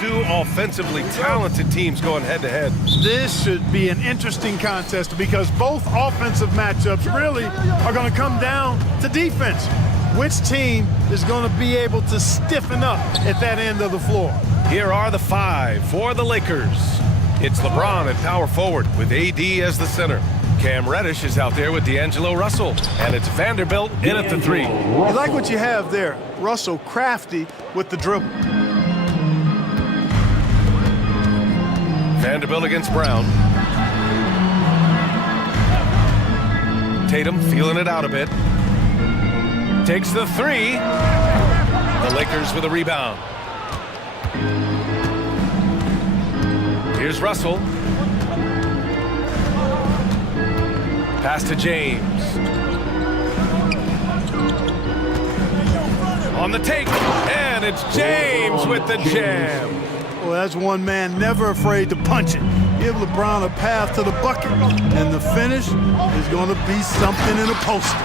two offensively talented teams going head-to-head. This should be an interesting contest because both offensive matchups really are going to come down to defense. Which team is going to be able to stiffen up at that end of the floor? Here are the five for the Lakers. It's LeBron at power forward with AD as the center. Cam Reddish is out there with D'Angelo Russell. And it's Vanderbilt in at the three. You like what you have there. Russell crafty with the dribble. Vanderbilt against Brown. Tatum feeling it out a bit. Takes the three. The Lakers with a rebound. Here's Russell. Pass to James. On the take, and it's James with the jam. Well, that's one man never afraid to punch it. Give LeBron a path to the bucket, and the finish is going to be something in a poster.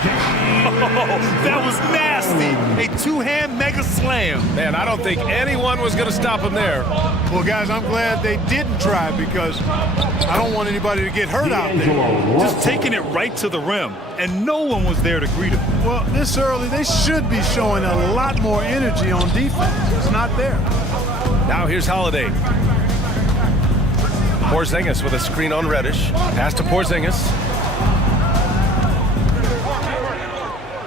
Oh, that was nasty. A two-hand mega slam. Man, I don't think anyone was going to stop him there. Well, guys, I'm glad they didn't try because I don't want anybody to get hurt out there. Just taking it right to the rim, and no one was there to greet him. Well, this early, they should be showing a lot more energy on defense. It's not there. Now here's Holiday. Porzingis with a screen on Reddish. Pass to Porzingis.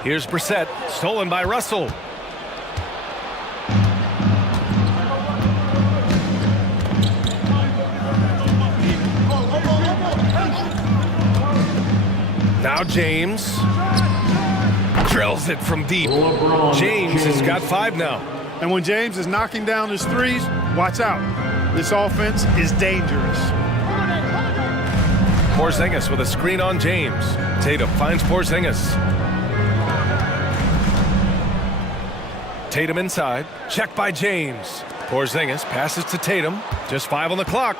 Here's Brissett, stolen by Russell. Now James. Drills it from deep. James has got five now. And when James is knocking down his threes, watch out. This offense is dangerous. Porzingis with a screen on James. Tatum finds Porzingis. Tatum inside. Check by James. Porzingis passes to Tatum. Just 5 on the clock.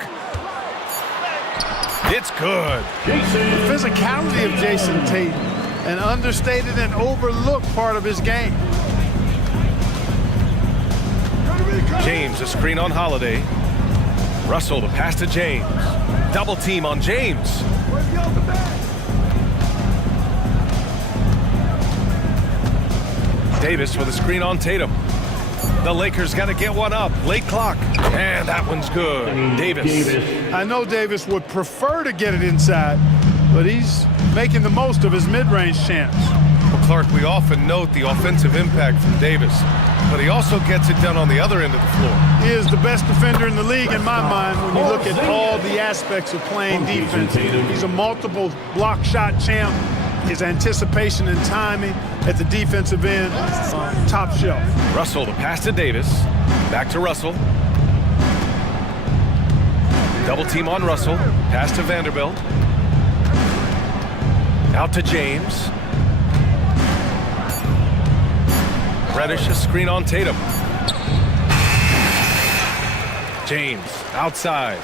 It's good. The physicality of Jason Tatum, an understated and overlooked part of his game. James, a screen on Holiday. Russell to pass to James. Double team on James. Davis with a screen on Tatum. The Lakers got to get one up. Late clock. And that one's good. Davis. I know Davis would prefer to get it inside, but he's making the most of his mid-range chance. Well, Clark, we often note the offensive impact from Davis, but he also gets it done on the other end of the floor. He is the best defender in the league in my mind when you look at all the aspects of playing defense. He's a multiple block shot champ. His anticipation and timing at the defensive end, top shelf. Russell to pass to Davis. Back to Russell. Double team on Russell. Pass to Vanderbilt. Out to James. Reddish, a screen on Tatum. James outside.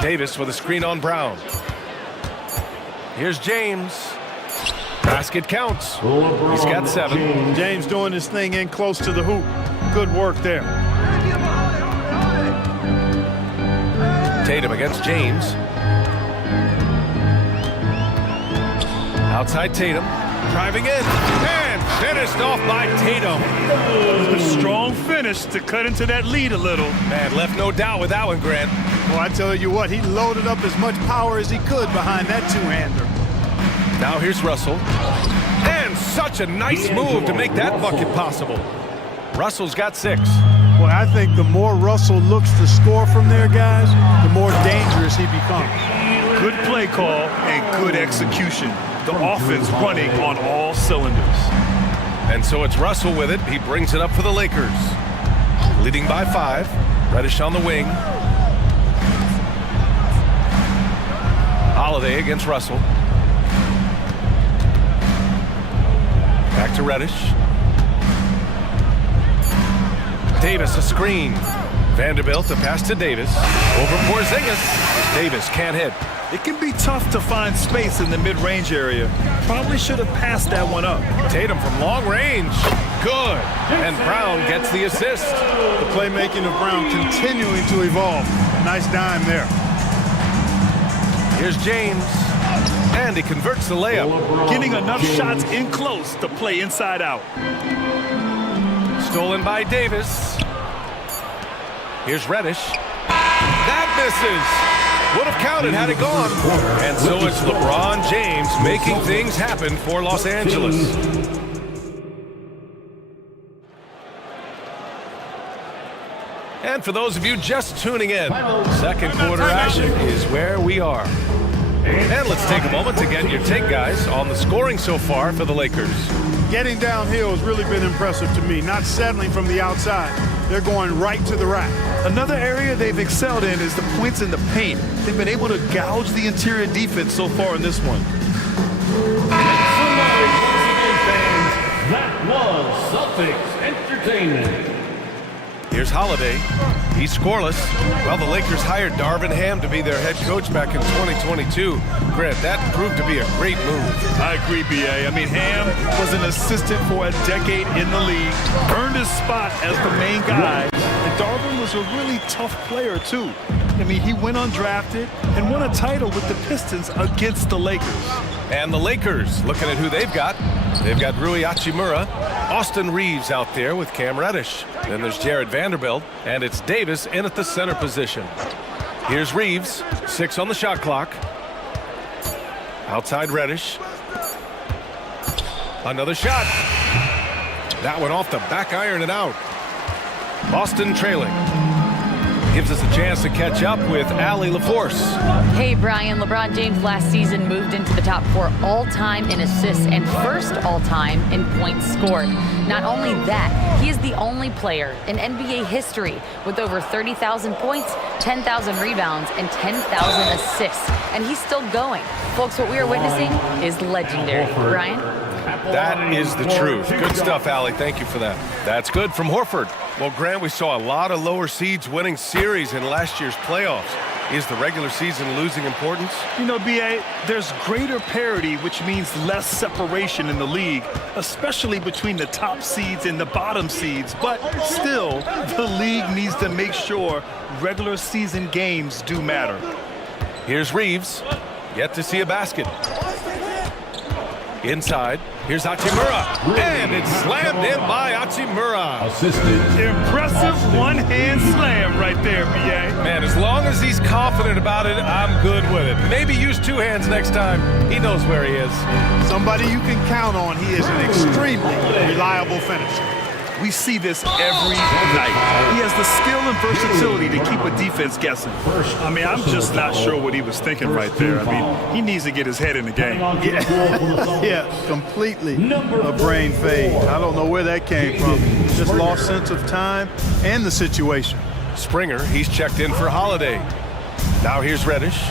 Davis with a screen on Brown. Here's James. Basket counts. He's got 7. James doing his thing in close to the hoop. Good work there. Tatum against James. Outside Tatum. Driving in. And finished off by Tatum. A strong finish to cut into that lead a little. Man, left no doubt with that one, Grant. Well, I tell you what, he loaded up as much power as he could behind that two-hander. Now here's Russell. And such a nice move to make that bucket possible. Russell's got 6. Well, I think the more Russell looks to score from there, guys, the more dangerous he becomes. Good play call and good execution. The offense running on all cylinders. And so it's Russell with it. He brings it up for the Lakers. Leading by 5. Reddish on the wing. Holiday against Russell. Back to Reddish. Davis a screen. Vanderbilt to pass to Davis. Over Porzingis. Davis can't hit. It can be tough to find space in the mid-range area. Probably should have passed that one up. Tatum from long range. Good. And Brown gets the assist. The playmaking of Brown continuing to evolve. Nice dime there. Here's James. And he converts the layup. Getting enough shots in close to play inside out. Stolen by Davis. Here's Reddish. That misses. Would have counted had it gone. And so it's LeBron James making things happen for Los Angeles. And for those of you just tuning in, second quarter action is where we are. And let's take a moment to get your take, guys, on the scoring so far for the Lakers. Getting downhill has really been impressive to me. Not settling from the outside. They're going right to the rack. Another area they've excelled in is the points in the paint. They've been able to gouge the interior defense so far in this one. That was Celtics Entertainment. Here's Holiday. He's scoreless. Well, the Lakers hired Darvin Ham to be their head coach back in 2022. Grant, that proved to be a great move. I agree, B.A. I mean, Ham was an assistant for a decade in the league, earned his spot as the main guy, and Darvin was a really tough player, too. I mean, he went undrafted and won a title with the Pistons against the Lakers. And the Lakers, looking at who they've got Rui Hachimura, Austin Reeves out there with Cam Reddish. Then there's Jared Vanderbilt, and it's Davis in at the center position. Here's Reeves, 6 on the shot clock. Outside Reddish. Another shot. That one off the back iron and out. Boston trailing. Gives us a chance to catch up with Allie LaForce. Hey, Brian. LeBron James last season moved into the top 4 all-time in assists and first all-time in points scored. Not only that, he is the only player in NBA history with over 30,000 points, 10,000 rebounds, and 10,000 assists. And he's still going. Folks, what we are witnessing is legendary. Brian? That is the truth. Good stuff, Allie. Thank you for that. That's good from Horford. Well, Grant, we saw a lot of lower seeds winning series in last year's playoffs. Is the regular season losing importance? You know, B.A., there's greater parity, which means less separation in the league, especially between the top seeds and the bottom seeds. But still, the league needs to make sure regular season games do matter. Here's Reeves. Yet to see a basket. Inside, here's Hachimura, and it's slammed in by Hachimura. Impressive one-hand slam right there, B.A. Man, as long as he's confident about it, I'm good with it. Maybe use 2 hands next time. He knows where he is. Somebody you can count on. He is an extremely reliable finisher. We see this every night. He has the skill and versatility to keep a defense guessing. I mean, I'm just not sure what he was thinking right there. I mean, he needs to get his head in the game. Yeah, completely a brain fade. I don't know where that came from. Just lost sense of time and the situation. Springer, he's checked in for Holiday. Now here's Reddish.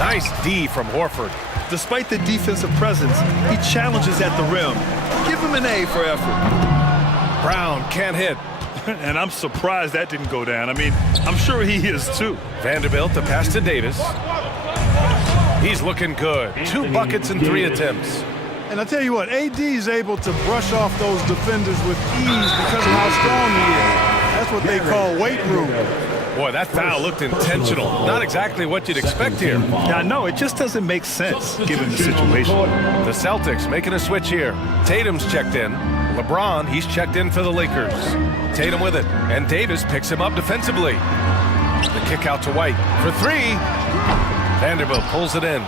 Nice D from Horford. Despite the defensive presence, he challenges at the rim. Give him an A for effort. Brown can't hit. And I'm surprised that didn't go down. I mean, I'm sure he is too. Vanderbilt, the pass to Davis. He's looking good. 2 buckets in 3 attempts. And I tell you what, AD is able to brush off those defenders with ease because of how strong he is. That's what they call weight room. Boy, that foul looked intentional. Not exactly what you'd expect here. Yeah, no, it just doesn't make sense given the situation. The Celtics making a switch here. Tatum's checked in. LeBron, he's checked in for the Lakers. Tatum with it, and Davis picks him up defensively. The kick out to White for 3. Vanderbilt pulls it in.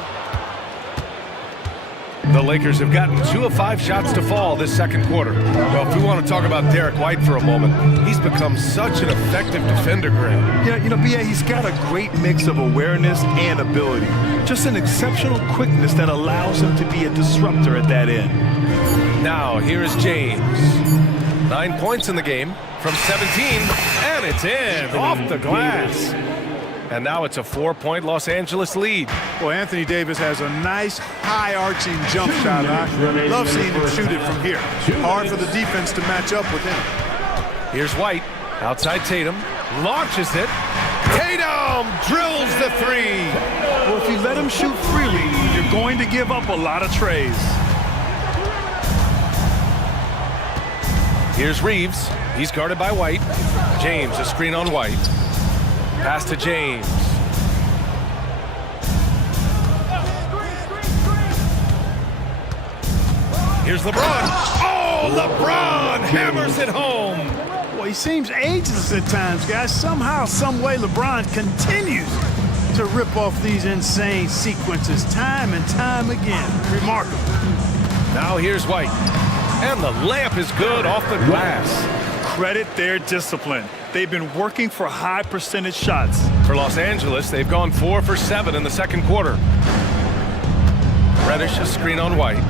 The Lakers have gotten 2 of 5 shots to fall this second quarter. Well, if we want to talk about Derek White for a moment, he's become such an effective defender, Graham. Yeah, you know, B.A., he's got a great mix of awareness and ability. Just an exceptional quickness that allows him to be a disruptor at that end. Now, here is James. 9 points in the game from 17, and it's in, off the glass. And now it's a 4-point Los Angeles lead. Well, Anthony Davis has a nice high-arching jump shot. I love seeing him shoot it from here. Hard for the defense to match up with him. Here's White, outside Tatum, launches it, Tatum drills the three. Well, if you let him shoot freely, you're going to give up a lot of trays. Here's Reeves. He's guarded by White. James, a screen on White. Pass to James. Here's LeBron. Oh, LeBron hammers it home. Well, he seems ageless at times, guys. Somehow, some way, LeBron continues to rip off these insane sequences time and time again. Remarkable. Now here's White. And the layup is good off the glass. Credit their discipline. They've been working for high percentage shots. For Los Angeles, they've gone 4 for 7 in the second quarter. Reddish, a screen on White.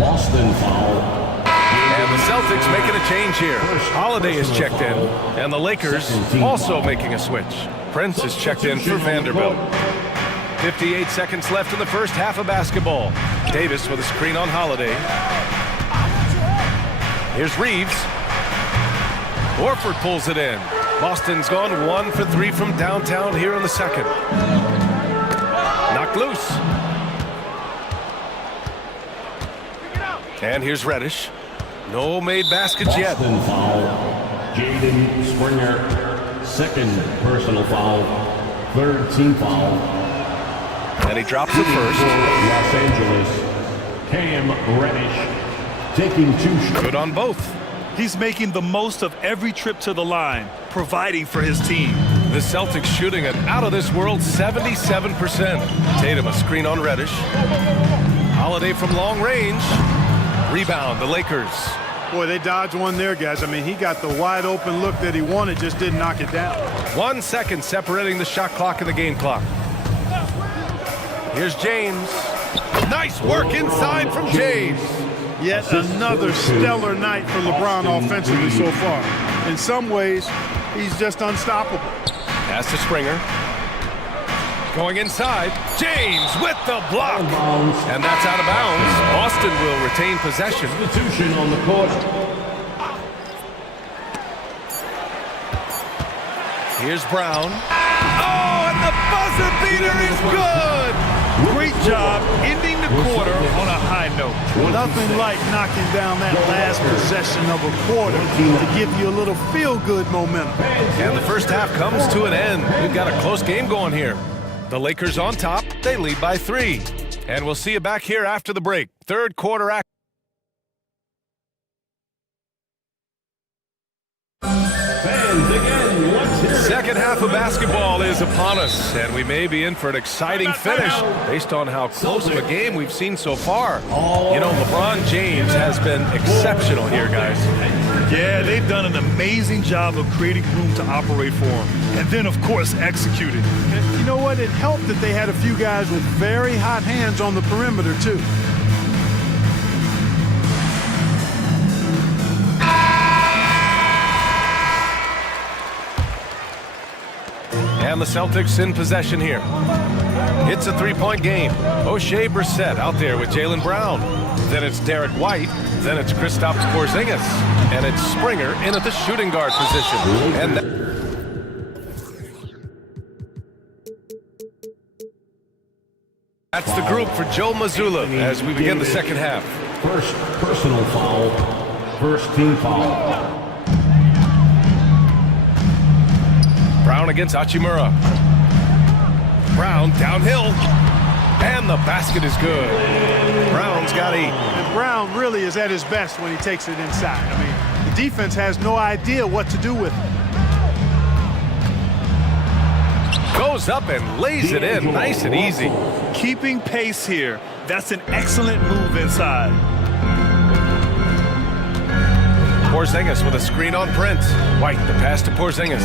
Boston foul. And the Celtics making a change here. Holiday is checked in, and the Lakers also making a switch. Prince is checked in for Vanderbilt. 58 seconds left in the first half of basketball. Davis with a screen on Holiday. Here's Reeves. Horford pulls it in. Boston's gone 1 for 3 from downtown here in the second. Knocked loose. And here's Reddish. No made baskets yet. Boston foul. Jaden Springer. Second personal foul. Third team foul. And he drops it first. Los Angeles. Cam Reddish taking 2 shots. Good on both. He's making the most of every trip to the line, providing for his team. The Celtics shooting an out-of-this-world 77%. Tatum a screen on Reddish. Holiday from long range. Rebound, the Lakers. Boy, they dodged one there, guys. I mean, he got the wide-open look that he wanted, just didn't knock it down. 1 second separating the shot clock and the game clock. Here's James. Nice work inside from James. Yet another stellar night for LeBron offensively so far. In some ways, he's just unstoppable. Pass to Springer. Going inside. James with the block. And that's out of bounds. Boston will retain possession. Substitution on the court. Here's Brown. Oh, and the buzzer beater is good. Great job ending the quarter on a high note. Nothing like knocking down that last possession of a quarter to give you a little feel-good momentum. And the first half comes to an end. We've got a close game going here. The Lakers on top. They lead by 3. And we'll see you back here after the break. Third quarter action. Fans again, let's hear it. Second half of basketball is upon us, and we may be in for an exciting finish based on how close of a game we've seen so far. You know, LeBron James has been exceptional here, guys. Yeah, they've done an amazing job of creating room to operate for him. And then, of course, executing. And you know what? It helped that they had a few guys with very hot hands on the perimeter, too. And the Celtics in possession here. It's a three-point game. O'Shea Brissett out there with Jaylen Brown. Then it's Derek White. Then it's Kristaps Porzingis. And it's Springer in at the shooting guard position. And that's the group for Joe Mazzulla as we begin the second half. First personal foul. First team foul. Brown against Hachimura. Brown downhill. And the basket is good. Brown's got 8. And Brown really is at his best when he takes it inside. I mean, the defense has no idea what to do with it. Goes up and lays it in nice and easy. Keeping pace here. That's an excellent move inside. Porzingis with a screen on Prince. White, the pass to Porzingis.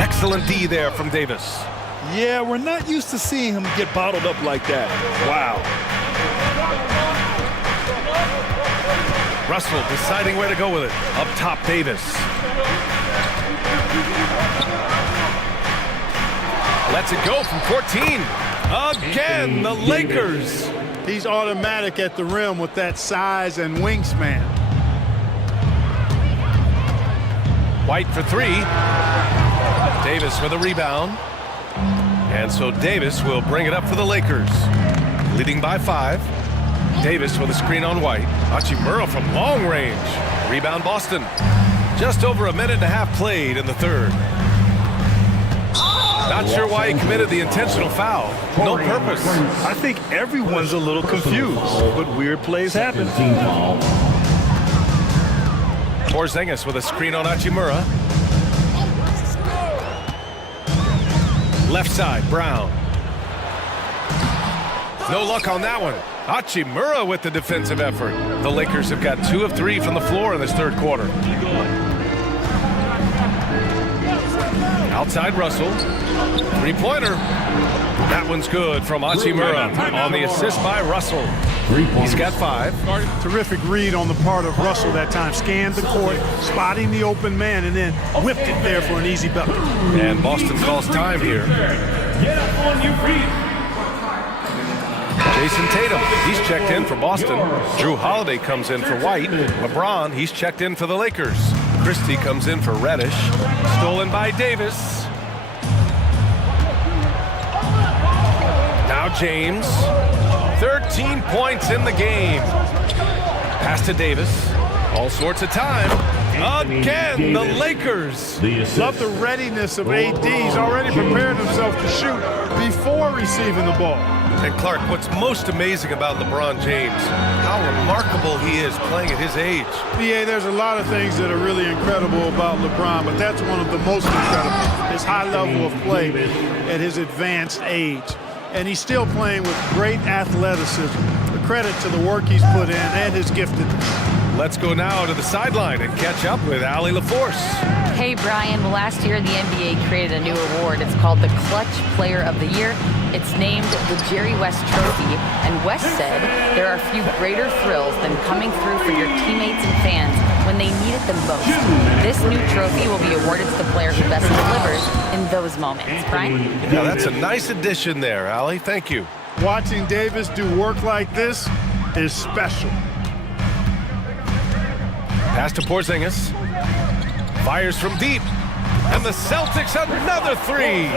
Excellent D there from Davis. Yeah, we're not used to seeing him get bottled up like that. Wow. Russell deciding where to go with it. Up top, Davis. Lets it go from 14. Again, the Lakers. He's automatic at the rim with that size and wingspan. White for three. Davis with a rebound. And so Davis will bring it up for the Lakers. Leading by 5. Davis with a screen on White. Hachimura from long range. Rebound Boston. Just over a minute and a half played in the third. Not sure why he committed the intentional foul. No purpose. I think everyone's a little confused, but weird plays happen. Porzingis with a screen on Hachimura. Left side, Brown. No luck on that one. Hachimura with the defensive effort. The Lakers have got 2 of 3 from the floor in this third quarter. Outside Russell. Three-pointer. That one's good from Hachimura on the assist by Russell. He's got 5. Terrific read on the part of Russell that time. Scanned the court, spotting the open man, and then whipped it there for an easy bucket. And Boston calls time here. Jason Tatum, he's checked in for Boston. Drew Holiday comes in for White. LeBron, he's checked in for the Lakers. Christie comes in for Reddish. Stolen by Davis. Now James. 13 points in the game. Pass to Davis. All sorts of time. Again, the Lakers. Love the readiness of AD. He's already prepared himself to shoot before receiving the ball. And Clark, what's most amazing about LeBron James, how remarkable he is playing at his age. Yeah, there's a lot of things that are really incredible about LeBron, but that's one of the most incredible. His high level of play at his advanced age. And he's still playing with great athleticism. The credit to the work he's put in and his giftedness. Let's go now to the sideline and catch up with Allie LaForce. Hey, Brian. Well, last year, the NBA created a new award. It's called the Clutch Player of the Year. It's named the Jerry West Trophy. And West said there are few greater thrills than coming through for your teammates and fans when they need it the most. This new trophy will be awarded to the player who best delivers in those moments. Brian? Yeah, that's a nice addition there, Allie. Thank you. Watching Davis do work like this is special. Pass to Porzingis. Fires from deep. And the Celtics another 3.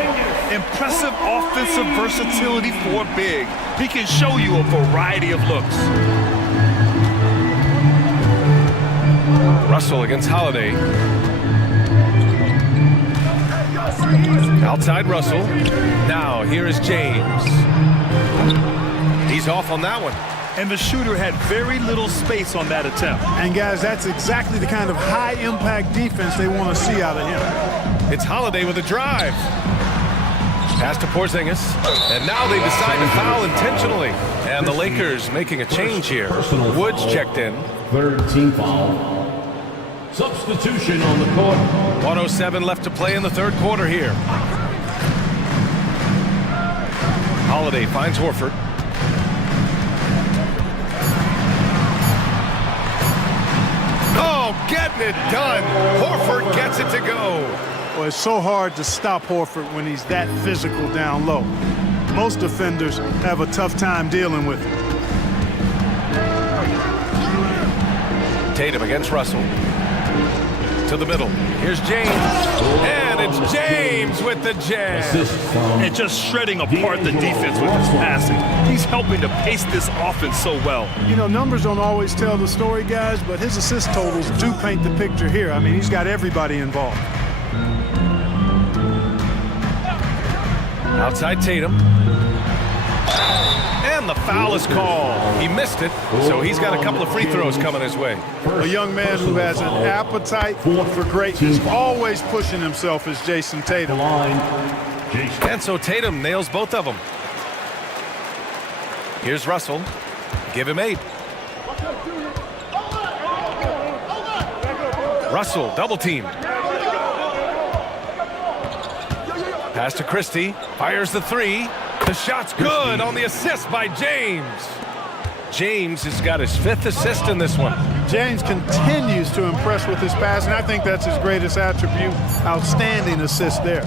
Impressive offensive versatility for a big. He can show you a variety of looks. Russell against Holiday. Outside Russell. Now here is James. He's off on that one. And the shooter had very little space on that attempt. And guys, that's exactly the kind of high-impact defense they want to see out of him. It's Holiday with a drive. Pass to Porzingis. And now they decide to foul intentionally. And the Lakers making a change here. Woods checked in. Third team foul. Substitution on the court. 1:07 left to play in the third quarter here. Holiday finds Horford. Oh, getting it done. Horford gets it to go. Well, it's so hard to stop Horford when he's that physical down low. Most defenders have a tough time dealing with him. Tatum against Russell. To the middle. Here's James. And it's James with the jam. And just shredding apart the defense with his passing. He's helping to pace this offense so well. You know, numbers don't always tell the story, guys, but his assist totals do paint the picture here. I mean, he's got everybody involved. Outside Tatum. And the foul is called. He missed it, so he's got a couple of free throws coming his way. A young man who has an appetite for greatness, always pushing himself, is Jason Tatum. And so Tatum nails both of them. Here's Russell. Give him 8. Russell, double team. Pass to Christie. Fires the 3. The shot's good on the assist by James. James has got his 5th assist in this one. James continues to impress with his passing. I think that's his greatest attribute. Outstanding assist there.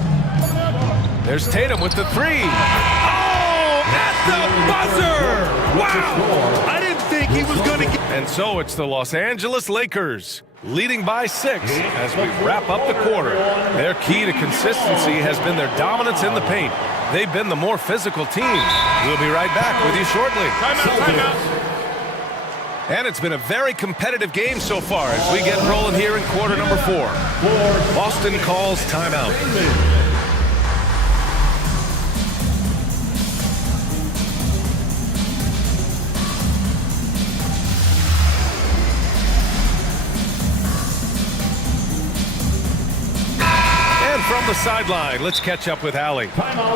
There's Tatum with the 3. Oh, at the buzzer! Wow! I didn't think he was going to get... And so it's the Los Angeles Lakers leading by 6 as we wrap up the quarter. Their key to consistency has been their dominance in the paint. They've been the more physical team. We'll be right back with you shortly. Timeout. And it's been a very competitive game so far as we get rolling here in quarter number 4. Boston calls timeout. From the sideline, let's catch up with Allie.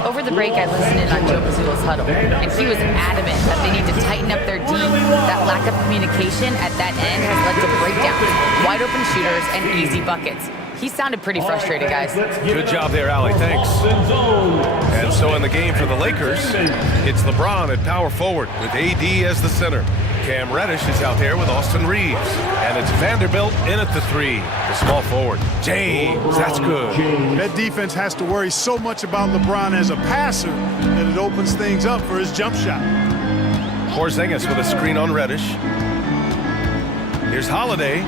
Over the break, I listened in on Joe Mazzulla's huddle, and he was adamant that they need to tighten up their D. That lack of communication at that end has led to breakdowns, wide open shooters, and easy buckets. He sounded pretty frustrated, guys. Good job there, Allie. Thanks. And so in the game for the Lakers, it's LeBron at power forward with AD as the center. Cam Reddish is out there with Austin Reeves. And it's Vanderbilt in at the 3, the small forward. James, that's good. That defense has to worry so much about LeBron as a passer that it opens things up for his jump shot. Porzingis with a screen on Reddish. Here's Holiday.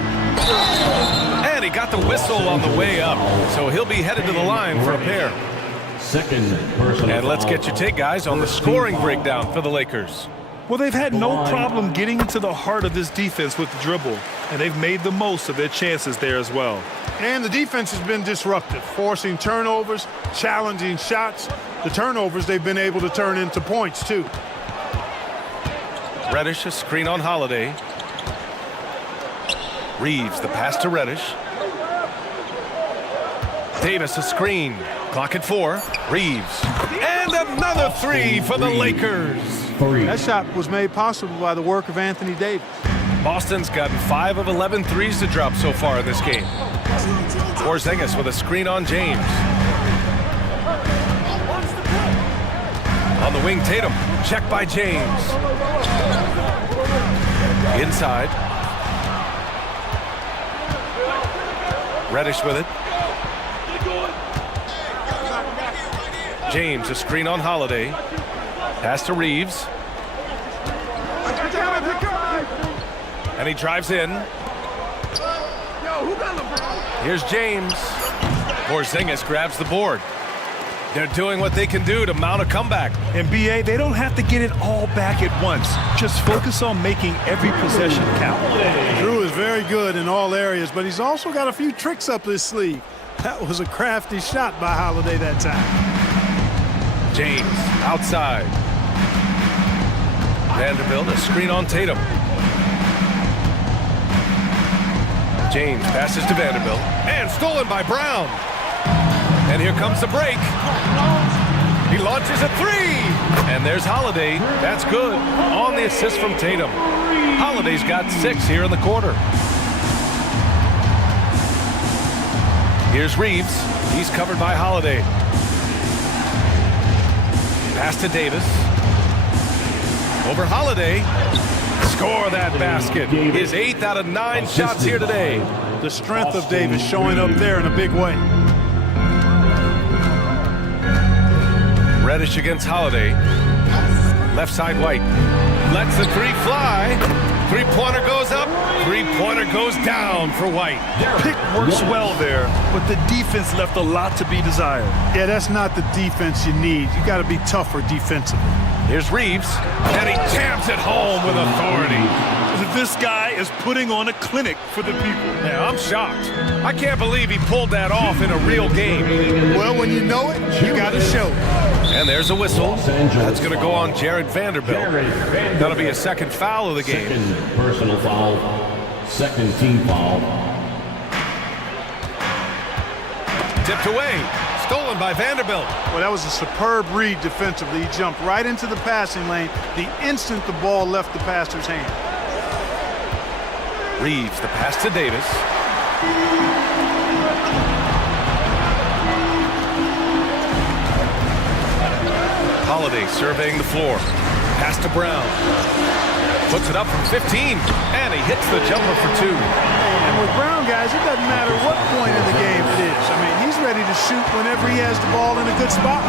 And he got the whistle on the way up. So he'll be headed to the line for a pair. Second personal And let's foul. get your take, guys, on the scoring breakdown for the Lakers. Well, they've had no problem getting into the heart of this defense with the dribble, and they've made the most of their chances there as well. And the defense has been disruptive, forcing turnovers, challenging shots. The turnovers they've been able to turn into points, too. Reddish, a screen on Holiday. Reeves, the pass to Reddish. Davis, a screen. Clock at 4. Reeves. And another 3 for the Lakers. That shot was made possible by the work of Anthony Davis. Boston's gotten 5 of 11 threes to drop so far in this game. Porzingis with a screen on James. On the wing, Tatum. Check by James. Inside. Reddish with it. James, a screen on Holiday. Pass to Reeves. And he drives in. Here's James. Porzingis grabs the board. They're doing what they can do to mount a comeback. And BA, they don't have to get it all back at once. Just focus on making every possession count. Drew is very good in all areas, but he's also got a few tricks up his sleeve. That was a crafty shot by Holiday that time. James outside. Vanderbilt, a screen on Tatum. James passes to Vanderbilt. And stolen by Brown. And here comes the break. He launches a 3. And there's Holiday. That's good. On the assist from Tatum. Holiday's got 6 here in the quarter. Here's Reeves. He's covered by Holiday. Pass to Davis. Over Holiday. Score that basket. His 8th out of 9 shots here today. The strength of Davis showing up there in a big way. Reddish against Holiday. Left side White. Lets the 3 fly. 3-pointer goes up. 3-pointer goes down for White. Pick works well there, but the defense left a lot to be desired. Yeah, that's not the defense you need. You got to be tougher defensively. Here's Reeves. And he jams it home with authority. This guy is putting on a clinic for the people. Yeah, I'm shocked. I can't believe he pulled that off in a real game. Well, when you know it, you got to show it. And there's a whistle. That's going to go on Jared Vanderbilt. That'll be a second foul of the game. Second personal foul. Second team foul. Tipped away. Stolen by Vanderbilt. Well, that was a superb read defensively. He jumped right into the passing lane the instant the ball left the passer's hand. Reeves, the pass to Davis. Holiday surveying the floor. Pass to Brown. Puts it up from 15, and he hits the jumper for 2. And with Brown, guys, it doesn't matter what point of the game it is. I mean, he's ready to shoot whenever he has the ball in a good spot.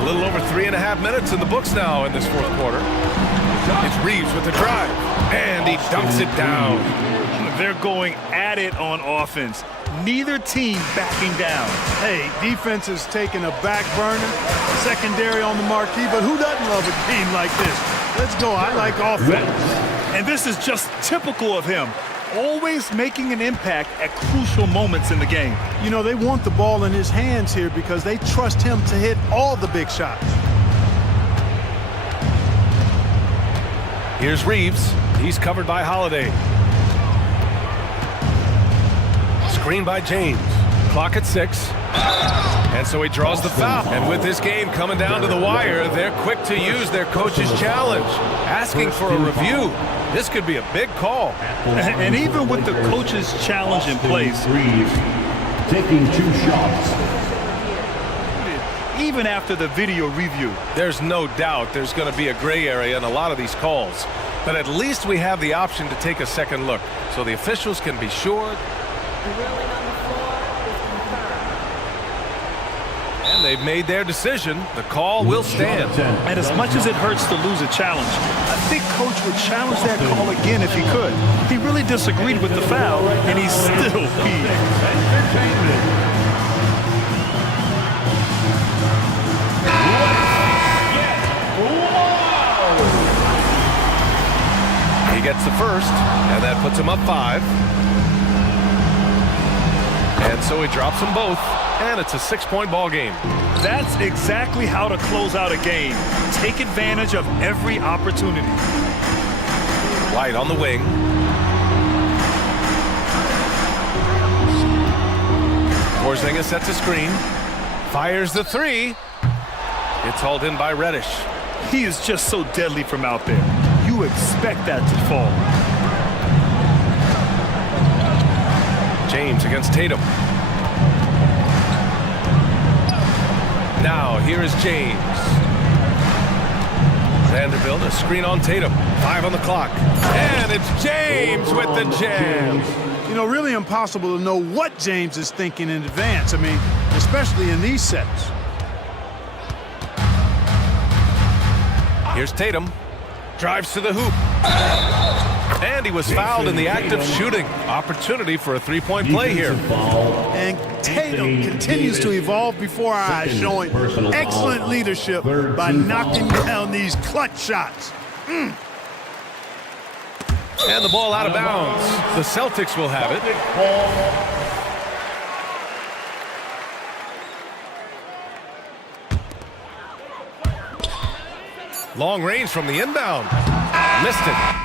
A little over 3.5 minutes in the books now in this fourth quarter. It's Reeves with the drive, and he dunks it down. They're going at it on offense. Neither team backing down. Hey, defense is taking a back burner, secondary on the marquee, but who doesn't love a game like this? Let's go. I like offense. And this is just typical of him. Always making an impact at crucial moments in the game. You know, they want the ball in his hands here because they trust him to hit all the big shots. Here's Reeves. He's covered by Holiday. Screen by James. Clock at 6. And so he draws the foul. And with this game coming down to the wire, they're quick to use their coach's challenge, asking for a review. This could be a big call. And even with the coach's challenge in place, Reeves taking 2 shots. even after the video review, there's no doubt there's going to be a gray area in a lot of these calls. But at least we have the option to take a second look, so the officials can be sure. And they've made their decision. The call will stand. and as much as it hurts to lose a challenge, I think Coach would challenge that call again if he could. He really disagreed with the foul, and he's still peeved. He gets the first, and that puts him up 5. And so he drops them both, and it's a 6-point ball game. That's exactly how to close out a game. Take advantage of every opportunity. White on the wing. Porzingis sets a screen. Fires the 3. It's hauled in by Reddish. He is just so deadly from out there. You expect that to fall. James against Tatum. Now, here is James. Vanderbilt, a screen on Tatum. 5 on the clock. And it's James with the jam. You know, really impossible to know what James is thinking in advance. I mean, especially in these sets. Here's Tatum. Drives to the hoop. And he was fouled in the act of shooting. Opportunity for a 3-point play here. And Tatum continues to evolve before our eyes, showing excellent leadership by knocking down these clutch shots. And the ball out of bounds. The Celtics will have it. Long range from the inbound. Missed it.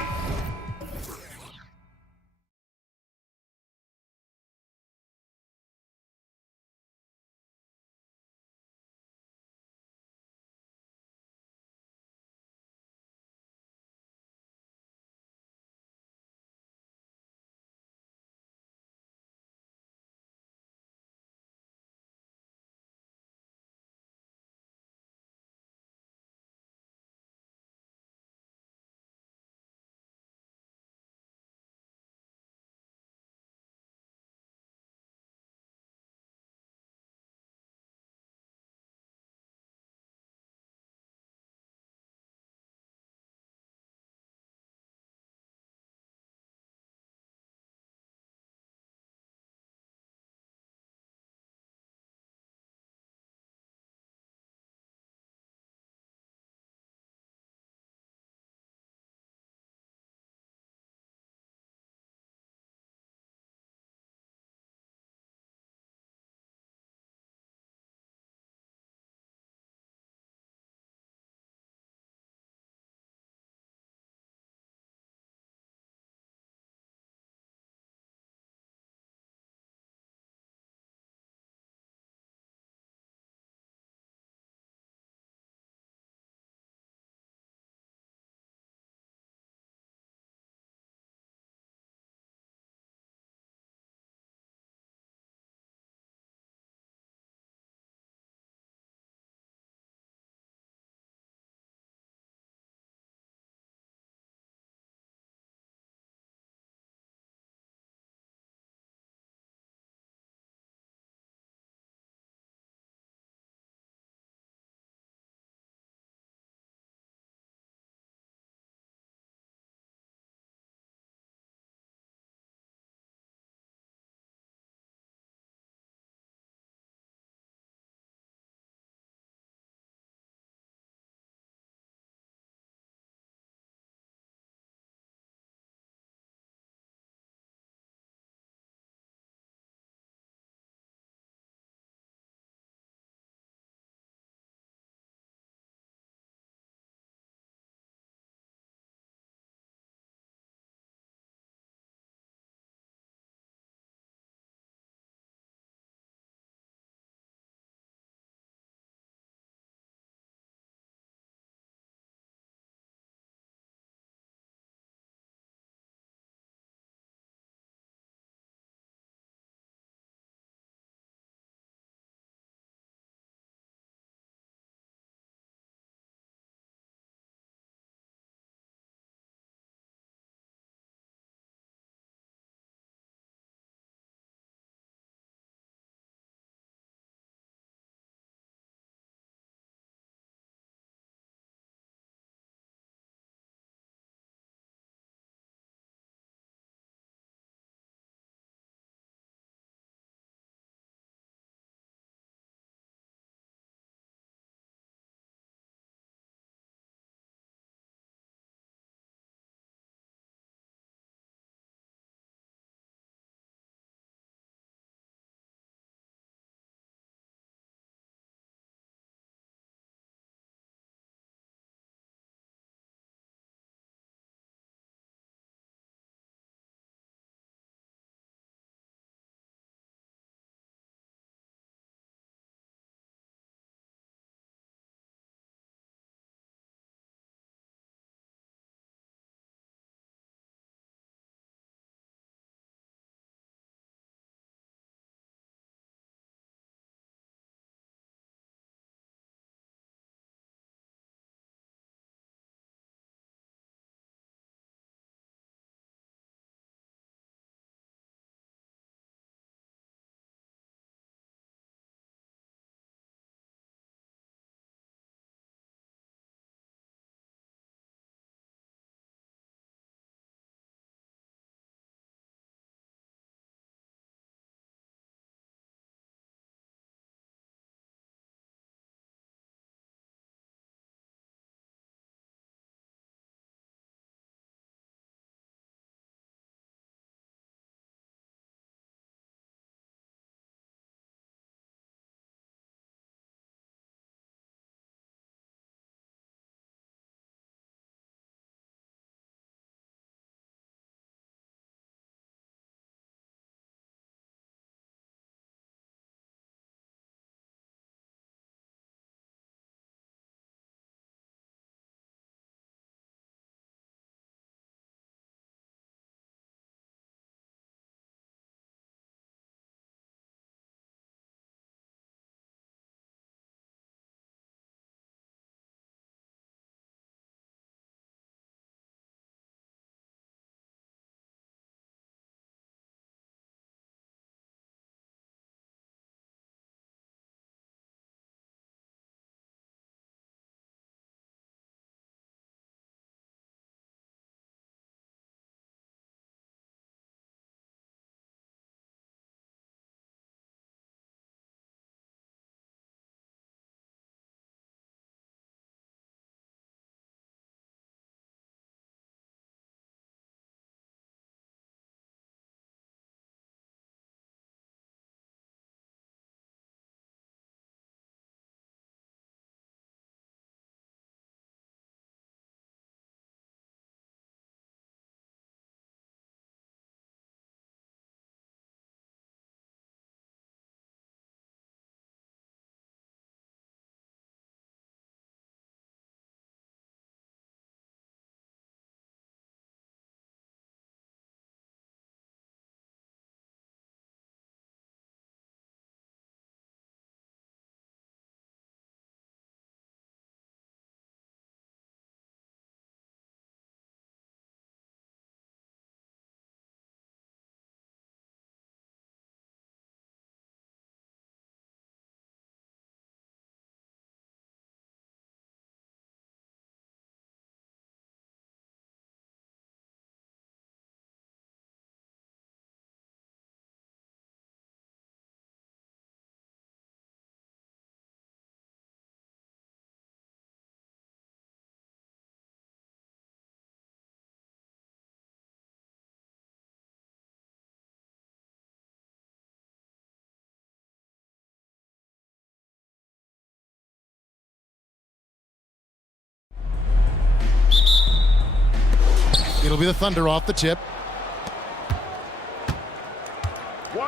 It'll be the Thunder off the tip.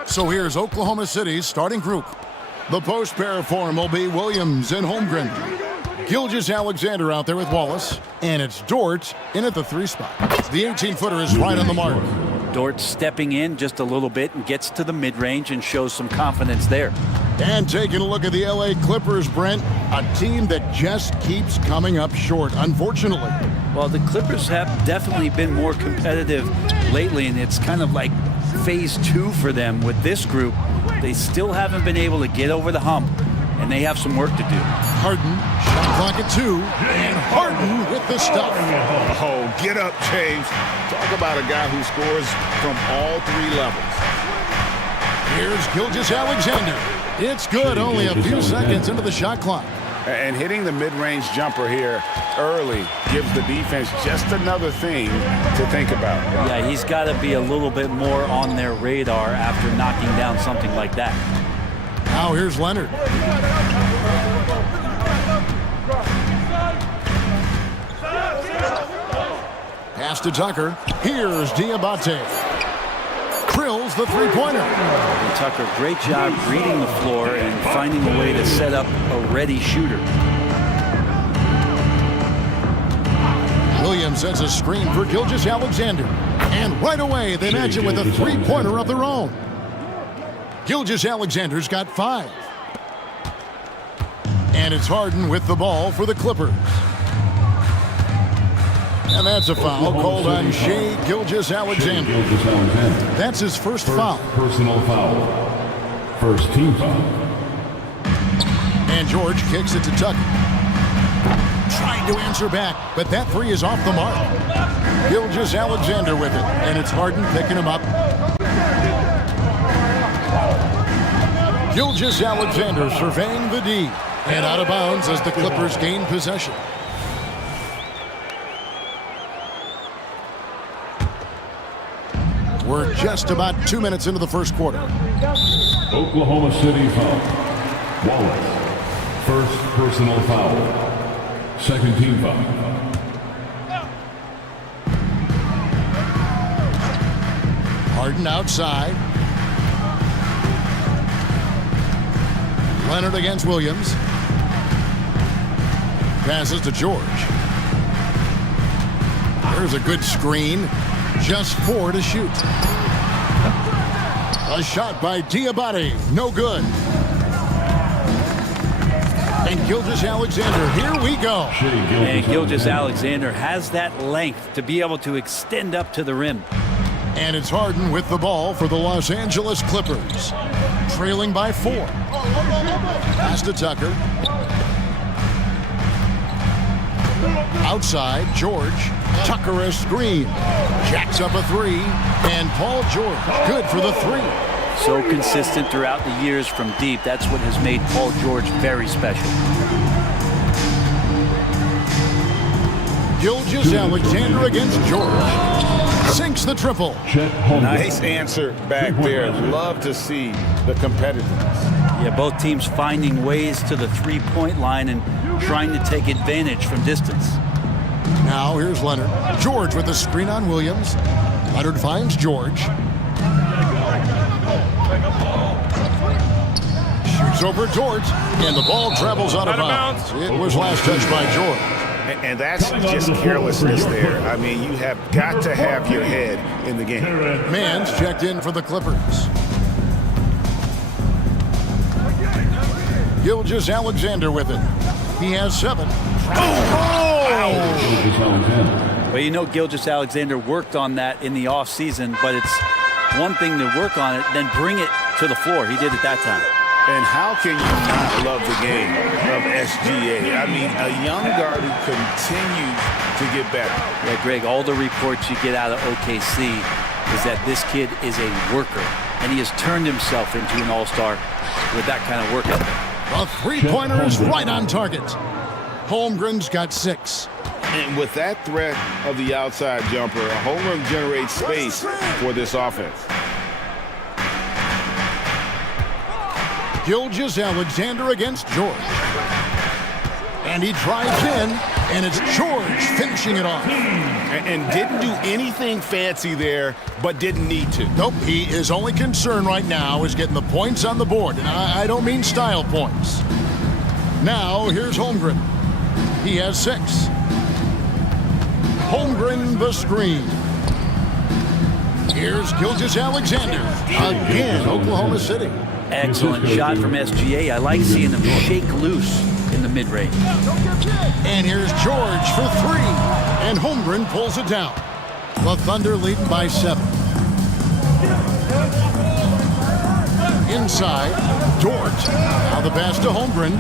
So here's Oklahoma City's starting group. The post pair form will be Williams and Holmgren. Gilgeous-Alexander out there with Wallace. And it's Dort in at the 3 spot. The 18-footer is right on the mark. Dort stepping in just a little bit and gets to the mid-range and shows some confidence there. And taking a look at the LA Clippers, Brent, a team that just keeps coming up short, unfortunately. Well, the Clippers have definitely been more competitive lately, and it's kind of like phase 2 for them with this group. They still haven't been able to get over the hump, and they have some work to do. Harden, shot clock at 2, and Harden with the stuff. Oh, get up, James. Talk about a guy who scores from all 3 levels. Here's Gilgeous-Alexander. It's good, only a few seconds into the shot clock. And hitting the mid-range jumper here early gives the defense just another thing to think about. Yeah, he's got to be a little bit more on their radar after knocking down something like that. Now here's Leonard. Pass to Tucker. Here's Diabate. Drills the three-pointer. Tucker, great job reading the floor and finding a way to set up a ready shooter. Williams sets a screen for Gilgeous-Alexander. And right away, they match it with a three-pointer of their own. Gilgeous-Alexander's got 5. And it's Harden with the ball for the Clippers. And that's a foul called on Shai Gilgeous-Alexander. That's his first foul. Personal foul. First team foul. And George kicks it to Tucker. Trying to answer back, but that 3 is off the mark. Gilgeous-Alexander with it, and it's Harden picking him up. Gilgeous-Alexander surveying the D, and out of bounds as the Clippers gain possession. We're just about 2 minutes into the first quarter. Oklahoma City foul. Wallace. First personal foul. Second team foul. Harden outside. Leonard against Williams. Passes to George. There's a good screen. Just 4 to shoot. A shot by Diabate. No good. And Gilgeous-Alexander, here we go. And Gilgeous-Alexander has that length to be able to extend up to the rim. And it's Harden with the ball for the Los Angeles Clippers. Trailing by 4. Pass to Tucker. Outside, George. Tucker a screen. Jacks up a 3. And Paul George, good for the 3. So consistent throughout the years from deep. That's what has made Paul George very special. Gilgeous-Alexander against George. Sinks the triple. Nice answer back there. Love to see the competitiveness. Yeah, both teams finding ways to the three-point line and trying to take advantage from distance. Now here's Leonard. George with a screen on Williams. Leonard finds George. Shoots over George. And the ball travels out of bounds. It was last touched by George. And that's just carelessness there. I mean, you have got to have your head in the game. Mann's checked in for the Clippers. Gilgeous-Alexander with it. He has 7. Well, you know Gilgeous-Alexander worked on that in the offseason, but it's one thing to work on it, then bring it to the floor. He did it that time. And how can you not love the game of SGA? I mean, a young guard who continues to get better. Yeah, Greg, all the reports you get out of OKC is that this kid is a worker, and he has turned himself into an all-star with that kind of work ethic. A three-pointer is right on target. Holmgren's got 6. And with that threat of the outside jumper, Holmgren generates space for this offense. Gilgeous-Alexander against George. And he drives in. And it's George finishing it off. And didn't do anything fancy there, but didn't need to. Nope, his only concern right now is getting the points on the board. And I don't mean style points. Now, here's Holmgren. He has 6. Holmgren the screen. Here's Gilgeous-Alexander. Again, Oklahoma City. Excellent shot from SGA. I like seeing them shake loose in the mid-range. And here's George for 3. And Holmgren pulls it down. The Thunder leading by 7. Inside, Dort. Now the pass to Holmgren.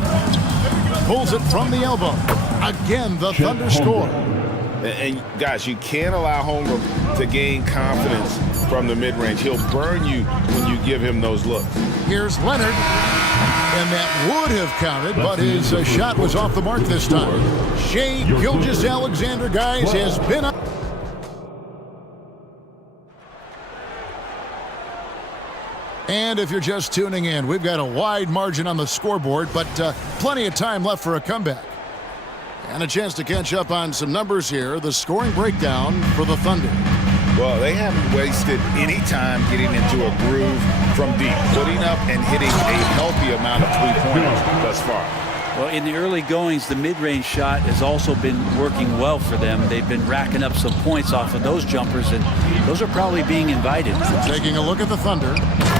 Pulls it from the elbow. Again, the Thunder score. And guys, you can't allow Holmgren to gain confidence from the mid-range. He'll burn you when you give him those looks. Here's Leonard. And that would have counted, but his shot was off the mark this time. Shea Gilgeous-Alexander, guys, has been up. And if you're just tuning in, we've got a wide margin on the scoreboard, but plenty of time left for a comeback. And a chance to catch up on some numbers here. The scoring breakdown for the Thunder. Well, they haven't wasted any time getting into a groove from deep, putting up and hitting a healthy amount of three-pointers thus far. Well, in the early goings, the mid-range shot has also been working well for them. They've been racking up some points off of those jumpers, and those are probably being invited. Taking a look at the Thunder.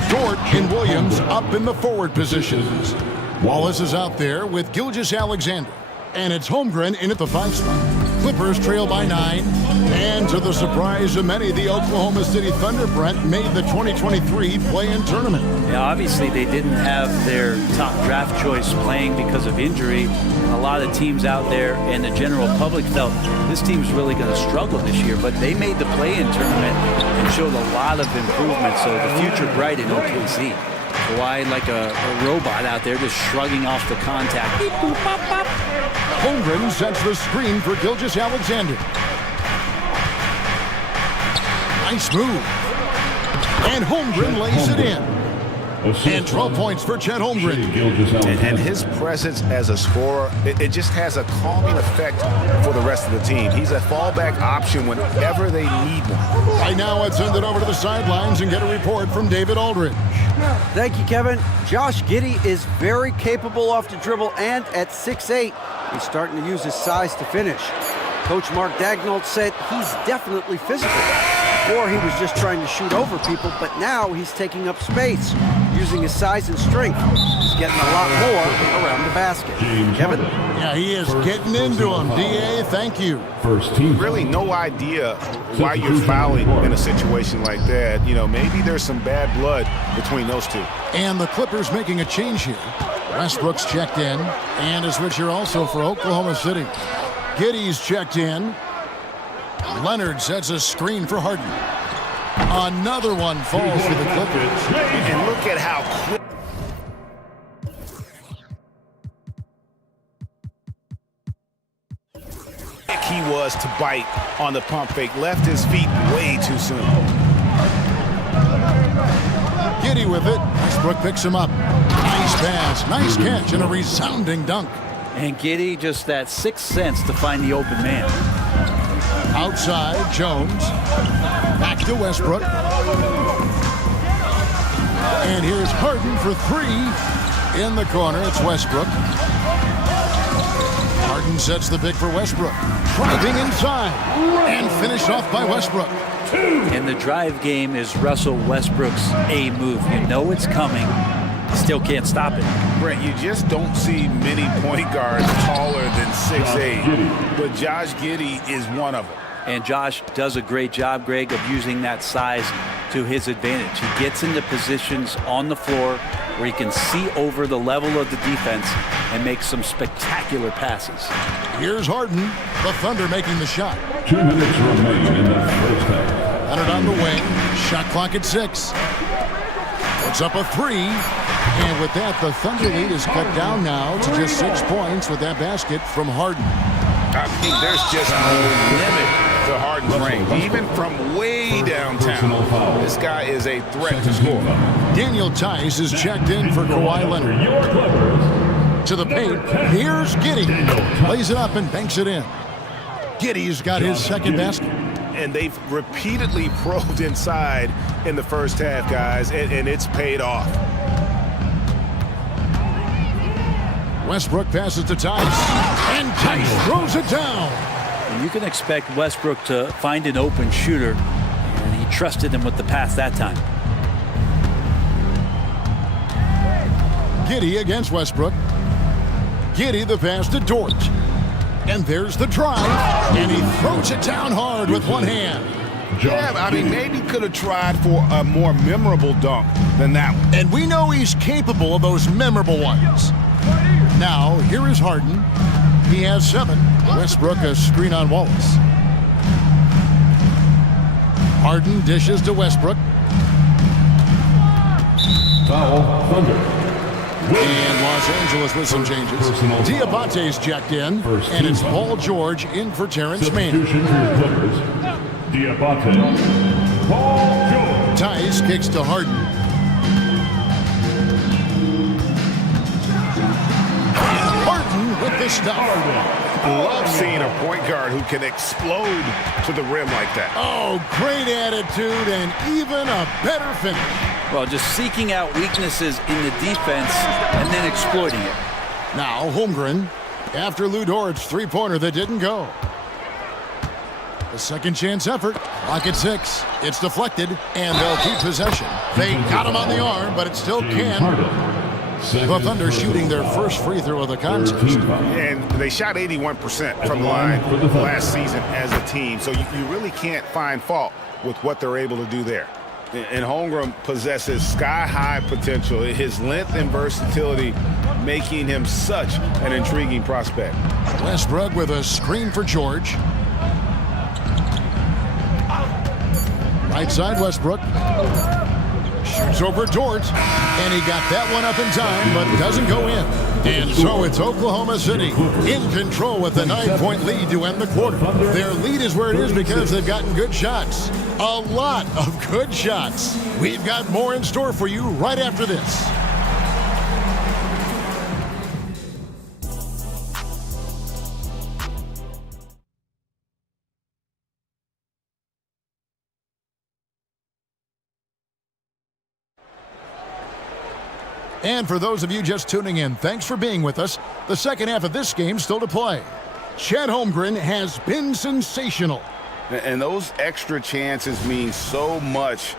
Dort and Williams up in the forward positions. Wallace is out there with Gilgeous-Alexander. And it's Holmgren in at the 5 spot. Clippers trail by 9. And to the surprise of many, the Oklahoma City Thunder, Brent, made the 2023 play-in tournament. Yeah, obviously they didn't have their top draft choice playing because of injury. A lot of teams out there and the general public felt this team's really going to struggle this year, but they made the play-in tournament and showed a lot of improvement, so the future bright in OKC. Kawhi like a robot out there just shrugging off the contact. Beep, boop, bop, bop. Holmgren sets the screen for Gilgeous-Alexander. Nice move. And Holmgren lays it in. And 12 points for Chet Holmgren. And his presence as a scorer, it just has a calming effect for the rest of the team. He's a fallback option whenever they need one. Right now, let's send it over to the sidelines and get a report from David Aldridge. Thank you, Kevin. Josh Giddey is very capable off the dribble, and at 6'8", he's starting to use his size to finish. Coach Mark Daigneault said he's definitely physical. Before, he was just trying to shoot over people, but now he's taking up space, using his size and strength. He's getting a lot more around the basket. Kevin? Yeah, he is getting into him. D.A., thank you. First team. Really no idea why you're fouling in a situation like that. You know, maybe there's some bad blood between those two. And the Clippers making a change here. Westbrook's checked in, and a switch here also for Oklahoma City. Giddey's checked in. Leonard sets a screen for Harden. Another one falls for the Clippers. And look at how quick he was to bite on the pump fake. Left his feet way too soon. Giddey with it. Westbrook picks him up. Nice pass, nice catch, and a resounding dunk. And Giddey, just that sixth sense to find the open man. Outside, Jones. Back to Westbrook. And here's Harden for 3. In the corner, it's Westbrook. Harden sets the pick for Westbrook. Driving inside. And finished off by Westbrook. And the drive game is Russell Westbrook's A move. You know it's coming. Still can't stop it. Brent, you just don't see many point guards taller than 6'8", but Josh Giddey is one of them. And Josh does a great job, Greg, of using that size to his advantage. He gets into positions on the floor where he can see over the level of the defense and make some spectacular passes. Here's Harden, the Thunder making the shot. 2 minutes remain in the first half. Leonard on the wing, shot clock at 6. Puts up a 3. And with that, the Thunder lead is cut down now to just 6 points with that basket from Harden. I think there's just no limit to Harden's range, even from way downtown. This guy is a threat to score. Daniel Tice is checked in for Kawhi Leonard. To the paint. Here's Giddey. Lays it up and banks it in. Giddey's got his second basket. And they've repeatedly probed inside in the first half, guys, and it's paid off. Westbrook passes to Tice. And Tice throws it down. And you can expect Westbrook to find an open shooter, and he trusted him with the pass that time. Giddey against Westbrook. Giddey the pass to Dort. And there's the drive. And he throws it down hard with one hand. Yeah, I mean, maybe could have tried for a more memorable dunk than that one. And we know he's capable of those memorable ones. Now, here is Harden. He has 7. Westbrook a screen on Wallace. Harden dishes to Westbrook. Foul, Thunder. And Los Angeles with some changes. Diabate's checked in, and it's Paul George in for Terrence Mann. Substitution for your Clippers. Diabate. Paul George. Tice kicks to Harden. And Harden with the stop. Love seeing a point guard who can explode to the rim like that. Oh, great attitude and even a better finish. Well, just seeking out weaknesses in the defense and then exploiting it. Now Holmgren after Lou Dort's three-pointer that didn't go. The second chance effort. Clock at 6. It's deflected, and they'll keep possession. They got him on the arm, but it still can. The Thunder shooting their first free throw of the contest. And they shot 81% from the line last season as a team, so you really can't find fault with what they're able to do there. And Holmgren possesses sky-high potential. His length and versatility making him such an intriguing prospect. Westbrook with a screen for George. Right side Westbrook. Shoots over Dort. And he got that one up in time, but doesn't go in. And so it's Oklahoma City in control with a 9-point lead to end the quarter. Their lead is where it is because they've gotten good shots. A lot of good shots. We've got more in store for you right after this. And for those of you just tuning in, thanks for being with us. The second half of this game still to play. Chet Holmgren has been sensational. And those extra chances mean so much.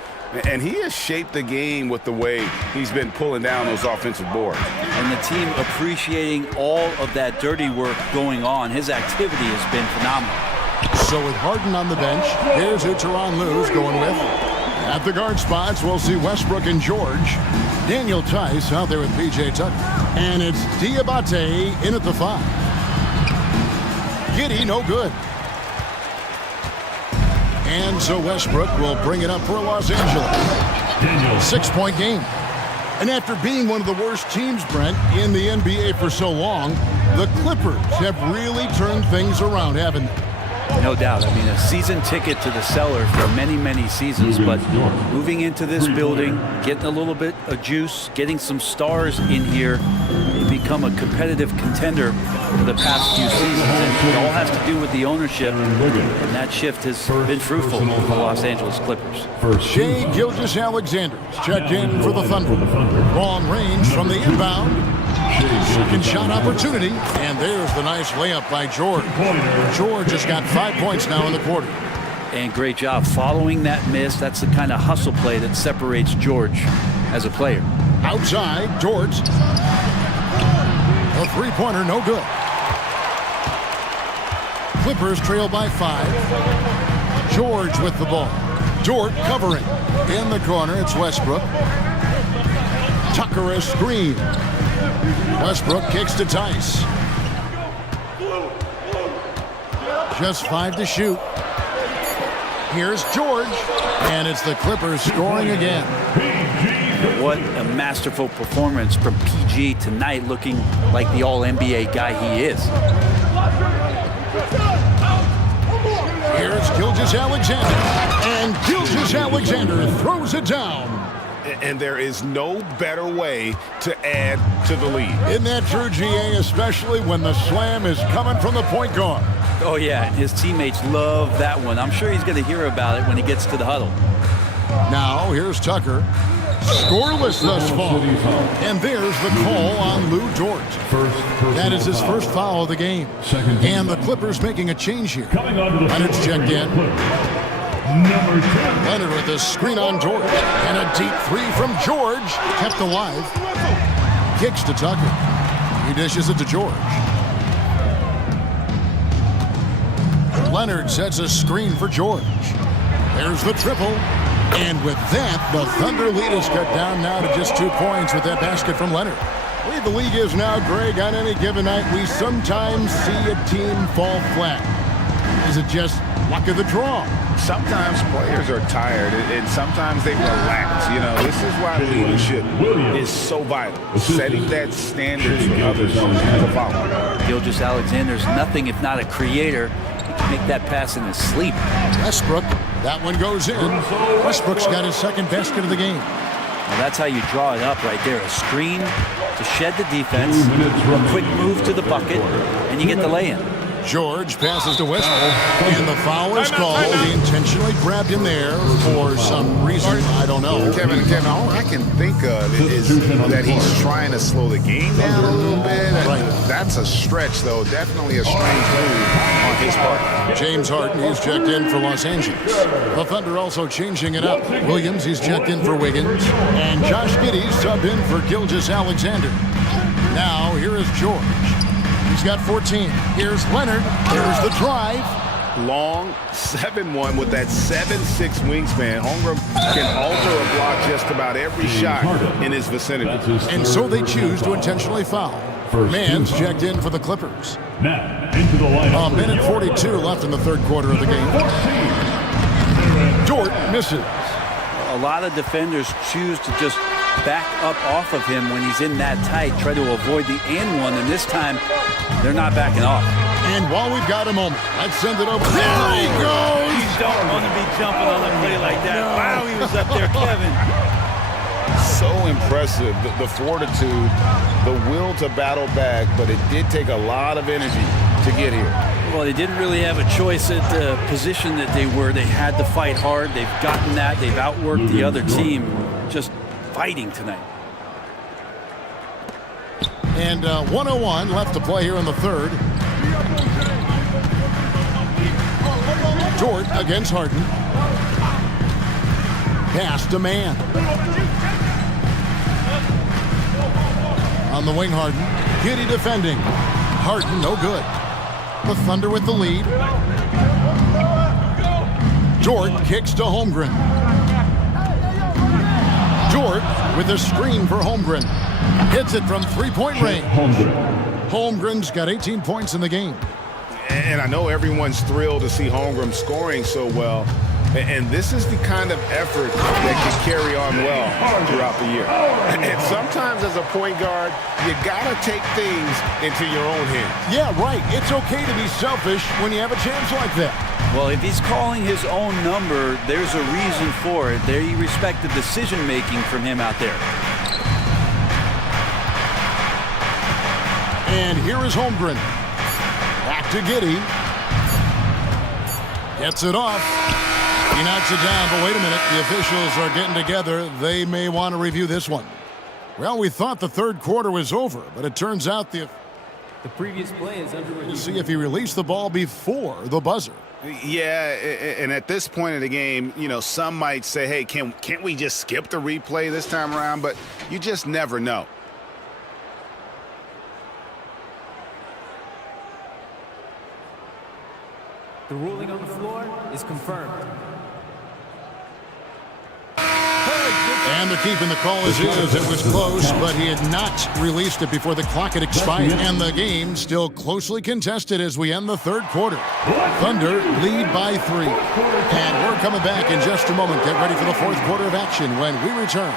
And he has shaped the game with the way he's been pulling down those offensive boards. And the team appreciating all of that dirty work going on. His activity has been phenomenal. So with Harden on the bench, here's who Tyronn Lue's going with. At the guard spots, we'll see Westbrook and George. Daniel Tice out there with P.J. Tucker. And it's Diabate in at the 5. Giddey, no good. And so Westbrook will bring it up for Los Angeles. 6-point game. And after being one of the worst teams, Brent, in the NBA for so long, the Clippers have really turned things around, haven't they? No doubt. I mean, a season ticket to the cellar for many, many seasons, but moving into this building, getting a little bit of juice, getting some stars in here, they've become a competitive contender for the past few seasons. And it all has to do with the ownership, and that shift has been fruitful for the Los Angeles Clippers. Shai Gilgeous-Alexander checked in for the Thunder. Long range from the inbound. Second shot opportunity, and there's the nice layup by George. George has got 5 points now in the quarter. And great job following that miss. That's the kind of hustle play that separates George as a player. Outside, George. A three-pointer, no good. Clippers trail by 5. George with the ball. Dort covering. In the corner, it's Westbrook. Tucker a screen. Westbrook kicks to Tice. Just 5 to shoot. Here's George. And it's the Clippers scoring again. What a masterful performance from PG tonight, looking like the all-NBA guy he is. Here's Gilgeous-Alexander. And Gilgeous-Alexander throws it down. And there is no better way to add to the lead. Isn't that true, GA, especially when the slam is coming from the point guard? Oh, yeah, and his teammates love that one. I'm sure he's going to hear about it when he gets to the huddle. Now, here's Tucker. Scoreless thus far. And there's the call on Lou Dort. That is his first foul of the game. And the Clippers making a change here. Leonard's checked in. Leonard with a screen on George. And a deep three from George. Kept alive. Kicks to Tucker. He dishes it to George. Leonard sets a screen for George. There's the triple. And with that, the Thunder lead is cut down now to just 2 points with that basket from Leonard. The way the league is now, Greg, on any given night, we sometimes see a team fall flat. Is it just luck of the draw? Sometimes players are tired, and sometimes they relax. You know, this is why leadership is so vital. Setting that standard for others to follow. Gilgeous Alexander's nothing if not a creator. He can make that pass in his sleep. Westbrook, that one goes in. Westbrook's got his second basket of the game. Well, that's how you draw it up right there. A screen to shed the defense, a quick move to the bucket, and you get the lay-in. George passes to Westbrook, and the foul is called. He intentionally grabbed him there for some reason. I don't know. Kevin, all I can think of is that he's trying to slow the game down a little bit. Right. That's a stretch, though. Definitely a strange move on his part. James Harden, he's checked in for Los Angeles. The Thunder also changing it up. Williams, he's checked in for Wiggins. And Josh Giddey subbed in for Gilgeous Alexander. Now, here is George. He's got 14. Here's Leonard. Here's the drive. Long 7-1 with that 7'6" wingspan. Holmgren can alter a block just about every shot in his vicinity. And so they choose to intentionally foul. Mann's checked in for the Clippers. Now, into the lineup. A minute 42 left in the third quarter of the game. Dort misses. A lot of defenders choose to just back up off of him when he's in that tight, try to avoid the and one, and this time they're not backing off. And while we've got a moment, let's send it over. There he goes! You don't want to be jumping on a play like that. No. Wow, he was up there, Kevin. So impressive, the fortitude, the will to battle back, but it did take a lot of energy to get here. Well, they didn't really have a choice at the position that they were. They had to fight hard. They've gotten that. They've outworked the other team. Just fighting tonight. And 1:01 left to play here in the third. Dort against Harden. Pass to Mann. On the wing, Harden. Giddey defending. Harden, no good. The Thunder with the lead. Dort kicks to Holmgren. Dort with a screen for Holmgren. Hits it from three-point range. Holmgren's got 18 points in the game. And I know everyone's thrilled to see Holmgren scoring so well. And this is the kind of effort that can carry on well throughout the year. And sometimes as a point guard, you gotta take things into your own hands. Yeah, right. It's okay to be selfish when you have a chance like that. Well, if he's calling his own number, there's a reason for it. They respect the decision-making from him out there. And here is Holmgren. Back to Giddey. Gets it off. He knocks it down, but wait a minute. The officials are getting together. They may want to review this one. Well, we thought the third quarter was over, but it turns out the previous play is under review. To see if he released the ball before the buzzer. Yeah, and at this point in the game, you know, some might say, hey, can't we just skip the replay this time around? But you just never know. The ruling on the floor is confirmed. And the keep in the call is it was close, but he had not released it before the clock had expired. And the game still closely contested as we end the third quarter. Thunder lead by 3. And we're coming back in just a moment. Get ready for the fourth quarter of action when we return.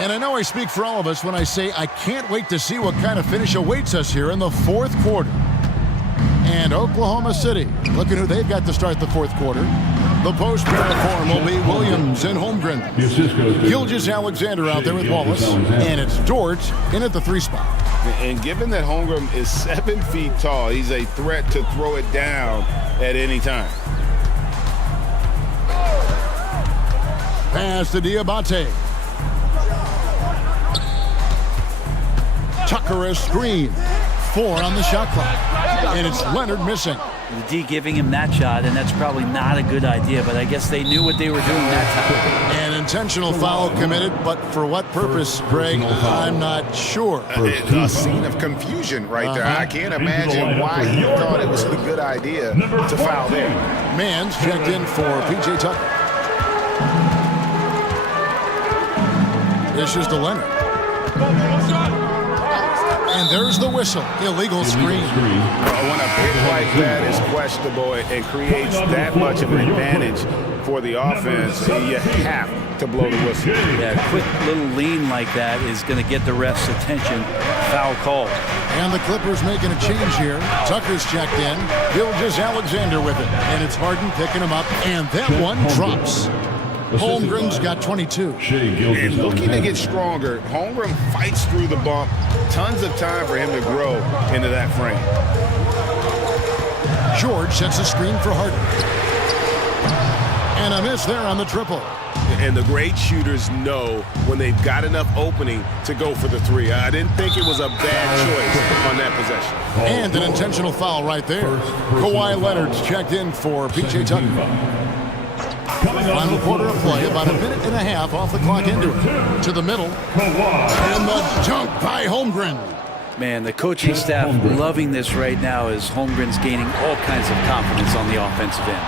And I know I speak for all of us when I say I can't wait to see what kind of finish awaits us here in the fourth quarter. And Oklahoma City, look at who they've got to start the fourth quarter. The post platform will be Williams and Holmgren. Gilgeous Alexander out there with Wallace. And it's Dort in at the 3 spot. And given that Holmgren is 7 feet tall, he's a threat to throw it down at any time. Pass to Diabate. Tucker a screen. 4 on the shot clock. And it's Leonard missing. The D giving him that shot, and that's probably not a good idea, but I guess they knew what they were doing that time. An intentional foul committed, but for what purpose, Greg, I'm not sure. A scene of confusion right there. I can't imagine why he thought it was a good idea to foul there. Mann's checked in for P.J. Tucker. Dishes to Leonard. And there's the whistle. Illegal screen. When a pick like that is questionable and creates that much of an advantage for the offense, you have to blow the whistle. Yeah, a quick little lean like that is going to get the ref's attention. Foul call. And the Clippers making a change here. Tucker's checked in. Gilgeous Alexander with it. And it's Harden picking him up. And that one drops. Holmgren's got 22. And looking to get stronger, Holmgren fights through the bump. Tons of time for him to grow into that frame. George sets a screen for Harden. And a miss there on the triple. And the great shooters know when they've got enough opening to go for the 3. I didn't think it was a bad choice on that possession. And an intentional foul right there. Kawhi Leonard's checked in for P.J. Tucker. Final quarter of play, about a minute and a half off the clock into it. To the middle. And the dunk by Holmgren. Man, the coaching staff loving this right now as Holmgren's gaining all kinds of confidence on the offensive end.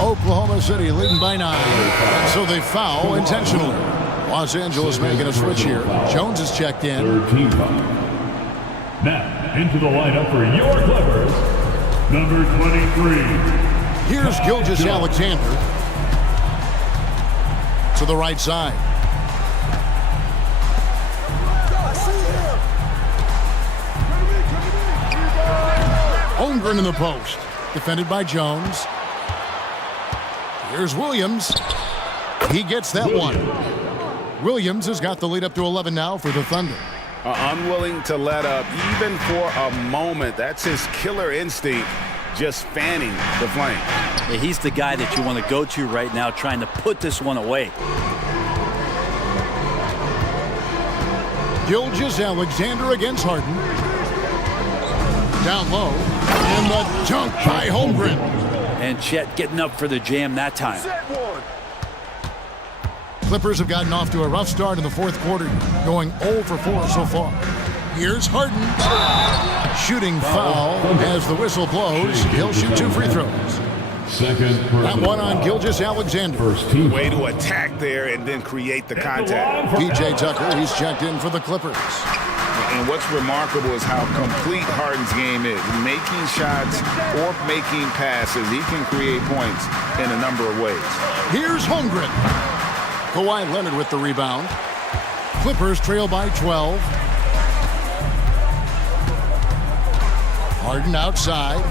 Oklahoma City leading by 9. And so they foul intentionally. Los Angeles making a switch here. Jones is checked in. Now, into the lineup for your Clippers, number 23. Here's Gilgeous Alexander to the right side. Holmgren in the post. Defended by Jones. Here's Williams. He gets that one. Williams has got the lead up to 11 now for the Thunder. Unwilling to let up even for a moment. That's his killer instinct. Just fanning the flame. Yeah, he's the guy that you want to go to right now trying to put this one away. Gilgeous Alexander against Harden. Down low. And the dunk by Holmgren. And Chet getting up for the jam that time. Clippers have gotten off to a rough start in the 4th quarter, going 0 for 4 so far. Here's Harden. Shooting foul as the whistle blows. He'll shoot 2 free throws. That one on Gilgeous Alexander. Way to attack there and then create the contact. P.J. Tucker, he's checked in for the Clippers. And what's remarkable is how complete Harden's game is. Making shots or making passes, he can create points in a number of ways. Here's Holmgren. Kawhi Leonard with the rebound. Clippers trail by 12. Harden outside.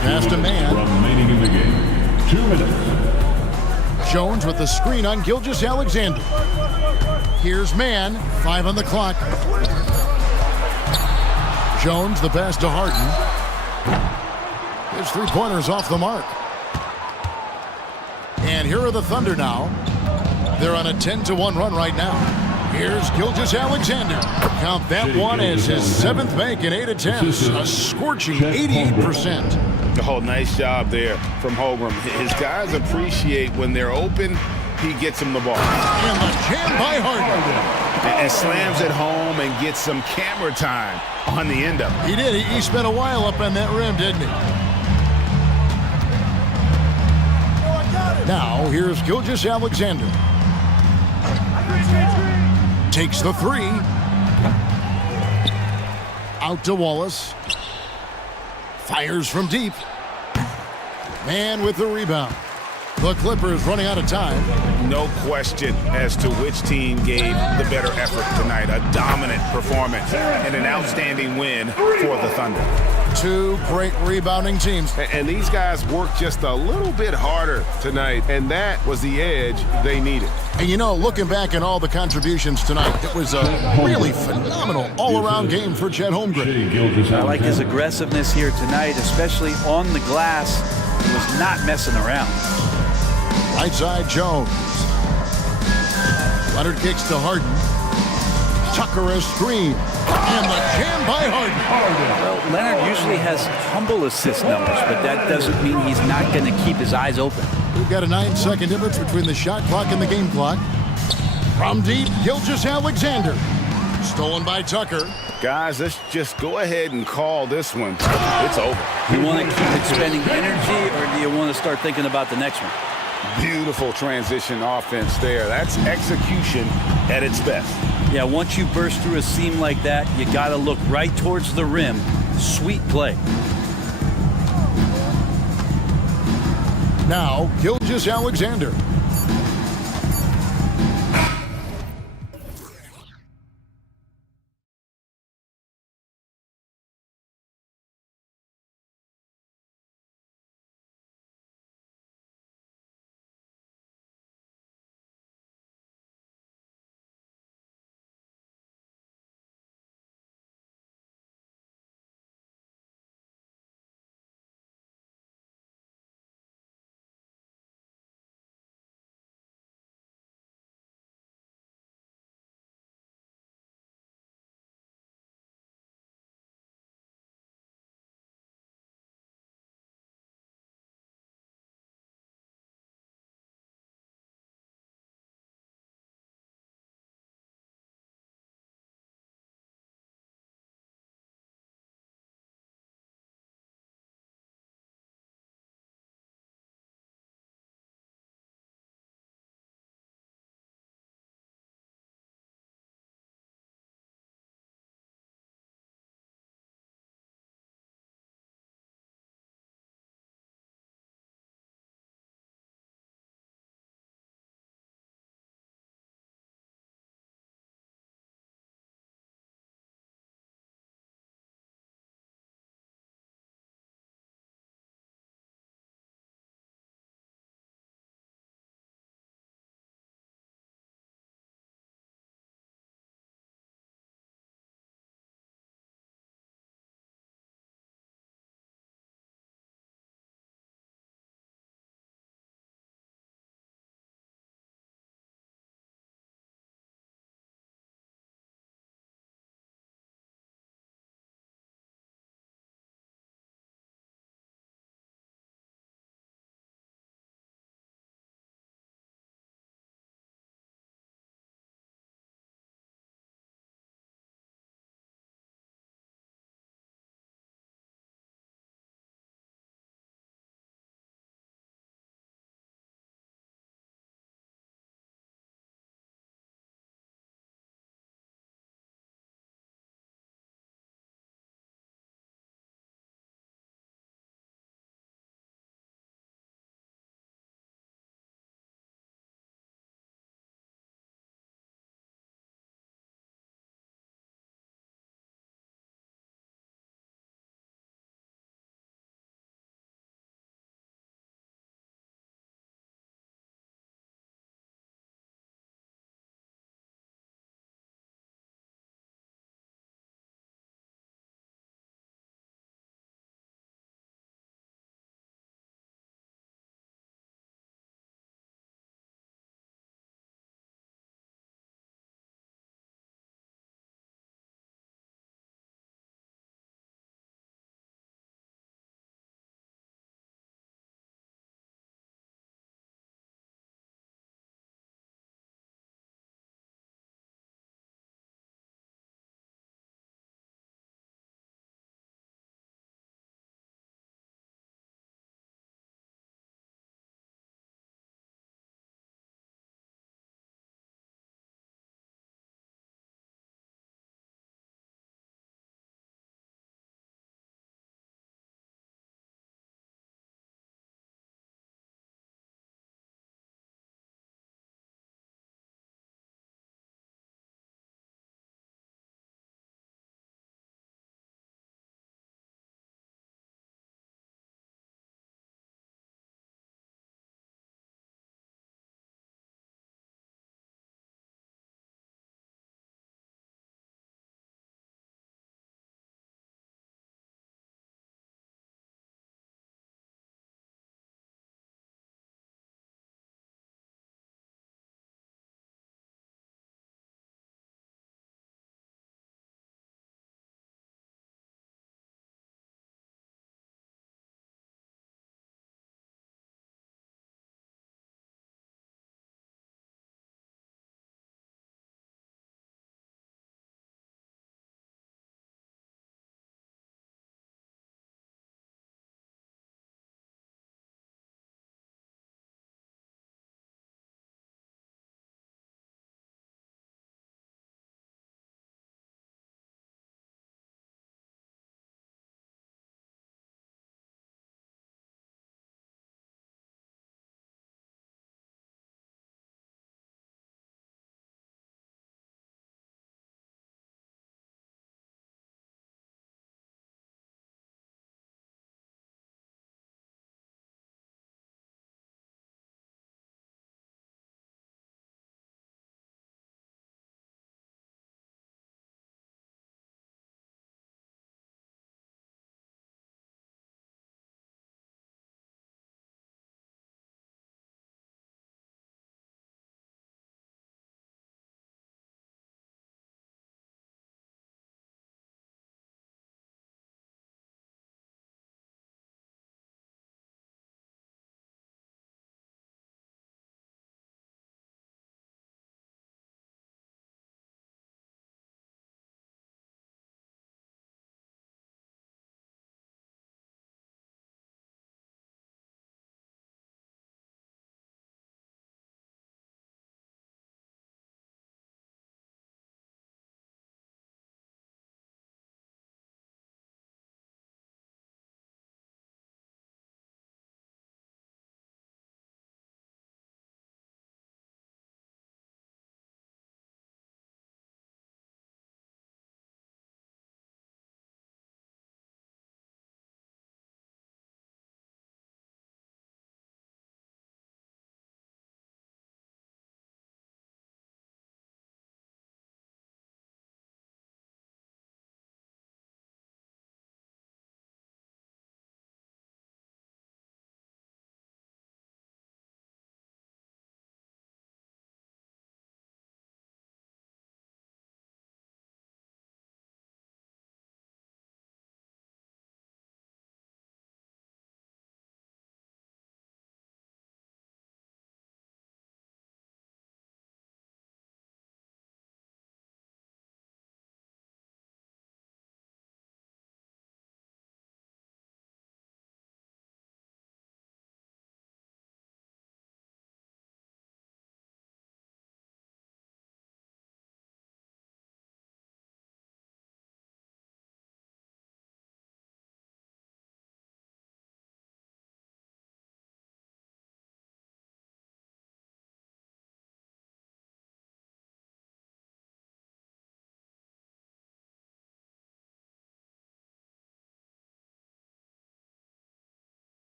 Pass to man. Remaining in the game, 2 minutes. Jones with the screen on Gilgeous Alexander. Here's man. 5 on the clock. Jones the pass to Harden. His 3-pointers off the mark. And here are the Thunder now. They're on a 10-1 run right now. Here's Gilgeous Alexander. Count that one as his 7th make in 8 attempts. A scorching 88%. Oh, nice job there from Holmgren. His guys appreciate when they're open, he gets them the ball. And the jam by Harden. And slams it home and gets some camera time on the end of it. He did. He spent a while up on that rim, didn't he? Now, here's Gilgeous Alexander. Takes the 3. Out to Wallace. Fires from deep. Man with the rebound. The Clippers running out of time. No question as to which team gave the better effort tonight. A dominant performance and an outstanding win for the Thunder. Two great rebounding teams. And these guys worked just a little bit harder tonight, and that was the edge they needed. And you know, looking back at all the contributions tonight, it was a really phenomenal all-around game for Chet Holmgren. I like his aggressiveness here tonight, especially on the glass. He was not messing around. Right side, Jones. Leonard kicks to Harden. Tucker a screen. And the jam by Harden. Well, Leonard usually has humble assist numbers, but that doesn't mean he's not going to keep his eyes open. We've got a 9-second difference between the shot clock and the game clock. From deep, Gilgeous-Alexander. Stolen by Tucker. Guys, let's just go ahead and call this one. It's over. You want to keep expending energy, or do you want to start thinking about the next one? Beautiful transition offense there. That's execution at its best. Yeah, once you burst through a seam like that, you got to look right towards the rim. Sweet play. Now, Gilgeous-Alexander.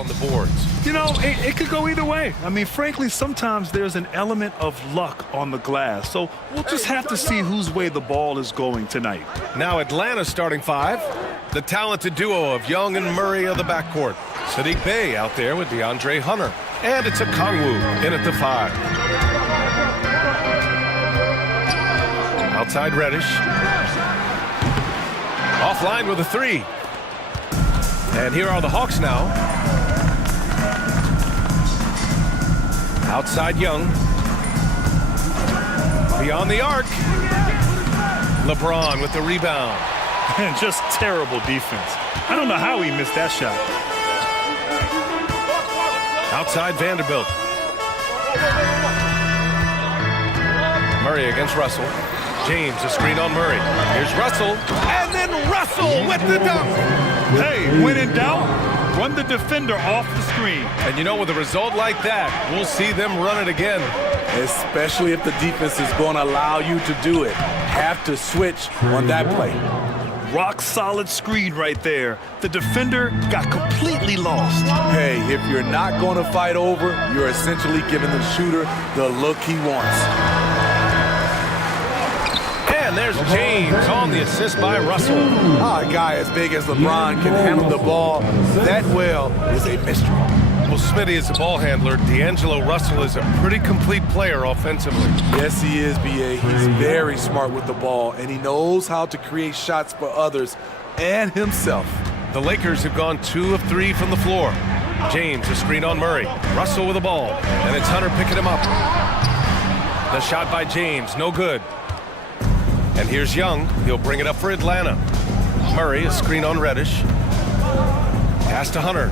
on the boards. You know, it could go either way. I mean, frankly, sometimes there's an element of luck on the glass. So we'll just have to see whose way the ball is going tonight. Now Atlanta's starting five. The talented duo of Young and Murray of the backcourt. Sadiq Bey out there with DeAndre Hunter. And it's a Kongwu in at the 5. Outside Reddish. Offline with a 3. And here are the Hawks now. Outside Young. Beyond the arc. LeBron with the rebound. And just terrible defense. I don't know how he missed that shot. Outside Vanderbilt. Murray against Russell. James, a screen on Murray. Here's Russell. And then Russell with the dunk. Hey, when in doubt, run the defender off the screen. And you know, with a result like that, we'll see them run it again. Especially if the defense is going to allow you to do it. Have to switch on that play. Rock solid screen right there. The defender got completely lost. Hey, if you're not going to fight over, you're essentially giving the shooter the look he wants. And there's James on the assist by Russell. A guy as big as LeBron can handle the ball that well is a mystery. Well, Smitty is a ball handler. D'Angelo Russell is a pretty complete player offensively. Yes, he is, B.A. He's very smart with the ball, and he knows how to create shots for others and himself. The Lakers have gone 2 of 3 from the floor. James, a screen on Murray. Russell with the ball, and it's Hunter picking him up. The shot by James, no good. And here's Young. He'll bring it up for Atlanta. Murray, a screen on Reddish. Pass to Hunter.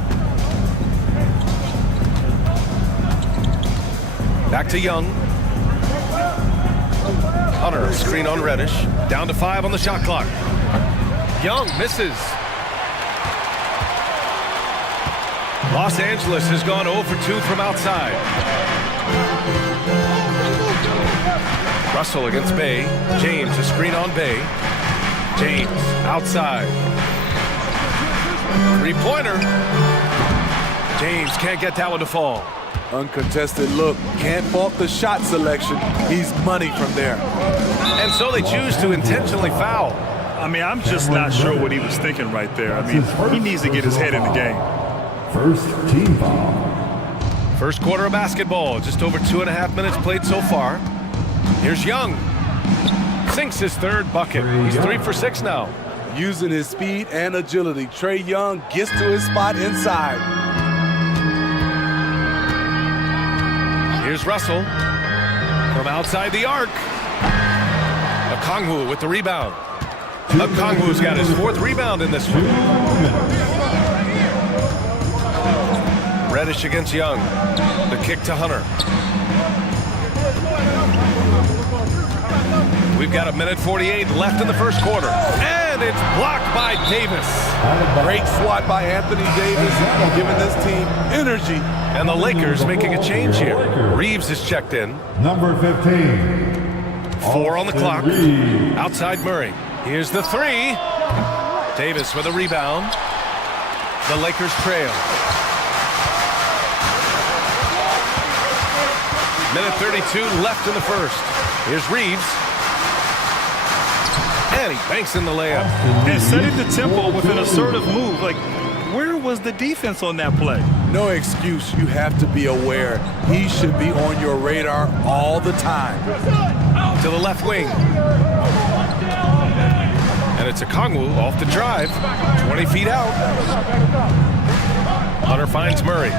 Back to Young. Hunter, a screen on Reddish. Down to 5 on the shot clock. Young misses. Los Angeles has gone 0 for 2 from outside. Russell against Bey. James, a screen on Bey. James, outside. Three-pointer. James can't get that one to fall. Uncontested look. Can't fault the shot selection. He's money from there. And so they choose to intentionally foul. I mean, I'm just not sure what he was thinking right there. I mean, he needs to get his head in the game. First team foul. First quarter of basketball. Just over 2.5 minutes played so far. Here's Young. Sinks his third bucket. He's 3 for 6 now. Using his speed and agility, Trae Young gets to his spot inside. Here's Russell from outside the arc. Okongwu with the rebound. Okongwu's got his 4th rebound in this one. Reddish against Young. The kick to Hunter. We've got 1:48 left in the first quarter. And it's blocked by Davis. Great swat by Anthony Davis, giving this team energy. And the Lakers making a change here. Reeves is checked in. Number 15. 4 on the clock. Outside Murray. Here's the 3. Davis with a rebound. The Lakers trail. 1:32 left in the first. Here's Reeves. And he banks in the layup. And setting the tempo with an assertive move. Like, where was the defense on that play? No excuse. You have to be aware. He should be on your radar all the time. To the left wing. And it's Okongwu off the drive. 20 feet out. Hunter finds Murray.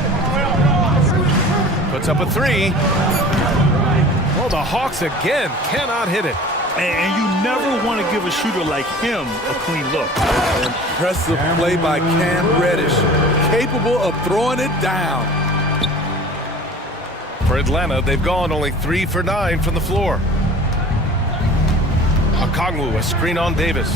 Puts up a 3. Well, the Hawks again cannot hit it. And you never want to give a shooter like him a clean look. Impressive play by Cam Reddish. Capable of throwing it down. For Atlanta, they've gone only 3 for 9 from the floor. Okongwu, a screen on Davis.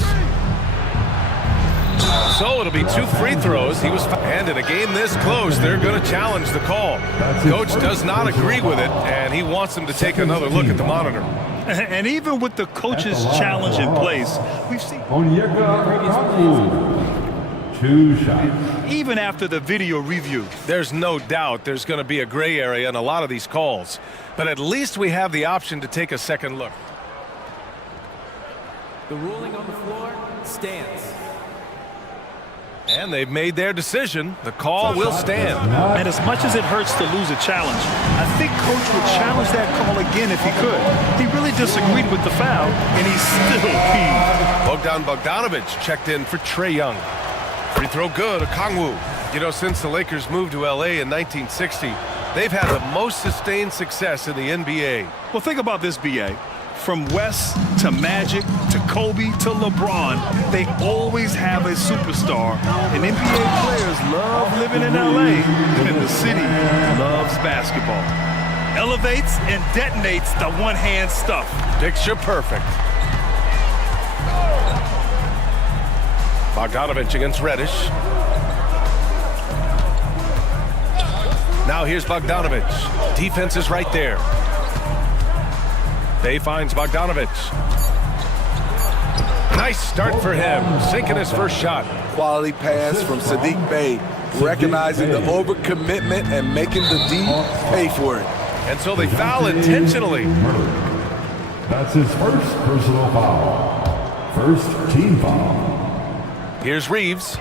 So it'll be 2 free throws. And in a game this close, they're going to challenge the call. Coach does not agree with it, and he wants them to take another look at the monitor. And even with the coach's challenge in place, we've seen... Onyeka Okongwu. 2 shots. even after the video review. There's no doubt there's going to be a gray area in a lot of these calls, but at least we have the option to take a second look. The ruling on the floor stands. And they've made their decision. The call will stand. And as much as it hurts to lose a challenge, I think Coach would challenge that call again if he could. He really disagreed with the foul, and he's still peeved. Bogdan Bogdanovic checked in for Trae Young. Free throw good, Okongwu. You know, since the Lakers moved to L.A. in 1960, they've had the most sustained success in the NBA. Well, think about this, B.A. From West to Magic to Kobe to LeBron, they always have a superstar. And NBA players love living in LA, and the city loves basketball. Elevates and detonates the one-hand stuff. Picture perfect. Bogdanovic against Reddish. Now here's Bogdanovic. Defense is right there. Bay finds Bogdanovic. Nice start for him, sinking his first shot. Quality pass from Sadiq Bey, recognizing the overcommitment and making the D pay for it. And so they foul intentionally. That's his first personal foul. First team foul. Here's Reeves.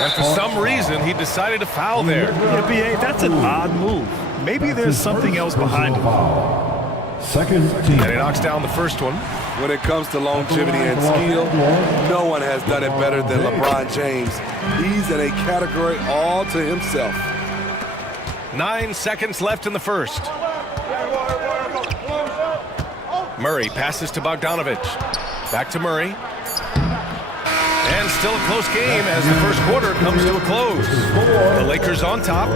And for some reason, he decided to foul there. Yeah, B.A., that's an odd move. Maybe there's something else behind it. Second team. And he knocks down the first one. When it comes to longevity and skill, no one has done it better than LeBron James. He's in a category all to himself. 9 seconds left in the first. Murray passes to Bogdanovic. Back to Murray. And still a close game as the first quarter comes to a close. The Lakers on top.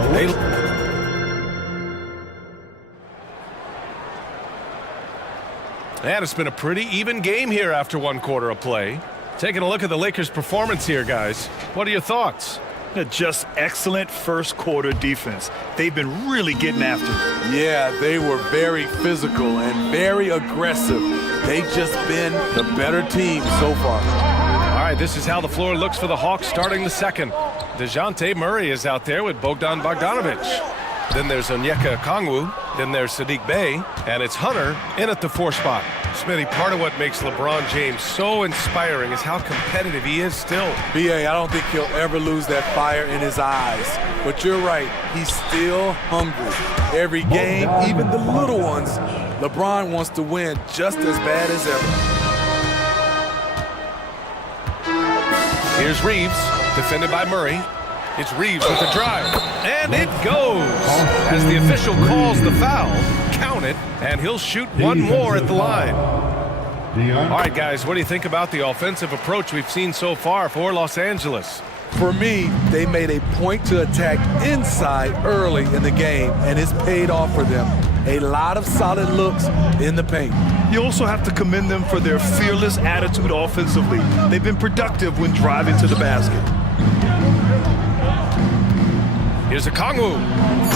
And it's been a pretty even game here after one quarter of play. Taking a look at the Lakers' performance here, guys. What are your thoughts? Just excellent first quarter defense. They've been really getting after it. Yeah, they were very physical and very aggressive. They've just been the better team so far. All right, this is how the floor looks for the Hawks starting the second. DeJounte Murray is out there with Bogdan Bogdanovic. Then there's Onyeka Okongwu. Then there's Sadiq Bey. And it's Hunter in at the 4 spot. Smitty, part of what makes LeBron James so inspiring is how competitive he is still. B.A., I don't think he'll ever lose that fire in his eyes. But you're right, he's still hungry. Every game, even the little ones, LeBron wants to win just as bad as ever. Here's Reeves, defended by Murray. It's Reeves with the drive, and it goes! As the official calls the foul, count it, and he'll shoot one more at the line. All right, guys, what do you think about the offensive approach we've seen so far for Los Angeles? For me, they made a point to attack inside early in the game, and it's paid off for them. A lot of solid looks in the paint. You also have to commend them for their fearless attitude offensively. They've been productive when driving to the basket. Here's Okongwu.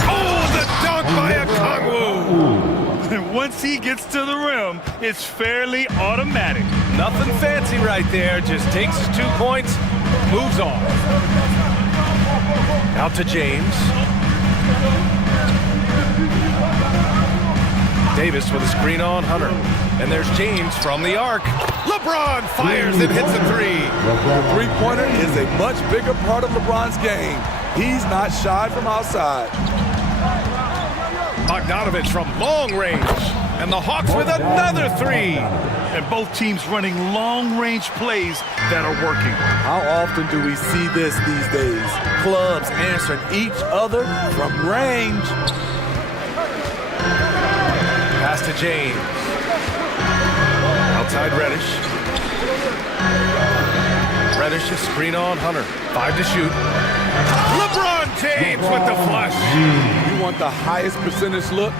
Oh, the dunk by Okongwu! And once he gets to the rim, it's fairly automatic. Nothing fancy right there. Just takes his 2 points, moves on. Out to James. Davis with a screen on Hunter. And there's James from the arc. LeBron fires and hits a 3. The three-pointer is a much bigger part of LeBron's game. He's not shy from outside. Bogdanovic from long range. And the Hawks with another 3. And both teams running long-range plays that are working. How often do we see this these days? Clubs answering each other from range. Pass to James. Outside Reddish. Reddish is screen on Hunter. 5 to shoot. LeBron James with the flush. You want the highest percentage look?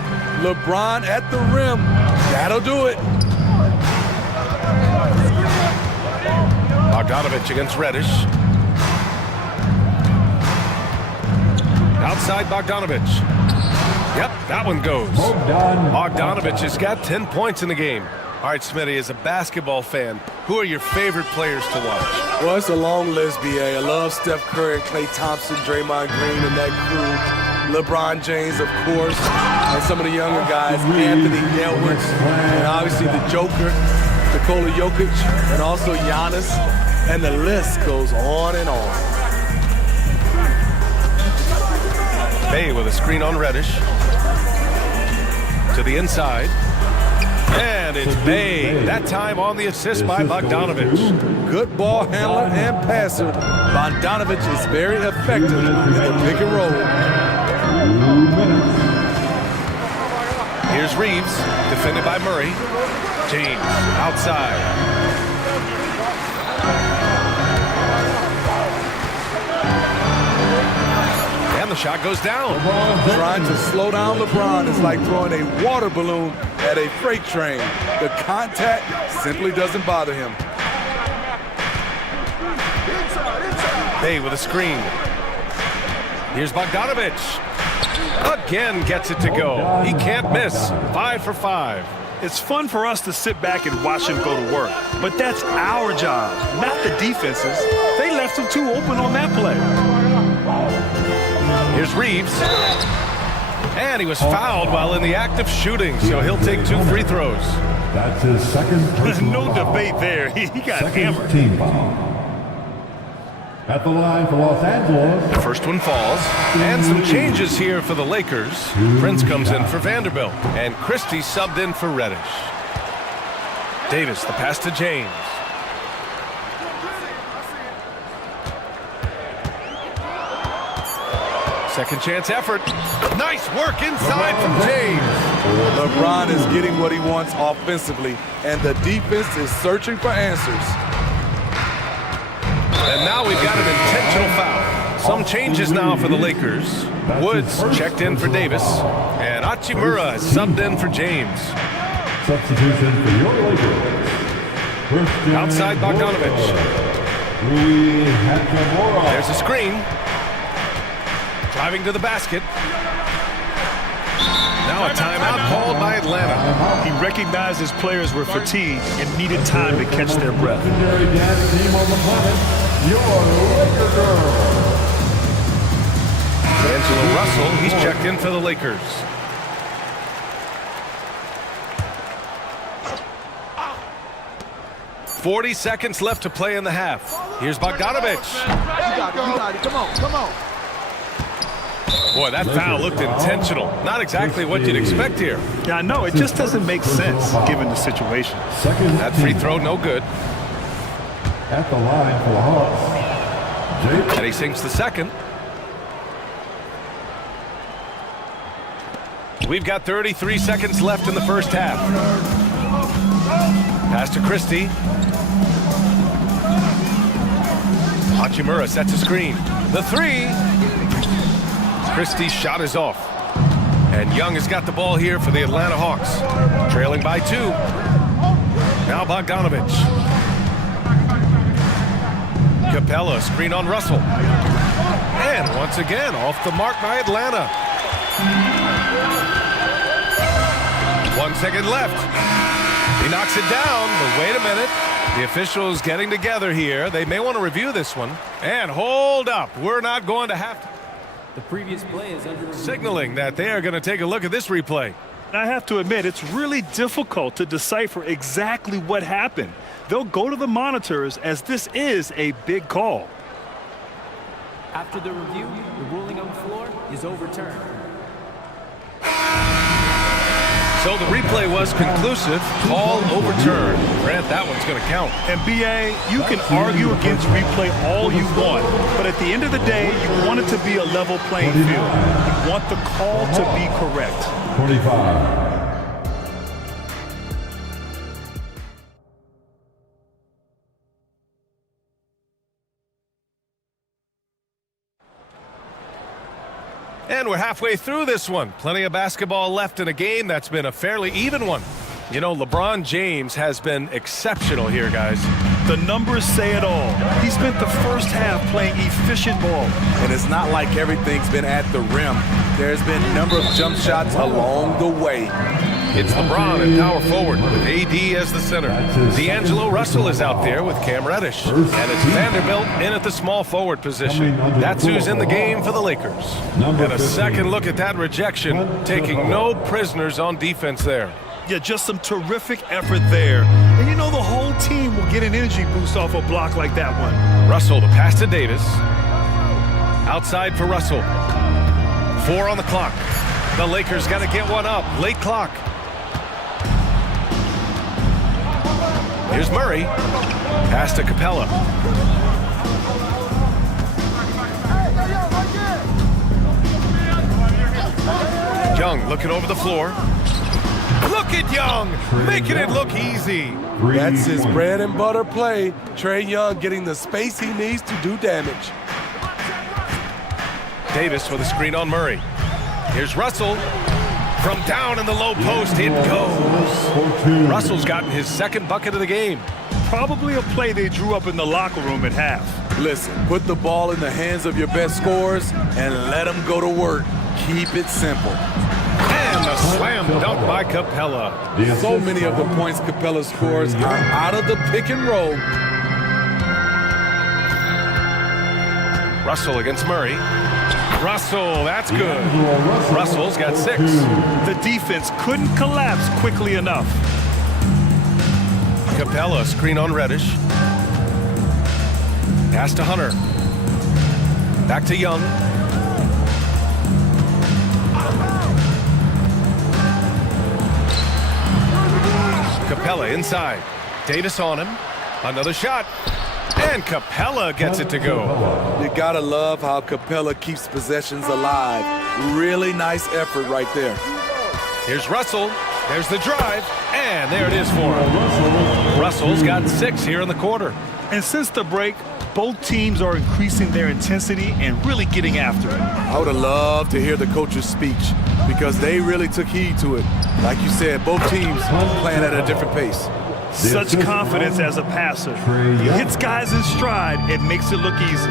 LeBron at the rim. That'll do it. Bogdanovic against Reddish. Outside Bogdanovic. Yep, that one goes. Bogdanovic has got 10 points in the game. All right, Smitty, as a basketball fan, who are your favorite players to watch? Well, it's a long list, B.A. I love Steph Curry and Klay Thompson, Draymond Green, and that crew. LeBron James, of course, and some of the younger guys, Anthony Edwards, and obviously the Joker, Nikola Jokic, and also Giannis, and the list goes on and on. Bay with a screen on Reddish. To the inside. And it's Bay, that time on the assist by Bogdanovich. Good ball handler and passer. Bogdanovich is very effective in the pick and roll. Here's Reeves, defended by Murray. James, outside. And the shot goes down. Trying to slow down LeBron is like throwing a water balloon at a freight train. The contact simply doesn't bother him. Bay with a screen. Here's Bogdanovich. Again gets it to go. He can't miss. 5 for 5. It's fun for us to sit back and watch him go to work, but that's our job, not the defense's. They left him too open on that play. Here's Reeves. And he was fouled while in the act of shooting, so he'll take 2 free throws. That's his second personal No foul. debate there. He got Second hammered. team foul. At the line for Los Angeles. The first one falls. And some changes here for the Lakers. Prince comes in for Vanderbilt. And Christie subbed in for Reddish. Davis, the pass to James. Second chance effort. Nice work inside from James. LeBron is getting what he wants offensively, and the defense is searching for answers. And now we've got an intentional foul. Some changes now for the Lakers. Woods checked in for Davis. And Hachimura is subbed in for James. Substitution for your Lakers. Outside Bogdanovich. There's a screen. Driving to the basket. Now a timeout called by Atlanta. He recognized his players were fatigued and needed time to catch their breath. Legendary dance team on the planet. Your Laker girl. D'Angelo Russell, he's checked in for the Lakers. "40 seconds left to play in the half. Here's Bogdanovich. Come on. Boy, that foul looked intentional. Not exactly what you'd expect here. Yeah, I know. It just doesn't make sense given the situation. Second That free throw, no good. at the line for the Hawks. And he sinks the second. We've got 33 seconds left in the first half. Pass to Christie. Hachimura sets a screen. The three. Christie's shot is off. And Young has got the ball here for the Atlanta Hawks. Trailing by 2. Now Bogdanovich. Capella, screen on Russell. And once again, off the mark by Atlanta. 1 second left. He knocks it down, but wait a minute. The officials getting together here. They may want to review this one. And hold up. We're not going to have to. The previous play is under Signaling that they are going to take a look at this replay. I have to admit, it's really difficult to decipher exactly what happened. They'll go to the monitors as this is a big call. After the review, the ruling on the floor is overturned. So the replay was conclusive. Call overturned. Grant, that one's going to count. And BA, you can argue against replay all you want, but at the end of the day, you want it to be a level playing field. You want the call to be correct. 25. And we're halfway through this one. Plenty of basketball left in a game that's been a fairly even one. You know, LeBron James has been exceptional here, guys. The numbers say it all. He spent the first half playing efficient ball. And it's not like everything's been at the rim. There's been a number of jump shots along the way. It's LeBron in power forward with AD as the center. D'Angelo Russell is out there with Cam Reddish. And it's Vanderbilt in at the small forward position. That's who's in the game for the Lakers. And a second look at that rejection, taking no prisoners on defense there. Yeah, just some terrific effort there. And you know the whole team will get an energy boost off a block like that one. Russell, the pass to Davis. Outside for Russell. 4 on the clock. The Lakers got to get one up. Late clock. Here's Murray. Pass to Capella. Young looking over the floor. Look at Young, making it look easy. That's his bread and butter play. Trae Young getting the space he needs to do damage. Davis with a screen on Murray. Here's Russell. From down in the low post, it goes. Russell's gotten his second bucket of the game. Probably a play they drew up in the locker room at half. Listen, put the ball in the hands of your best scorers and let them go to work. Keep it simple. And a slam dunk by Capella. So many of the points Capella scores are out of the pick and roll. Russell against Murray. Russell, that's good. Russell's got 6. The defense couldn't collapse quickly enough. Capella, screen on Reddish. Pass to Hunter. Back to Young. Capella inside. Davis on him. Another shot. And Capella gets it to go. You gotta love how Capella keeps possessions alive. Really nice effort right there. Here's Russell. There's the drive. And there it is for him. Russell's got 6 here in the quarter. And since the break, both teams are increasing their intensity and really getting after it. I would have loved to hear the coach's speech because they really took heed to it. Like you said, both teams playing at a different pace. Such confidence as a passer. He hits guys in stride and makes it look easy.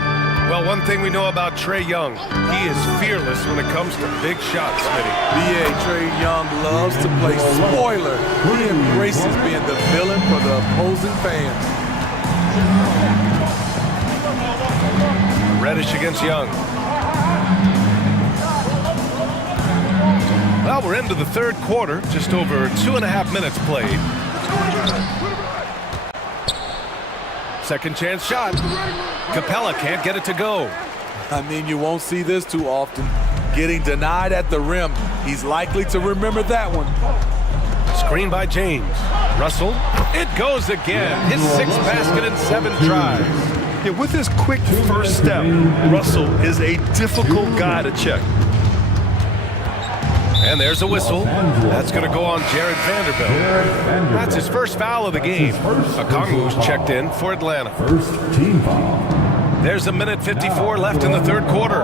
Well, one thing we know about Trae Young, he is fearless when it comes to big shots, Smitty. BA, Trae Young loves to play spoiler. He embraces being the villain for the opposing fans. Reddish against Young. Well, we're into the third quarter, just over 2.5 minutes played. Second chance shot. Capella can't get it to go. I mean, you won't see this too often. Getting denied at the rim. He's likely to remember that one. Screen by James. Russell. It goes again. His 6th basket in 7 tries. Yeah, with his quick first step, Russell is a difficult guy to check. And there's a whistle. That's going to go on Jared Vanderbilt. That's his first foul of the game. Okongwu's checked in for Atlanta. First team foul. There's 1:54 left in the third quarter.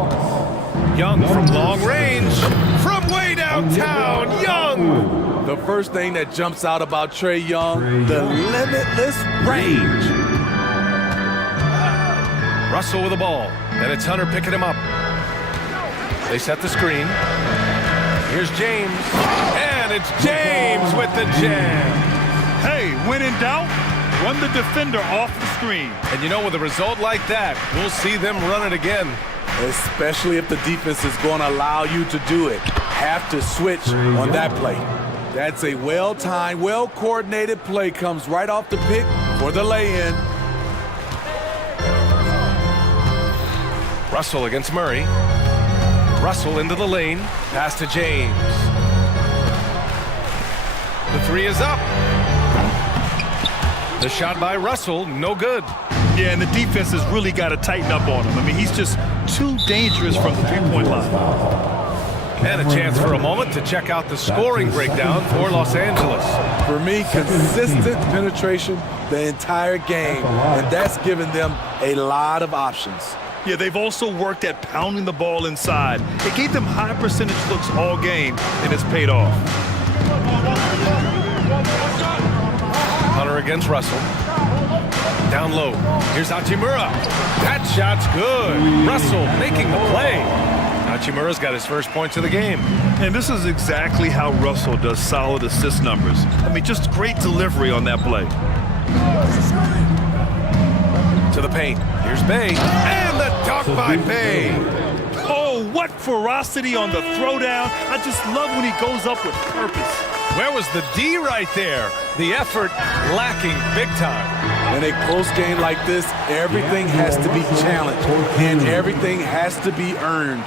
Young from long range. From way downtown, Young! The first thing that jumps out about Trae Young, the limitless range. Russell with the ball, and it's Hunter picking him up. They set the screen. Here's James, and it's James with the jam. Hey, when in doubt, run the defender off the screen. And you know, with a result like that, we'll see them run it again. Especially if the defense is going to allow you to do it. Have to switch on that play. That's a well-timed, well-coordinated play. Comes right off the pick for the lay-in. Russell against Murray. Russell into the lane. Pass to James. The 3 is up. The shot by Russell, no good. Yeah, and the defense has really got to tighten up on him. I mean, he's just too dangerous from the three-point line. And a chance for a moment to check out the scoring breakdown for Los Angeles. For me, consistent penetration the entire game, and that's given them a lot of options. Yeah, they've also worked at pounding the ball inside. It gave them high percentage looks all game, and it's paid off. Hunter against Russell. Down low. Here's Hachimura. That shot's good. Russell making the play. Hachimura's got his first points of the game. And this is exactly how Russell does solid assist numbers. I mean, just great delivery on that play. To the paint. Here's Bay. And the dunk by Bay. Oh, what ferocity on the throwdown. I just love when he goes up with purpose. Where was the D right there? The effort lacking big time. In a close game like this, everything has to be challenged and everything has to be earned.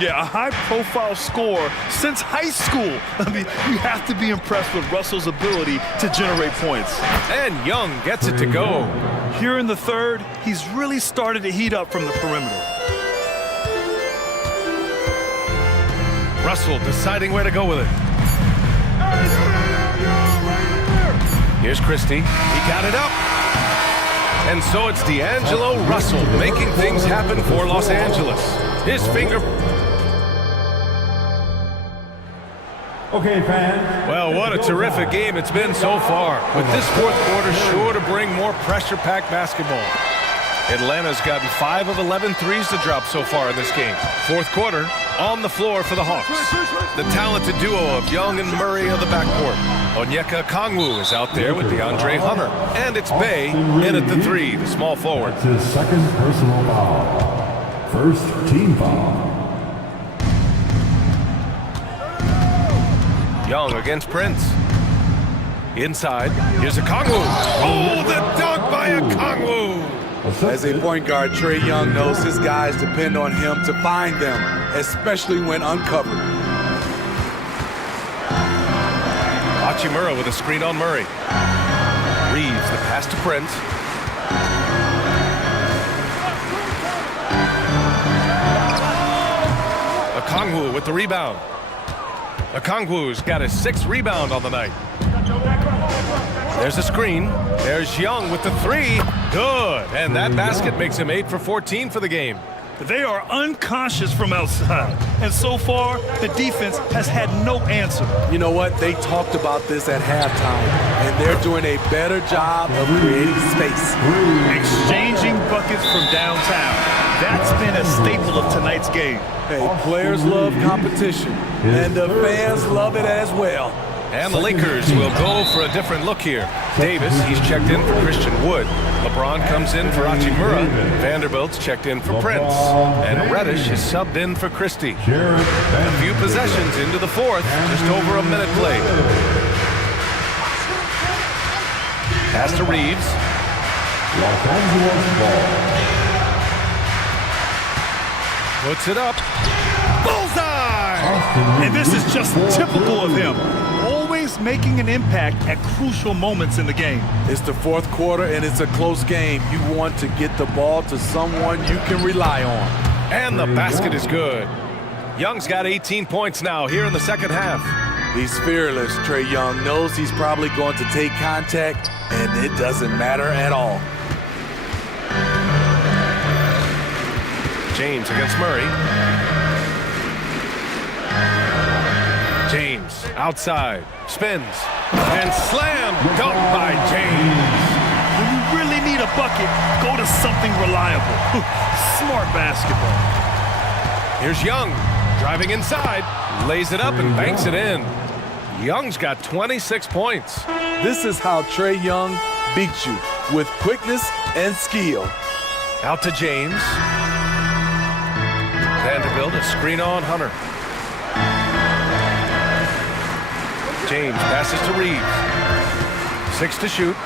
Yeah, a high-profile score since high school. I mean, you have to be impressed with Russell's ability to generate points. And Young gets it to go. Here in the third, he's really started to heat up from the perimeter. Russell deciding where to go with it. Here's Christie. He got it up. And so it's D'Angelo Russell making things happen for Los Angeles. His finger... Okay, fans. Well, what a terrific game it's been so far. With this fourth quarter sure to bring more pressure-packed basketball. Atlanta's gotten 5 of 11 threes to drop so far in this game. Fourth quarter, on the floor for the Hawks. The talented duo of Young and Murray of the backcourt. Onyeka Okongwu is out there with DeAndre Hunter. And it's Bay in at the 3, the small forward. That's his second personal foul. First team foul. Young against Prince. Inside, here's Okongwu. Oh, the dunk by Okongwu! As a point guard, Trae Young knows his guys depend on him to find them, especially when uncovered. Hachimura with a screen on Murray. Reeves the pass to Prince. Okongwu with the rebound. Okongwu's got his 6th rebound on the night. There's a screen. There's Young with the 3. Good. And that basket makes him 8 for 14 for the game. They are unconscious from outside. And so far, the defense has had no answer. You know what? They talked about this at halftime, and they're doing a better job of creating space. Exchanging buckets from downtown. That's been a staple of tonight's game. Hey, players love competition, and the fans love it as well. And the Lakers will go for a different look here. Davis, he's checked in for Christian Wood. LeBron comes in for Hachimura. Vanderbilt's checked in for Prince. And Reddish is subbed in for Christie. A few possessions into the fourth, just over a minute played. Pass to Reeves. Los Angeles ball. Puts it up. Bullseye! And this is just typical of him. Always making an impact at crucial moments in the game. It's the fourth quarter and it's a close game. You want to get the ball to someone you can rely on. And the basket is good. Young's got 18 points now here in the second half. He's fearless. Trae Young knows he's probably going to take contact, and it doesn't matter at all. James against Murray. James outside, spins, and slam dunk by James. When you really need a bucket, go to something reliable. Smart basketball. Here's Young, driving inside, lays it up and banks it in. Young's got 26 points. This is how Trae Young beats you, with quickness and skill. Out to James. Vanderbilt, a screen on Hunter. James passes to Reeves. 6 to shoot.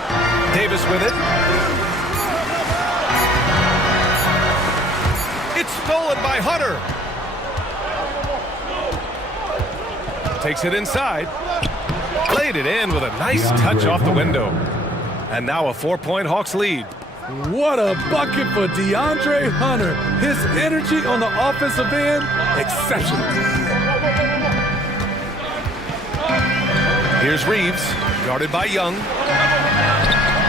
Davis with it. It's stolen by Hunter. Takes it inside. Played it in with a nice touch off the window. And now a 4-point Hawks lead. What a bucket for DeAndre Hunter. His energy on the offensive end, exceptional. Here's Reeves, guarded by Young.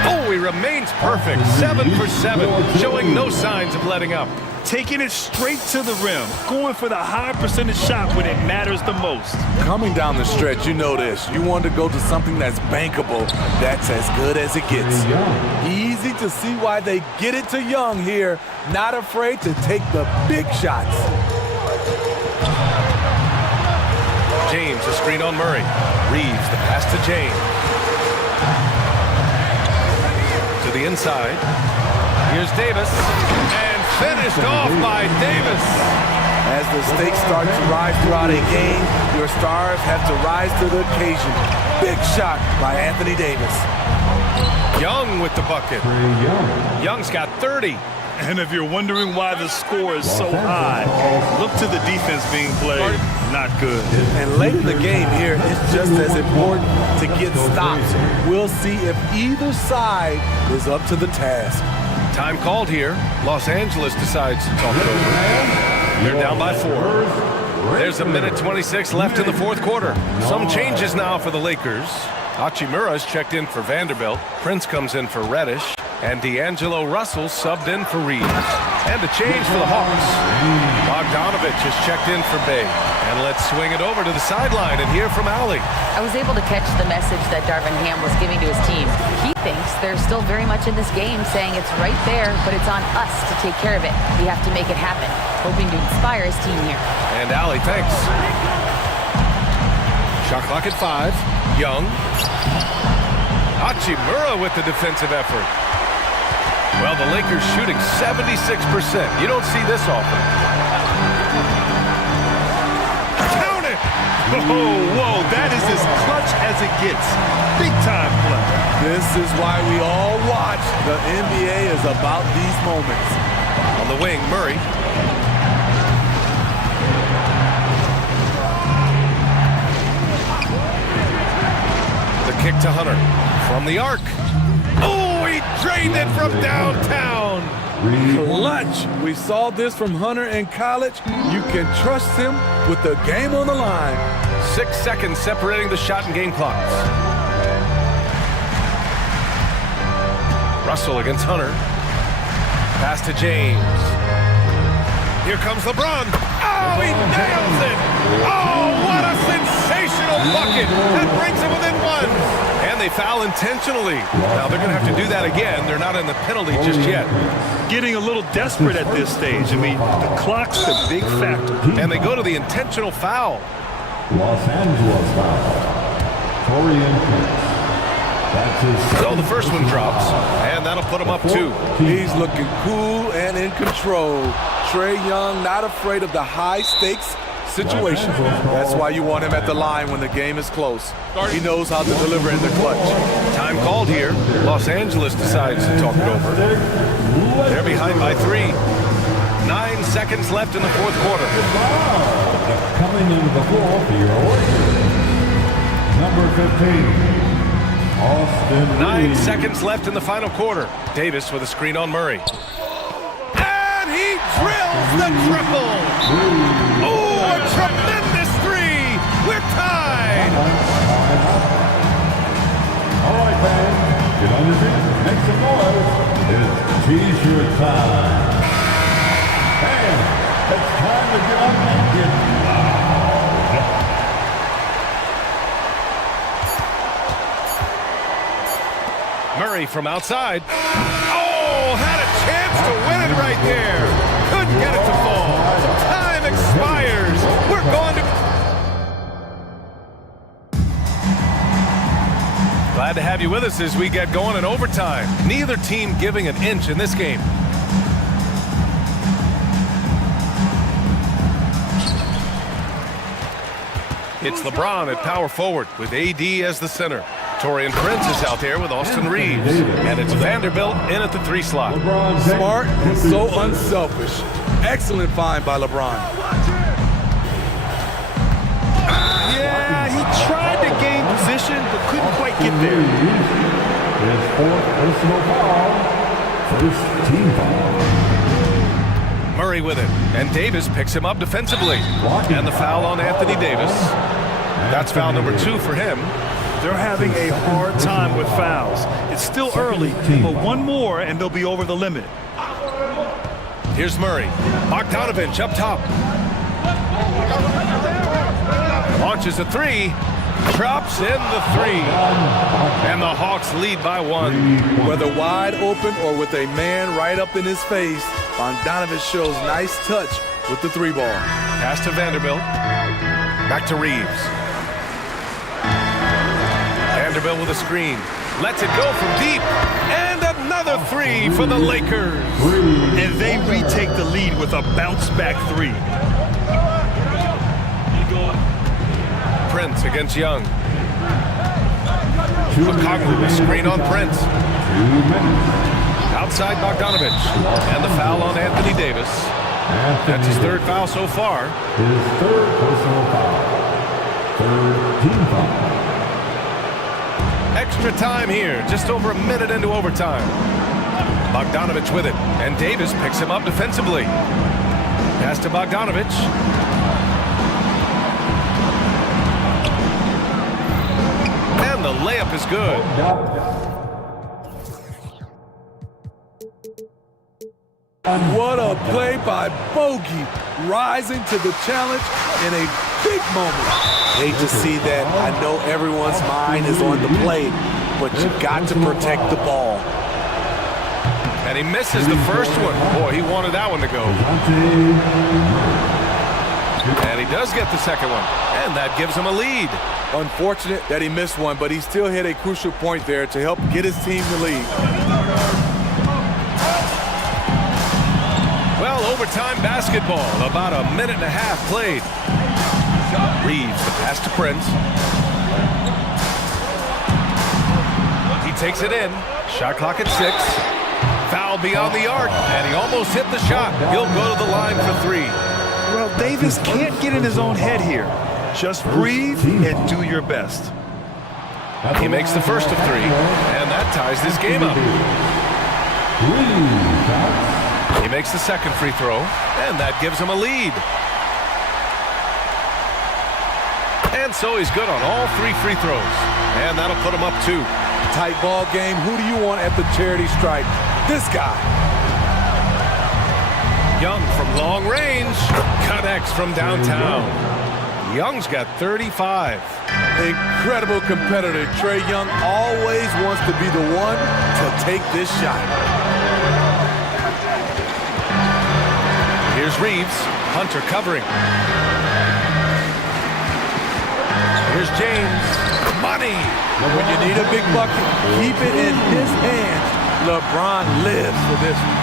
Oh, he remains perfect. 7 for 7, showing no signs of letting up. Taking it straight to the rim, going for the high percentage shot when it matters the most. Coming down the stretch, you know this. You want to go to something that's bankable. That's as good as it gets. Easy to see why they get it to Young here. Not afraid to take the big shots. James, a screen on Murray. Reeves, the pass to James. To the inside. Here's Davis. And finished off by Davis. As the stakes start to rise throughout a game, your stars have to rise to the occasion. Big shot by Anthony Davis. Young with the bucket. Young's got 30. And if you're wondering why the score is so high, look to the defense being played. Not good. And late in the game here, it's just as important to get stops. We'll see if either side is up to the task. Time called here. Los Angeles decides to talk it over. They're down by 4. There's a minute 26 left in the fourth quarter. Some changes now for the Lakers. Hachimura's checked in for Vanderbilt. Prince comes in for Reddish. And D'Angelo Russell subbed in for Reeves. And a change for the Hawks. Bogdanovich is checked in for Bay. And let's swing it over to the sideline and hear from Allie. I was able to catch the message that Darvin Ham was giving to his team. He thinks they're still very much in this game, saying it's right there, but it's on us to take care of it. We have to make it happen. Hoping to inspire his team here. And Allie, thanks. Shot clock at 5. Young. Hachimura with the defensive effort. Well, the Lakers shooting 76%. You don't see this often. Count it! Oh, whoa, that is as clutch as it gets. Big time play. This is why we all watch. The NBA is about these moments. On the wing, Murray. The kick to Hunter. From the arc. Oh, he drained it from downtown. Clutch. We saw this from Hunter in college. You can trust him with the game on the line. 6 seconds separating the shot and game clocks. Russell against Hunter. Pass to James. Here comes LeBron. Oh, he nails it. Oh, what a sensational bucket. That brings him within 1. And they foul intentionally. Now they're going to have to do that again. They're not in the penalty just yet. Getting a little desperate at this stage. I mean, the clock's the big factor. And they go to the intentional foul. Los Angeles foul. Torian Prince. That's his So the first one drops, and that'll put him up 2. He's looking cool and in control. Trae Young not afraid of the high-stakes situation. That's why you want him at the line when the game is close. He knows how to deliver in the clutch. Time called here. Los Angeles decides to talk it over. They're behind by 3. 9 seconds left in the fourth quarter. coming into the floor for your Lakers. Number 15. 9 seconds left in the final quarter. Davis with a screen on Murray. And he drills the triple. Oh, a tremendous 3. We're tied. All right, fans, get on your feet, make some noise. It's T-shirt time. And it's time to get up and get loud. Murray from outside. Oh, had a chance to win it right there. Couldn't get it to fall. Time expires. We're going to... Glad to have you with us as we get going in overtime. Neither team giving an inch in this game. It's LeBron at power forward with AD as the center. Torian Prince is out there with Austin Reeves. And it's Vanderbilt in at the 3 slot. Smart and so unselfish. Excellent find by LeBron. Yeah, he tried to gain position, but couldn't quite get there. His 4th personal foul. First team foul. Murray with it. And Davis picks him up defensively. And the foul on Anthony Davis. That's foul number 2 for him. They're having a hard time with fouls. It's still early, but one more and they'll be over the limit. Here's Murray. Bogdanovich up top. Launches a 3. Drops in the 3. And the Hawks lead by 1. Whether wide open or with a man right up in his face, Bogdanovich shows nice touch with the 3 ball. Pass to Vanderbilt. Back to Reeves. Vanderbilt with a screen. Lets it go from deep. And another three for the Lakers. And they retake the lead with a bounce-back three. Prince against Young. Okongwu, a screen on Prince. Outside Bogdanovich. And the foul on Anthony Davis. That's his third foul so far. His third personal foul. Third team foul. Extra time here, just over a minute into overtime. Bogdanovich with it, and Davis picks him up defensively. Pass to Bogdanovich. And the layup is good. What a play by Bogey, rising to the challenge in a big moment. Hate to see that. I know everyone's mind is on the play, but you got to protect the ball. And he misses the first one. Boy, he wanted that one to go. And he does get the second one, and that gives him a lead. Unfortunate that he missed one, but he still hit a crucial point there to help get his team the lead. Well, overtime basketball, about a minute and a half played. Reeves, the pass to Prince. He takes it in. Shot clock at 6. Foul beyond the arc, and he almost hit the shot. He'll go to the line for 3. Well, Davis can't get in his own head here. Just breathe and do your best. He makes the first of 3, and that ties this game up. He makes the second free throw, and that gives him a lead. And so he's good on all 3 free throws, and that'll put him up 2. Tight ball game. Who do you want at the charity stripe? This guy. Young from long range, connects from downtown. Young's got 35. Incredible competitor. Trae Young always wants to be the one to take this shot. Here's Reeves. Hunter covering. Here's James. Money. When you need a big bucket, keep it in his hands. LeBron lives for this one.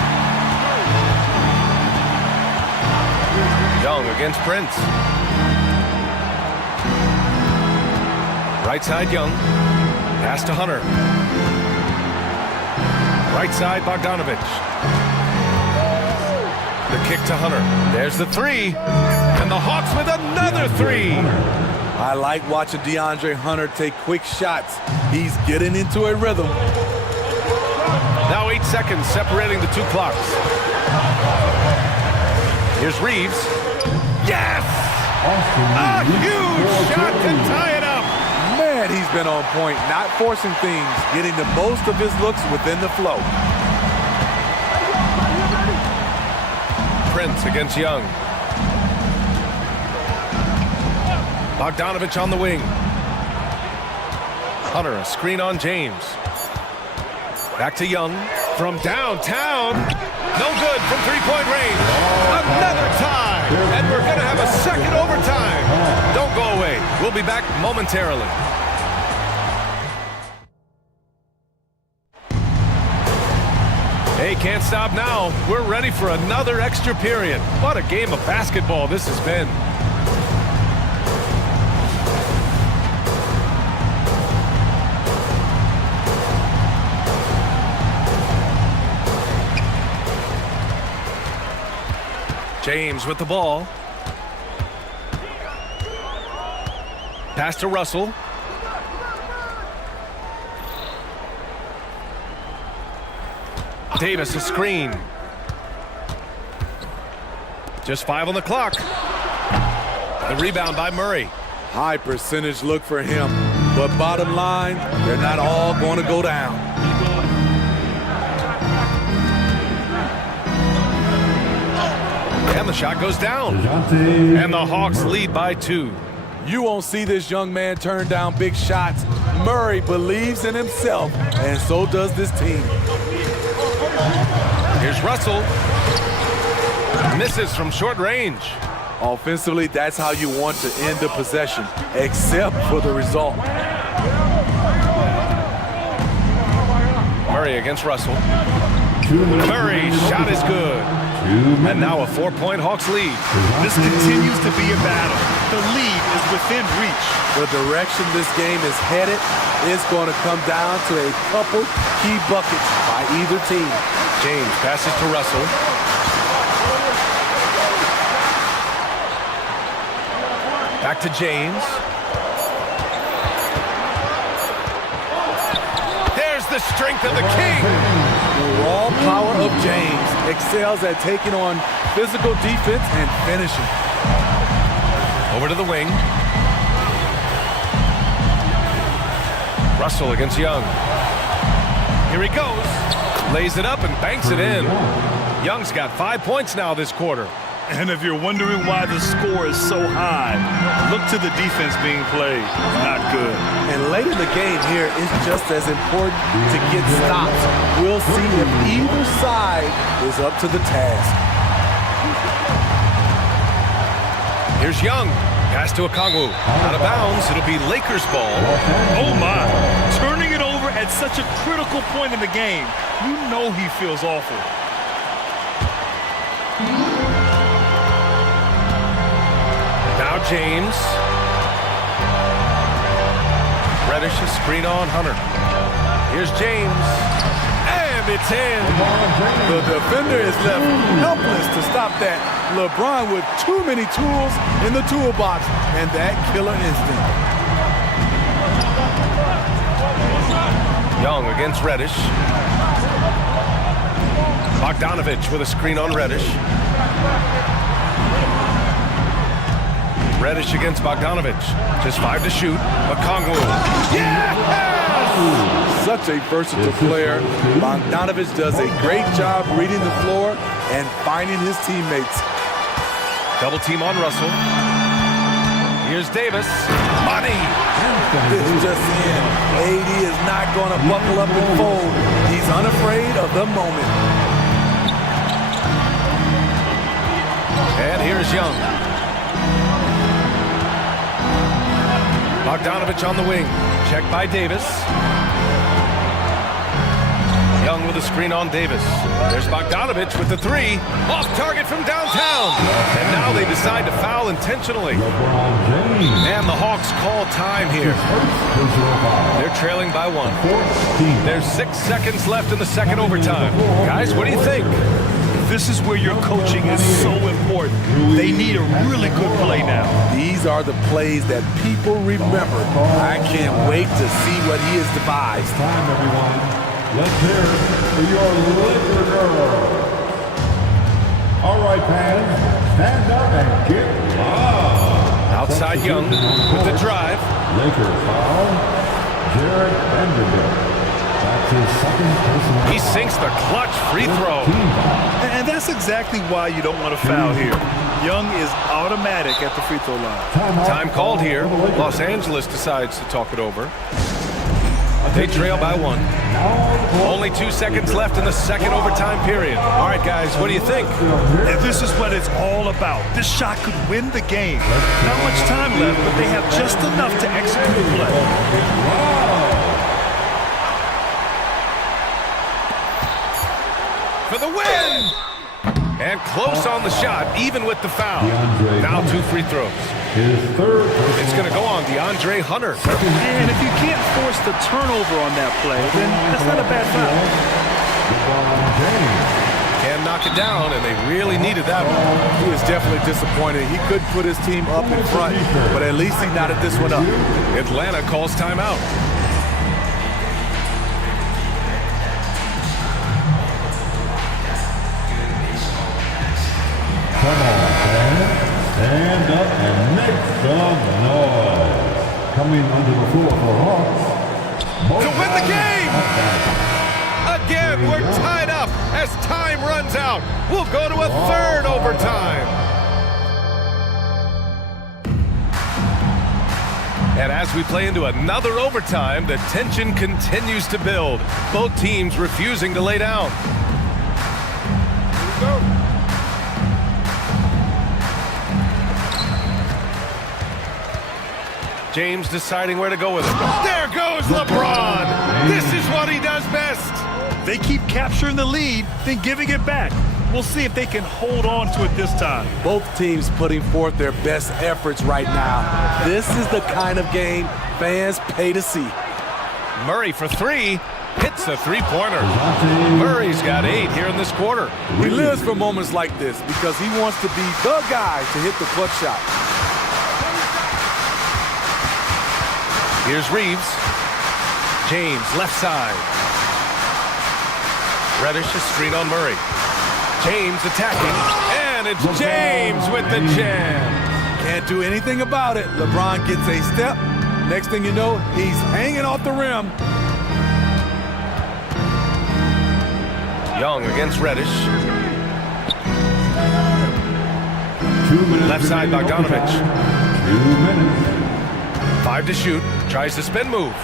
Young against Prince. Right side Young. Pass to Hunter. Right side Bogdanovich. The kick to Hunter. There's the 3. And the Hawks with another 3. I like watching DeAndre Hunter take quick shots. He's getting into a rhythm. Now 8 seconds separating the 2 clocks. Here's Reeves. Yes! A huge shot to tie it up. Man, he's been on point, not forcing things, getting the most of his looks within the flow. Prince against Young. Bogdanovich on the wing. Hunter, a screen on James. Back to Young from downtown. No good from three-point range. Another tie. And we're going to have a second overtime. Don't go away. We'll be back momentarily. Hey, can't stop now. We're ready for another extra period. What a game of basketball this has been. James with the ball. Pass to Russell. Davis a screen. Just 5 on the clock. The rebound by Murray. High percentage look for him, but bottom line, they're not all going to go down. And the shot goes down. And the Hawks lead by 2. You won't see this young man turn down big shots. Murray believes in himself, and so does this team. Here's Russell. Misses from short range. Offensively, that's how you want to end the possession, except for the result. Murray against Russell. Murray's shot is good. And now a 4-point Hawks lead. This continues to be a battle. The lead is within reach. The direction this game is headed is going to come down to a couple key buckets by either team. James passes to Russell. Back to James. There's the strength of the king. The raw power of James excels at taking on physical defense and finishing. Over to the wing. Russell against Young. Here he goes. Lays it up and banks it in. Young's got 5 points now this quarter. And if you're wondering why the score is so high, look to the defense being played. Not good. And late in the game here, it's just as important to get stops. We'll see if either side is up to the task. Here's Young. Pass to Okongwu. Out of bounds. It'll be Lakers ball. Oh, my. Turning it over at such a critical point in the game. You know he feels awful. Now James. Reddish a screen on Hunter. Here's James. And it's in. The defender is left helpless to stop that. LeBron with too many tools in the toolbox and that killer instinct. Young against Reddish. Bogdanovich with a screen on Reddish. Reddish against Bogdanovich. Just 5 to shoot. Okongwu. Yes! Such a versatile player. Bogdanovich does a great job reading the floor and finding his teammates. Double team on Russell. Here's Davis. Money! This just in. AD is not going to buckle up and fold. He's unafraid of the moment. And here's Young. Bogdanovich on the wing. Checked by Davis. Young with a screen on Davis. There's Bogdanovich with the 3. Off target from downtown. And now they decide to foul intentionally. And the Hawks call time here. They're trailing by 1. There's 6 seconds left in the second overtime. Guys, what do you think? This is where your coaching is so important. They need a really good play now. These are the plays that people remember. I can't wait to see what he has devised. Time, everyone. Let's hear it for your Laker girl. All right, fans, stand up and get loud. Outside Young with the drive. Lakers foul. Jared Vanderbilt. That's his second personal. He sinks the clutch free throw. And that's exactly why you don't want to foul here. Young is automatic at the free throw line. Time called here. Los Angeles decides to talk it over. They trail by 1. Only 2 seconds left in the second overtime period. All right, guys, what do you think? And this is what it's all about. This shot could win the game. Not much time left, but they have just enough to execute the play. For the win! And close on the shot, even with the foul. Now 2 free throws. His third. It's going to go on DeAndre Hunter. And if you can't force the turnover on that play, then that's not a bad foul. Can knock it down, and they really needed that one. He was definitely disappointed. He couldn't put his team up in front, but at least he knotted this one up. Atlanta calls timeout. Come on, fans. Stand up and make some noise. Coming under the floor for Hawks. To win the game! Again, we're tied up as time runs out. We'll go to a third overtime. And as we play into another overtime, the tension continues to build. Both teams refusing to lay down. Here we go. James deciding where to go with it. There goes LeBron. This is what he does best. They keep capturing the lead, then giving it back. We'll see if they can hold on to it this time. Both teams putting forth their best efforts right now. This is the kind of game fans pay to see. Murray for three. Hits the three-pointer. Murray's got 8 here in this quarter. He lives for moments like this because he wants to be the guy to hit the clutch shot. Here's Reeves. James, left side. Reddish a screen on Murray. James attacking, and it's James with the jam. Can't do anything about it. LeBron gets a step. Next thing you know, he's hanging off the rim. Young against Reddish. Left side Bogdanovich. 2 minutes. 5 to shoot. Tries the spin move.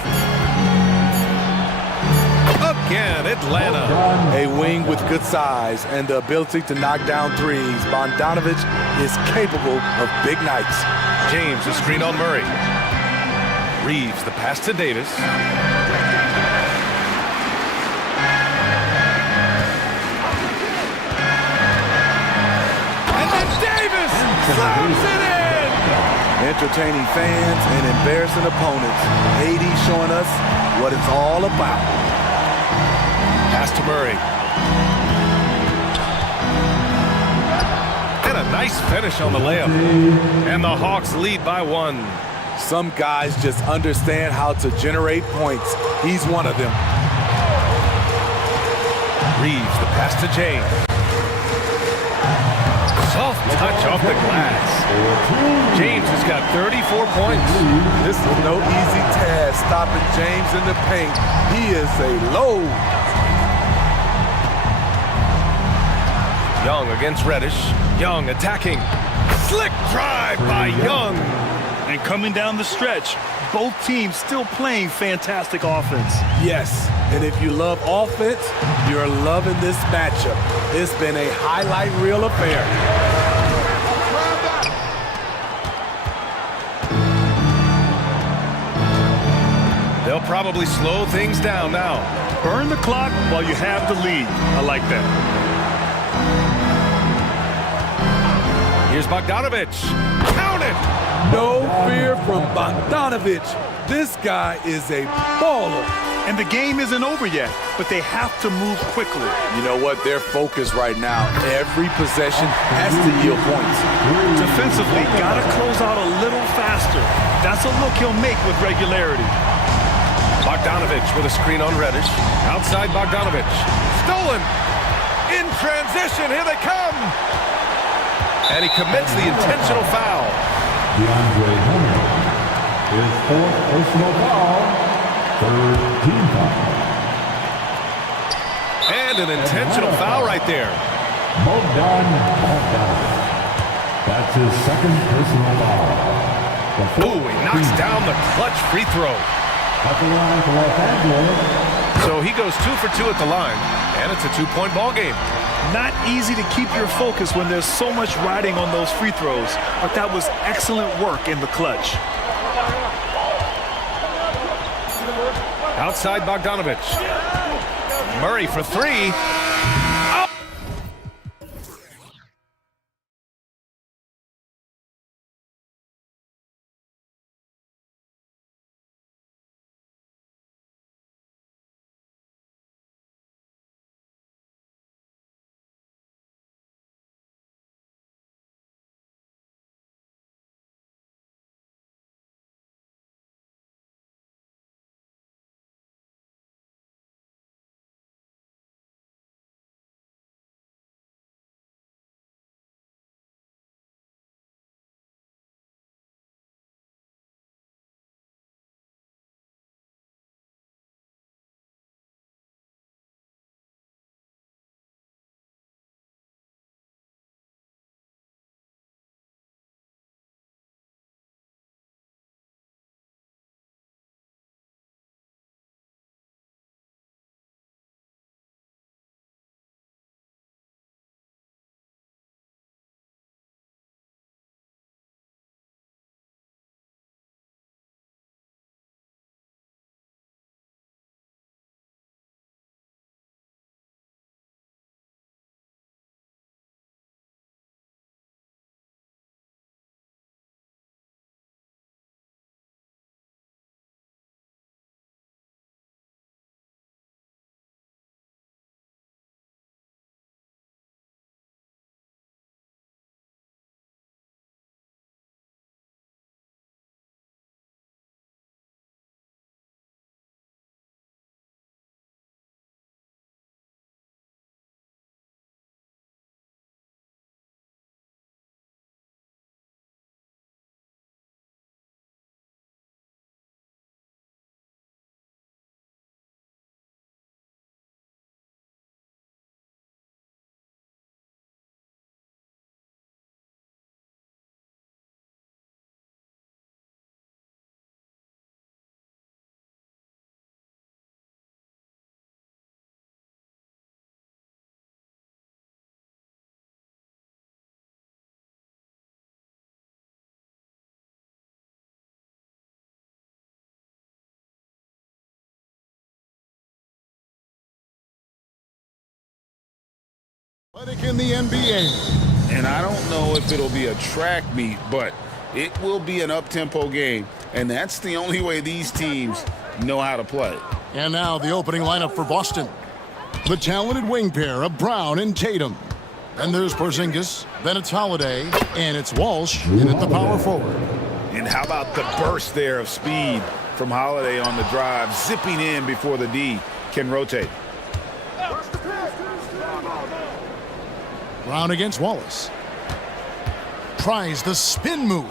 Again, Atlanta. A wing with good size and the ability to knock down threes. Bogdanovich is capable of big nights. James, a screen on Murray. Reeves, the pass to Davis. And then Davis slams it in! Entertaining fans and embarrassing opponents. AD showing us what it's all about. Pass to Murray. And a nice finish on the layup. And the Hawks lead by 1. Some guys just understand how to generate points. He's one of them. Reeves, the pass to James. Soft touch off the glass. James has got 34 points. This is no easy task stopping James in the paint. He is a load. Young against Reddish. Young attacking. Slick drive by Young. And coming down the stretch, both teams still playing fantastic offense. Yes, and if you love offense, you're loving this matchup. It's been a highlight reel affair. They'll probably slow things down now. Burn the clock while you have the lead. I like that. Here's Bogdanovich. Count it! No fear from Bogdanovich. This guy is a baller. And the game isn't over yet, but they have to move quickly. You know what? They're focused right now. Every possession has to yield points. Defensively, gotta close out a little faster. That's a look he'll make with regularity. Bogdanovich with a screen on Reddish. Outside Bogdanovich. Stolen! In transition, here they come! And he commits the intentional foul. DeAndre Hunter, his 4th personal foul, 3rd team foul. And an intentional foul right there. Bogdanovich. That's his 2nd personal foul. Ooh, he knocks down the clutch free throw. At the line for Los Angeles. So he goes 2 for 2 at the line, and it's a 2-point ball game. Not easy to keep your focus when there's so much riding on those free throws, but that was excellent work in the clutch. Outside Bogdanovich. Murray for 3. In the NBA. And I don't know if it'll be a track meet, but it will be an up-tempo game. And that's the only way these teams know how to play. And now the opening lineup for Boston. The talented wing pair of Brown and Tatum. And there's Porzingis, then it's Holiday, and it's Walsh in at the power forward. And how about the burst there of speed from Holiday on the drive, zipping in before the D can rotate. Brown against Wallace. Tries the spin move.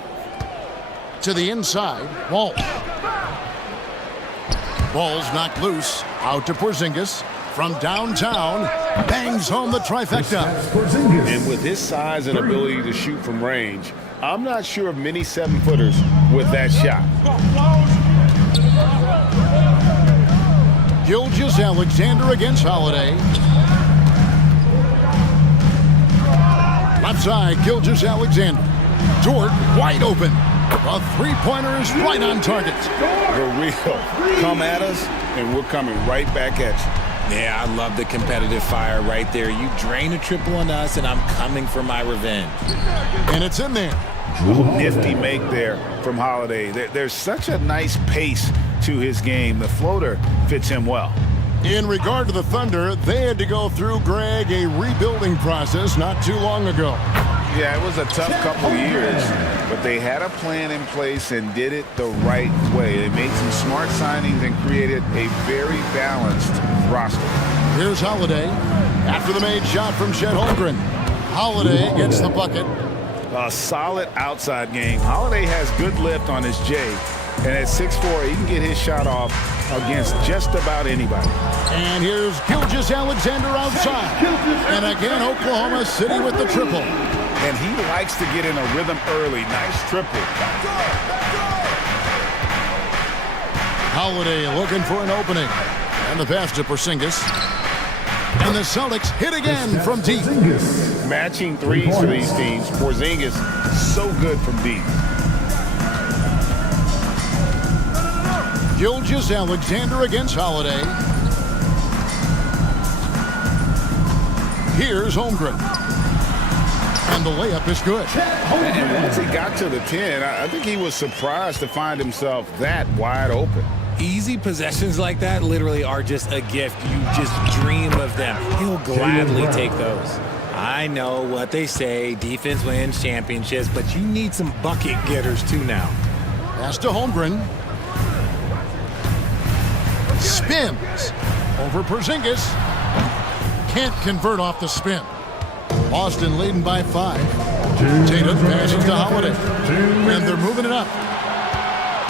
To the inside, Walsh. Ball's knocked loose, out to Porzingis. From downtown, bangs home the trifecta. And with his size and ability to shoot from range, I'm not sure of many 7-footers with that shot. Gilgeous-Alexander against Holiday. Left side, Gilgeous-Alexander. Dort wide open. A three-pointer is right on target. The real come at us, and we're coming right back at you. Yeah, I love the competitive fire right there. You drain a triple on us, and I'm coming for my revenge. And it's in there. Nifty make there from Holiday. There's such a nice pace to his game. The floater fits him well. In regard to the Thunder, they had to go through, Greg, a rebuilding process not too long ago. Yeah, it was a tough couple years, but they had a plan in place and did it the right way. They made some smart signings and created a very balanced roster. Here's Holiday. After the made shot from Chet Holmgren. Holiday gets the bucket. A solid outside game. Holiday has good lift on his J, and at 6'4", he can get his shot off against just about anybody. And here's Gilgeous-Alexander outside. And again, Oklahoma City with the triple. And he likes to get in a rhythm early. Nice triple. Holiday looking for an opening. And the pass to Porzingis. And the Celtics hit again from deep. Matching threes for these teams. Porzingis so good from deep. Gilgeous-Alexander against Holiday. Here's Holmgren. And the layup is good. And once he got to the 10, I think he was surprised to find himself that wide open. Easy possessions like that literally are just a gift. You just dream of them. He'll gladly take those. I know what they say, defense wins championships, but you need some bucket getters too now. Pass to Holmgren. Spins over Porzingis. Can't convert off the spin. Boston leading by 5. Tatum passes to Holiday. And they're moving it up.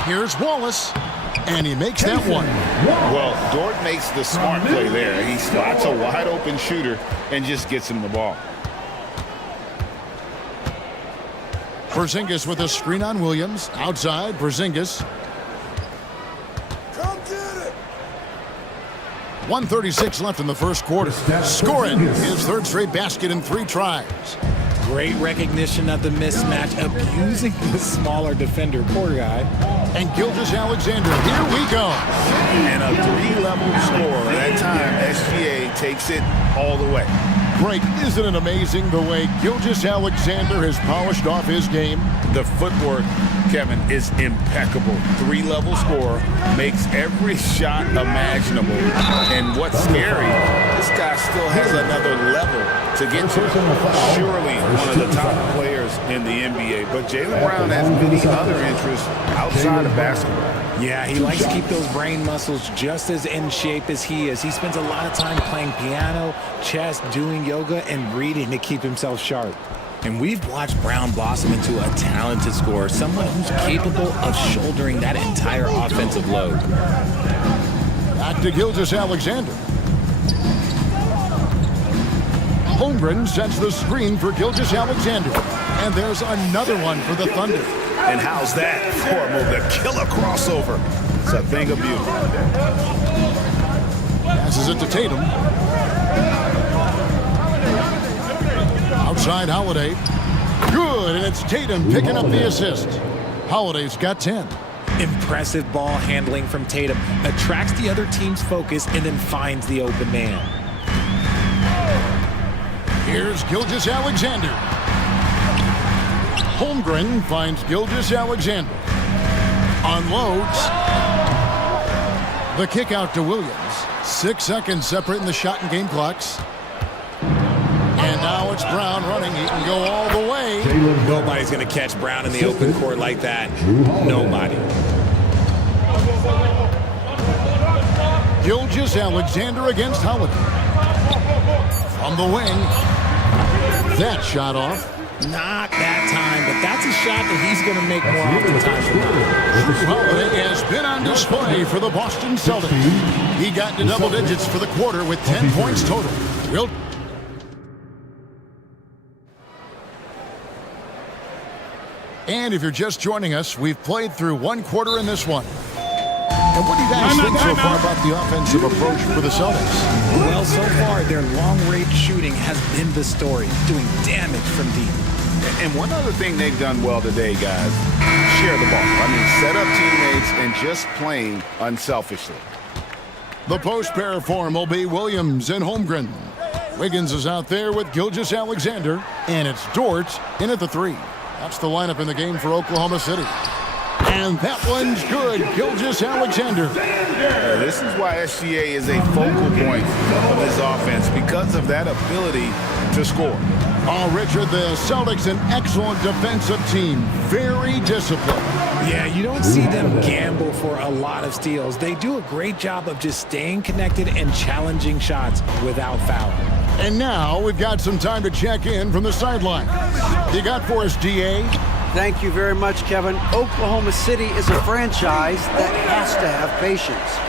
Here's Wallace. And he makes that one. Well, Dort makes the smart play there. He spots a wide open shooter and just gets him the ball. Porzingis with a screen on Williams. Outside, Porzingis. 1:36 left in the first quarter. Scoring his third straight basket in 3 tries. Great recognition of the mismatch, abusing the smaller defender, poor guy. And Gilgeous-Alexander, here we go. And a 3-level score. That time, SGA takes it all the way. Greg, isn't it amazing the way Gilgeous-Alexander has polished off his game? The footwork, Kevin, is impeccable. 3-level score, makes every shot imaginable. And what's scary, this guy still has another level to get to. Surely one of the top players in the NBA. But Jaylen Brown has many other interests outside of basketball. Yeah, he likes to keep those brain muscles just as in shape as he is. He spends a lot of time playing piano, chess, doing yoga, and reading to keep himself sharp. And we've watched Brown blossom into a talented scorer, someone who's capable of shouldering that entire offensive load. Back to Gilgeous-Alexander. Holmgren sets the screen for Gilgeous-Alexander. And there's another one for the Thunder. And how's that for a move? The killer crossover. It's a thing of beauty. Passes it to Tatum. Outside Holiday. Good, and it's Tatum picking up the assist. Holiday's got 10. Impressive ball handling from Tatum. Attracts the other team's focus and then finds the open man. Here's Gilgeous-Alexander. Holmgren finds Gilgeous-Alexander. Unloads. The kick out to Williams. 6 seconds separating the shot and game clocks. And now it's Brown running. He can go all the way. Nobody's going to catch Brown in the open court like that. Nobody. Gilgeous-Alexander against Holiday. From the wing. That shot off. Not that time, but that's a shot that he's going to make more oftentimes than not. Drew Holiday has been on display for the Boston Celtics. He got to double digits for the quarter with 10 points total. And if you're just joining us, we've played through one quarter in this one. And what do you guys think so far about the offensive approach for the Celtics? Well, so far, their long-range shooting has been the story, doing damage from deep. And one other thing they've done well today, guys, share the ball. I mean, set up teammates and just playing unselfishly. The post pair form will be Williams and Holmgren. Wiggins is out there with Gilgeous-Alexander, and it's Dort in at the 3. That's the lineup in the game for Oklahoma City. And that one's good. Gilgeous-Alexander. This is why SGA is a focal point of this offense, because of that ability to score. Oh, Richard, the Celtics, an excellent defensive team. Very disciplined. Yeah, you don't see them gamble for a lot of steals. They do a great job of just staying connected and challenging shots without fouling. And now we've got some time to check in from the sideline. You got for us, DA? Thank you very much, Kevin. Oklahoma City is a franchise that has to have patience.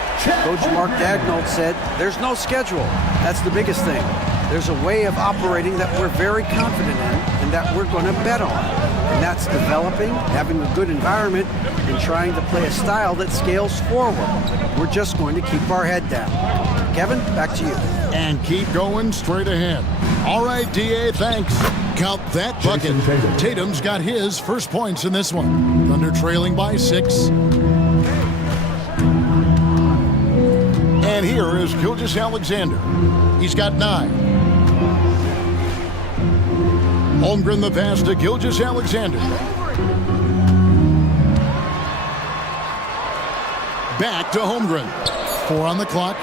Coach Mark Daigneault said, there's no schedule. That's the biggest thing. There's a way of operating that we're very confident in and that we're going to bet on. And that's developing, having a good environment, and trying to play a style that scales forward. We're just going to keep our head down. Kevin, back to you. And keep going straight ahead. All right, DA, thanks. Count that bucket. Tatum's got his first points in this one. Thunder trailing by 6. And here is Gilgeous-Alexander. He's got 9. Holmgren the pass to Gilgeous-Alexander. Back to Holmgren. 4 on the clock.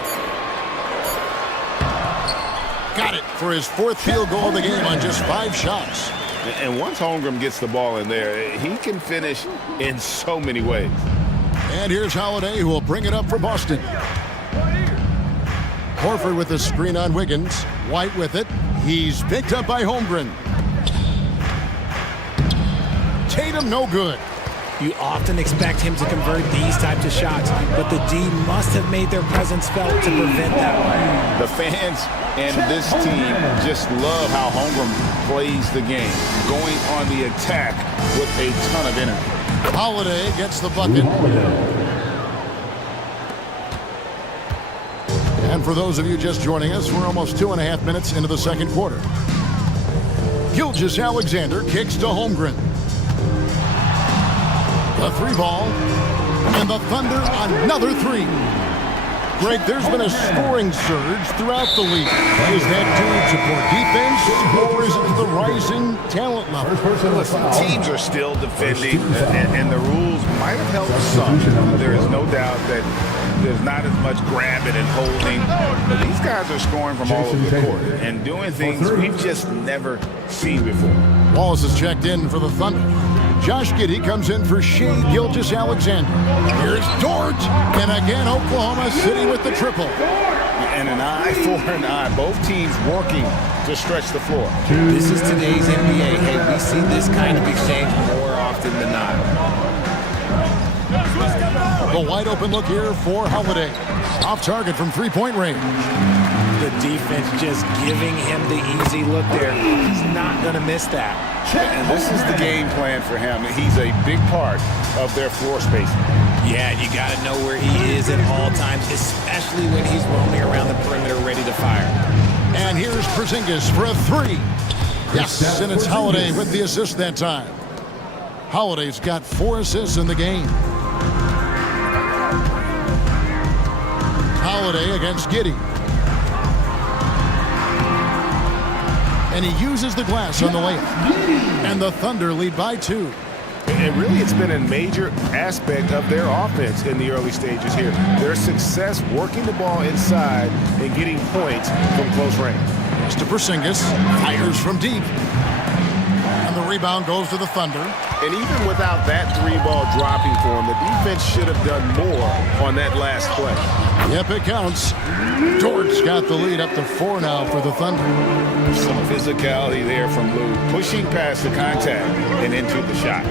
Got it for his 4th field goal of the game on just 5 shots. And once Holmgren gets the ball in there, he can finish in so many ways. And here's Holiday, who will bring it up for Boston. Horford with the screen on Wiggins. White with it. He's picked up by Holmgren. Tatum no good. You often expect him to convert these types of shots, but the D must have made their presence felt to prevent that. The fans and this team just love how Holmgren plays the game, going on the attack with a ton of energy. Holiday gets the bucket. And for those of you just joining us, we're almost 2.5 minutes into the second quarter. Gilgeous-Alexander kicks to Holmgren. The 3 ball, and the Thunder another 3. Greg, there's been a scoring surge throughout the league. Is that due to poor defense, or is it to the rising talent level? Listen, teams are still defending, and the rules might have helped some. There is no doubt that there's not as much grabbing and holding, but these guys are scoring from all over the court and doing things we've just never seen before. Wallace is checked in for the Thunder. Josh Giddey comes in for Shea Gilgeous-Alexander. Here's Dort, and again Oklahoma City with the triple. And an eye for an eye. Both teams working to stretch the floor. This is today's NBA. Hey, we see this kind of exchange more often than not. The wide open look here for Holiday. Off target from 3-point range. The defense just giving him the easy look there. He's not going to miss that. And this is the game plan for him. He's a big part of their floor spacing. Yeah, you got to know where he is at all times, especially when he's roaming around the perimeter ready to fire. And here's Porzingis for a 3. Yes, and it's Holiday with the assist that time. Holiday's got 4 assists in the game. Holiday against Giddey. And he uses the glass on the layup. And the Thunder lead by 2. And really, it's been a major aspect of their offense in the early stages here. Their success working the ball inside and getting points from close range. Pass to Porzingis, fires from deep. And the rebound goes to the Thunder. And even without that 3-ball dropping for him, the defense should have done more on that last play. Yep, it counts. Dort's got the lead up to 4 now for the Thunder. Some physicality there from Lou, pushing past the contact and into the shot.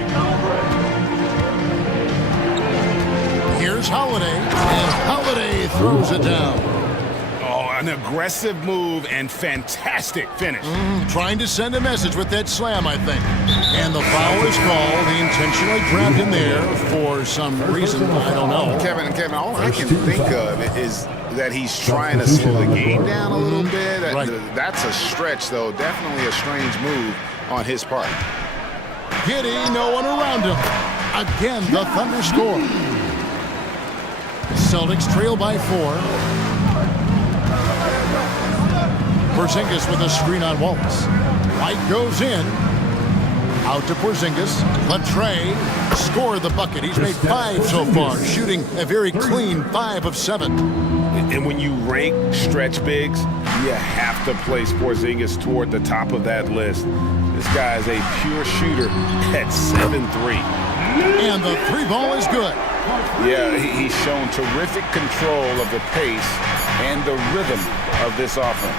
Here's Holiday, and Holiday throws it down. Oh, an aggressive move and fantastic finish. Trying to send a message with that slam, I think. And the foul is called. He intentionally grabbed him there for some reason. I don't know. Kevin, all I can think of is that he's trying to slow the game down a little bit. That's a stretch, though. Definitely a strange move on his part. Giddey, no one around him. Again, the Thunder score. Celtics trail by 4. Porzingis with a screen on Wallace. White goes in. Out to Porzingis. Latrey scored the bucket. He's made 5 so far, shooting a very clean 5 of 7. And when you rank stretch bigs, you have to place Porzingis toward the top of that list. This guy is a pure shooter at 7'3". And the 3-ball is good. Yeah, he's shown terrific control of the pace and the rhythm of this offense.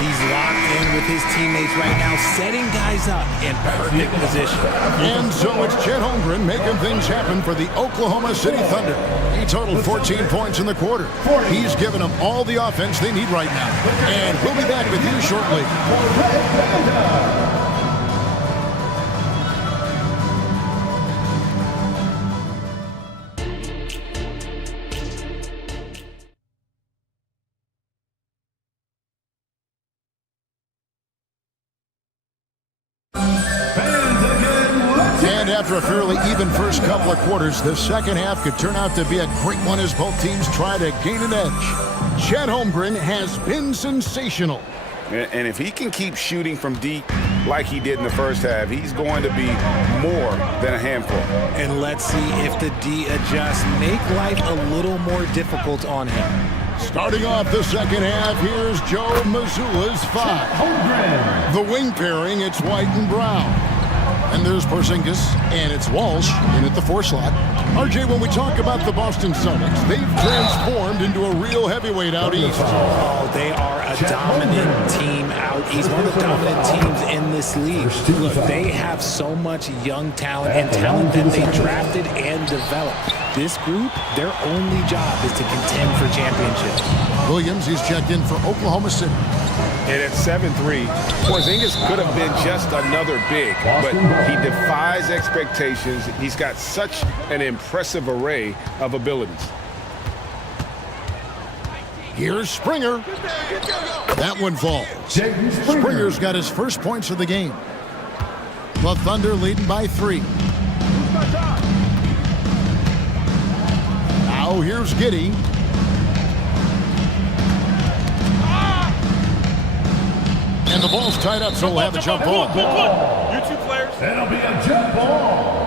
He's locked in with his teammates right now, setting guys up in perfect position. And so it's Chet Holmgren making things happen for the Oklahoma City Thunder. He totaled 14 points in the quarter. He's given them all the offense they need right now. And we'll be back with you shortly. And after a fairly even first couple of quarters, the second half could turn out to be a great one as both teams try to gain an edge. Chet Holmgren has been sensational. And if he can keep shooting from deep like he did in the first half, he's going to be more than a handful. And let's see if the D adjusts, make life a little more difficult on him. Starting off the second half, here's Joe Mazzulla's 5. The wing pairing, it's White and Brown. And there's Porzingis, and it's Walsh in at the 4 slot. RJ, when we talk about the Boston Celtics, they've transformed into a real heavyweight out east. Oh, they are a dominant team out east, one of the dominant teams in this league. Look, they have so much young talent and talent that they drafted and developed. This group, their only job is to contend for championships. Williams, he's checked in for Oklahoma City. And at 7'3", Porzingis could have been just another big, but he defies expectations. He's got such an impressive array of abilities. Here's Springer. That one falls. Springer's got his first points of the game. The Thunder leading by 3. Now here's Giddey. And the ball's tied up, so we'll have a jump ball. You 2 players. That'll be a jump ball.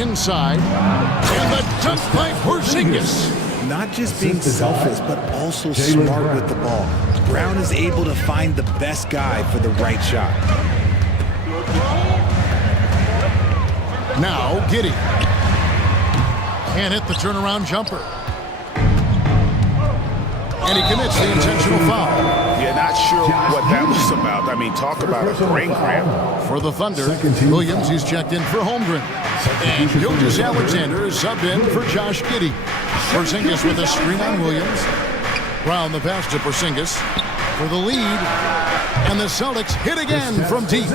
Inside. And the dunk by Porzingis. Not just being selfish, but also smart with the ball. Brown is able to find the best guy for the right shot. Now, Giddey. Can't hit the turnaround jumper. And he commits the intentional foul. Yeah, not sure what that was about. I mean, talk about a brain cramp. For the Thunder, Williams, he's checked in for Holmgren. And Gilgeous-Alexander is subbed in for Josh Giddey. Porzingis with a screen on Williams. Brown the pass to Porzingis for the lead. And the Celtics hit again from deep.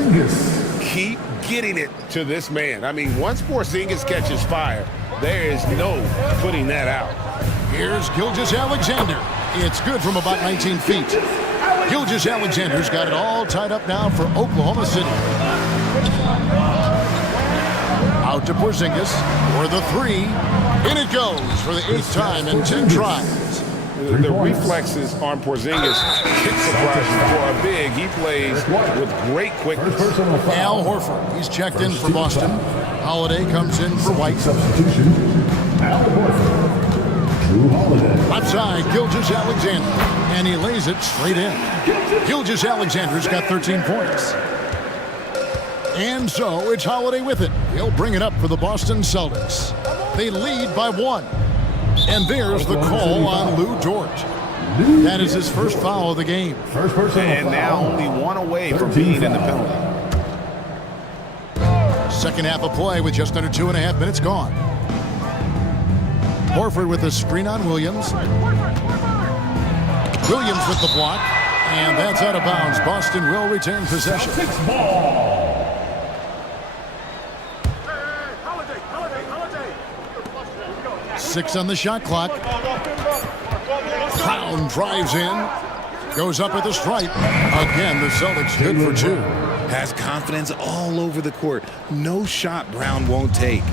Keep getting it to this man. I mean, once Porzingis catches fire, there is no putting that out. Here's Gilgeous-Alexander. It's good from about 19 feet. Gilgeous-Alexander's got it all tied up now for Oklahoma City. Out to Porzingis for the three. In it goes for the 8th time in 10 tries. The reflexes on Porzingis kick surprising for a big. He plays with great quickness. Al Horford, he's checked in for Boston. Holiday comes in for White. Substitution. Al Horford. Drew Holiday. Left side, Gilgeous-Alexander. And he lays it straight in. Gilgeous-Alexander's got 13 points. And so it's Holiday with it. He'll bring it up for the Boston Celtics. They lead by 1. And there's the call on Lou Dort. That is his first foul of the game. And now only 1 away from being in the penalty. Second half of play with just under 2.5 minutes gone. Horford with the screen on Williams. Williams with the block. And that's out of bounds. Boston will retain possession. Ball. 6 on the shot clock. Brown drives in. Goes up with a stripe. Again, the Celtics good for 2. Has confidence all over the court. No shot Brown won't take.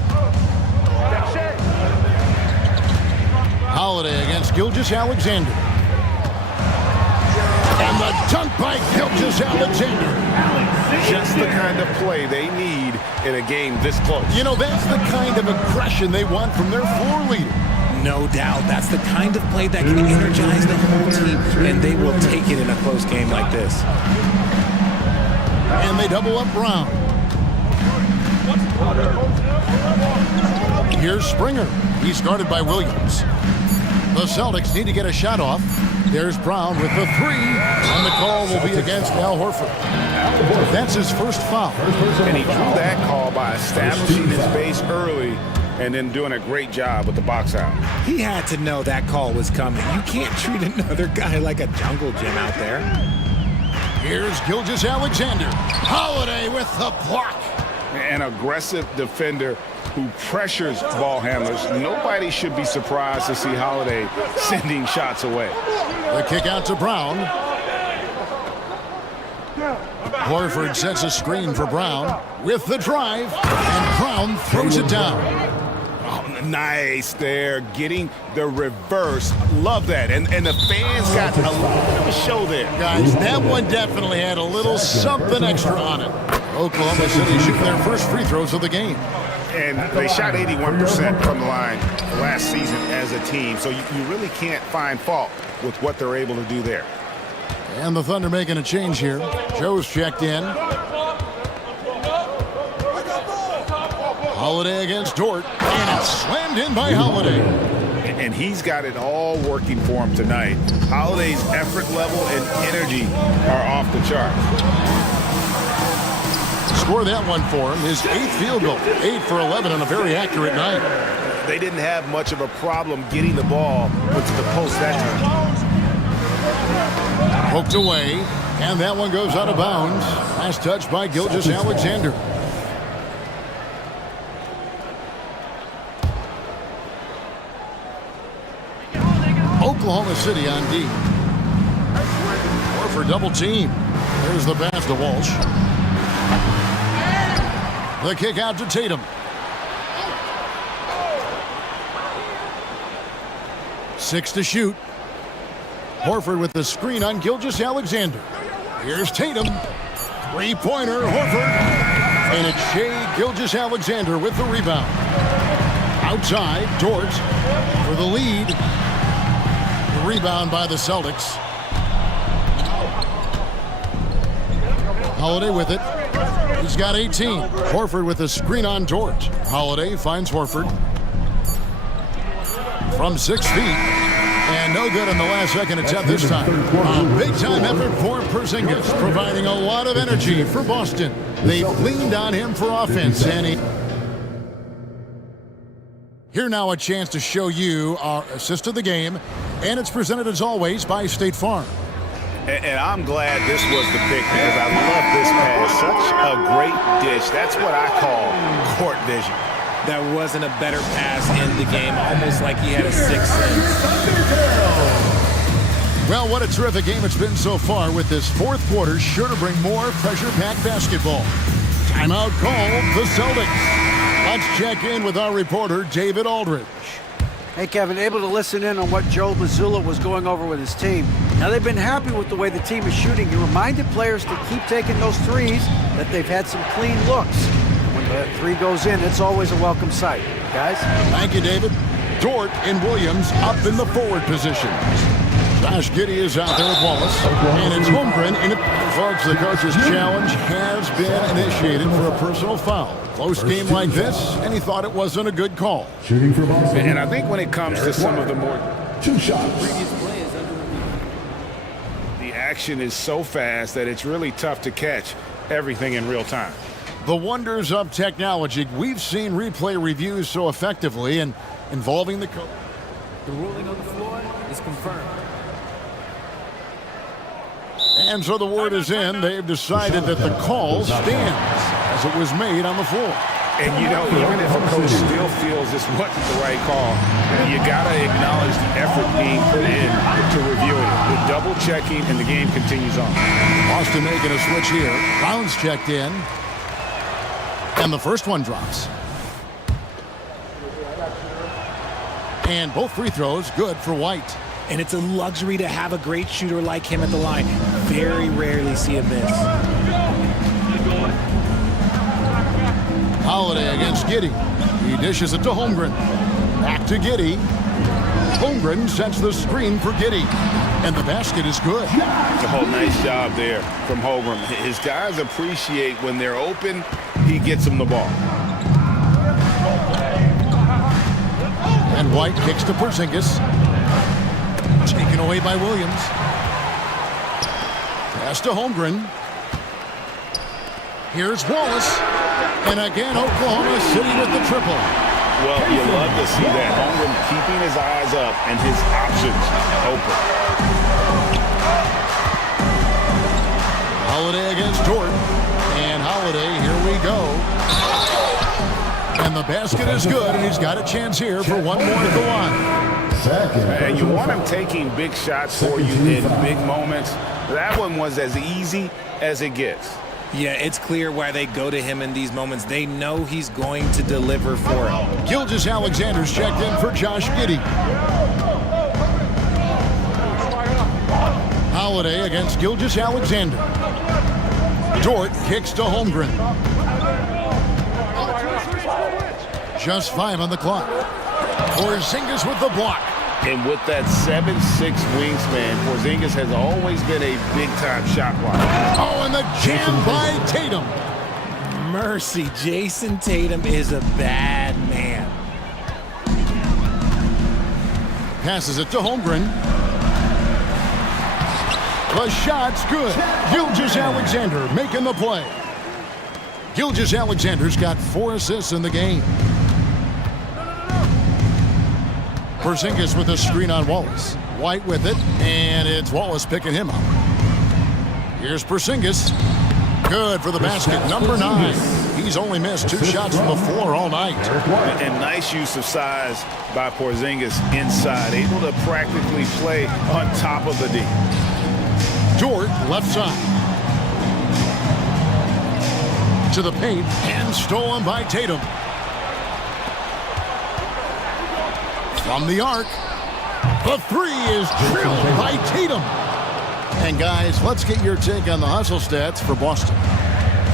Holiday against Gilgeous-Alexander. And the dunk by Gilgeous-Alexander. Just the kind of play they need in a game this close. You know, that's the kind of aggression they want from their floor leader. No doubt. That's the kind of play that can energize the whole team, and they will take it in a close game like this. And they double up Brown. Here's Springer. He's guarded by Williams. The Celtics need to get a shot off. There's Brown with the 3, and the call will be against Al Horford. That's his first foul. And he drew that call by establishing his base early and then doing a great job with the box out. He had to know that call was coming. You can't treat another guy like a jungle gym out there. Here's Gilgeous-Alexander. Holiday with the block. An aggressive defender who pressures ball handlers. Nobody should be surprised to see Holiday sending shots away. The kick out to Brown. Horford sets a screen for Brown with the drive, and Brown throws it down. Oh, nice there, getting the reverse. Love that. And the fans got a little bit of a show there. Guys, that one definitely had a little something extra on it. Oklahoma City shooting their first free throws of the game. And they shot 81% from the line last season as a team. So you really can't find fault with what they're able to do there. And the Thunder making a change here. Joe's checked in. Holiday against Dort. And it's slammed in by Holiday. And he's got it all working for him tonight. Holiday's effort level and energy are off the charts. Score that one for him. His 8th field goal. 8 for 11 on a very accurate night. They didn't have much of a problem getting the ball into the post that time. Poked away, and that one goes out of bounds. Last touch by Gilgeous-Alexander. Oklahoma City on D. Or for double team. There's the pass to Walsh. The kick out to Tatum. 6 to shoot. Horford with the screen on Gilgeous-Alexander. Here's Tatum. 3-pointer, Horford. And it's Shai Gilgeous-Alexander with the rebound. Outside, Dort for the lead. The rebound by the Celtics. Holiday with it. He's got 18. Horford with the screen on Dort. Holiday finds Horford. From 6 feet. And no good in the last second attempt this time. A big-time effort for Porzingis, providing a lot of energy for Boston. They've leaned on him for offense, and here now a chance to show you our assist of the game, and it's presented as always by State Farm. And I'm glad this was the pick because I love this pass. Such a great dish. That's what I call court vision. There wasn't a better pass in the game, almost like he had a 6th sense. Well, what a terrific game it's been so far, with this 4th quarter sure to bring more pressure-packed basketball. Timeout called, the Celtics. Let's check in with our reporter, David Aldridge. Hey, Kevin, able to listen in on what Joe Mazzulla was going over with his team. Now, they've been happy with the way the team is shooting. He reminded players to keep taking those threes, that they've had some clean looks. When the three goes in, it's always a welcome sight. Guys? Thank you, David. Dort and Williams up in the forward position. Josh Giddey is out there with Wallace. And it's Holmgren in it. Folks, the coach's challenge has been initiated for a personal foul. Close game like this, and he thought it wasn't a good call. Shooting for Boston. And I think when it comes to some of the more... 2 shots. The action is so fast that it's really tough to catch everything in real time. The wonders of technology. We've seen replay reviews so effectively and involving the coach. The ruling on the floor is confirmed. And so the word is in. They've decided that the call stands as it was made on the floor. And, you know, even if a coach still feels this wasn't the right call, you got to acknowledge the effort being put in to reviewing it. With double checking, and the game continues on. Boston making a switch here. Brown's checked in. And the first one drops. And both free throws good for White. And it's a luxury to have a great shooter like him at the line. Very rarely see him miss. Holiday against Giddey. He dishes it to Holmgren. Back to Giddey. Holmgren sets the screen for Giddey. And the basket is good. Oh, nice job there from Holmgren. His guys appreciate when they're open, he gets them the ball. And White kicks to Porzingis. Taken away by Williams. Pass to Holmgren. Here's Wallace. And again, Oklahoma City with the triple. Well, you love to see that. Holmgren keeping his eyes up and his options open. Holiday against Jordan. And Holiday, here we go. And the basket is good, and he's got a chance here for one more at the line. And you want him taking big shots for you in big moments. That one was as easy as it gets. Yeah, it's clear why they go to him in these moments. They know he's going to deliver for them. Gilgeous-Alexander's checked in for Josh Giddey. Holiday against Gilgeous-Alexander. Dort kicks to Holmgren. Just 5 on the clock. Porzingis with the block. And with that 7'6" wingspan, Porzingis has always been a big-time shot blocker. Oh, and the jam by Tatum. Mercy, Jason Tatum is a bad man. Passes it to Holmgren. The shot's good. Gilgeous-Alexander making the play. Gilgeous-Alexander's got 4 assists in the game. Porzingis with a screen on Wallace. White with it, and it's Wallace picking him up. Here's Porzingis. Good for the basket, number 9. He's only missed 2 shots from the floor all night. And nice use of size by Porzingis inside, able to practically play on top of the D. Dort, left side. To the paint, and stolen by Tatum. From the arc, the 3 is drilled by Tatum. And guys, let's get your take on the hustle stats for Boston.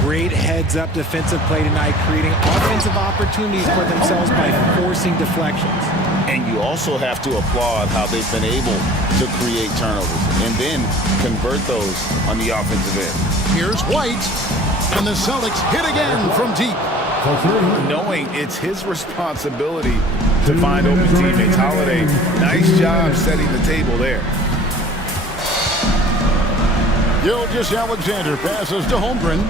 Great heads-up defensive play tonight, creating offensive opportunities for themselves by forcing deflections. And you also have to applaud how they've been able to create turnovers and then convert those on the offensive end. Here's White, and the Celtics hit again from deep. Knowing it's his responsibility to find open teammates. Holiday, nice job setting the table there. Gilgeous-Alexander passes to Holmgren.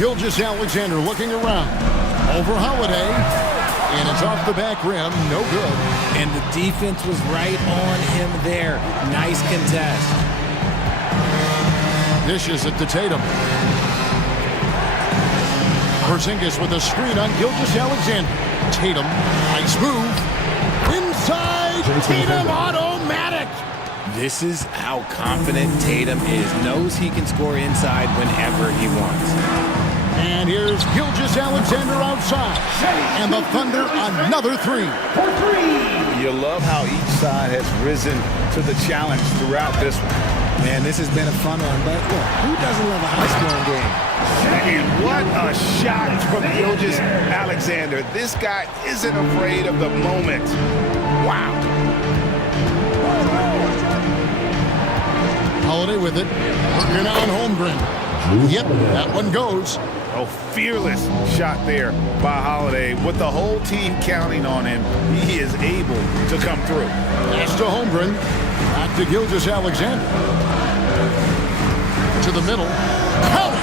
Gilgeous-Alexander looking around. Over Holiday. And it's off the back rim. No good. And the defense was right on him there. Nice contest. Dishes it to Tatum. Porzingis with a screen on Gilgeous-Alexander. Tatum, nice move. Inside, Tatum, automatic. This is how confident Tatum is. Knows he can score inside whenever he wants. And here's Gilgeous-Alexander outside. And the Thunder another three. You love how each side has risen to the challenge throughout this one. Man, this has been a fun one, but look, who doesn't love a high-scoring game? And what a shot from Gilgeous-Alexander. This guy isn't afraid of the moment. Wow. Holiday with it. Working on Holmgren. Yep, that one goes. Oh, fearless shot there by Holiday. With the whole team counting on him, he is able to come through. Pass to Holmgren. Back to Gilgeous-Alexander. To the middle. Count it!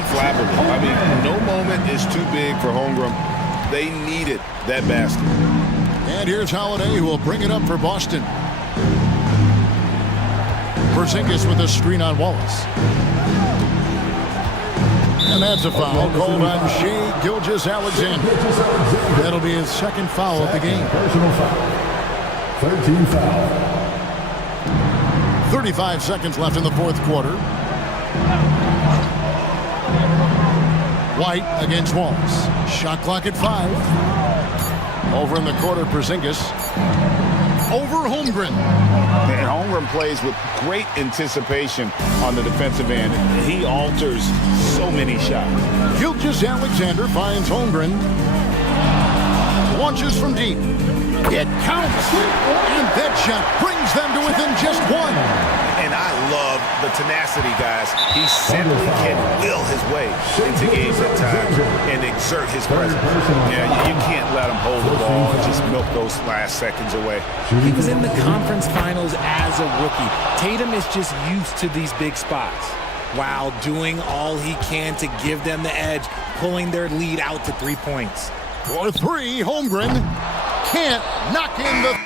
Unflappable. I mean, no moment is too big for Holmgren. They needed that basket. And here's Holiday, who will bring it up for Boston. Porzingis with a screen on Wallace. And that's a foul called on Shai Gilgeous-Alexander. That'll be his second foul of the game. Personal foul. 13 foul. 35 seconds left in the fourth quarter. White against Wallace. Shot clock at 5. Over in the corner, Porzingis. Over Holmgren. And Holmgren plays with great anticipation on the defensive end. He alters so many shots. Gilgeous-Alexander finds Holmgren. Launches from deep. It counts. And that shot brings them to within just one. And I love the tenacity, guys. He simply can will his way into games at times and exert his presence. Yeah, you can't let him hold the ball and just milk those last seconds away. He was in the conference finals as a rookie. Tatum is just used to these big spots while doing all he can to give them the edge, pulling their lead out to 3 points. For three, Holmgren can't knock in the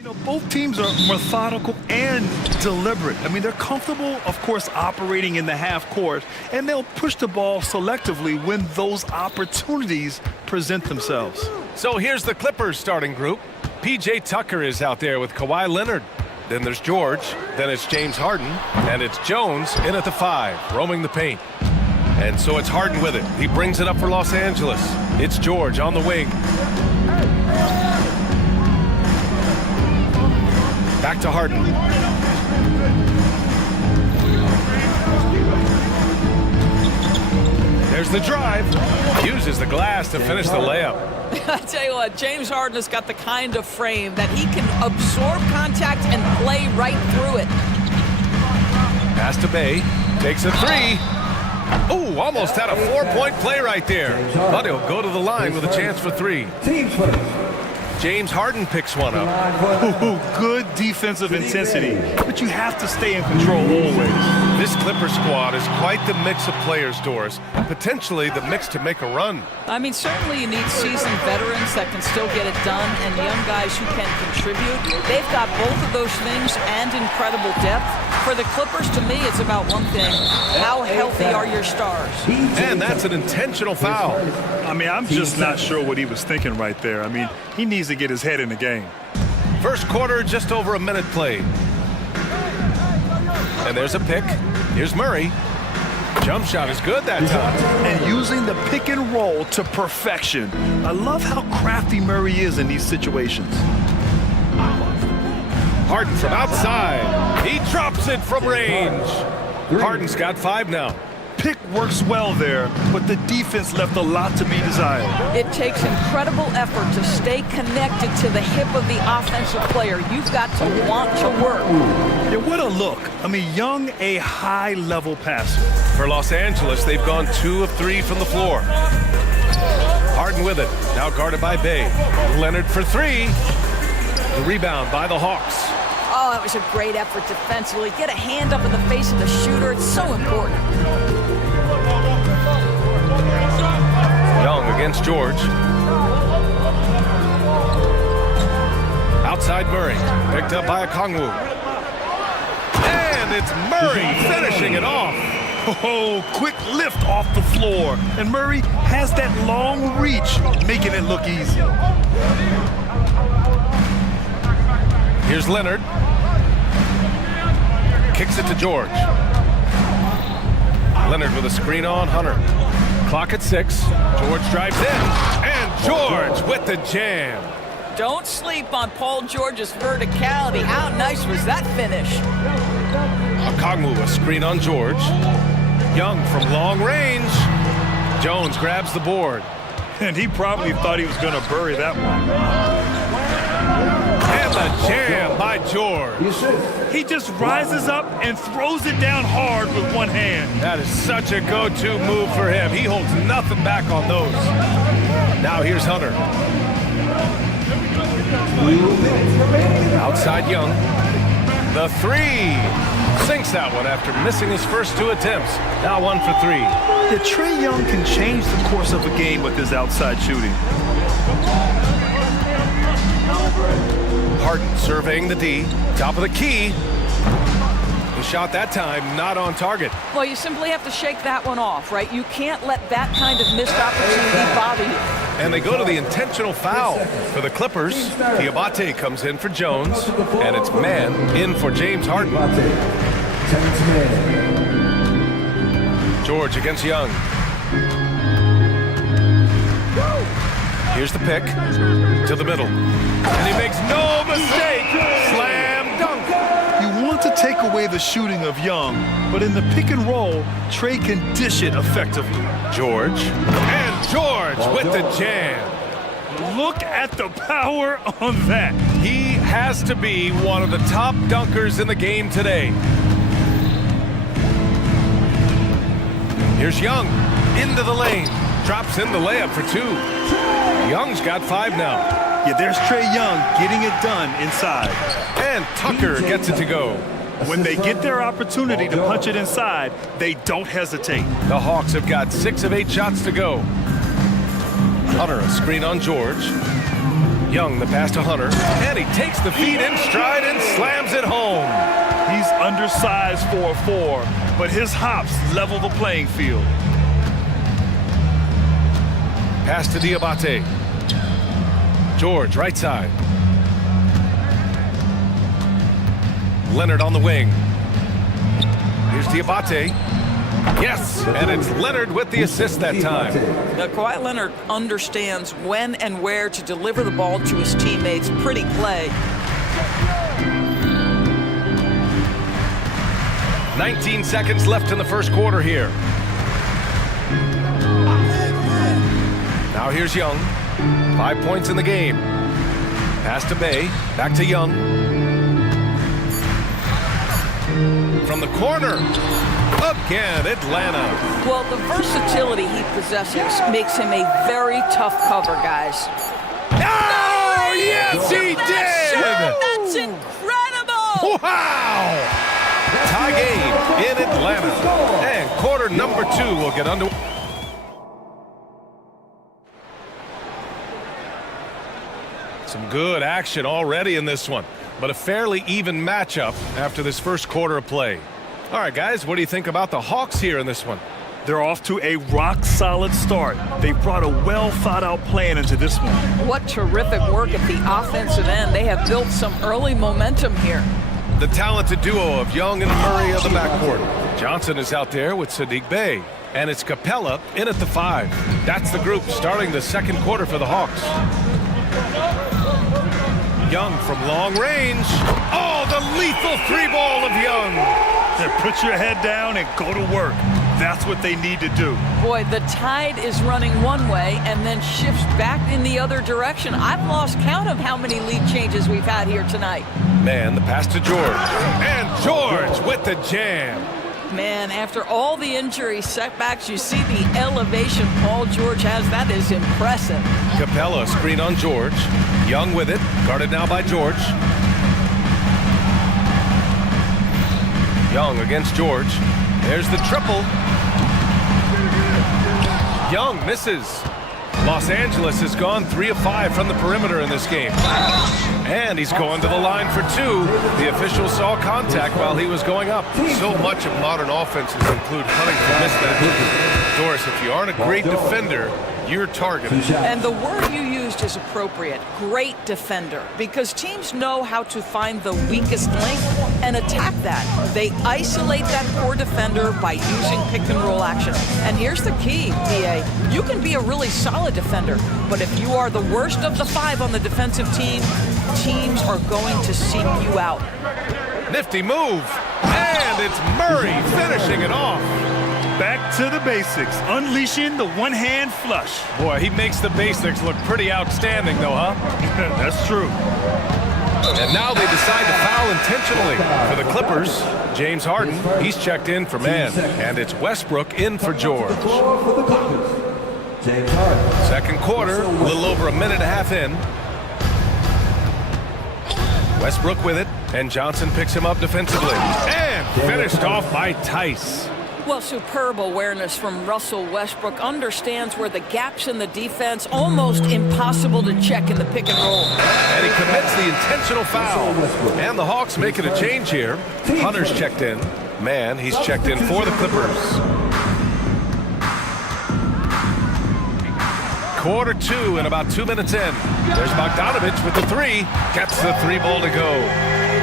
You know, both teams are methodical and deliberate. I mean, they're comfortable, of course, operating in the half court, and they'll push the ball selectively when those opportunities present themselves. So here's the Clippers starting group. P.J. Tucker is out there with Kawhi Leonard. Then there's George. Then it's James Harden. And it's Jones in at the 5, roaming the paint. And so it's Harden with it. He brings it up for Los Angeles. It's George on the wing. Back to Harden. There's the drive. Uses the glass to finish the layup. I tell you what, James Harden has got the kind of frame that he can absorb contact and play right through it. Pass to Bay. Takes a 3. Oh, almost had a 4-point play right there. But he'll go to the line with a chance for 3. James Harden picks one up. Ooh, good defensive intensity, but you have to stay in control always. This Clipper squad is quite the mix of players, Doris. Potentially the mix to make a run. I mean, certainly you need seasoned veterans that can still get it done and young guys who can contribute. They've got both of those things and incredible depth. For the Clippers, to me, it's about one thing. How healthy are your stars? And that's an intentional foul. I mean, I'm just not sure what he was thinking right there. I mean, he needs to get his head in the game. First quarter, just over a minute played. And there's a pick. Here's Murray. Jump shot is good that time. And using the pick and roll to perfection. I love how crafty Murray is in these situations. Harden from outside. He drops it from range. Harden's got 5 now. Pick works well there, but the defense left a lot to be desired. It takes incredible effort to stay connected to the hip of the offensive player. You've got to want to work. Yeah, what a look. I mean, Young, a high-level passer. For Los Angeles, they've gone 2 of 3 from the floor. Harden with it. Now guarded by Bay. Leonard for 3. The rebound by the Hawks. Oh, it was a great effort defensively. Get a hand up in the face of the shooter. It's so important. Young against George. Outside Murray. Picked up by Okongwu. And it's Murray finishing it off. Oh, quick lift off the floor. And Murray has that long reach, making it look easy. Here's Leonard. Kicks it to George. Leonard with a screen on Hunter. Clock at 6. George drives in. And George with the jam. Don't sleep on Paul George's verticality. How nice was that finish? Okongwu, a screen on George. Young from long range. Jones grabs the board. And he probably thought he was going to bury that one. And the jam by George. He just rises up and throws it down hard with one hand. That is such a go-to move for him. He holds nothing back on those. Now here's Hunter. Outside Young. The 3. Sinks that one after missing his first 2 attempts. Now 1 for 3. Yeah, Trae Young can change the course of a game with his outside shooting. Harden surveying the D. Top of the key. The shot that time not on target. Well, you simply have to shake that one off, right? You can't let that kind of missed opportunity bother you. And they go to the intentional foul for the Clippers. Diabate comes in for Jones. And it's man in for James Harden. George against Young. Here's the pick to the middle. And he makes no mistake. Slam dunk. You want to take away the shooting of Young, but in the pick and roll, Trae can dish it effectively. George. And George with the jam. Look at the power on that. He has to be one of the top dunkers in the game today. Here's Young into the lane. Drops in the layup for 2. Young's got 5 now. Yeah, there's Trae Young getting it done inside. And Tucker gets it to go. When they get their opportunity to punch it inside, they don't hesitate. The Hawks have got 6 of 8 shots to go. Hunter, a screen on George. Young, the pass to Hunter, and he takes the feed in stride and slams it home. He's undersized for a 4, but his hops level the playing field. Pass to Diabate. George, right side. Leonard on the wing. Here's Diabate. Yes, and it's Leonard with the assist that time. Now, Kawhi Leonard understands when and where to deliver the ball to his teammates. Pretty play. 19 seconds left in the first quarter here. Now here's Young. 5 points in the game. Pass to Bay. Back to Young. From the corner. Again, Atlanta. Well, the versatility he possesses makes him a very tough cover, guys. Oh, yes, he did! That's incredible! Wow! Tie game in Atlanta. And quarter number 2 will get underway. Some good action already in this one, but a fairly even matchup after this first quarter of play. All right, guys, what do you think about the Hawks here in this one? They're off to a rock-solid start. They brought a well-thought-out plan into this one. What terrific work at the offensive end. They have built some early momentum here. The talented duo of Young and Murray of the backcourt. Johnson is out there with Sadiq Bey, and it's Capella in at the 5. That's the group starting the second quarter for the Hawks. Young from long range. Oh, the lethal 3-ball of Young. Put your head down and go to work. That's what they need to do. Boy, the tide is running one way and then shifts back in the other direction. I've lost count of how many lead changes we've had here tonight. Man, the pass to George. And George with the jam. Man, after all the injury setbacks, you see the elevation Paul George has. That is impressive. Capella screen on George. Young with it. Guarded now by George. Young against George. There's the triple. Young misses. Los Angeles has gone 3 of 5 from the perimeter in this game. And he's going to the line for 2. The official saw contact while he was going up. So much of modern offenses include hunting for mismatches. Doris, if you aren't a great defender, you're targeted. And the word you used is appropriate. Great defender. Because teams know how to find the weakest link and attack that. They isolate that poor defender by using pick and roll action. And here's the key, DA. You can be a really solid defender, but if you are the worst of the 5 on the defensive team, teams are going to seek you out. Nifty move. And it's Murray finishing it off. Back to the basics, unleashing the one-hand flush. Boy, he makes the basics look pretty outstanding, though, huh? That's true. And now they decide to foul intentionally. For the Clippers, James Harden, he's checked in for man. And it's Westbrook in for George. Second quarter, a little over a minute and a half in. Westbrook with it, and Johnson picks him up defensively. And finished off by Tice. Well, superb awareness from Russell Westbrook. Understands where the gaps in the defense, almost impossible to check in the pick and roll. And he commits the intentional foul. And the Hawks making a change here. Hunter's checked in. Man, he's checked in for the Clippers. Quarter 2 and about 2 minutes in. There's Bogdanovich with the 3. Gets the 3-ball to go.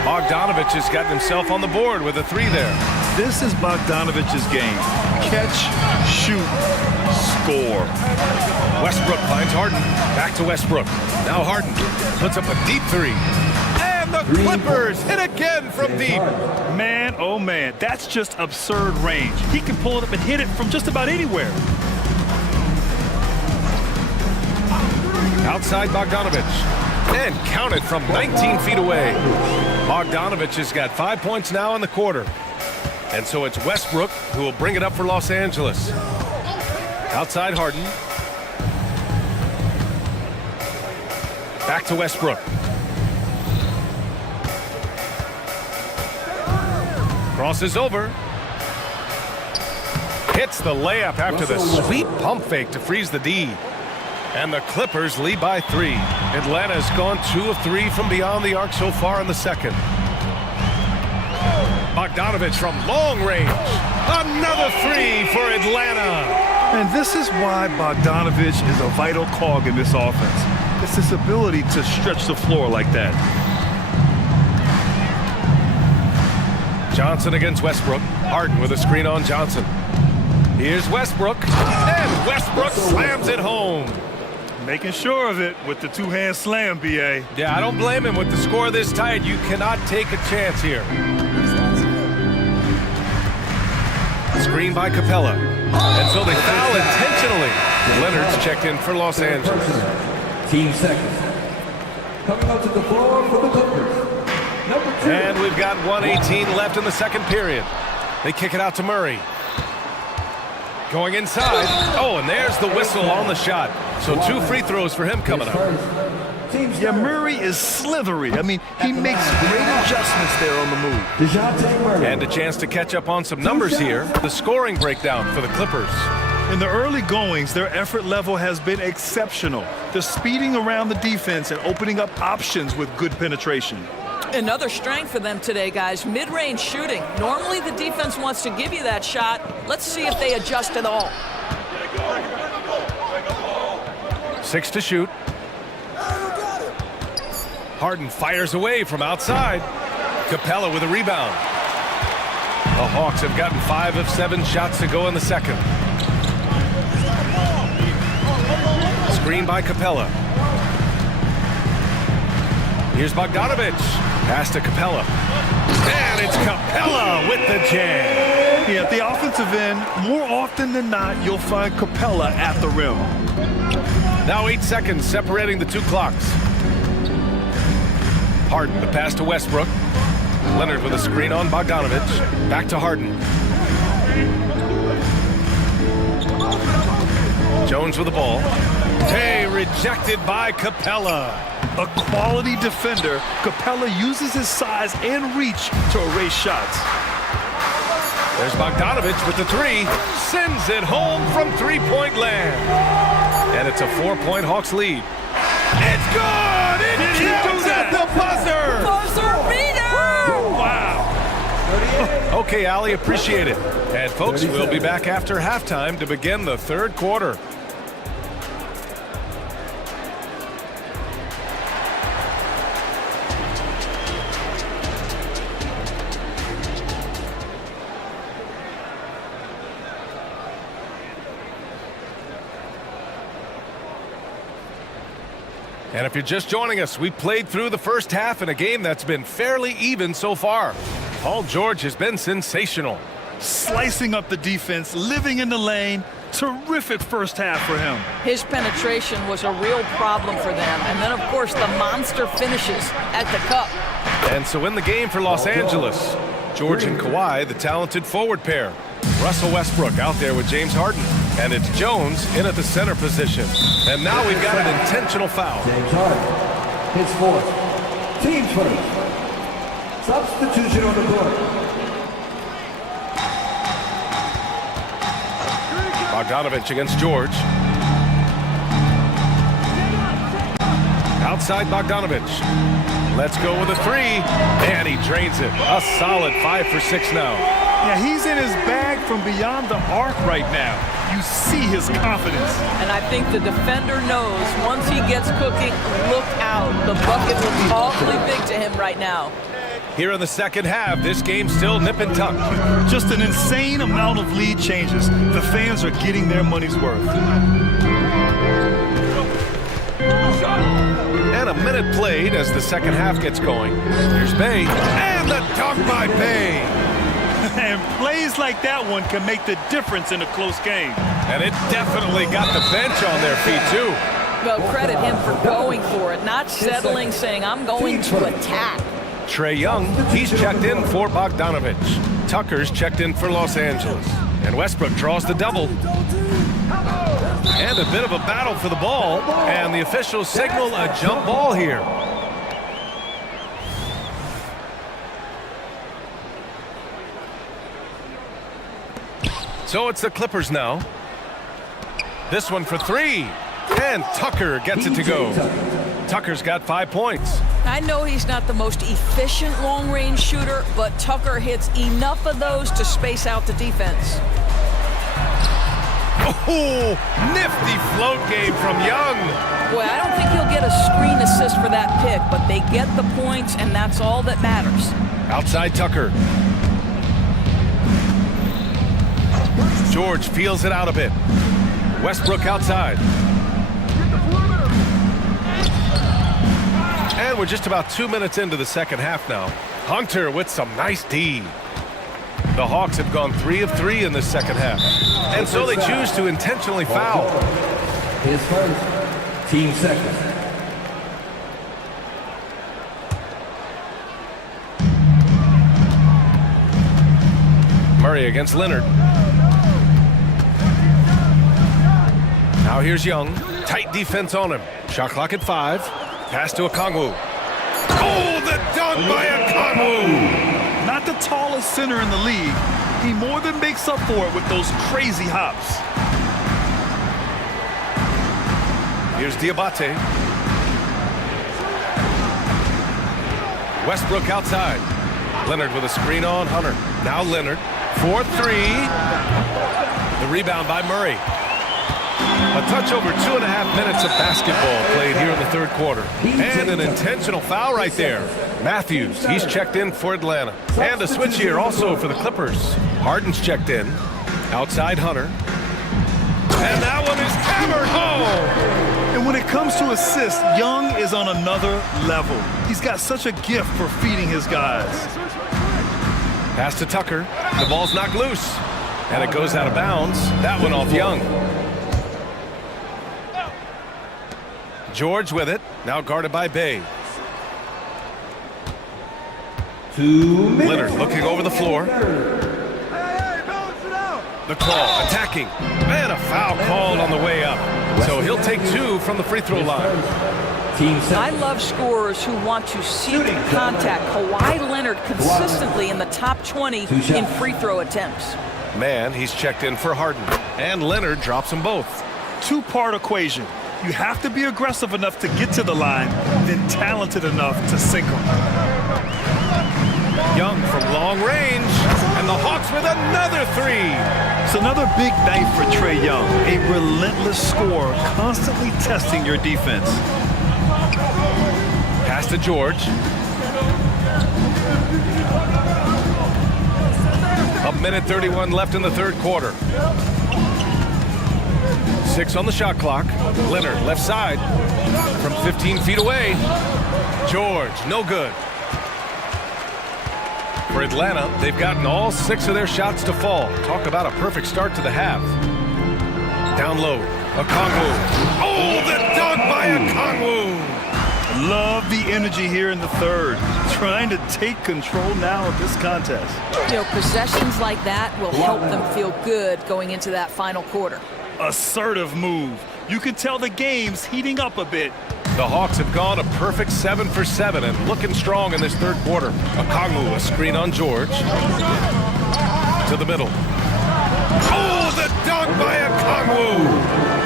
Bogdanovich has gotten himself on the board with a 3 there. This is Bogdanovich's game. Catch, shoot, score. Westbrook finds Harden. Back to Westbrook. Now Harden puts up a deep 3. And the Clippers hit again from deep. Man, oh man, that's just absurd range. He can pull it up and hit it from just about anywhere. Outside Bogdanovich. And counted from 19 feet away. Bogdanovich has got 5 points now in the quarter. And so it's Westbrook who will bring it up for Los Angeles. Outside Harden. Back to Westbrook. Crosses over. Hits the layup after the sweet pump fake to freeze the D. And the Clippers lead by 3. Atlanta's gone 2 of 3 from beyond the arc so far in the second. Bogdanovich from long range. Another 3 for Atlanta. And this is why Bogdanovich is a vital cog in this offense. It's his ability to stretch the floor like that. Johnson against Westbrook. Harden with a screen on Johnson. Here's Westbrook. And Westbrook slams it home. Making sure of it with the two-hand slam, B.A. Yeah, I don't blame him. With the score this tight, you cannot take a chance here. Screen by Capella. And so they foul intentionally. Leonard's checked in for Los Angeles. Team seconds. Coming out to the floor for the Clippers. Number 2. And we've got 1:18 left in the second period. They kick it out to Murray. Going inside. Oh, and there's the whistle on the shot. So 2 free throws for him coming up. Yeah, Murray is slithery. I mean, he makes great adjustments there on the move. And a chance to catch up on some numbers here. The scoring breakdown for the Clippers. In the early goings, their effort level has been exceptional. They're speeding around the defense and opening up options with good penetration. Another strength for them today, guys, mid-range shooting. Normally the defense wants to give you that shot. Let's see if they adjust at all. 6 to shoot. Harden fires away from outside. Capella with a rebound. The Hawks have gotten 5 of 7 shots to go in the second. Screen by Capella. Here's Bogdanovich. Pass to Capella. And it's Capella with the jam. Yeah, at the offensive end, more often than not, you'll find Capella at the rim. Now 8 seconds separating the 2 clocks. Harden, the pass to Westbrook. Leonard with a screen on Bogdanovich. Back to Harden. Jones with the ball. Hey, rejected by Capella. A quality defender, Capella uses his size and reach to erase shots. There's Bogdanovich with the 3. Sends it home from 3-point land. And it's a 4-point Hawks lead. It's good! It counts at the buzzer! Buzzer beater! Wow. Okay, Allie, appreciate it. And folks, we'll be back after halftime to begin the third quarter. And if you're just joining us, we played through the first half in a game that's been fairly even so far. Paul George has been sensational. Slicing up the defense, living in the lane. Terrific first half for him. His penetration was a real problem for them. And then, of course, the monster finishes at the cup. And so in the game for Los Angeles, George and Kawhi, the talented forward pair. Russell Westbrook out there with James Harden. And it's Jones in at the center position. And now we've got an intentional foul. James Harden, his 4th. Team first. Substitution on the court. Bogdanovich against George. Outside Bogdanovich. Let's go with a 3. And he drains it. A solid 5 for 6 now. Yeah, he's in his bag from beyond the arc right now. You see his confidence. And I think the defender knows once he gets cooking, look out. The bucket looks awfully big to him right now. Here in the second half, this game's still nip and tuck. Just an insane amount of lead changes. The fans are getting their money's worth. And a minute played as the second half gets going. Here's Bay. And the dunk by Bay. And plays like that one can make the difference in a close game. And it definitely got the bench on their feet, too. Well, credit him for going for it, not settling, saying, I'm going to attack. Trae Young, he's checked in for Bogdanovich. Tucker's checked in for Los Angeles. And Westbrook draws the double. And a bit of a battle for the ball. And the officials signal a jump ball here. So it's the Clippers now. This one for 3. And Tucker gets it to go. Tucker's got 5 points. I know he's not the most efficient long-range shooter, but Tucker hits enough of those to space out the defense. Oh, nifty float game from Young. Boy, I don't think he'll get a screen assist for that pick, but they get the points, and that's all that matters. Outside Tucker. George feels it out a bit. Westbrook outside. And we're just about 2 minutes into the second half now. Hunter with some nice D. The Hawks have gone 3 of 3 in this second half. And so they choose to intentionally foul. His first, team second. Murray against Leonard. Now here's Young. Tight defense on him. Shot clock at 5. Pass to Okongwu. Oh, the dunk by Okongwu! Not the tallest center in the league. He more than makes up for it with those crazy hops. Here's Diabate. Westbrook outside. Leonard with a screen on Hunter. Now Leonard. 4-3. The rebound by Murray. A touch over 2.5 minutes of basketball played here in the third quarter. And an intentional foul right there. Matthews, he's checked in for Atlanta. And a switch here also for the Clippers. Harden's checked in. Outside Hunter. And that one is hammered home. And when it comes to assists, Young is on another level. He's got such a gift for feeding his guys. Pass to Tucker. The ball's knocked loose. And it goes out of bounds. That one off Young. George with it. Now guarded by Bay. Leonard looking over the floor. The call, attacking. And a foul called on the way up. So he'll take 2 from the free throw line. I love scorers who want to seek contact. Kawhi Leonard consistently in the top 20 in free throw attempts. Man, he's checked in for Harden. And Leonard drops them both. Two-part equation. You have to be aggressive enough to get to the line, then talented enough to sink them. Young from long range, and the Hawks with another 3. It's another big night for Trae Young, a relentless scorer, constantly testing your defense. Pass to George. A minute 31 left in the third quarter. 6 on the shot clock. Leonard left side from 15 feet away. George, no good. For Atlanta, they've gotten all 6 of their shots to fall. Talk about a perfect start to the half. Down low, Okongwu. Oh, the dunk by Okongwu! Love the energy here in the third. Trying to take control now of this contest. You know, possessions like that will help them feel good going into that final quarter. Assertive move. You can tell the game's heating up a bit. The Hawks have gone a perfect 7 for 7 and looking strong in this third quarter. Okongwu, a screen on George. To the middle. Oh, the dunk by Okongwu!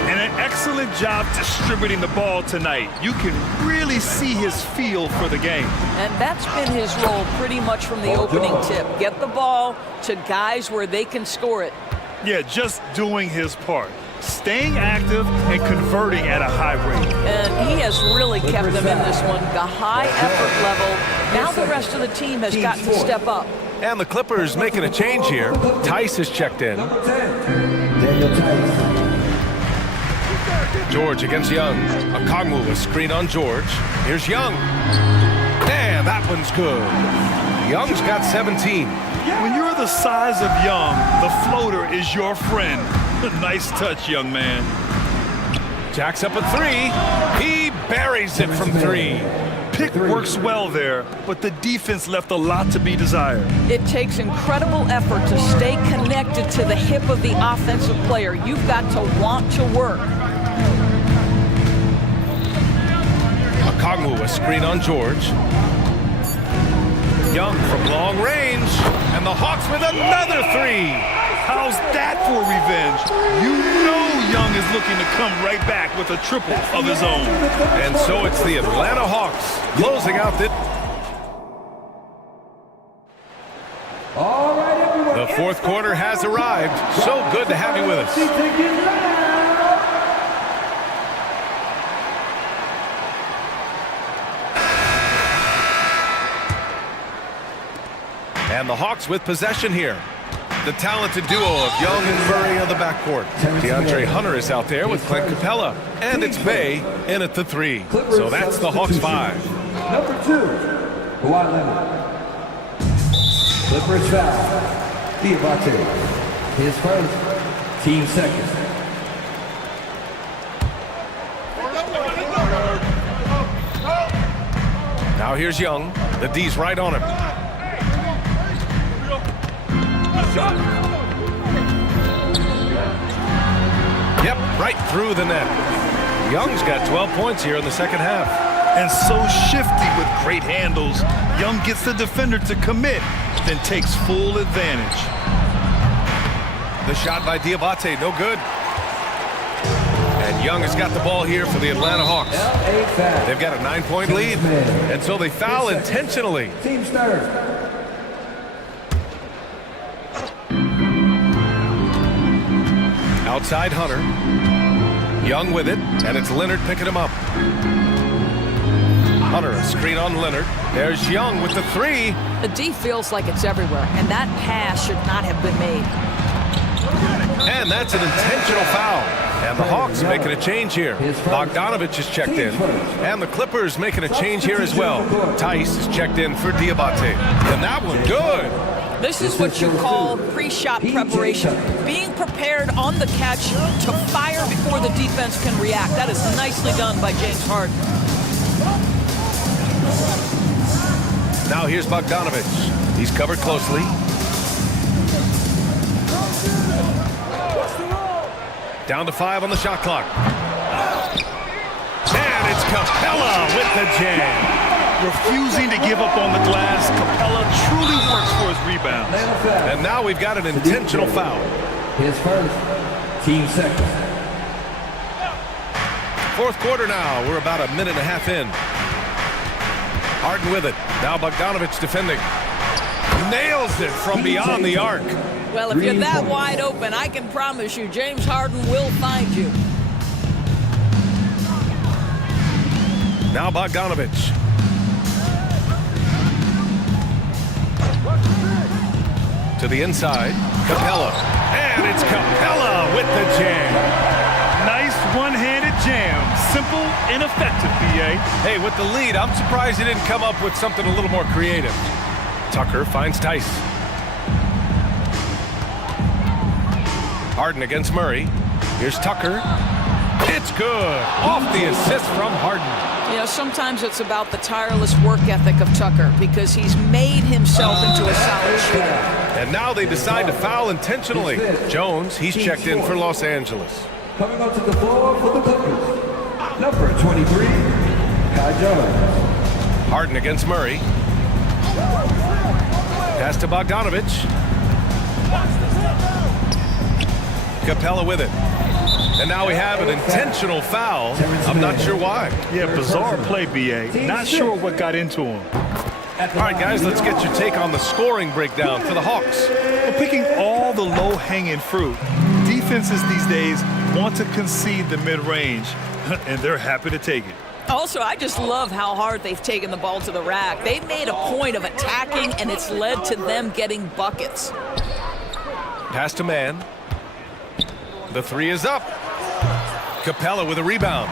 And an excellent job distributing the ball tonight. You can really see his feel for the game. And that's been his role pretty much from the opening tip. Get the ball to guys where they can score it. Yeah, just doing his part. Staying active and converting at a high rate. And he has really kept them in this one. The high effort level. Now the rest of the team has got to step up. And the Clippers making a change here. Tice is checked in. George against Young. Okongwu, a screen on George. Here's Young. And that one's good. Young's got 17. When you're the size of Young, the floater is your friend. Nice touch, young man. Jacks up a 3. He buries it from 3. Pick works well there, but the defense left a lot to be desired. It takes incredible effort to stay connected to the hip of the offensive player. You've got to want to work. Okongwu, a screen on George. Young from long range, and the Hawks with another 3. How's that for revenge? You know Young is looking to come right back with a triple of his own. And so it's the Atlanta Hawks closing out the... All right, everyone. The fourth quarter has arrived. So good to have you with us. And the Hawks with possession here. The talented duo of Young and Murray on the backcourt. DeAndre Hunter is out there with Clint Capella. And it's Bay in at the 3. So that's the Hawks 5. Number 2, Kawhi Leonard. Clippers foul. Diabate. His first, team second. Now here's Young. The D's right on him. Yep, right through the net. Young's got 12 points here in the second half. And so shifty with great handles. Young gets the defender to commit, then takes full advantage. The shot by Diabate, no good. And Young has got the ball here for the Atlanta Hawks. They've got a 9-point lead, and so they foul intentionally. Team third. Outside Hunter. Young with it, and it's Leonard picking him up. Hunter, a screen on Leonard. There's Young with the 3. The D feels like it's everywhere, and that pass should not have been made. And that's an intentional foul. And the Hawks making a change here. Bogdanovich is checked in. And the Clippers making a change here as well. Tice is checked in for Diabate. And that one, good. This is what you call pre-shot preparation. Being prepared on the catch to fire before the defense can react. That is nicely done by James Harden. Now here's Bogdanovich. He's covered closely. Down to 5 on the shot clock. And it's Capella with the jam. Refusing to give up on the glass, Capella truly works for his rebounds. And now we've got an intentional foul. His first, team second. Fourth quarter now. We're about a minute and a half in. Harden with it. Now Bogdanovich defending. Nails it from beyond the arc. Well, if you're that wide open, I can promise you James Harden will find you. Now Bogdanovich. To the inside. Capella. And it's Capella with the jam. Nice one-handed jam. Simple and effective, BA. Hey, with the lead, I'm surprised he didn't come up with something a little more creative. Tucker finds Tice. Harden against Murray. Here's Tucker. It's good. Off the assist from Harden. You know, sometimes it's about the tireless work ethic of Tucker because he's made himself into a solid shooter. And now they decide to foul intentionally. Jones, he's checked in for Los Angeles. Coming onto the floor for the Clippers. Number 23, Kai Jones. Harden against Murray. Pass to Bogdanovich. Capella with it. And now we have an intentional foul. I'm not sure why. Yeah, bizarre play, BA. Not sure what got into him. All right, guys, let's get your take on the scoring breakdown for the Hawks. Well, picking all the low-hanging fruit, defenses these days want to concede the mid-range, and they're happy to take it. Also, I just love how hard they've taken the ball to the rack. They've made a point of attacking, and it's led to them getting buckets. Pass to man. The 3 is up. Capella with a rebound.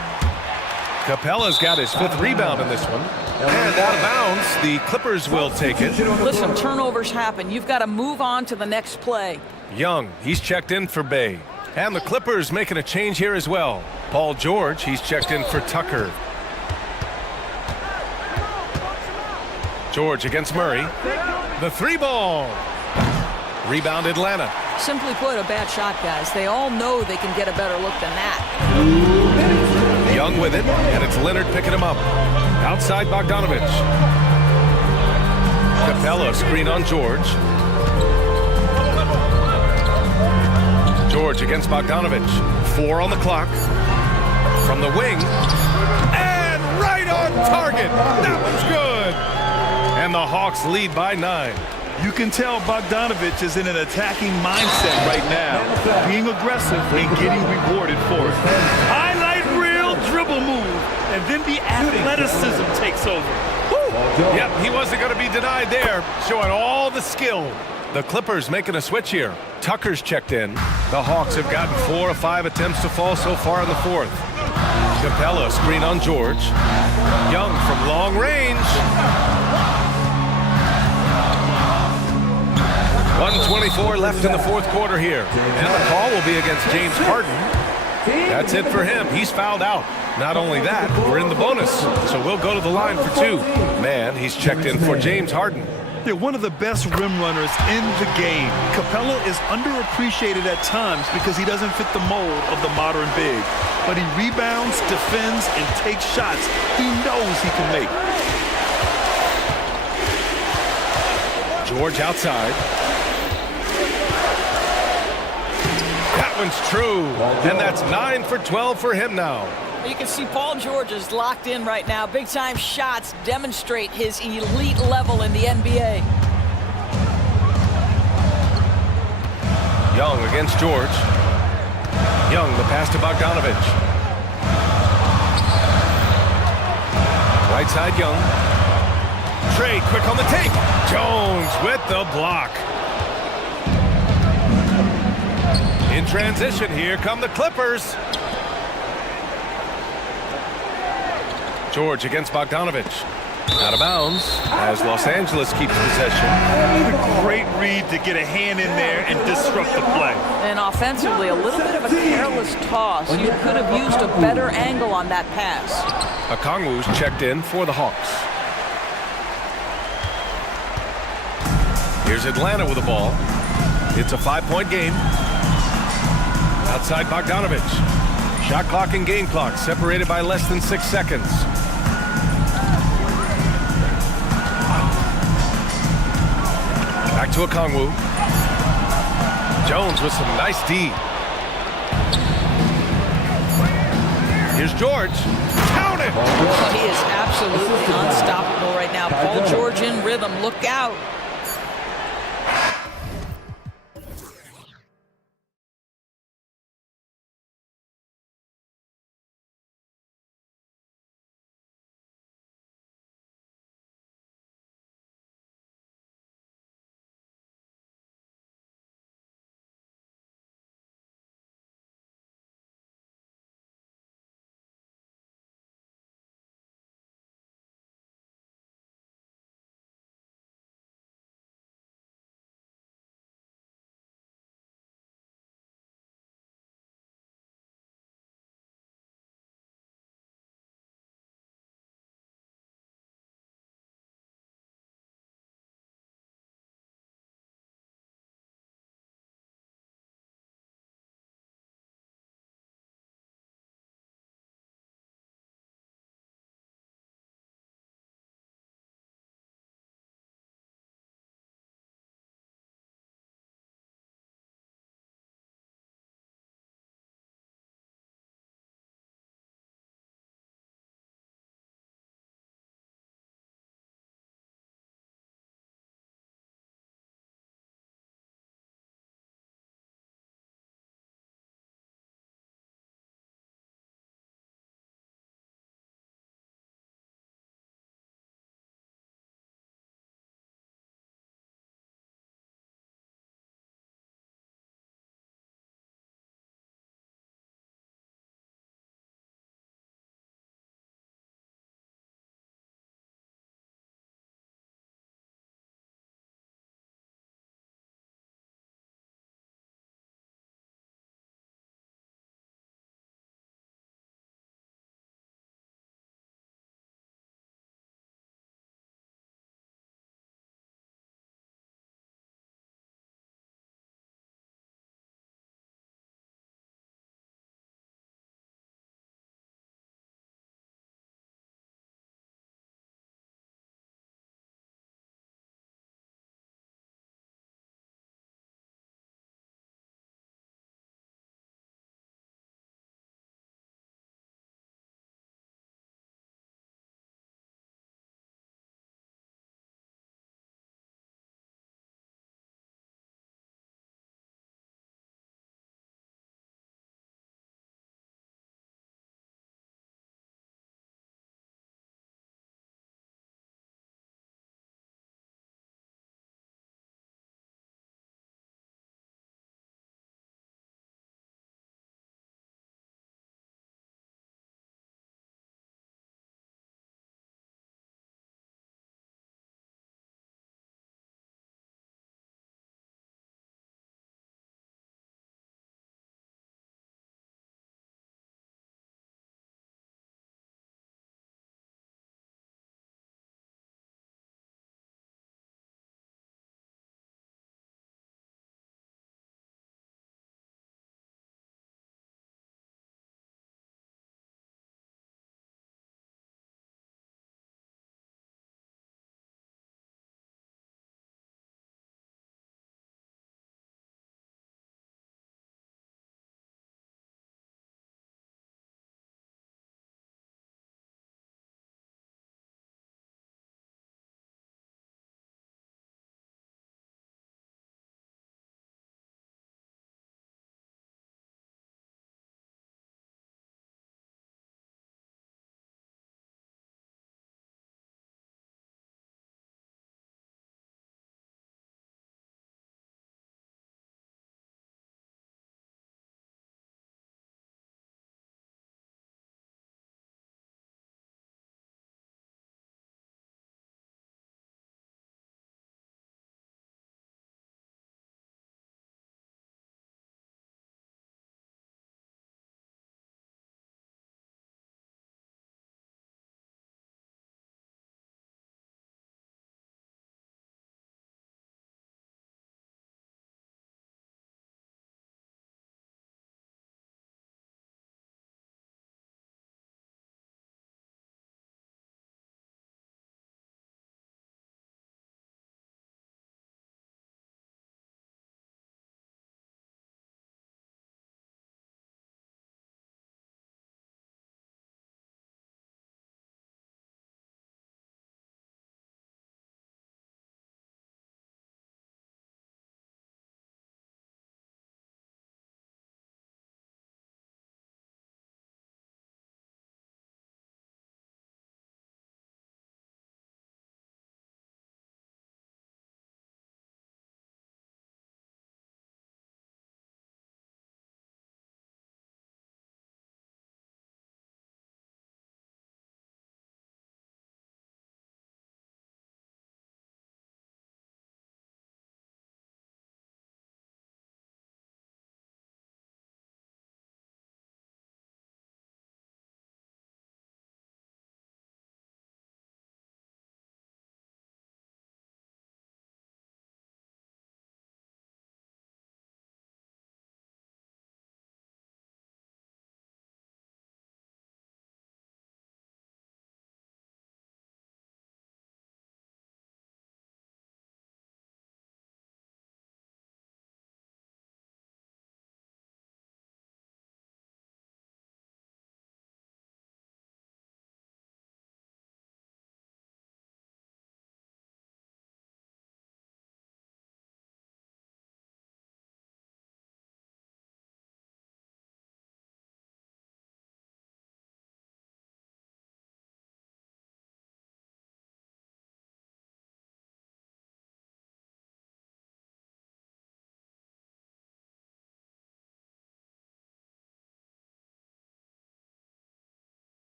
Capella's got his 5th rebound in this one. And out of bounds, the Clippers will take it. Listen, turnovers happen. You've got to move on to the next play. Young, he's checked in for Bay. And the Clippers making a change here as well. Paul George, he's checked in for Tucker. George against Murray. The 3-ball. Rebound Atlanta. Simply put, a bad shot, guys. They all know they can get a better look than that. Young with it, and it's Leonard picking him up. Outside Bogdanovich. Capella screen on George. George against Bogdanovich. 4 on the clock. From the wing. And right on target. That one's good. And the Hawks lead by 9. You can tell Bogdanovich is in an attacking mindset right now, being aggressive and getting rewarded for it. Highlight reel dribble move, and then the athleticism takes over. Woo! Yep, he wasn't going to be denied there, showing all the skill. The Clippers making a switch here. Tucker's checked in. The Hawks have gotten 4 of 5 attempts to fall so far in the 4th. Capella screen on George. Young from long range. 1:24 left in the 4th quarter here. And the call will be against James Harden. That's it for him. He's fouled out. Not only that, we're in the bonus. So we'll go to the line for 2. Man, he's checked in for James Harden. They're one of the best rim runners in the game. Capella is underappreciated at times because he doesn't fit the mold of the modern big. But he rebounds, defends, and takes shots he knows he can make. George outside. That one's true. And that's 9 for 12 for him now. You can see Paul George is locked in right now. Big-time shots demonstrate his elite level in the NBA. Young against George. Young, the pass to Bogdanovich. Right side, Young. Trey, quick on the take. Jones with the block. In transition, here come the Clippers. George against Bogdanovich. Out of bounds as Los Angeles keeps possession. A great read to get a hand in there and disrupt the play. And offensively, a little bit of a careless toss. You could have used a better angle on that pass. Okongwu's checked in for the Hawks. Here's Atlanta with the ball. It's a 5-point game. Outside Bogdanovich. Shot clock and game clock separated by less than 6 seconds. Back to Okongwu. Jones with some nice D. Here's George. Count it! He is absolutely unstoppable right now. Paul George in rhythm. Look out.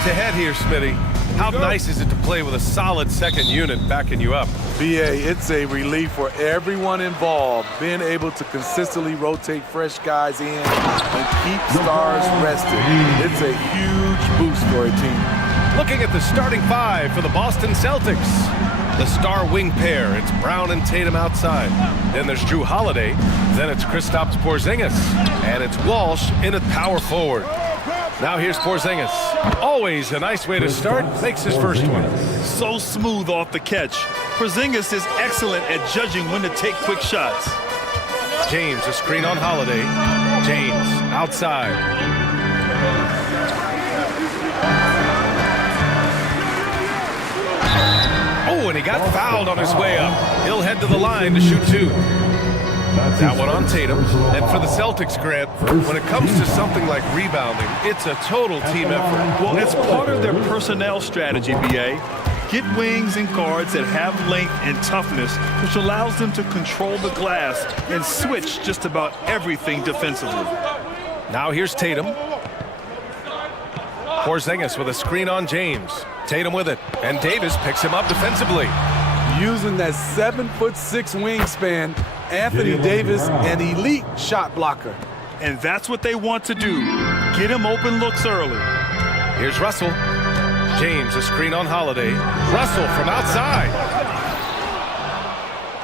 head-to-head here, Smitty. How nice is it to play with a solid second unit backing you up? BA, it's a relief for everyone involved, being able to consistently rotate fresh guys in and keep stars rested. It's a huge boost for a team. Looking at the starting five for the Boston Celtics. The star wing pair, it's Brown and Tatum outside. Then there's Drew Holiday. Then it's Kristaps Porzingis. And it's Walsh in at power forward. Now here's Porzingis. Always a nice way to start. Makes his first one. So smooth off the catch. Porzingis is excellent at judging when to take quick shots. James, a screen on Holiday. James, outside. Oh, and he got fouled on his way up. He'll head to the line to shoot two. That one on Tatum. And for the Celtics, Grant, when it comes to something like rebounding, it's a total team effort. Well, it's part of their personnel strategy, BA. Get wings and guards that have length and toughness, which allows them to control the glass and switch just about everything defensively. Now here's Tatum. Porzingis with a screen on James. Tatum with it, and Davis picks him up defensively. Using that 7'6" wingspan, Anthony Davis, an elite shot blocker. And that's what they want to do. Get him open looks early. Here's Russell. James, a screen on Holiday. Russell from outside.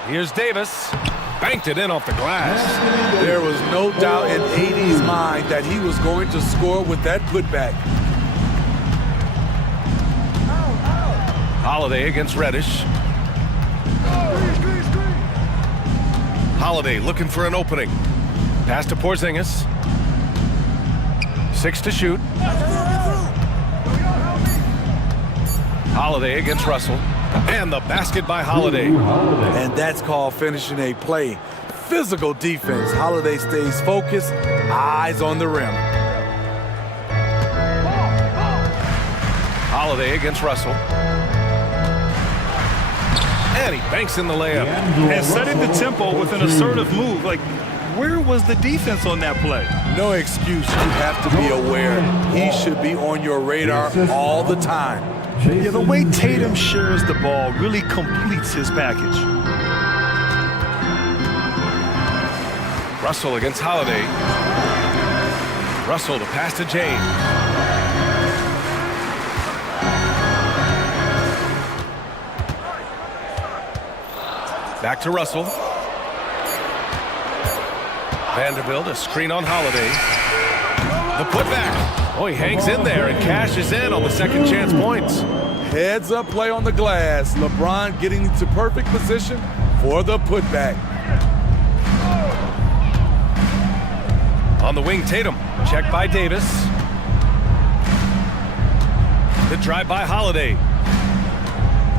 Here's Davis. Banked it in off the glass. There was no doubt in AD's mind that he was going to score with that putback. Holiday against Reddish. Holiday looking for an opening. Pass to Porzingis. 6 to shoot. Holiday against Russell. And the basket by Holiday. And that's called finishing a play. Physical defense. Holiday stays focused, eyes on the rim. Holiday against Russell. And he banks in the layup. And setting the tempo with an assertive move. Like, where was the defense on that play? No excuse. You have to be aware. He should be on your radar all the time. Yeah, the way Tatum shares the ball really completes his package. Russell against Holiday. Russell to pass to James. Back to Russell. Vanderbilt, a screen on Holiday. The putback. Oh, he hangs in there and cashes in on the second chance points. Heads up play on the glass. LeBron getting into perfect position for the putback. On the wing, Tatum. Checked by Davis. The drive by Holiday.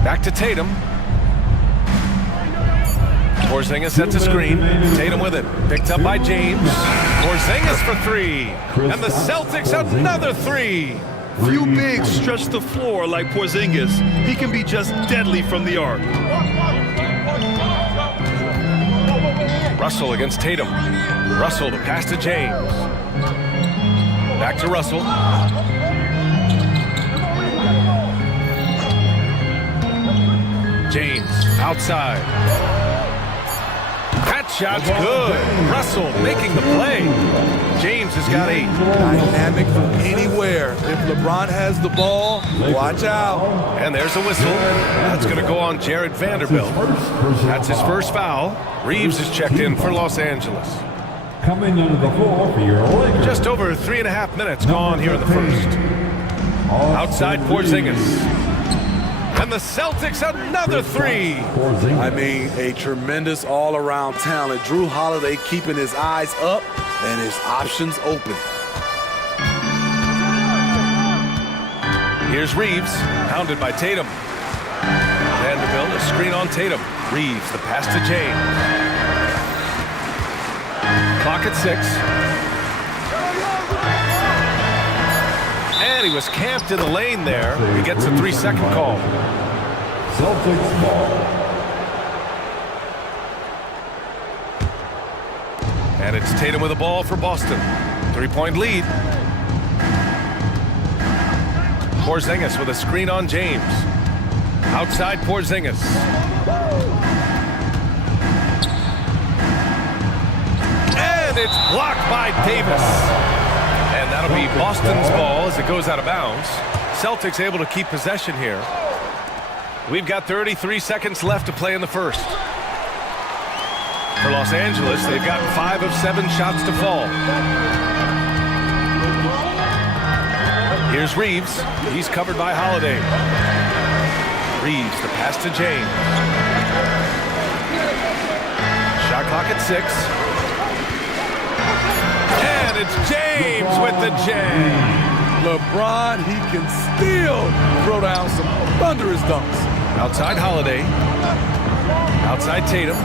Back to Tatum. Porzingis sets a screen. Tatum with it. Picked up by James. Porzingis for three. And the Celtics another three. Few bigs stretch the floor like Porzingis. He can be just deadly from the arc. Russell against Tatum. Russell to pass to James. Back to Russell. James outside. That shot's good. Russell making the play. James has got 8. Dynamic from anywhere. If LeBron has the ball, watch out. And there's a whistle. That's going to go on Jared Vanderbilt. That's his first foul. Reeves is checked in for Los Angeles. Coming into the floor for your Lakers. Just over 3.5 minutes gone here in the first. Outside Porzingis. And the Celtics another 3. I mean, a tremendous all-around talent. Drew Holiday keeping his eyes up and his options open. Here's Reeves, hounded by Tatum. Vanderbilt, a screen on Tatum. Reeves, the pass to James. Clock at 6. And he was camped in the lane there. He gets a 3-second call. Celtics ball. And it's Tatum with the ball for Boston. 3-point lead. Porzingis with a screen on James. Outside Porzingis. And it's blocked by Davis. And that'll be Boston's ball as it goes out of bounds. Celtics able to keep possession here. We've got 33 seconds left to play in the first. For Los Angeles, they've gotten 5 of 7 shots to fall. Here's Reeves. He's covered by Holiday. Reeves, the pass to James. Shot clock at 6. And it's James with the jam. LeBron, he can still throw down some thunderous dunks. Outside Holiday. Outside Tatum.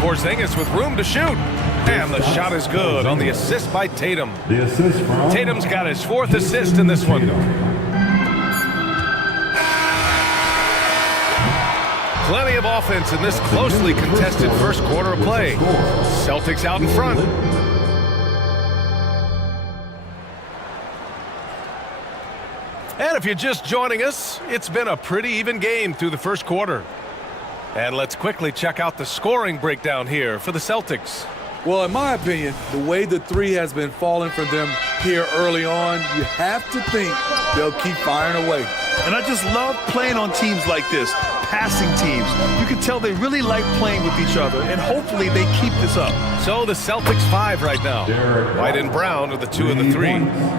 Porzingis with room to shoot. And the shot is good on the assist by Tatum. The assist from Tatum's got his 4th assist in this one. Plenty of offense in this closely contested first quarter of play. Celtics out in front. And if you're just joining us, it's been a pretty even game through the first quarter. And let's quickly check out the scoring breakdown here for the Celtics. Well, in my opinion, the way the three has been falling for them here early on, you have to think they'll keep firing away. And I just love playing on teams like this, passing teams. You can tell they really like playing with each other, and hopefully they keep this up. So the Celtics 5 right now. White and Brown are the 2 and the 3.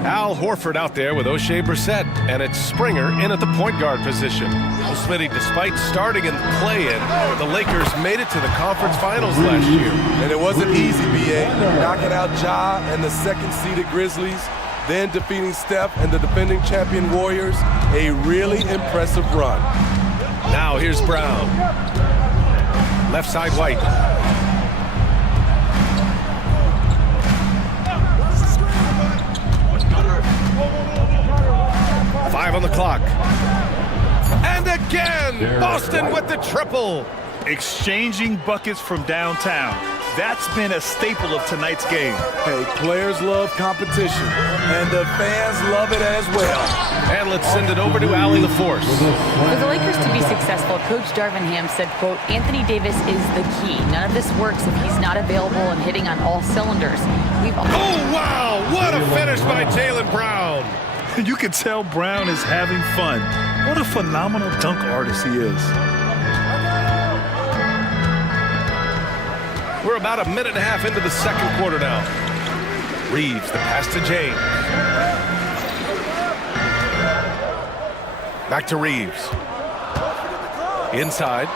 Al Horford out there with O'Shea Brissett, and it's Springer in at the point guard position. Well, Smitty, despite starting in the play-in, the Lakers made it to the conference finals last year. And it wasn't easy, B.A. Knocking out Ja and the second-seeded Grizzlies, then defeating Steph and the defending champion Warriors. A really impressive run. Now here's Brown. Left side White. Five on the clock. And again, Boston with the triple. Exchanging buckets from downtown. That's been a staple of tonight's game. Hey, players love competition, and the fans love it as well. And let's send it over to Allie LaForce. For the Lakers to be successful, Coach Darvin Ham said, quote, Anthony Davis is the key. None of this works if he's not available and hitting on all cylinders. Oh, wow! What a finish by Jaylen Brown. You can tell Brown is having fun. What a phenomenal dunk artist he is. We're about a minute and a half into the second quarter now. Reeves, the pass to James. Back to Reeves. Inside.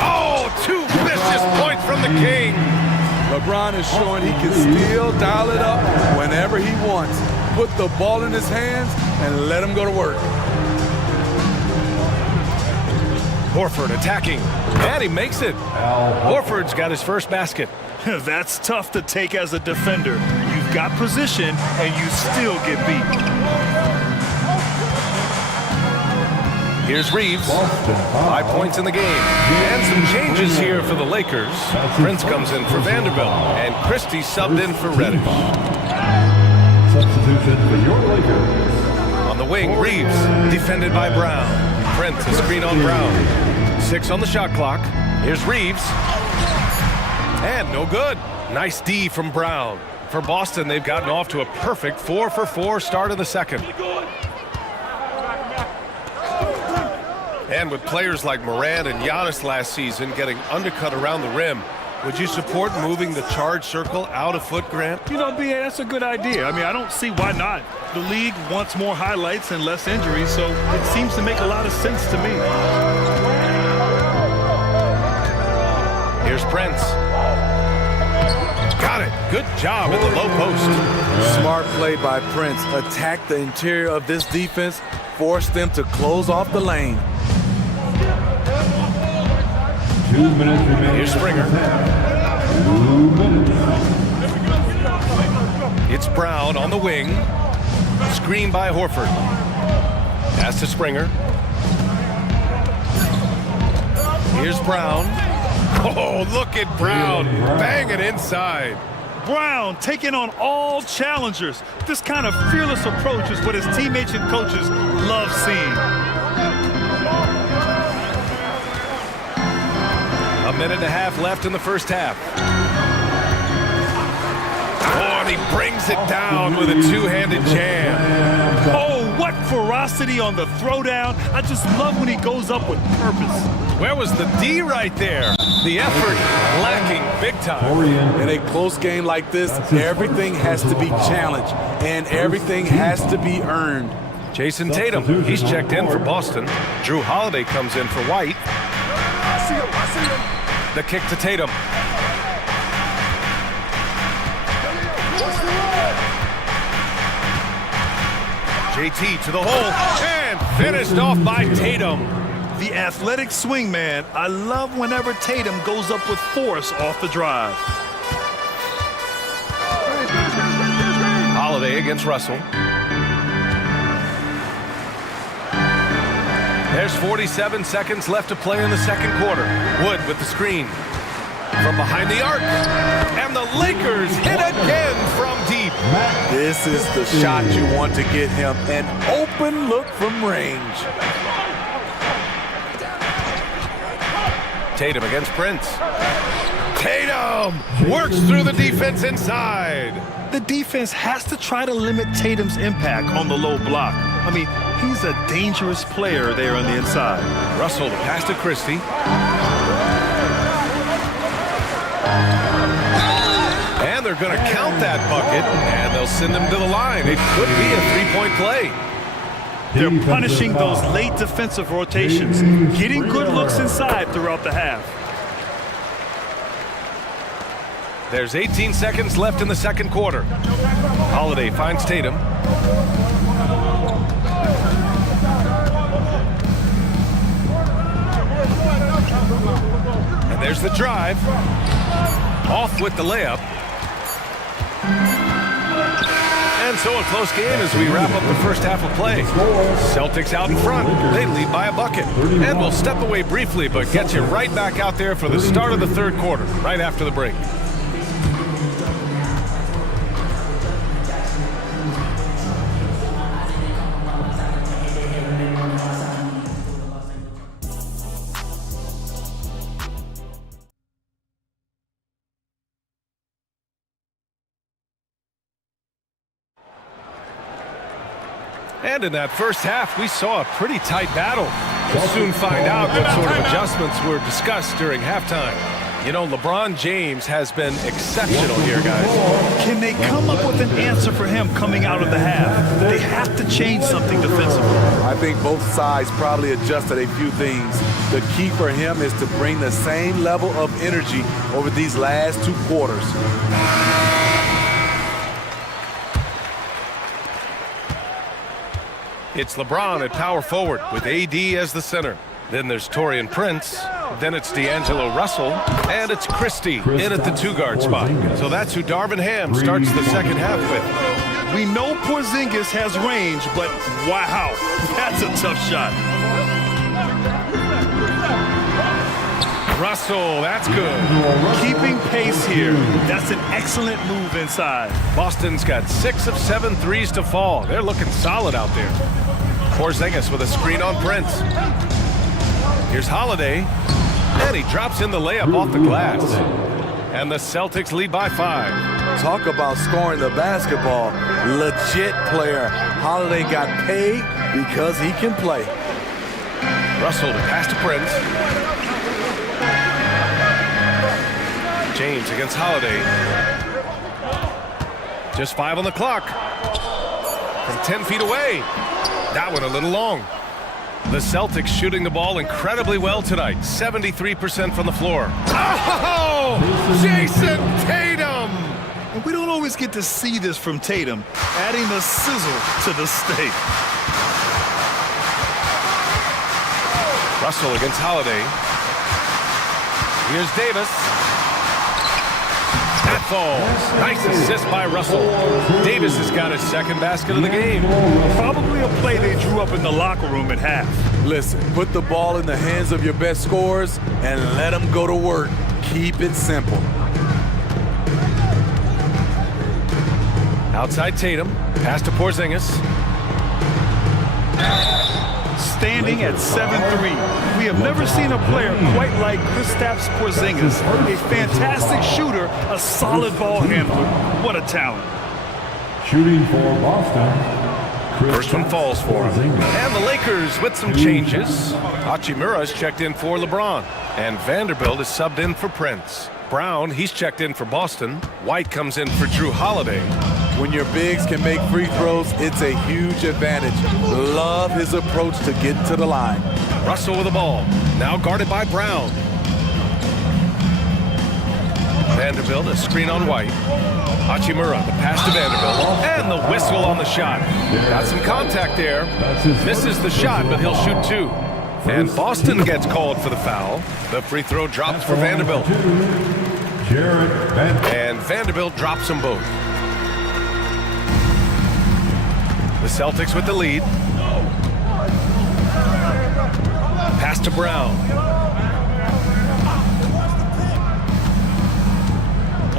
Oh, 2 vicious points from the King. LeBron is showing he can still dial it up whenever he wants. Put the ball in his hands and let him go to work. Horford attacking, and he makes it. Horford's got his first basket. That's tough to take as a defender. You've got position, and you still get beat. Here's Reeves. 5 points in the game. And some changes here for the Lakers. Prince comes in for Vanderbilt, and Christie subbed in for Reddish. Substitution for your Lakers. On the wing, Reeves, defended by Brown. Prince, a screen on Brown. 6 on the shot clock. Here's Reeves. And no good. Nice D from Brown. For Boston, they've gotten off to a perfect 4-for-4 start of the second. And with players like Morant and Giannis last season getting undercut around the rim, would you support moving the charge circle out a foot, Grant? You know, B.A., that's a good idea. I mean, I don't see why not. The league wants more highlights and less injuries, so it seems to make a lot of sense to me. Here's Prince. Got it. Good job in the low post. Smart play by Prince. Attack the interior of this defense, force them to close off the lane. 2 minutes remaining. Here's Springer. 2 minutes. It's Brown on the wing. Screen by Horford. Pass to Springer. Here's Brown. Oh, look at Brown. Bang it inside. Brown taking on all challengers. This kind of fearless approach is what his teammates and coaches love seeing. A minute and a half left in the first half. Oh, and he brings it down with a two-handed jam. Oh, what ferocity on the throwdown. I just love when he goes up with purpose. Where was the D right there? The effort lacking big time. In a close game like this, everything has to be challenged and everything has to be earned. Jason Tatum, he's checked in for Boston. Drew Holiday comes in for White. The kick to Tatum. JT to the hole and finished off by Tatum. The athletic swingman. I love whenever Tatum goes up with force off the drive. Holiday against Russell. There's 47 seconds left to play in the second quarter. Wood with the screen. From behind the arc. And the Lakers hit again from deep. This is the shot you want to get him. An open look from range. Tatum against Prince. Tatum works through the defense inside. The defense has to try to limit Tatum's impact on the low block. I mean, he's a dangerous player there on the inside. Russell to pass to Christie. And they're going to count that bucket, and they'll send him to the line. It could be a three-point play. They're punishing those late defensive rotations, getting good looks inside throughout the half. There's 18 seconds left in the second quarter. Holiday finds Tatum. And there's the drive. Off with the layup. And so a close game as we wrap up the first half of play. Celtics out in front. They lead by a bucket. And we'll step away briefly, but get you right back out there for the start of the third quarter, right after the break. And in that first half, we saw a pretty tight battle. We'll soon find out what sort of adjustments were discussed during halftime. You know, LeBron James has been exceptional here, guys. Can they come up with an answer for him coming out of the half? They have to change something defensively. I think both sides probably adjusted a few things. The key for him is to bring the same level of energy over these last two quarters. It's LeBron at power forward with AD as the center. Then there's Taurean Prince. Then it's D'Angelo Russell. And it's Christie in at the two-guard spot. So that's who Darvin Ham starts the second half with. We know Porzingis has range, but wow, that's a tough shot. Russell, that's good. Keeping pace here. That's an excellent move inside. Boston's got 6 of 7 threes to fall. They're looking solid out there. Porzingis with a screen on Prince. Here's Holiday. And he drops in the layup off the glass. And the Celtics lead by 5. Talk about scoring the basketball. Legit player. Holiday got paid because he can play. Russell to pass to Prince. James against Holiday. Just 5 on the clock. From 10 feet away. That one a little long. The Celtics shooting the ball incredibly well tonight. 73% from the floor. Oh! Jason Tatum! And we don't always get to see this from Tatum, adding the sizzle to the steak. Russell against Holiday. Here's Davis. That falls. Nice assist by Russell. Davis has got his second basket of the game. Probably a play they drew up in the locker room at half. Listen, put the ball in the hands of your best scorers and let them go to work. Keep it simple. Outside Tatum, pass to Porzingis. Standing at 7'3", we have never seen a player quite like Kristaps Porzingis. A fantastic shooter, a solid ball handler. What a talent. Shooting for Boston. First one falls for him. And the Lakers with some changes. Hachimura is checked in for LeBron. And Vanderbilt is subbed in for Prince. Brown, he's checked in for Boston. White comes in for Drew Holiday. When your bigs can make free throws, it's a huge advantage. Love his approach to get to the line. Russell with the ball. Now guarded by Brown. Vanderbilt, a screen on White. Hachimura, the pass to Vanderbilt. And the whistle on the shot. Got some contact there. Misses the shot, but he'll shoot two. And Boston gets called for the foul. The free throw drops for Vanderbilt. And Vanderbilt drops them both. The Celtics with the lead. Pass to Brown.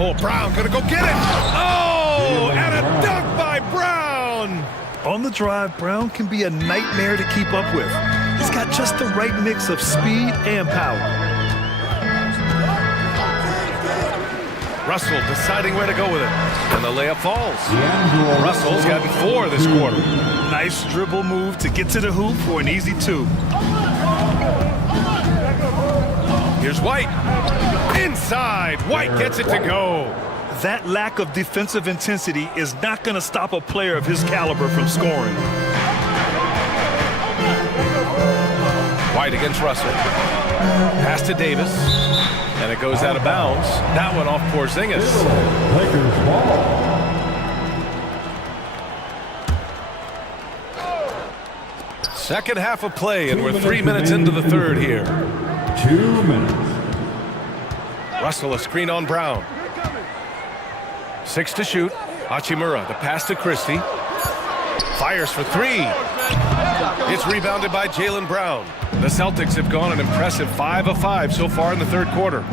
Oh, Brown gonna go get it. Oh, and a dunk by Brown. On the drive, Brown can be a nightmare to keep up with. He's got just the right mix of speed and power. Russell deciding where to go with it. And the layup falls. Russell's gotten 4 this quarter. Nice dribble move to get to the hoop for an easy 2. Here's White. Inside. White gets it to go. That lack of defensive intensity is not going to stop a player of his caliber from scoring. White against Russell. Pass to Davis. And it goes out of bounds. That one off Porzingis. Lakers ball. Second half of play, and we're 3 minutes into the third here. 2 minutes. Russell, a screen on Brown. 6 to shoot. Hachimura, the pass to Christie. Fires for 3. It's rebounded by Jaylen Brown. The Celtics have gone an impressive 5 of 5 so far in the third quarter.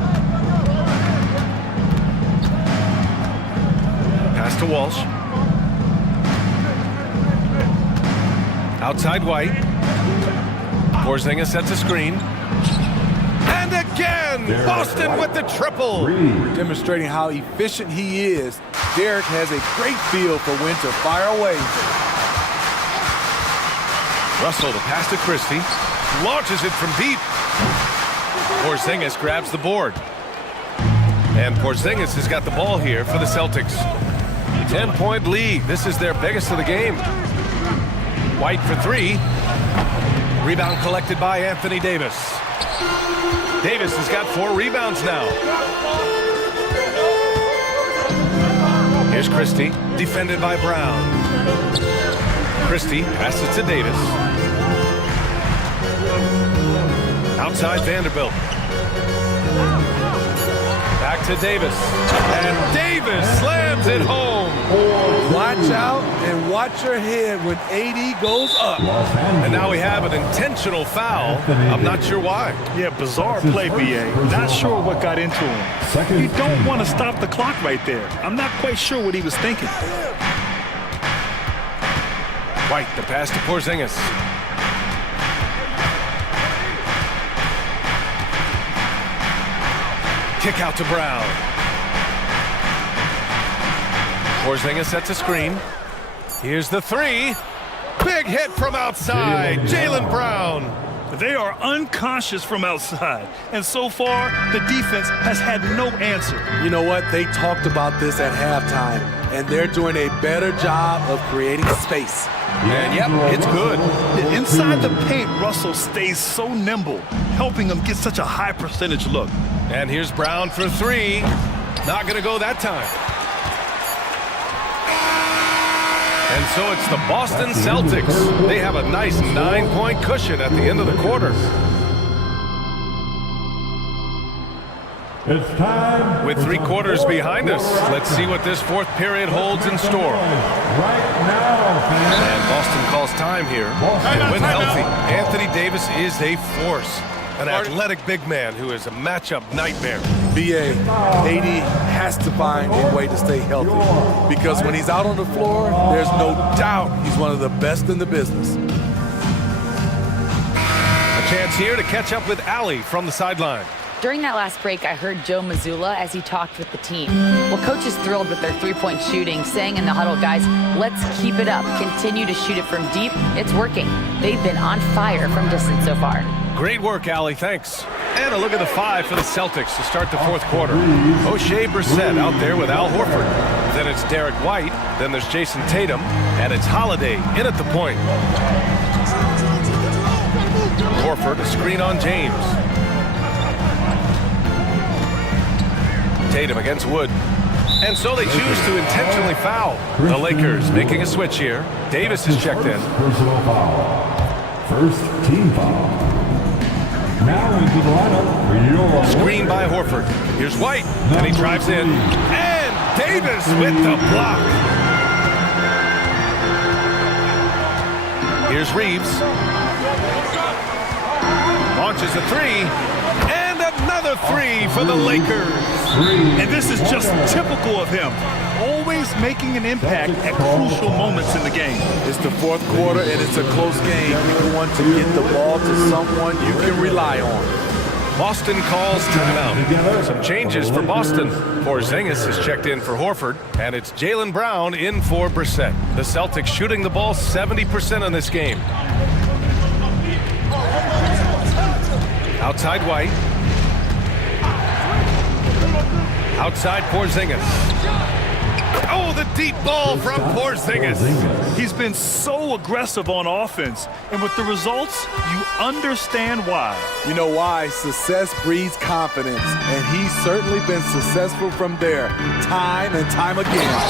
Pass to Walsh. Outside White. Porzingis sets a screen. And again, Boston with the triple. Demonstrating how efficient he is, Derek has a great feel for when to fire away. Russell, the pass to Christie. Launches it from deep. Porzingis grabs the board. And Porzingis has got the ball here for the Celtics. 10-point lead. This is their biggest of the game. White for 3. Rebound collected by Anthony Davis. Davis has got 4 rebounds now. Here's Christie, defended by Brown. Christie passes to Davis. Outside Vanderbilt. Back to Davis. And Davis slams it home. Watch out and watch your head when AD goes up. And now we have an intentional foul. I'm not sure why. Yeah, bizarre play, BA. Not sure what got into him. You don't want to stop the clock right there. I'm not quite sure what he was thinking. White, the pass to Porzingis. Kick out to Brown. Porzingis sets a screen. Here's the 3. Big hit from outside. Jaylen Brown. They are unconscious from outside. And so far, the defense has had no answer. You know what? They talked about this at halftime, and they're doing a better job of creating space. And yep, it's good. Inside the paint, Russell stays so nimble, helping him get such a high percentage look. And here's Brown for 3. Not going to go that time. And so it's the Boston Celtics. They have a nice 9-point cushion at the end of the quarter. It's time. With 3 quarters behind us, let's see what this fourth period holds in store. Right now, fans. And Boston calls time here. And when healthy, Anthony Davis is a force. An athletic big man who is a matchup nightmare. BA, AD has to find a way to stay healthy because when he's out on the floor, there's no doubt he's one of the best in the business. A chance here to catch up with Allie from the sideline. During that last break, I heard Joe Mazzulla as he talked with the team. Well, coach is thrilled with their three-point shooting, saying in the huddle, guys, let's keep it up. Continue to shoot it from deep. It's working. They've been on fire from distance so far. Great work, Allie. Thanks. And a look at the five for the Celtics to start the fourth quarter. O'Shea Brissett out there with Al Horford. Then it's Derek White. Then there's Jason Tatum. And it's Holiday in at the point. Horford, a screen on James. Tatum against Wood. And so they choose to intentionally foul. The Lakers making a switch here. Davis is checked in. Personal foul. First team foul. Now into the lineup for your screen by Horford. Here's White, and he drives in. And Davis with the block. Here's Reeves. Launches a three. And another three for the Lakers. And this is just typical of him. Always making an impact at crucial moments in the game. It's the fourth quarter and it's a close game. You want to get the ball to someone you can rely on. Boston calls timeout. Some changes for Boston. Porzingis is checked in for Horford, and it's Jaylen Brown in for Brissett. The Celtics shooting the ball 70% in this game. Outside White. Outside Porzingis. Oh, the deep ball from Porzingis. He's been so aggressive on offense, and with the results, you understand why. You know why? Success breeds confidence, and he's certainly been successful from there, time and time again.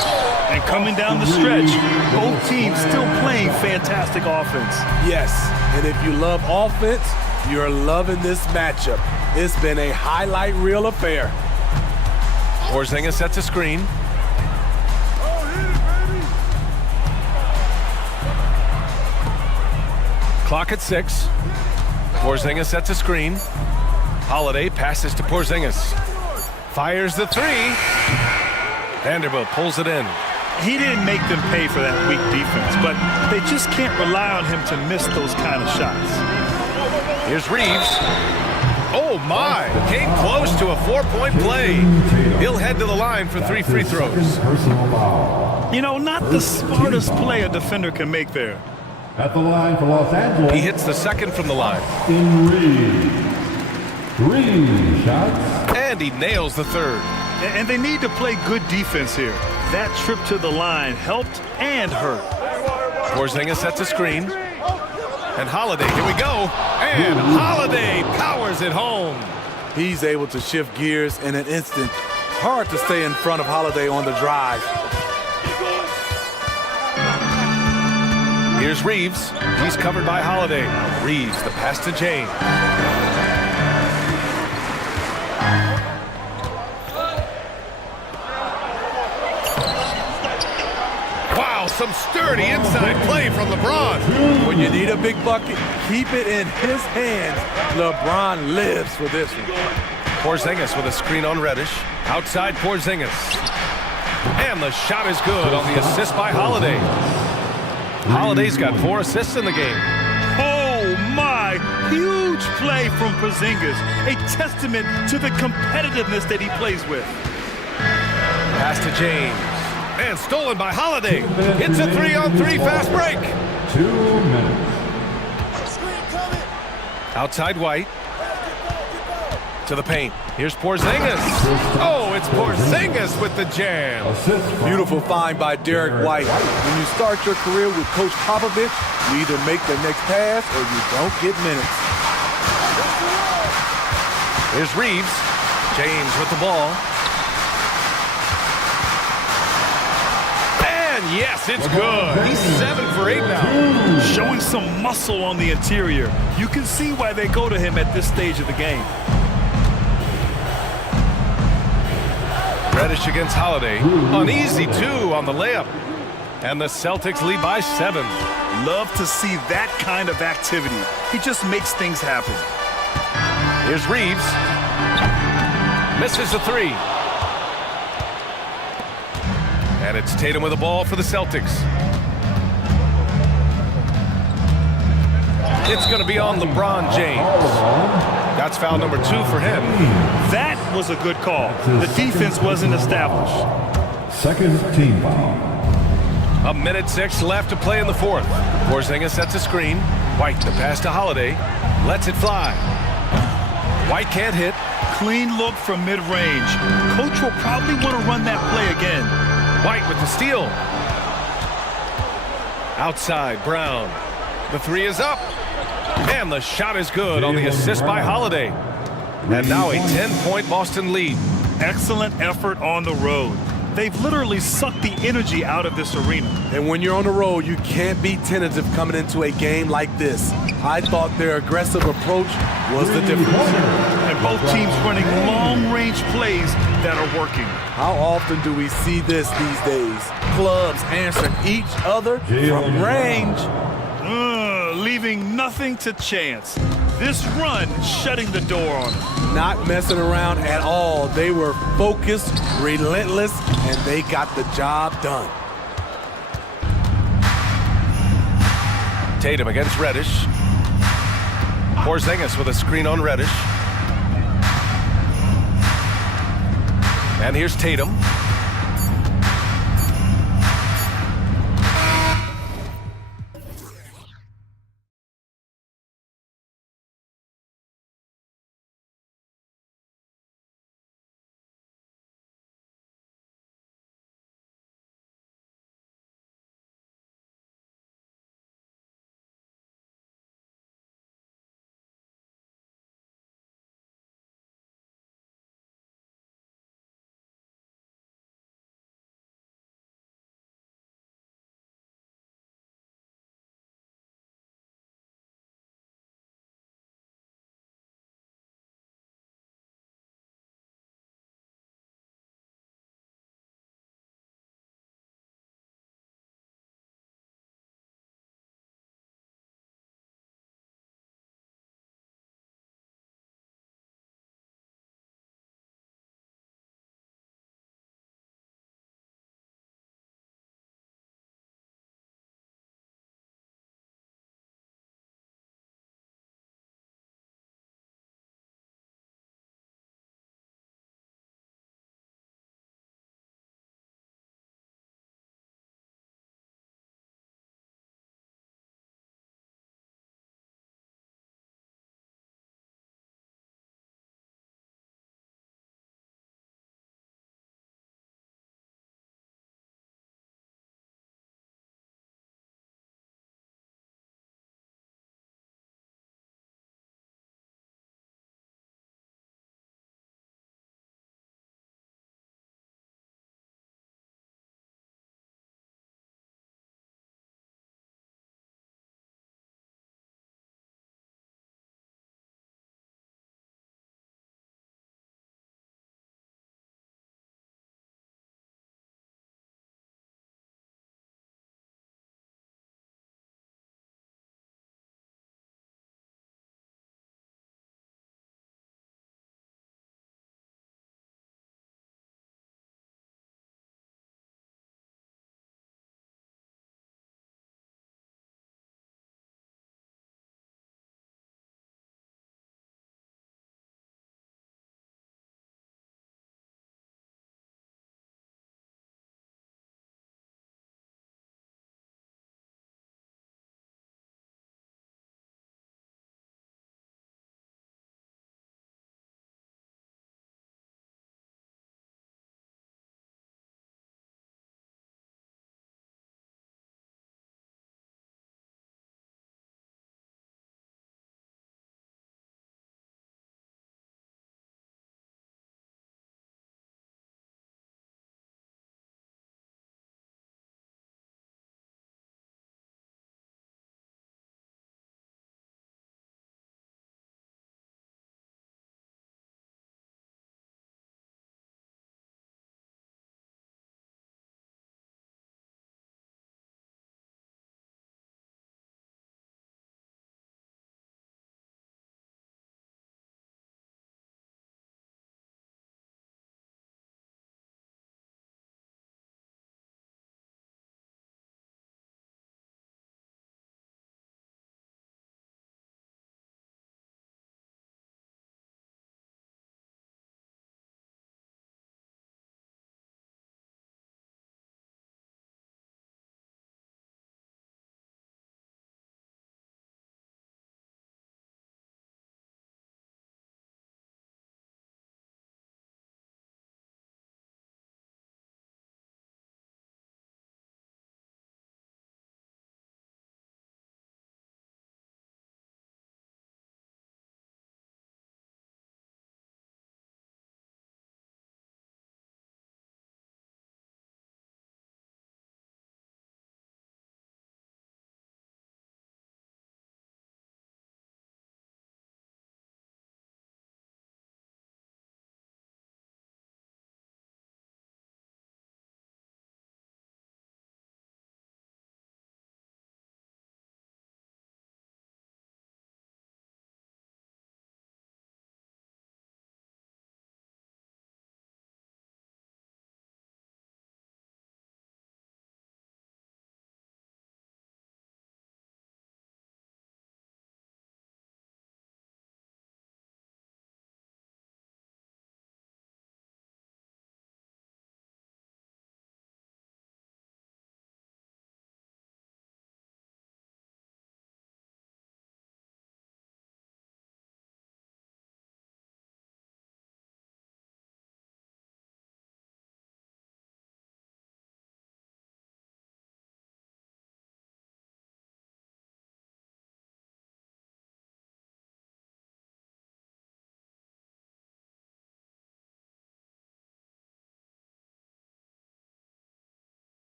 And coming down the stretch, both teams still playing fantastic offense. Yes, and if you love offense, you're loving this matchup. It's been a highlight reel affair. Porzingis sets a screen. Clock at 6. Porzingis sets a screen. Holiday passes to Porzingis. Fires the three. Vanderbilt pulls it in. He didn't make them pay for that weak defense, but they just can't rely on him to miss those kind of shots. Here's Reeves. Oh my! Came close to a 4-point play. He'll head to the line for 3 free throws. You know, not the smartest play a defender can make there. At the line for Los Angeles. He hits the second from the line. In Reeves. 3 shots. And he nails the third. And they need to play good defense here. That trip to the line helped and hurt. Porzingis sets a screen. And Holiday, here we go. And Holiday powers it home. He's able to shift gears in an instant. Hard to stay in front of Holiday on the drive. Here's Reeves. He's covered by Holiday. Reeves, the pass to James. Wow, some sturdy inside play from LeBron. When you need a big bucket, keep it in his hands. LeBron lives for this one. Porzingis with a screen on Reddish. Outside Porzingis. And the shot is good on the assist by Holiday. Holiday's got 4 assists in the game. Oh my! Huge play from Porzingis. A testament to the competitiveness that he plays with. Pass to James. And stolen by Holiday. It's a 3-on-3 fast break. 2 minutes. Outside White. To the paint. Here's Porzingis. Oh, it's Porzingis with the jam. Beautiful find by Derek White. When you start your career with Coach Popovich, you either make the next pass or you don't get minutes. Here's Reeves. James with the ball. And yes, it's good. He's 7 for 8 now. Showing some muscle on the interior. You can see why they go to him at this stage of the game. Reddish against Holiday. An easy 2 on the layup. And the Celtics lead by 7. Love to see that kind of activity. He just makes things happen. Here's Reeves. Misses the three. And it's Tatum with the ball for the Celtics. It's going to be on LeBron James. That's foul number 2 for him. That was a good call. The defense wasn't established. Second team foul. 1:06 left to play in the fourth. Porzingis sets a screen. White, the pass to Holiday. Lets it fly. White can't hit. Clean look from mid-range. Coach will probably want to run that play again. White with the steal. Outside, Brown. The three is up. And the shot is good on the assist by Holiday. And now a 10-point Boston lead. Excellent effort on the road. They've literally sucked the energy out of this arena. And when you're on the road, you can't be tentative coming into a game like this. I thought their aggressive approach was the difference. And both teams running long-range plays that are working. How often do we see this these days? Clubs answering each other from range. Leaving nothing to chance. This run shutting the door on them. Not messing around at all. They were focused, relentless, and they got the job done. Tatum against Reddish. Porzingis with a screen on Reddish. And here's Tatum.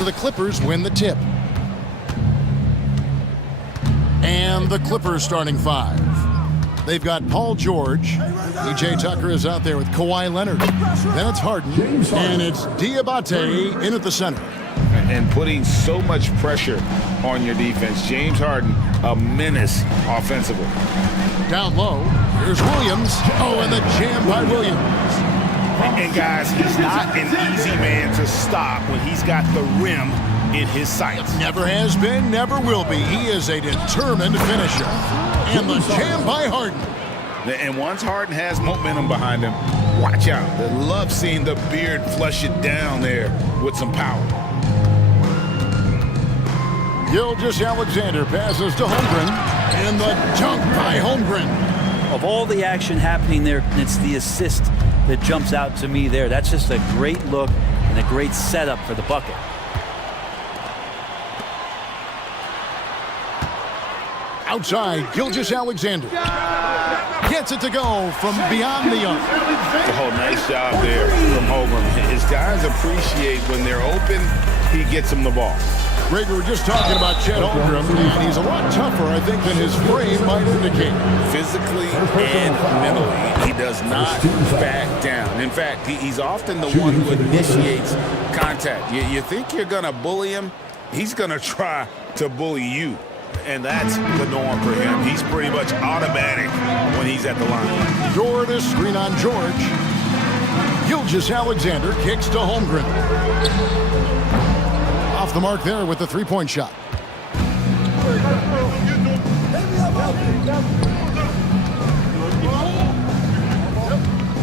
So the Clippers win the tip. And the Clippers starting 5. They've got Paul George. P.J. Tucker is out there with Kawhi Leonard. Then it's Harden. And it's Diabate in at the center. And putting so much pressure on your defense. James Harden, a menace offensively. Down low, here's Williams. Oh, and the jam by Williams. And guys, he's not an easy man to stop when he's got the rim in his sights. Never has been, never will be. He is a determined finisher. And the jam by Harden. And once Harden has momentum behind him, watch out. They love seeing the beard flush it down there with some power. Gilgeous-Alexander passes to Holmgren. And the dunk by Holmgren. Of all the action happening there, it's the assist that jumps out to me there. That's just a great look and a great setup for the bucket. Outside, Gilgeous-Alexander gets it to go from beyond the arc. Oh, nice job there from Holmgren. His guys appreciate when they're open, he gets them the ball. Greg, we were just talking about Chet Holmgren, and he's a lot tougher, I think, than his frame might indicate. Physically and mentally, he does not back down. In fact, he's often the one who initiates contact. You think you're going to bully him, he's going to try to bully you. And that's the norm for him. He's pretty much automatic when he's at the line. Jordan screen on George. Gilgeous-Alexander kicks to Holmgren. Off the mark there with the three-point shot.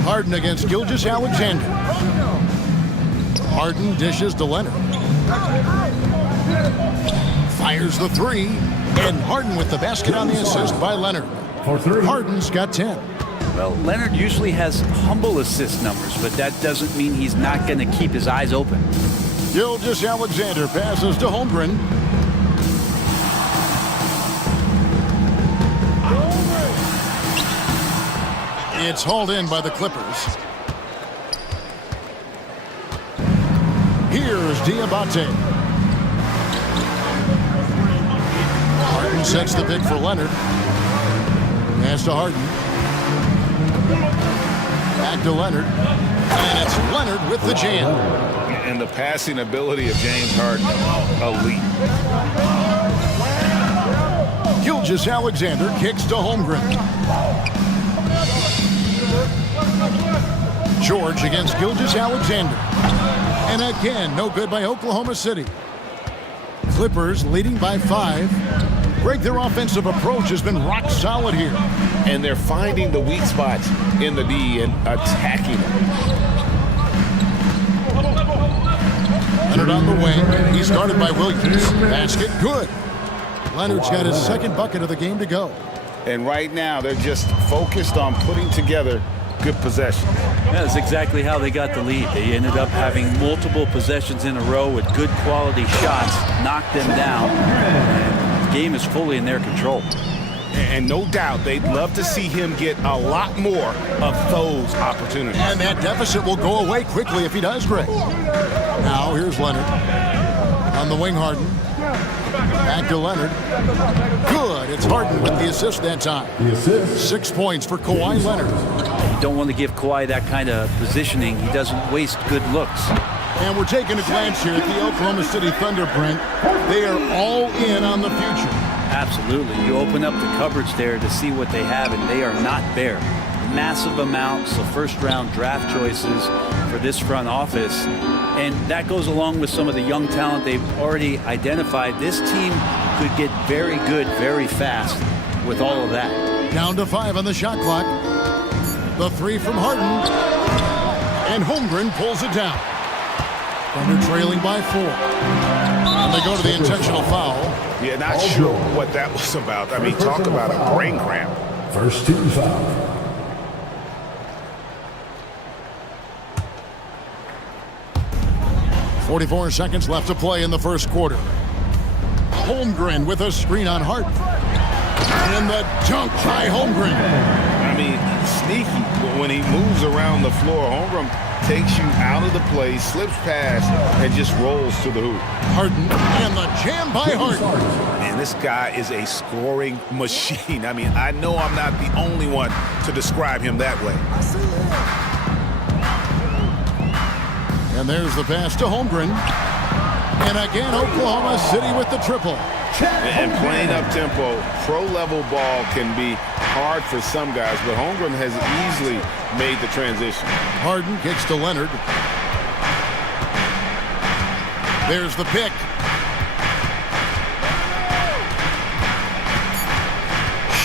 Harden against Gilgeous-Alexander. Harden dishes to Leonard. Fires the three. And Harden with the basket on the assist by Leonard. Harden's got 10. Well, Leonard usually has humble assist numbers, but that doesn't mean he's not going to keep his eyes open. Gilgeous-Alexander passes to Holmgren. It's hauled in by the Clippers. Here's Diabate. Harden sets the pick for Leonard. Pass to Harden. Back to Leonard. And it's Leonard with the jam. And the passing ability of James Harden, elite. Gilgeous-Alexander kicks to Holmgren. George against Gilgeous-Alexander. And again, no good by Oklahoma City. Clippers leading by 5. Greg, their offensive approach has been rock solid here. And they're finding the weak spots in the D and attacking them. Leonard on the wing. He's guarded by Williams. Basket good. Leonard's got his second bucket of the game to go. And right now, they're just focused on putting together good possessions. That's exactly how they got the lead. They ended up having multiple possessions in a row with good quality shots, knocked them down. And the game is fully in their control. And no doubt they'd love to see him get a lot more of those opportunities. And that deficit will go away quickly if he does, Greg. Now here's Leonard. On the wing, Harden. Back to Leonard. Good. It's Harden with the assist that time. 6 points for Kawhi Leonard. You don't want to give Kawhi that kind of positioning. He doesn't waste good looks. And we're taking a glance here at the Oklahoma City Thunder, Brent. They are all in on the future. Absolutely. You open up the cupboards there to see what they have, and they are not bare. Massive amounts of first-round draft choices for this front office. And that goes along with some of the young talent they've already identified. This team could get very good very fast with all of that. Down to 5 on the shot clock. The three from Harden. And Holmgren pulls it down. Thunder trailing by 4. And they go to the intentional foul. Yeah, not sure what that was about. I mean, talk about a brain cramp. First team foul. .44 seconds left to play in the first quarter. Holmgren with a screen on Harden. And the dunk by Holmgren. I mean, sneaky when he moves around the floor. Holmgren takes you out of the play, slips past, and just rolls to the hoop. Harden and the jam by Harden. Man, this guy is a scoring machine. I mean, I know I'm not the only one to describe him that way. And there's the pass to Holmgren. And again, Oklahoma City with the triple. And playing up-tempo, pro-level ball can be hard for some guys, but Holmgren has easily made the transition. Harden kicks to Leonard. There's the pick.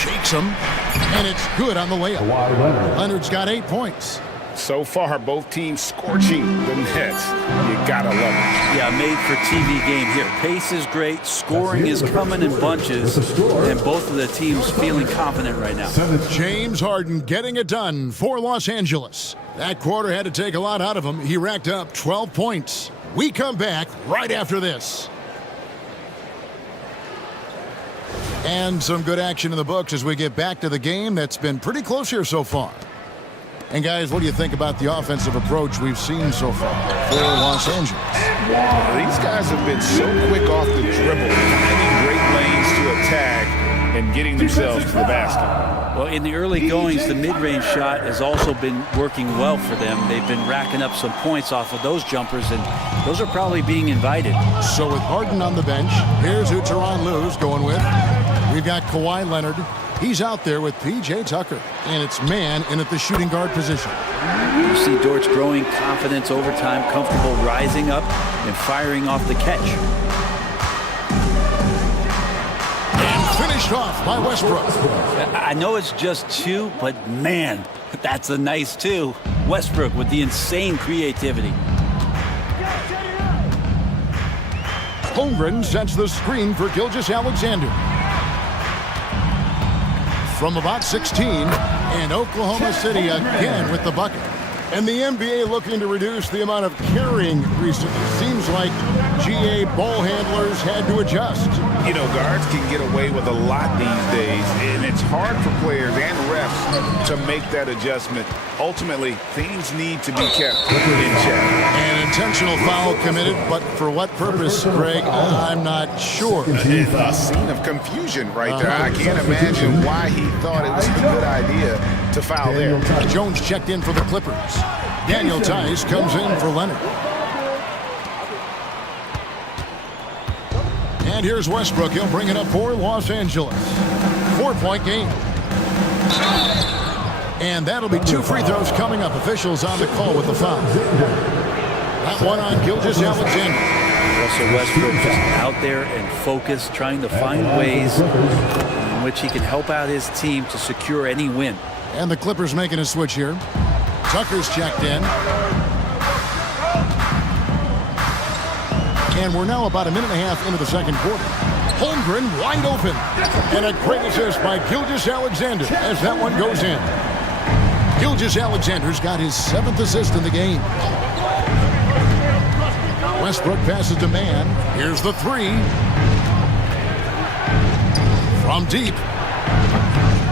Shakes him, and it's good on the layup. Leonard's got 8 points. So far, both teams scorching the nets. You gotta love it. Yeah, made for TV game here. Pace is great, scoring is coming in bunches, and both of the teams feeling confident right now. James Harden getting it done for Los Angeles. That quarter had to take a lot out of him. He racked up 12 points. We come back right after this. And some good action in the books as we get back to the game that's been pretty close here so far. And guys, what do you think about the offensive approach we've seen so far for Los Angeles? These guys have been so quick off the dribble, finding great lanes to attack and getting themselves to the basket. Well, in the early goings, the mid-range shot has also been working well for them. They've been racking up some points off of those jumpers, and those are probably being invited. So with Harden on the bench, here's who Tyronn Lue's going with. We've got Kawhi Leonard. He's out there with P.J. Tucker, and it's man in at the shooting guard position. You see Dort's growing confidence over time, comfortable rising up and firing off the catch. And finished off by Westbrook. I know it's just 2, but man, that's a nice 2. Westbrook with the insane creativity. Holmgren sets the screen for Gilgeous-Alexander. From about 16, and Oklahoma City again with the bucket. And the NBA looking to reduce the amount of carrying recently. Seems like GA ball handlers had to adjust. You know, guards can get away with a lot these days, and it's hard for players and refs to make that adjustment. Ultimately, things need to be kept in check. An intentional foul committed, but for what purpose, Greg, I'm not sure. A scene of confusion right there. I can't imagine why he thought it was a good idea to foul there. Jones checked in for the Clippers. Daniel Tice comes in for Leonard. And here's Westbrook. He'll bring it up for Los Angeles. 4-point game. And that'll be 2 free throws coming up. Officials on the call with the foul. That one on Gilgeous-Alexander. Russell Westbrook just out there and focused, trying to find ways in which he can help out his team to secure any win. And the Clippers making a switch here. Tucker's checked in. And we're now about a minute and a half into the second quarter. Holmgren wide open. And a great assist by Gilgeous-Alexander as that one goes in. Gilgeous-Alexander's got his 7th assist in the game. Westbrook passes to man. Here's the 3. From deep.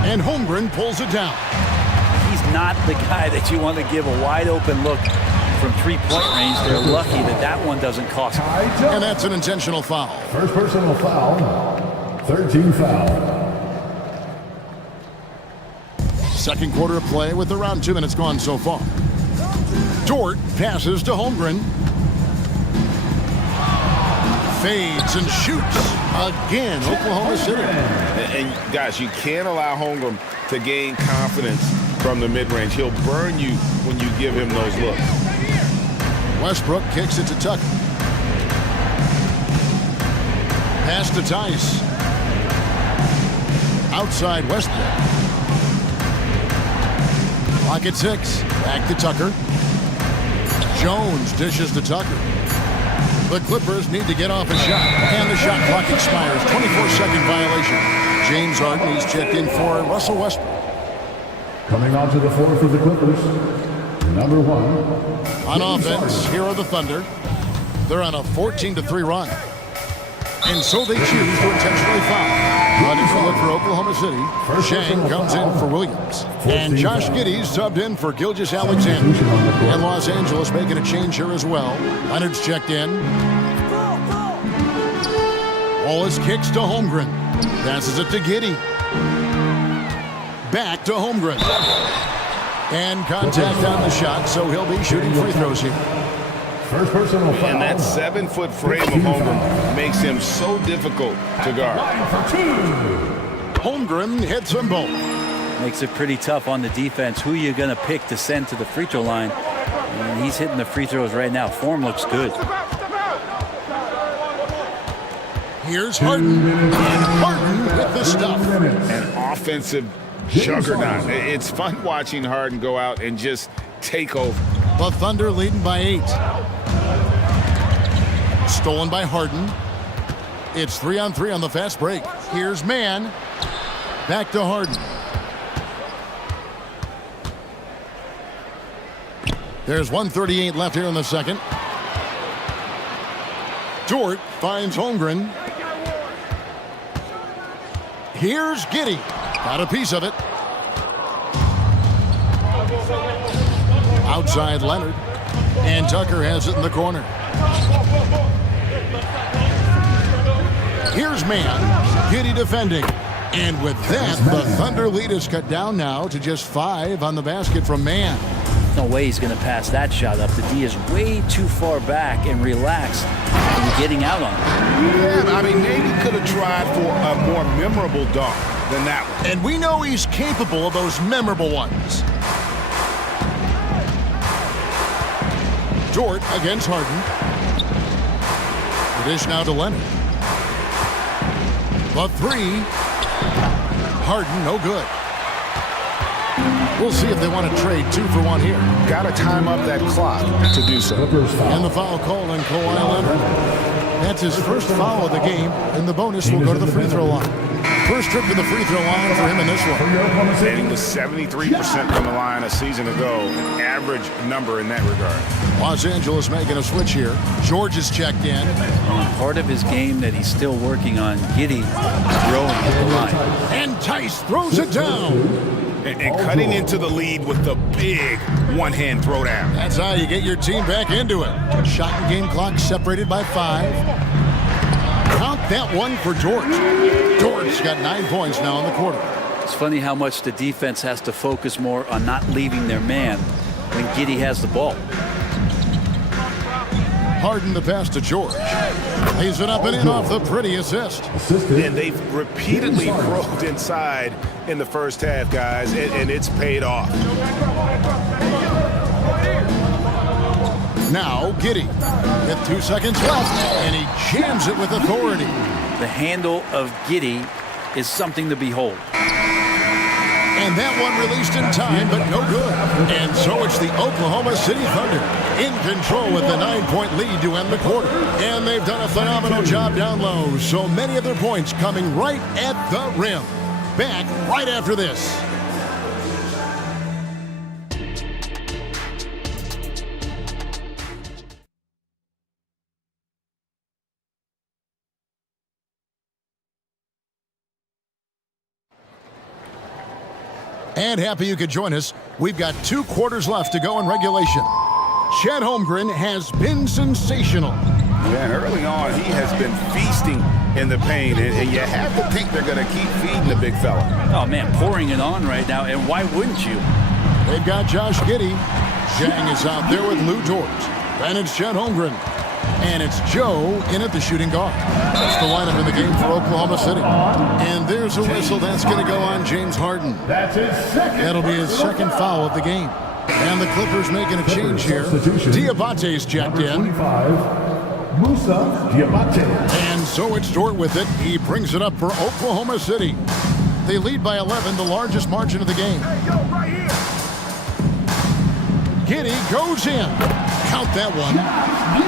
And Holmgren pulls it down. He's not the guy that you want to give a wide open look from 3-point range. They're lucky that that one doesn't cost them. And that's an intentional foul. First personal foul, 13 foul. Second quarter of play with around 2 minutes gone so far. Dort passes to Holmgren. Fades and shoots again, Oklahoma City. And guys, you can't allow Holmgren to gain confidence from the mid-range. He'll burn you when you give him those looks. Westbrook kicks it to Tucker. Pass to Tice. Outside Westbrook. Clock at 6. Back to Tucker. Jones dishes to Tucker. The Clippers need to get off a shot. And the shot clock expires. 24-second violation. James Harden, he's checked in for Russell Westbrook. Coming onto the floor for the Clippers, number 1. On offense, here are the Thunder. They're on a 14-3 run. And so they choose to intentionally foul. On different look for Oklahoma City. Shang comes in for Williams. And Josh Giddey's subbed in for Gilgeous-Alexander. And Los Angeles making a change here as well. Leonard's checked in. Wallace kicks to Holmgren. Passes it to Giddey. Back to Holmgren. And contact on the shot, so he'll be shooting free throws here. First personal foul. And that 7-foot frame of Holmgren makes him so difficult to guard. Holmgren hits them both. Makes it pretty tough on the defense. Who you're going to pick to send to the free throw line. And he's hitting the free throws right now. Form looks good. Here's Harden. And Harden with the stuff. An offensive juggernaut. It's fun watching Harden go out and just take over. The Thunder leading by 8. Stolen by Harden. It's 3-on-3 on the fast break. Here's Mann. Back to Harden. There's 1:38 left here in the second. Dort finds Holmgren. Here's Giddey. Got a piece of it. Outside Leonard. And Tucker has it in the corner. Here's Mann. Giddey defending. And with that, the Thunder lead is cut down now to just 5 on the basket from Mann. No way he's going to pass that shot up. The D is way too far back and relaxed and getting out on it. Yeah, I mean, maybe could have tried for a more memorable dunk than that one. And we know he's capable of those memorable ones. Dort against Harden. The dish now to Leonard. The 3. Harden, no good. We'll see if they want to trade 2 for 1 here. Got to time up that clock to do so. And the foul called on Kawhi Leonard. That's his first foul of the game, and the bonus will go to the free throw line. First trip to the free throw line for him in this one. Hitting the 73% from the line a season ago, an average number in that regard. Los Angeles making a switch here. George is checked in. Part of his game that he's still working on, Giddey throwing at the line. And Tice throws it down. And cutting into the lead with the big one-hand throwdown. That's how you get your team back into it. Shot and game clock separated by 5. Count that one for George. George's got 9 points now in the quarter. It's funny how much the defense has to focus more on not leaving their man when Giddey has the ball. Harden the pass to George. Lays it up and in off the pretty assist. And they've repeatedly probed inside in the first half, guys, and it's paid off. Now Giddey with 2 seconds left, and he jams it with authority. The handle of Giddey is something to behold. And that one released in time, but no good. And so it's the Oklahoma City Thunder in control with the 9-point lead to end the quarter. And they've done a phenomenal job down low. So many of their points coming right at the rim. Back right after this. And happy you could join us. We've got 2 quarters left to go in regulation. Chet Holmgren has been sensational. Yeah, and early on, he has been feasting in the paint, and you have to think they're going to keep feeding the big fella. Oh, man, pouring it on right now, and why wouldn't you? They've got Josh Giddey. Zhang is out there with Lou Dort. Then it's Chet Holmgren. And it's Joe in at the shooting guard. That's the lineup in the game for Oklahoma City. And there's a whistle that's going to go on James Harden. That's his second. That'll be his second foul of the game. And the Clippers making a change here. Diabate's checked in. Musa Diabate. And so it's Dort with it. He brings it up for Oklahoma City. They lead by 11, the largest margin of the game. Giddey goes in. Count that one.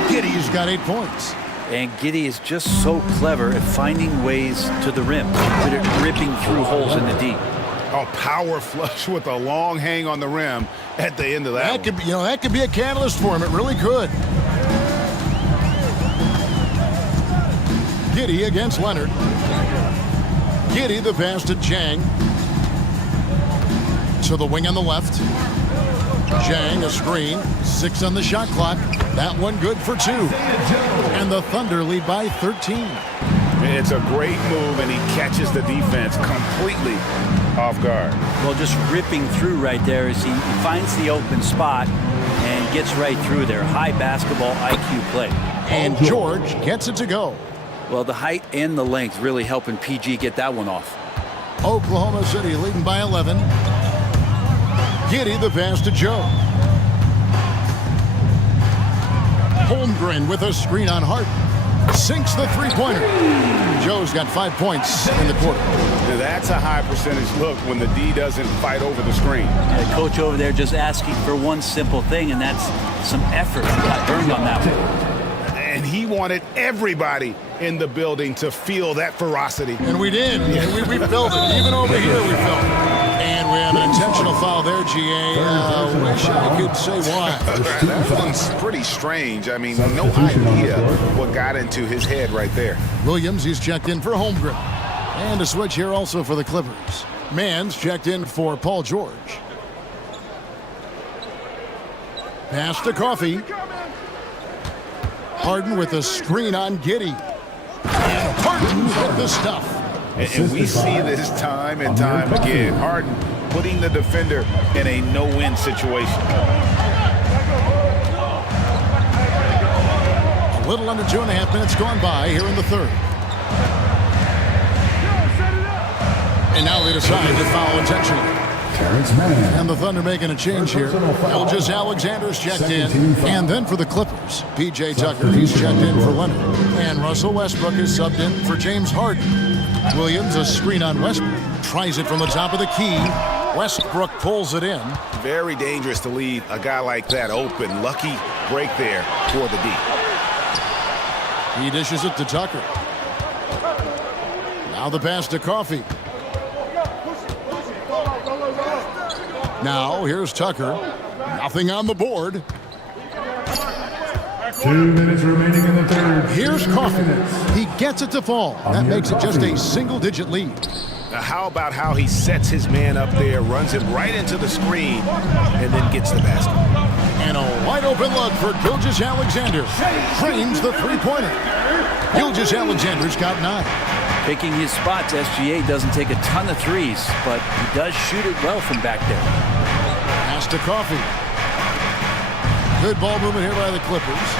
Giddey's got 8 points. And Giddey is just so clever at finding ways to the rim, but at ripping through holes in the D. A power flush with a long hang on the rim at the end of that. That could be a catalyst for him. It really could. Giddy against Leonard. Giddy the pass to Jang. To the wing on the left. Jang a screen. 6 on the shot clock. That one good for 2. And the Thunder lead by 13. It's a great move, and he catches the defense completely off guard. Well, just ripping through right there as he finds the open spot and gets right through there. High basketball IQ play. And George gets it to go. Well, the height and the length really helping PG get that one off. Oklahoma City leading by 11. Giddy the pass to Joe. Holmgren with a screen on Hart. Sinks the three-pointer. Joe's got 5 points in the quarter. Now that's a high percentage look when the D doesn't fight over the screen. The coach over there just asking for one simple thing, and that's some effort. He got burned on that one. And he wanted everybody in the building to feel that ferocity. And we did. We felt it. Even over here we felt it. And we have an intentional foul there, GA. Wish I could say why. That one's pretty strange. I mean, no idea what got into his head right there. Williams, he's checked in for Holmgren. And a switch here also for the Clippers. Mann's checked in for Paul George. Pass to Coffee. Harden with a screen on Giddy. And Harden with the stuff. And we see this time and time again. Harden putting the defender in a no-win situation. A little under 2.5 minutes gone by here in the third. And now they decide to foul intentionally. And the Thunder making a change here. Gilgeous Alexander's checked in. And then for the Clippers, P.J. Tucker, he's checked in for Leonard. And Russell Westbrook is subbed in for James Harden. Williams, a screen on Westbrook. Tries it from the top of the key. Westbrook pulls it in. Very dangerous to leave a guy like that open. Lucky break there for the D. He dishes it to Tucker. Now the pass to Coffee. Now here's Tucker. Nothing on the board. 2 minutes remaining in the third. Here's Coffee. He gets it to fall. That makes it just a single-digit lead. Now how about how he sets his man up there, runs him right into the screen, and then gets the basket. And a wide-open look for Gilgeous Alexander. Frames the three-pointer. Gilgeous Alexander's got 9. Picking his spots, SGA doesn't take a ton of threes, but he does shoot it well from back there. Pass to Coffee. Good ball movement here by the Clippers.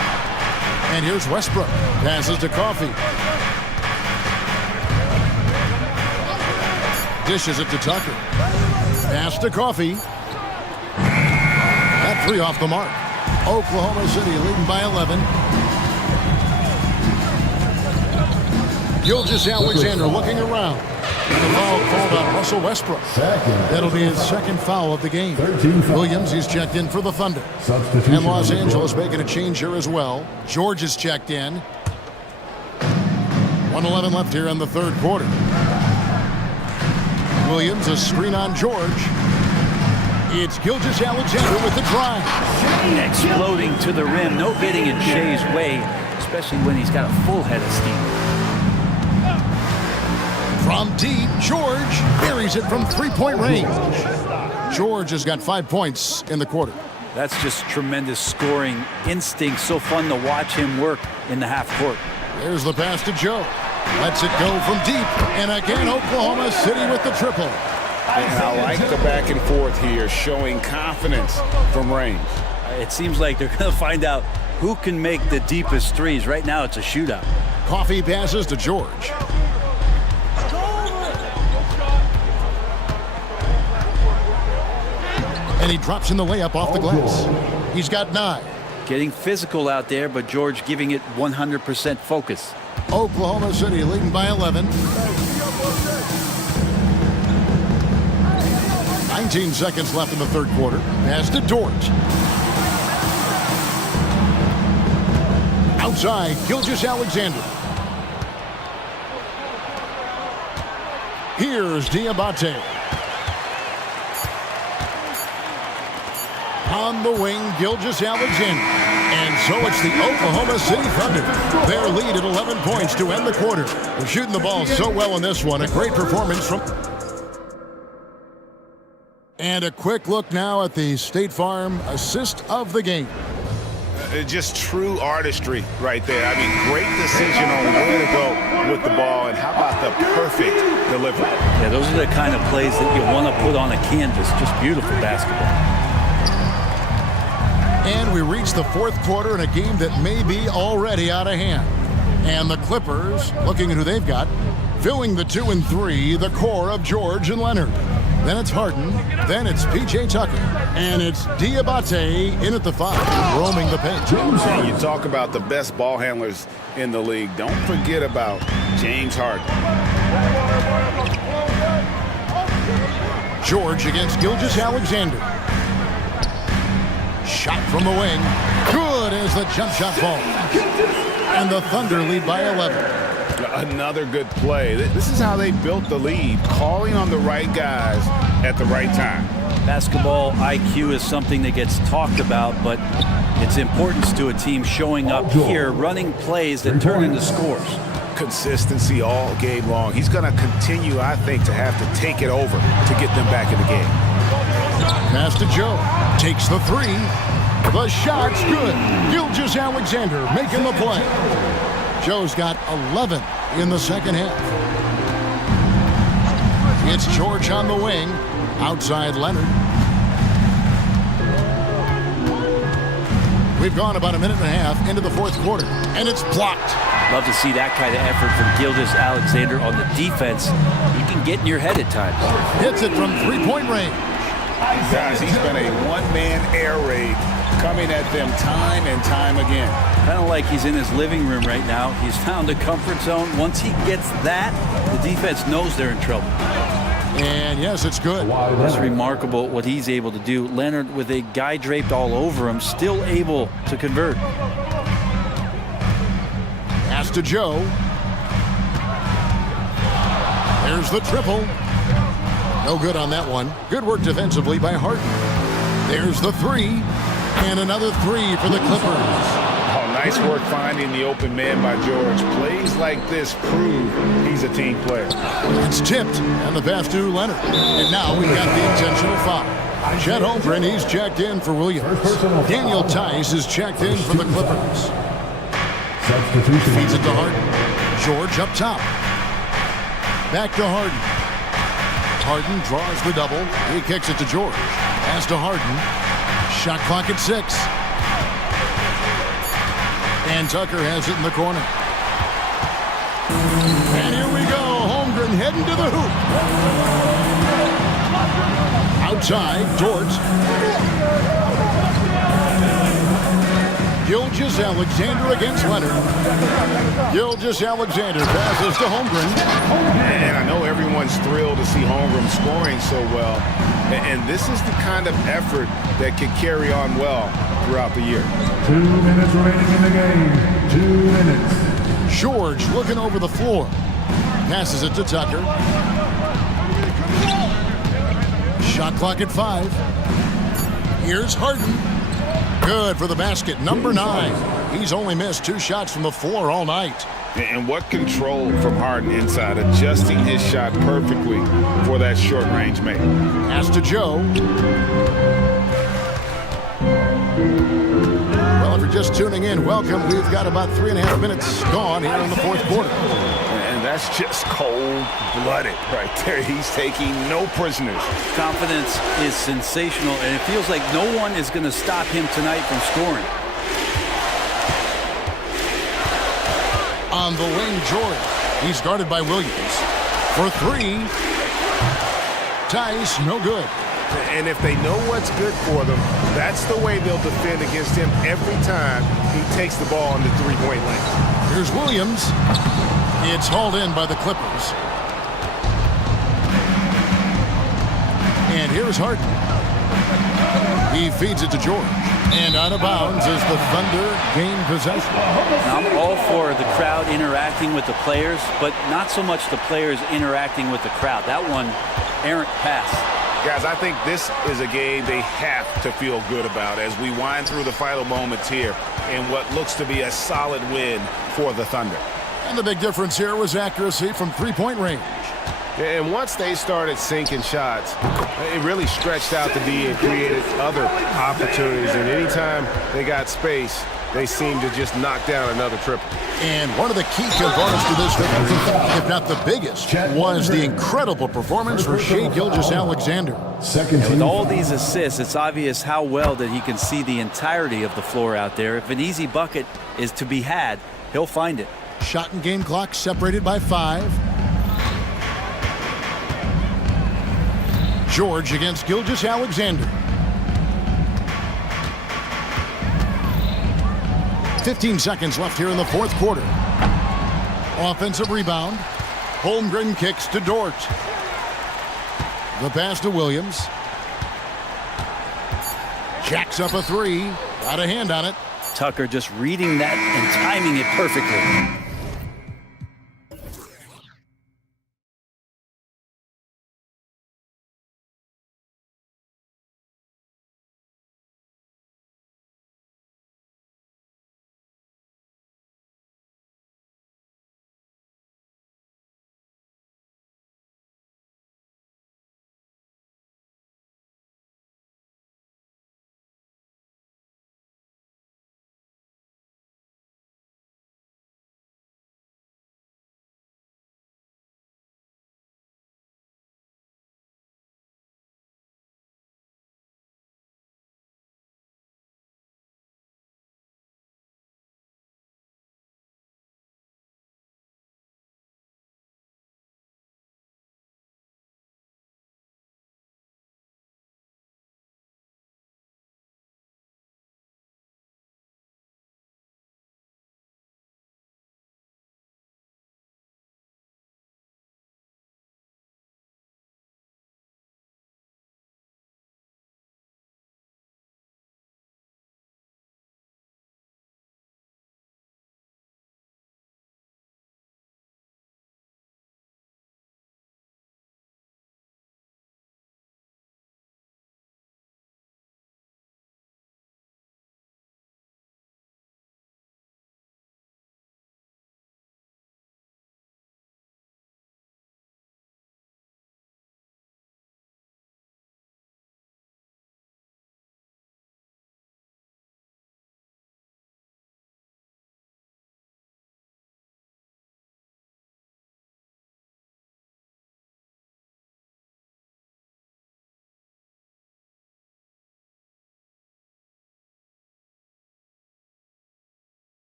And here's Westbrook. Passes to Coffee. Dishes it to Tucker. Pass to Coffee. That 3 off the mark. Oklahoma City leading by 11. Gilgeous Alexander looking around. And the foul called on Russell Westbrook. That'll be his second foul of the game. Williams, he's checked in for the Thunder. And Los Angeles making a change here as well. George is checked in. 1:11 left here in the third quarter. Williams, a screen on George. It's Gilgeous Alexander with the drive. Exploding to the rim. No getting in Shea's way, especially when he's got a full head of steam. From deep, George buries it from three-point range. George has got 5 points in the quarter. That's just tremendous scoring instinct. So fun to watch him work in the half court. There's the pass to Joe. Lets it go from deep. And again, Oklahoma City with the triple. And I like the back and forth here, showing confidence from range. It seems like they're going to find out who can make the deepest threes. Right now, it's a shootout. Coffee passes to George. And he drops in the layup off the glass. He's got 9. Getting physical out there, but George giving it 100% focus. Oklahoma City leading by 11. 19 seconds left in the third quarter. Pass to Dort. Outside, Gilgeous Alexander. Here's Diabate. On the wing, Gilgeous-Alexander. And so it's the Oklahoma City Thunder. Their lead at 11 points to end the quarter. They're shooting the ball so well in this one. A great performance from... And a quick look now at the State Farm assist of the game. Just true artistry right there. I mean, great decision on where to go with the ball, and how about the perfect delivery? Yeah, those are the kind of plays that you want to put on a canvas. Just beautiful basketball. And we reach the fourth quarter in a game that may be already out of hand. And the Clippers, looking at who they've got, filling the 2 and 3, the core of George and Leonard. Then it's Harden, then it's P.J. Tucker, and it's Diabate in at the 5, roaming the paint. And you talk about the best ball handlers in the league. Don't forget about James Harden. George against Gilgeous-Alexander. Shot from the wing. Good as the jump shot falls. And the Thunder lead by 11. Another good play. This is how they built the lead, calling on the right guys at the right time. Basketball IQ is something that gets talked about, but its importance to a team showing up here, running plays that turn into scores. Consistency all game long. He's going to continue, I think, to have to take it over to get them back in the game. Pass to Joe. Takes the 3. The shot's good. Gilgeous-Alexander making the play. Joe's got 11 in the second half. It's George on the wing. Outside Leonard. We've gone about a minute and a half into the fourth quarter, and it's blocked. Love to see that kind of effort from Gilgeous-Alexander on the defense. He can get in your head at times. Hits it from three-point range. Guys, he's been a one-man air raid coming at them time and time again. Kind of like he's in his living room right now. He's found a comfort zone. Once he gets that, the defense knows they're in trouble. And yes, it's good. It's remarkable what he's able to do. Leonard, with a guy draped all over him, still able to convert. Pass to Joe. There's the triple. No good on that one. Good work defensively by Harden. There's the 3. And another 3 for the Clippers. Oh, nice work finding the open man by George. Plays like this prove he's a team player. It's tipped, and the pass to Leonard. And now we've got the intentional foul. Chet Holmgren, he's checked in for Williams. Daniel Tice is checked in for the Clippers. Feeds it to Harden. George up top. Back to Harden. Harden draws the double. He kicks it to George. Pass to Harden. Shot clock at 6. And Tucker has it in the corner. And here we go. Holmgren heading to the hoop. Outside, George. Gilgeous-Alexander against Leonard. Gilgeous-Alexander passes to Holmgren. And I know everyone's thrilled to see Holmgren scoring so well. And this is the kind of effort that can carry on well throughout the year. 2 minutes remaining in the game. 2 minutes. George looking over the floor. Passes it to Tucker. Shot clock at 5. Here's Harden. Good for the basket, number 9. He's only missed 2 shots from the floor all night. And what control from Harden inside, adjusting his shot perfectly for that short-range make. Pass to Joe. Well, if you're just tuning in, welcome. We've got about 3.5 minutes gone here in the fourth quarter. And that's just cold-blooded right there. He's taking no prisoners. Confidence is sensational, and it feels like no one is going to stop him tonight from scoring. On the wing, George. He's guarded by Williams. For 3. Tice, no good. And if they know what's good for them, that's the way they'll defend against him every time he takes the ball in the three-point lane. Here's Williams. It's hauled in by the Clippers. And here's Harden. He feeds it to George. And out of bounds as the Thunder gain possession. Now, I'm all for the crowd interacting with the players, but not so much the players interacting with the crowd. That one, errant pass. Guys, I think this is a game they have to feel good about as we wind through the final moments here in what looks to be a solid win for the Thunder. And the big difference here was accuracy from three-point range. And once they started sinking shots, it really stretched out the D and created other opportunities. And anytime they got space, they seemed to just knock down another triple. And one of the key components to this victory, if not the biggest, was the incredible performance for Shai Gilgeous-Alexander. And with all these assists, it's obvious how well that he can see the entirety of the floor out there. If an easy bucket is to be had, he'll find it. Shot and game clock separated by 5. George against Gilgeous-Alexander. 15 seconds left here in the fourth quarter. Offensive rebound. Holmgren kicks to Dort. The pass to Williams. Jacks up a 3. Got a hand on it. Tucker just reading that and timing it perfectly.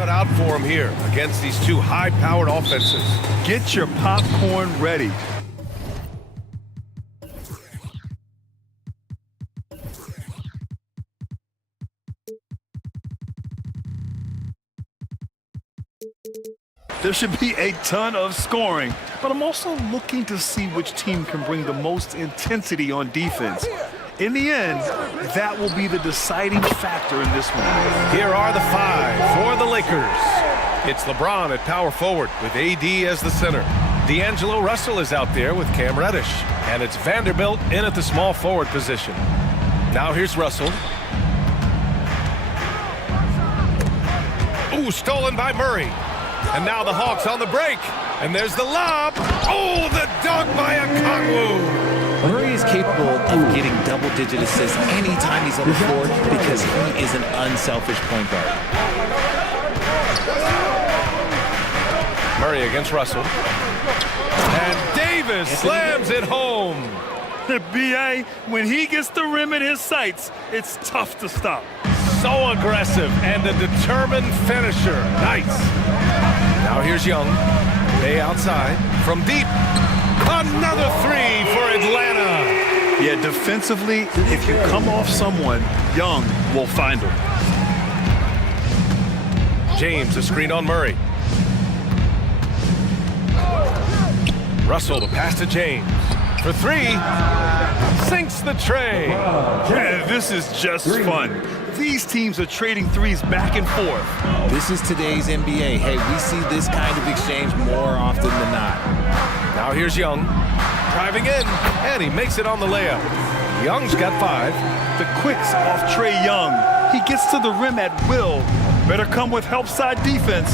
cut out for him here against these two high-powered offenses. Get your popcorn ready. There should be a ton of scoring, but I'm also looking to see which team can bring the most intensity on defense. In the end, that will be the deciding factor in this one. Here are the five for the Lakers. It's LeBron at power forward with AD as the center. D'Angelo Russell is out there with Cam Reddish. And it's Vanderbilt in at the small forward position. Now here's Russell. Ooh, stolen by Murray. And now the Hawks on the break. And there's the lob. Oh, the dunk by Okongwu. Murray is capable of getting double-digit assists anytime he's on the floor because he is an unselfish point guard. Murray against Russell. And Davis slams it home. B.A., when he gets the rim in his sights, it's tough to stop. So aggressive and a determined finisher. Nice. Now here's Young. Bay outside from deep. Another three for Atlanta. Yeah, defensively, if you come off someone, Young will find him. James, a screen on Murray. Russell, the pass to James. For three, sinks the tray. Yeah, this is just fun. These teams are trading threes back and forth. This is today's NBA. Hey, we see this kind of exchange more often than not. Now here's Young, driving in, and he makes it on the layup. Young's got five. The quicks off Trae Young. He gets to the rim at will. Better come with help side defense.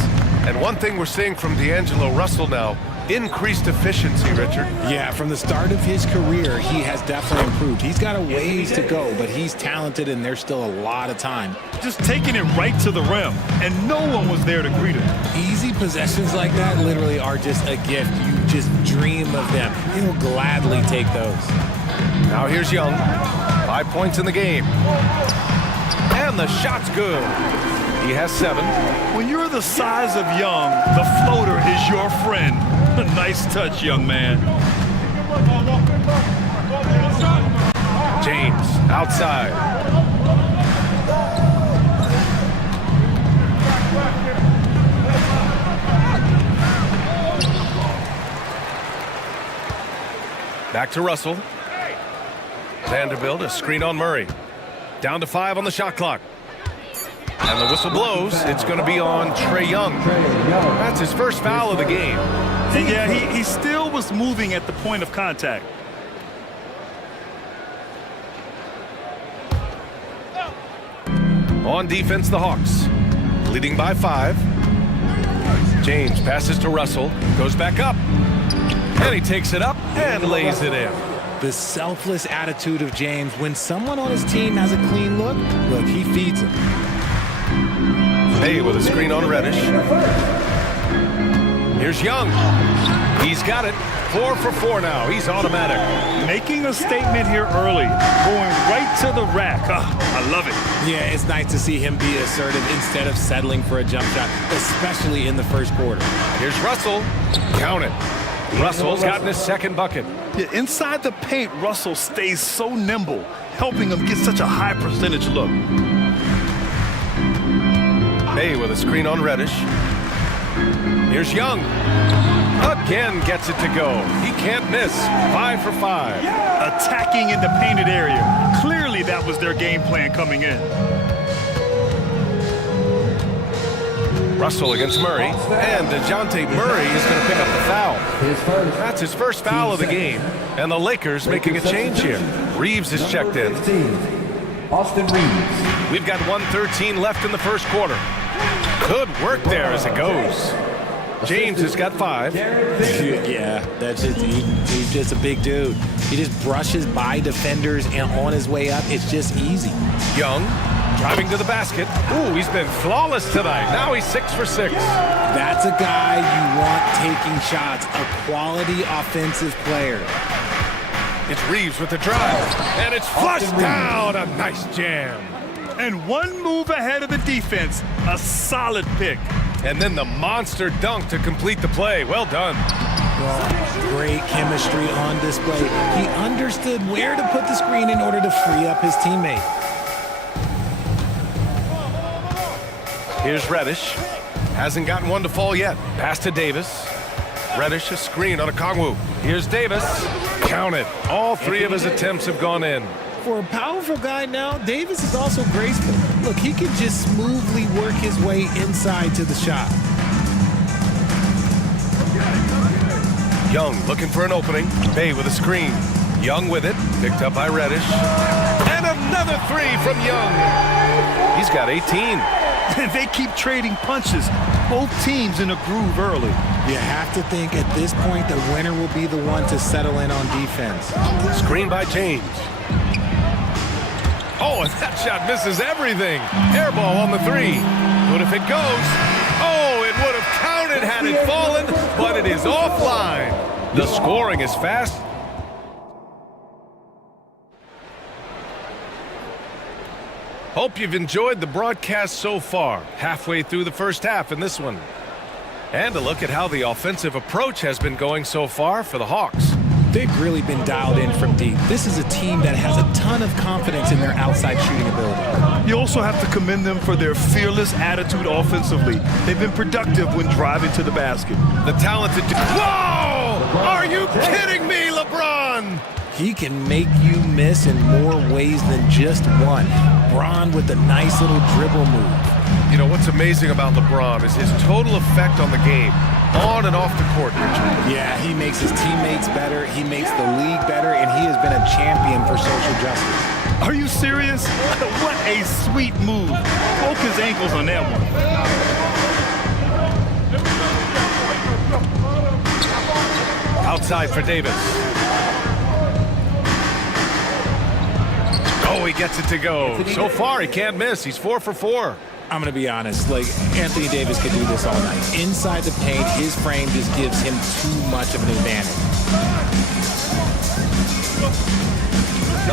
And one thing we're seeing from D'Angelo Russell now, increased efficiency, Richard. Yeah, from the start of his career, he has definitely improved. He's got a ways to go, but he's talented, and there's still a lot of time. Just taking it right to the rim, and no one was there to greet him. Easy possessions like that literally are just a gift. You just dream of them. He'll gladly take those. Now here's Young. 5 points in the game. And the shot's good. He has 7. When you're the size of Young, the floater is your friend. Nice touch, young man. James, outside. Back to Russell. Vanderbilt, a screen on Murray. Down to 5 on the shot clock. And the whistle blows. It's going to be on Trae Young. That's his first foul of the game. And yeah, he still was moving at the point of contact. On defense, the Hawks. Leading by 5. James passes to Russell. Goes back up. And he takes it up and lays it in. The selfless attitude of James. When someone on his team has a clean look, he feeds him. Hey, with a screen on Reddish. Here's Young. He's got it. 4 for 4 now. He's automatic. Making a statement here early. Going right to the rack. I love it. Yeah, it's nice to see him be assertive instead of settling for a jump shot, especially in the first quarter. Here's Russell. Count it. Russell's gotten his second bucket. Yeah, inside the paint, Russell stays so nimble, helping him get such a high percentage look. Bay with a screen on Reddish. Here's Young. Again gets it to go. He can't miss. 5 for 5. Attacking in the painted area. Clearly that was their game plan coming in. Russell against Murray. And DeJounte Murray is going to pick up the foul. That's his first foul of the game. And the Lakers making a change here. Reeves is checked in. Austin Reeves. We've got 1:13 left in the first quarter. Good work there as it goes. James has got 5. Yeah, that's just he's just a big dude. He just brushes by defenders and on his way up, it's just easy. Young driving to the basket. Ooh, he's been flawless tonight. Now he's 6 for 6. That's a guy you want taking shots, a quality offensive player. It's Reeves with the drive, and it's flushed down. A nice jam. And one move ahead of the defense. A solid pick. And then the monster dunk to complete the play. Well done. Well, great chemistry on display. He understood where to put the screen in order to free up his teammate. Here's Reddish. Hasn't gotten one to fall yet. Pass to Davis. Reddish a screen on a Kongwu. Here's Davis. Count it. All three of his attempts have gone in. For a powerful guy now, Davis is also graceful. Look, he can just smoothly work his way inside to the shot. Young looking for an opening. Bay with a screen. Young with it. Picked up by Reddish. And another three from Young. He's got 18. They keep trading punches. Both teams in a groove early. You have to think at this point the winner will be the one to settle in on defense. Screen by James. Oh, and that shot misses everything. Air ball on the three. But if it goes, oh, it would have counted had it fallen, but it is offline. The scoring is fast. Hope you've enjoyed the broadcast so far. Halfway through the first half in this one. And a look at how the offensive approach has been going so far for the Hawks. They've really been dialed in from deep. This is a team that has a ton of confidence in their outside shooting ability. You also have to commend them for their fearless attitude offensively. They've been productive when driving to the basket. The talented... Whoa! Are you kidding me, LeBron? He can make you miss in more ways than just one. LeBron with a nice little dribble move. You know, what's amazing about LeBron is his total effect on the game, on and off the court, Richard. Yeah, he makes his teammates better, he makes the league better, and he has been a champion for social justice. Are you serious? What a sweet move. Broke his ankles on that one. Outside for Davis. Oh, he gets it to go. So far, he can't miss. He's 4 for 4. I'm going to be honest, like, Anthony Davis could do this all night. Inside the paint, his frame just gives him too much of an advantage.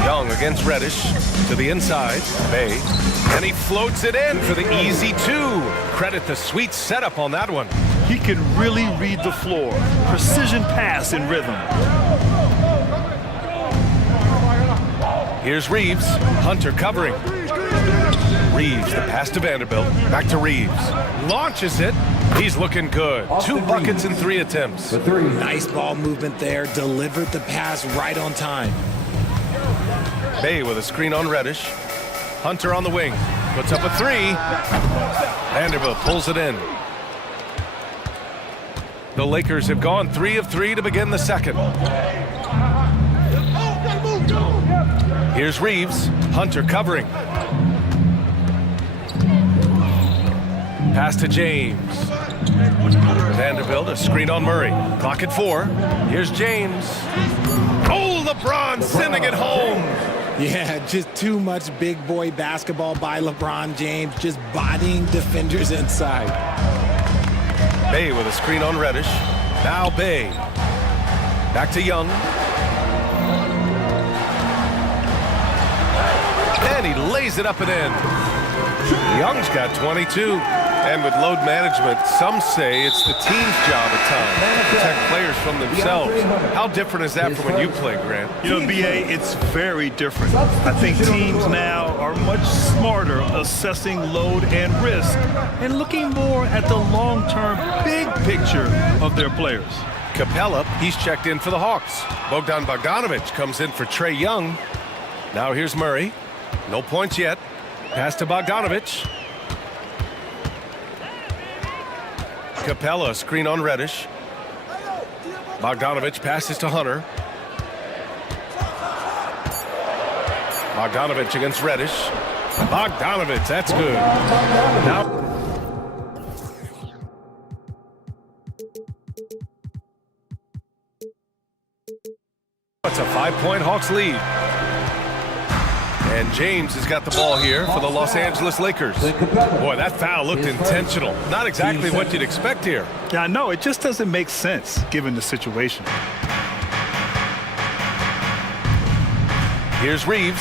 Young against Reddish to the inside. Bay. And he floats it in for the easy two. Credit the sweet setup on that one. He can really read the floor. Precision pass in rhythm. Here's Reeves. Hunter covering. Reeves, the pass to Vanderbilt. Back to Reeves. Launches it. He's looking good. 2 buckets in 3 attempts. Nice ball movement there. Delivered the pass right on time. Bay with a screen on Reddish. Hunter on the wing. Puts up a 3. Vanderbilt pulls it in. The Lakers have gone 3 of 3 to begin the second. Here's Reeves. Hunter covering. Pass to James. Vanderbilt, a screen on Murray. Clock at 4. Here's James. Oh, LeBron sending it home. Yeah, just too much big boy basketball by LeBron James, just bodying defenders inside. Bay with a screen on Reddish. Now Bay. Back to Young. And he lays it up and in. Young's got 22. And with load management, some say it's the team's job at times to protect players from themselves. How different is that from when you played, Grant? You know, BA, it's very different. I think teams now are much smarter assessing load and risk and looking more at the long-term big picture of their players. Capella, he's checked in for the Hawks. Bogdan Bogdanovic comes in for Trae Young. Now here's Murray. No points yet. Pass to Bogdanovic. Capella, screen on Reddish. Bogdanovic passes to Hunter. Bogdanovic against Reddish. Bogdanovic, that's good. Now it's a 5-point Hawks lead. And James has got the ball here for the Los Angeles Lakers. Boy, that foul looked intentional. Not exactly what you'd expect here. Yeah, I know. It just doesn't make sense given the situation. Here's Reeves.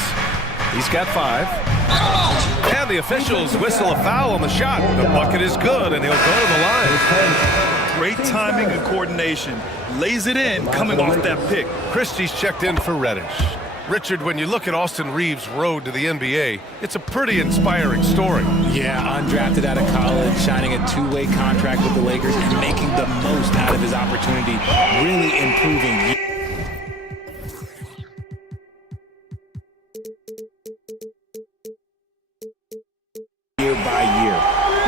He's got 5. the officials whistle a foul on the shot. The bucket is good, and he'll go to the line. Great timing and coordination. Lays it in, coming off that pick. Christie's checked in for Reddish. Richard, when you look at Austin Reeves' road to the NBA, it's a pretty inspiring story. Yeah, undrafted out of college, signing a two-way contract with the Lakers and making the most out of his opportunity, really improving. Year by year.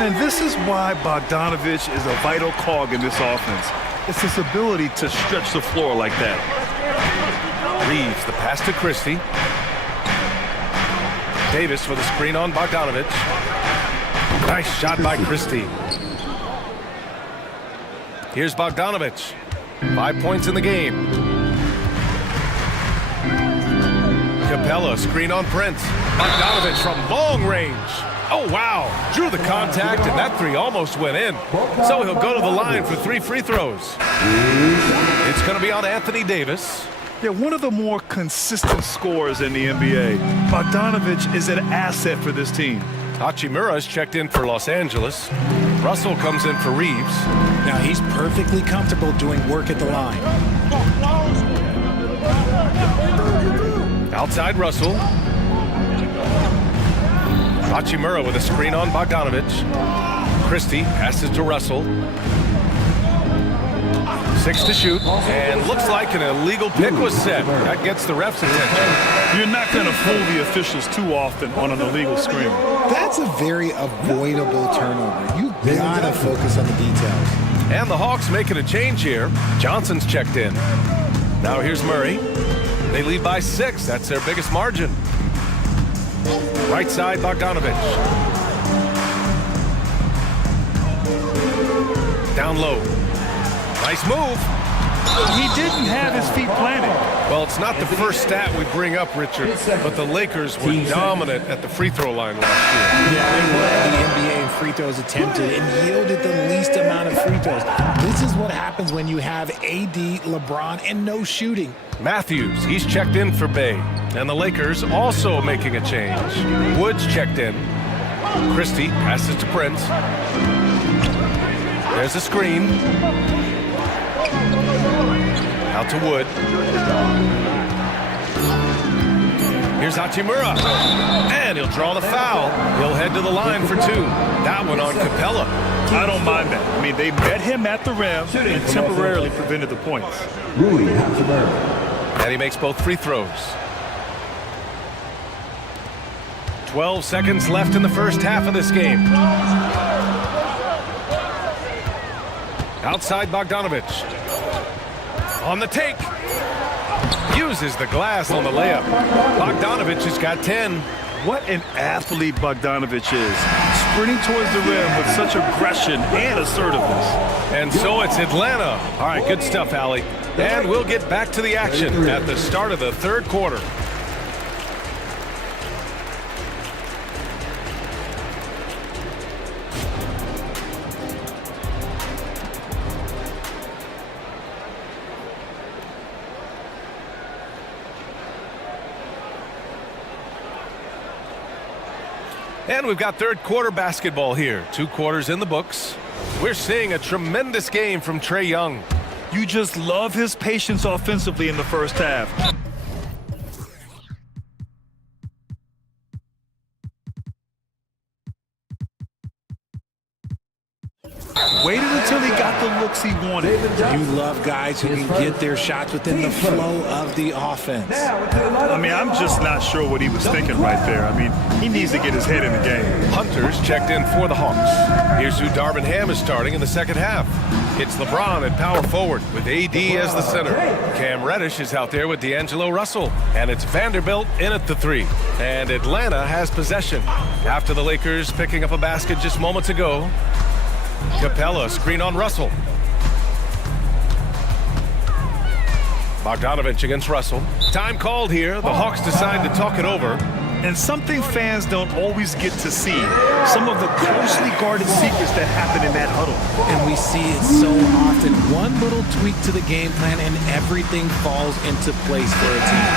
And this is why Bogdanovich is a vital cog in this offense. It's his ability to stretch the floor like that. Reeves, the pass to Christie. Davis for the screen on Bogdanovich. Nice shot by Christie. Here's Bogdanovich. 5 points in the game. Capella, screen on Prince. Bogdanovich from long range. Oh, wow. Drew the contact, and that three almost went in. So he'll go to the line for 3 free throws. It's going to be on Anthony Davis. Yeah, one of the more consistent scorers in the NBA. Bogdanovich is an asset for this team. Hachimura's checked in for Los Angeles. Russell comes in for Reeves. Now he's perfectly comfortable doing work at the line. Outside Russell. Hachimura with a screen on Bogdanovich. Christie passes to Russell. 6 to shoot, and looks like an illegal pick was set. That gets the ref's attention. You're not going to fool the officials too often on an illegal screen. That's a very avoidable turnover. You gotta focus on the details. And the Hawks making a change here. Johnson's checked in. Now here's Murray. They lead by 6. That's their biggest margin. Right side, Bogdanovich. Down low. Nice move. He didn't have his feet planted. Well, it's not the first stat we bring up, Richard, but the Lakers were dominant at the free throw line last year. Yeah, they led the NBA in free throws attempted and yielded the least amount of free throws. This is what happens when you have AD, LeBron, and no shooting. Matthews, he's checked in for Bay. And the Lakers also making a change. Woods checked in. Christie passes to Prince. There's a screen. Out to Wood. Here's Hachimura. And he'll draw the foul. He'll head to the line for 2. That one on Capella. I don't mind that. I mean, they met him at the rim and temporarily prevented the points. And he makes both free throws. 12 seconds left in the first half of this game. Outside Bogdanovich. On the take. Uses the glass on the layup. Bogdanovich has got 10. What an athlete Bogdanovich is. Sprinting towards the rim with such aggression and assertiveness. And so it's Atlanta. All right, good stuff, Allie. And we'll get back to the action at the start of the third quarter. And we've got third quarter basketball here. 2 quarters in the books. We're seeing a tremendous game from Trae Young. You just love his patience offensively in the first half. Waited until he got the looks he wanted. You love guys who can get their shots within the flow of the offense. I mean, I'm just not sure what he was thinking right there. I mean, he needs to get his head in the game. Hunter's checked in for the Hawks. Here's who Darvin Ham is starting in the second half. It's LeBron at power forward with AD as the center. Cam Reddish is out there with D'Angelo Russell. And it's Vanderbilt in at the 3. And Atlanta has possession. After the Lakers picking up a basket just moments ago. Capella, screen on Russell. Bogdanovich against Russell. Time called here. The Hawks decide to talk it over. And something fans don't always get to see. Some of the closely guarded secrets that happen in that huddle. And we see it so often. One little tweak to the game plan and everything falls into place for a team.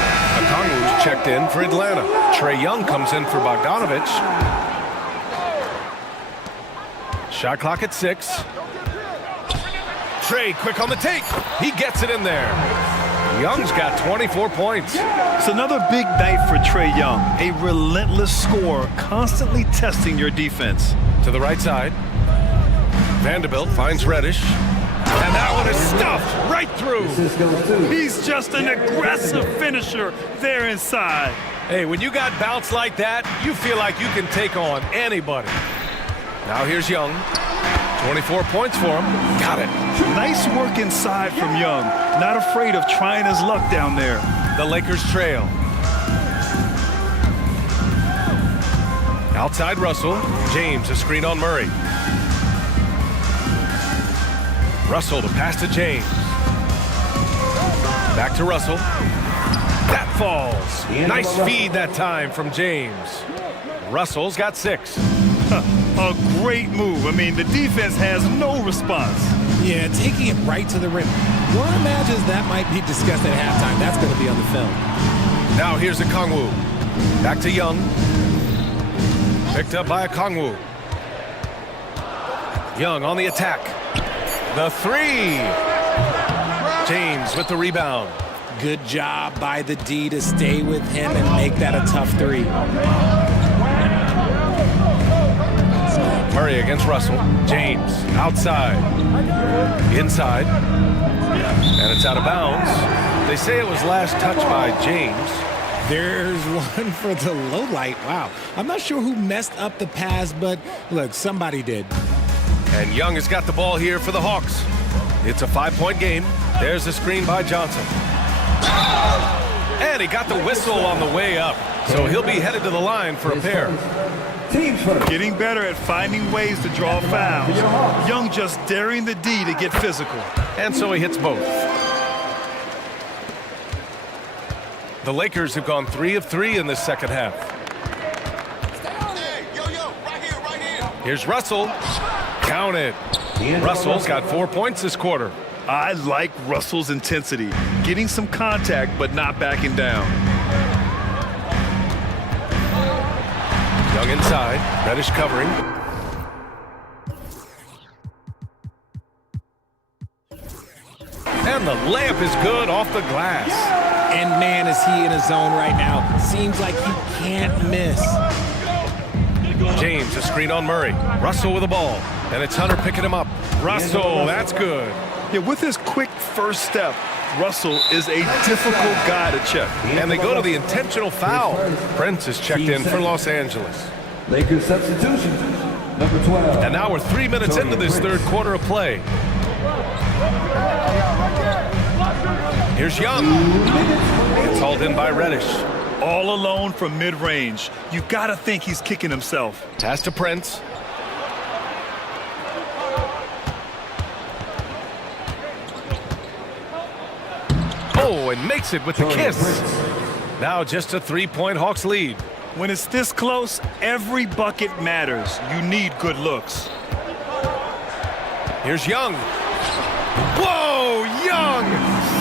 Okongwu's checked in for Atlanta. Trae Young comes in for Bogdanovich. Shot clock at 6. Trey quick on the take. He gets it in there. Young's got 24 points. It's another big night for Trae Young. A relentless scorer, constantly testing your defense. To the right side. Vanderbilt finds Reddish. And that one is stuffed right through. He's just an aggressive finisher there inside. Hey, when you got bounce like that, you feel like you can take on anybody. Now here's Young. 24 points for him. Got it. Nice work inside from Young. Not afraid of trying his luck down there. The Lakers trail. Outside Russell. James a screen on Murray. Russell to pass to James. Back to Russell. That falls. Nice feed that time from James. Russell's got 6. A great move. I mean, the defense has no response. Yeah, taking it right to the rim. One imagines that might be discussed at halftime. That's going to be on the film. Now here's Okongwu. Back to Young. Picked up by Okongwu. Young on the attack. The 3. James with the rebound. Good job by the D to stay with him and make that a tough 3. Murray against Russell. James outside. Inside. And it's out of bounds. They say it was last touched by James. There's one for the low light. Wow. I'm not sure who messed up the pass, but look, somebody did. And Young has got the ball here for the Hawks. It's a 5-point game. There's the screen by Johnson. And he got the whistle on the way up. So he'll be headed to the line for a pair. Getting better at finding ways to draw fouls. Young just daring the D to get physical. And so he hits both. The Lakers have gone 3 of 3 in this second half. Here's Russell. Count it. Russell's got 4 points this quarter. I like Russell's intensity. Getting some contact, but not backing down. Young inside. Reddish covering. And the layup is good off the glass. And man, is he in a zone right now. Seems like he can't miss. James, a screen on Murray. Russell with the ball. And it's Hunter picking him up. Russell, that's good. Yeah, with his quick first step, Russell is a difficult guy to check. And they go to the intentional foul. Prince is checked in for Los Angeles. Lakers substitution, number 12. And now we're 3 minutes into this third quarter of play. Here's Young. It's hauled in by Reddish. All alone from mid-range. You gotta think he's kicking himself. Pass to Prince. Oh, and makes it with the kiss. Now just a 3-point Hawks lead. When it's this close, every bucket matters. You need good looks. Here's Young. Whoa, Young!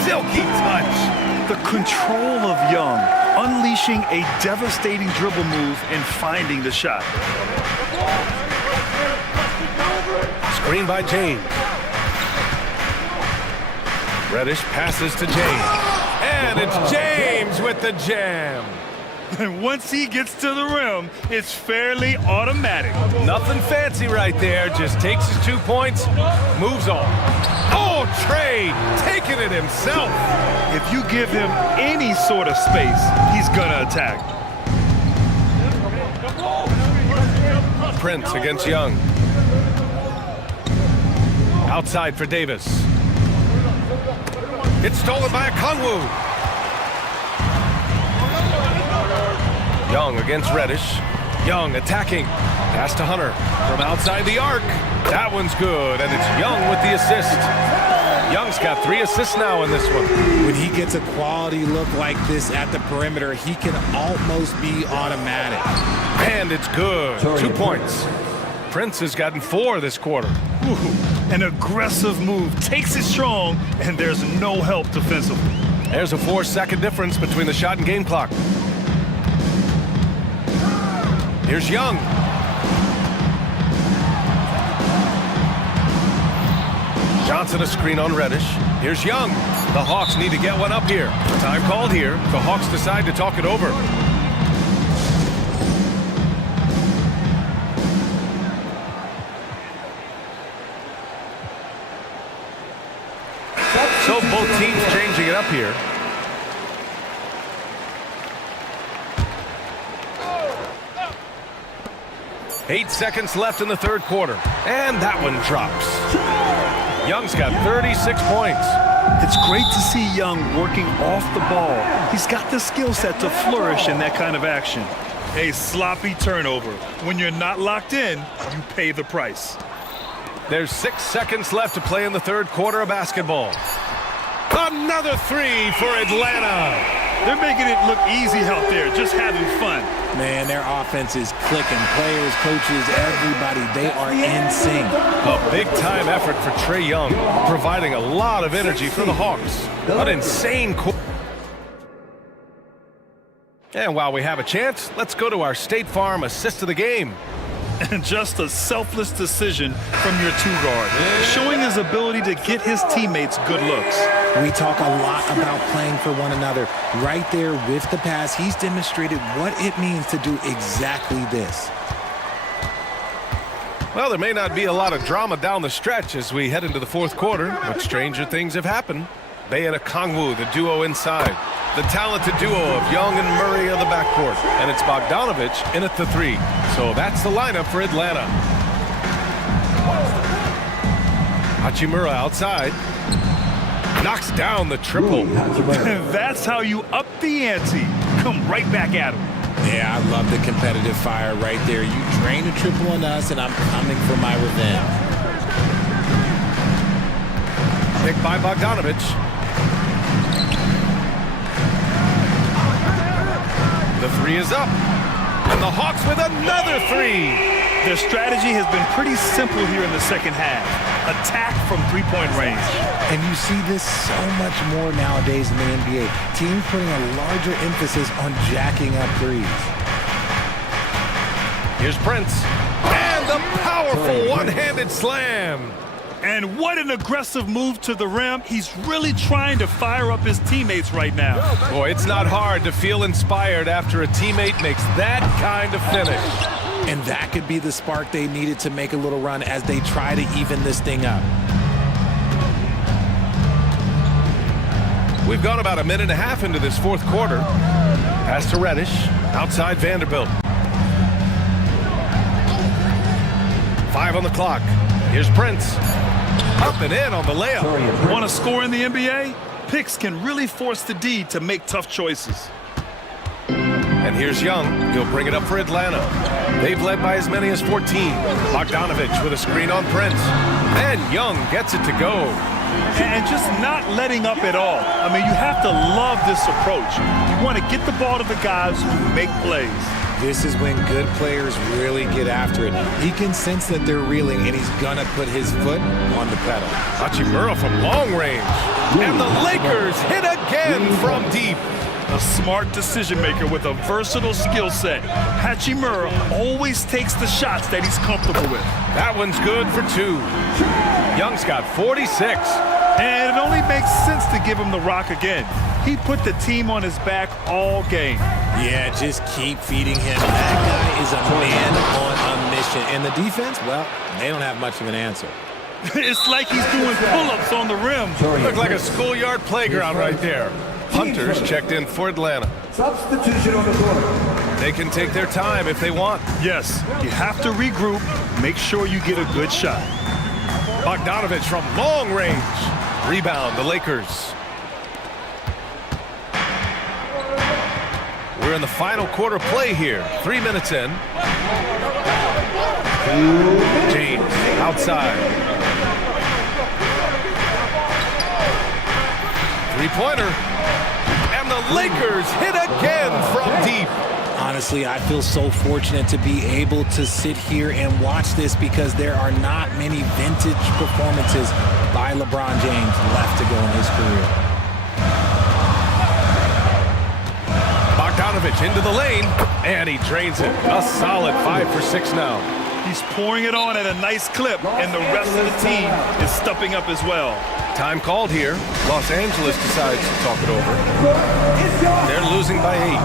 Silky touch. The control of Young, unleashing a devastating dribble move and finding the shot. Screen by James. Reddish passes to James. And it's James with the jam. And once he gets to the rim, it's fairly automatic. Nothing fancy right there. Just takes his 2 points, moves on. Oh, Trey taking it himself. If you give him any sort of space, he's gonna attack. Prince against Young. Outside for Davis. It's stolen by Okongwu. Young against Reddish. Young attacking. Pass to Hunter from outside the arc. That one's good, and it's Young with the assist. Young's got 3 assists now in this one. When he gets a quality look like this at the perimeter, he can almost be automatic. And it's good. 2 points. Prince has gotten 4 this quarter. Ooh, an aggressive move. Takes it strong, and there's no help defensively. There's a 4-second difference between the shot and game clock. Here's Young. Johnson a screen on Reddish. Here's Young. The Hawks need to get one up here. Time called here. The Hawks decide to talk it over. So both teams changing it up here. Eight seconds left in the third quarter. And that one drops. Young's got 36 points. It's great to see Young working off the ball. He's got the skill set to flourish in that kind of action. A sloppy turnover. When you're not locked in, you pay the price. There's 6 seconds left to play in the third quarter of basketball. Another three for Atlanta. They're making it look easy out there, just having fun. Man, their offense is clicking. Players, coaches, everybody, they are in sync. A big-time effort for Trae Young, providing a lot of energy for the Hawks. An insane quarter. And while we have a chance, let's go to our State Farm assist of the game. And just a selfless decision from your two-guard, showing his ability to get his teammates good looks. We talk a lot about playing for one another. Right there with the pass, he's demonstrated what it means to do exactly this. Well, there may not be a lot of drama down the stretch as we head into the fourth quarter, but stranger things have happened. Bay and Okongwu, the duo inside. The talented duo of Young and Murray of the backcourt. And it's Bogdanovich in at the three. So that's the lineup for Atlanta. Hachimura outside. Knocks down the triple. That's how you up the ante. Come right back at him. Yeah, I love the competitive fire right there. You drain a triple on us, and I'm coming for my revenge. Picked by Bogdanovich. The three is up. And the Hawks with another three. Their strategy has been pretty simple here in the second half. Attack from three-point range. And you see this so much more nowadays in the NBA. Teams putting a larger emphasis on jacking up threes. Here's Prince. And the powerful one-handed slam. And what an aggressive move to the rim. He's really trying to fire up his teammates right now. Boy, it's not hard to feel inspired after a teammate makes that kind of finish. And that could be the spark they needed to make a little run as they try to even this thing up. We've gone about a minute and a half into this fourth quarter. Pass to Reddish. Outside Vanderbilt. 5 on the clock. Here's Prince. Up and in on the layup. Want to score in the NBA? Picks can really force the D to make tough choices. And here's Young. He'll bring it up for Atlanta. They've led by as many as 14. Bogdanovich with a screen on Prince. And Young gets it to go. And just not letting up at all. I mean, you have to love this approach. You want to get the ball to the guys who make plays. This is when good players really get after it. He can sense that they're reeling, and he's gonna put his foot on the pedal. Hachimura from long range. And the Lakers hit again from deep. A smart decision maker with a versatile skill set. Hachimura always takes the shots that he's comfortable with. That one's good for 2. Young's got 46. And it only makes sense to give him the rock again. He put the team on his back all game. Yeah, just keep feeding him. That guy is a man on a mission. And the defense, well, they don't have much of an answer. It's like he's doing pull-ups on the rim. Looked like a schoolyard playground right there. Hunters checked in for Atlanta. Substitution on the court. They can take their time if they want. Yes, you have to regroup. Make sure you get a good shot. Bogdanovich from long range. Rebound, the Lakers. We're in the final quarter play here. 3 minutes in. James outside. Three-pointer. And the Lakers hit again from deep. Honestly, I feel so fortunate to be able to sit here and watch this because there are not many vintage performances by LeBron James left to go in his career. Bogdanovich into the lane, and he drains it. A solid 5 for 6 now. He's pouring it on at a nice clip, and the rest of the team is stepping up as well. Time called here. Los Angeles decides to talk it over. They're losing by 8.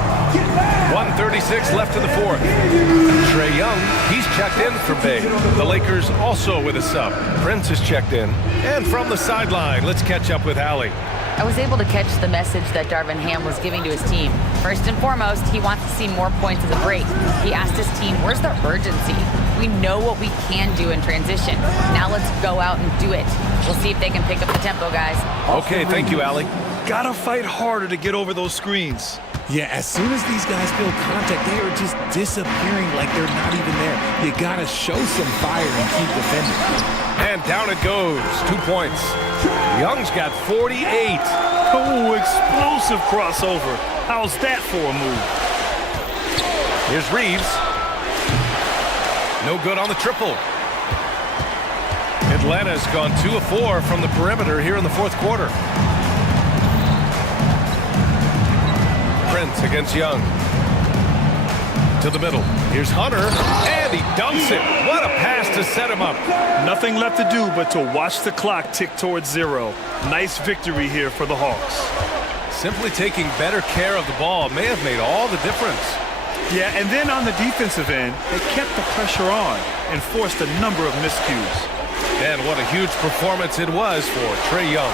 1:36 left in the fourth. Trae Young, he's checked in for Bay. The Lakers also with a sub. Prince is checked in. And from the sideline, let's catch up with Allie. I was able to catch the message that Darvin Ham was giving to his team. First and foremost, he wants to see more points at the break. He asked his team, where's the urgency? We know what we can do in transition. Now let's go out and do it. We'll see if they can pick up the tempo, guys. Okay, thank you, Allie. Gotta fight harder to get over those screens. Yeah, as soon as these guys feel contact, they are just disappearing like they're not even there. You gotta show some fire and keep defending. And down it goes. 2 points. Young's got 48. Oh, explosive crossover. How's that for a move? Here's Reeves. No good on the triple. Atlanta's gone 2 of 4 from the perimeter here in the fourth quarter. Prince against Young. To the middle. Here's Hunter, and he dunks it. What a pass to set him up. Nothing left to do but to watch the clock tick towards 0. Nice victory here for the Hawks. Simply taking better care of the ball may have made all the difference. Yeah, and then on the defensive end, they kept the pressure on and forced a number of miscues. And what a huge performance it was for Trae Young.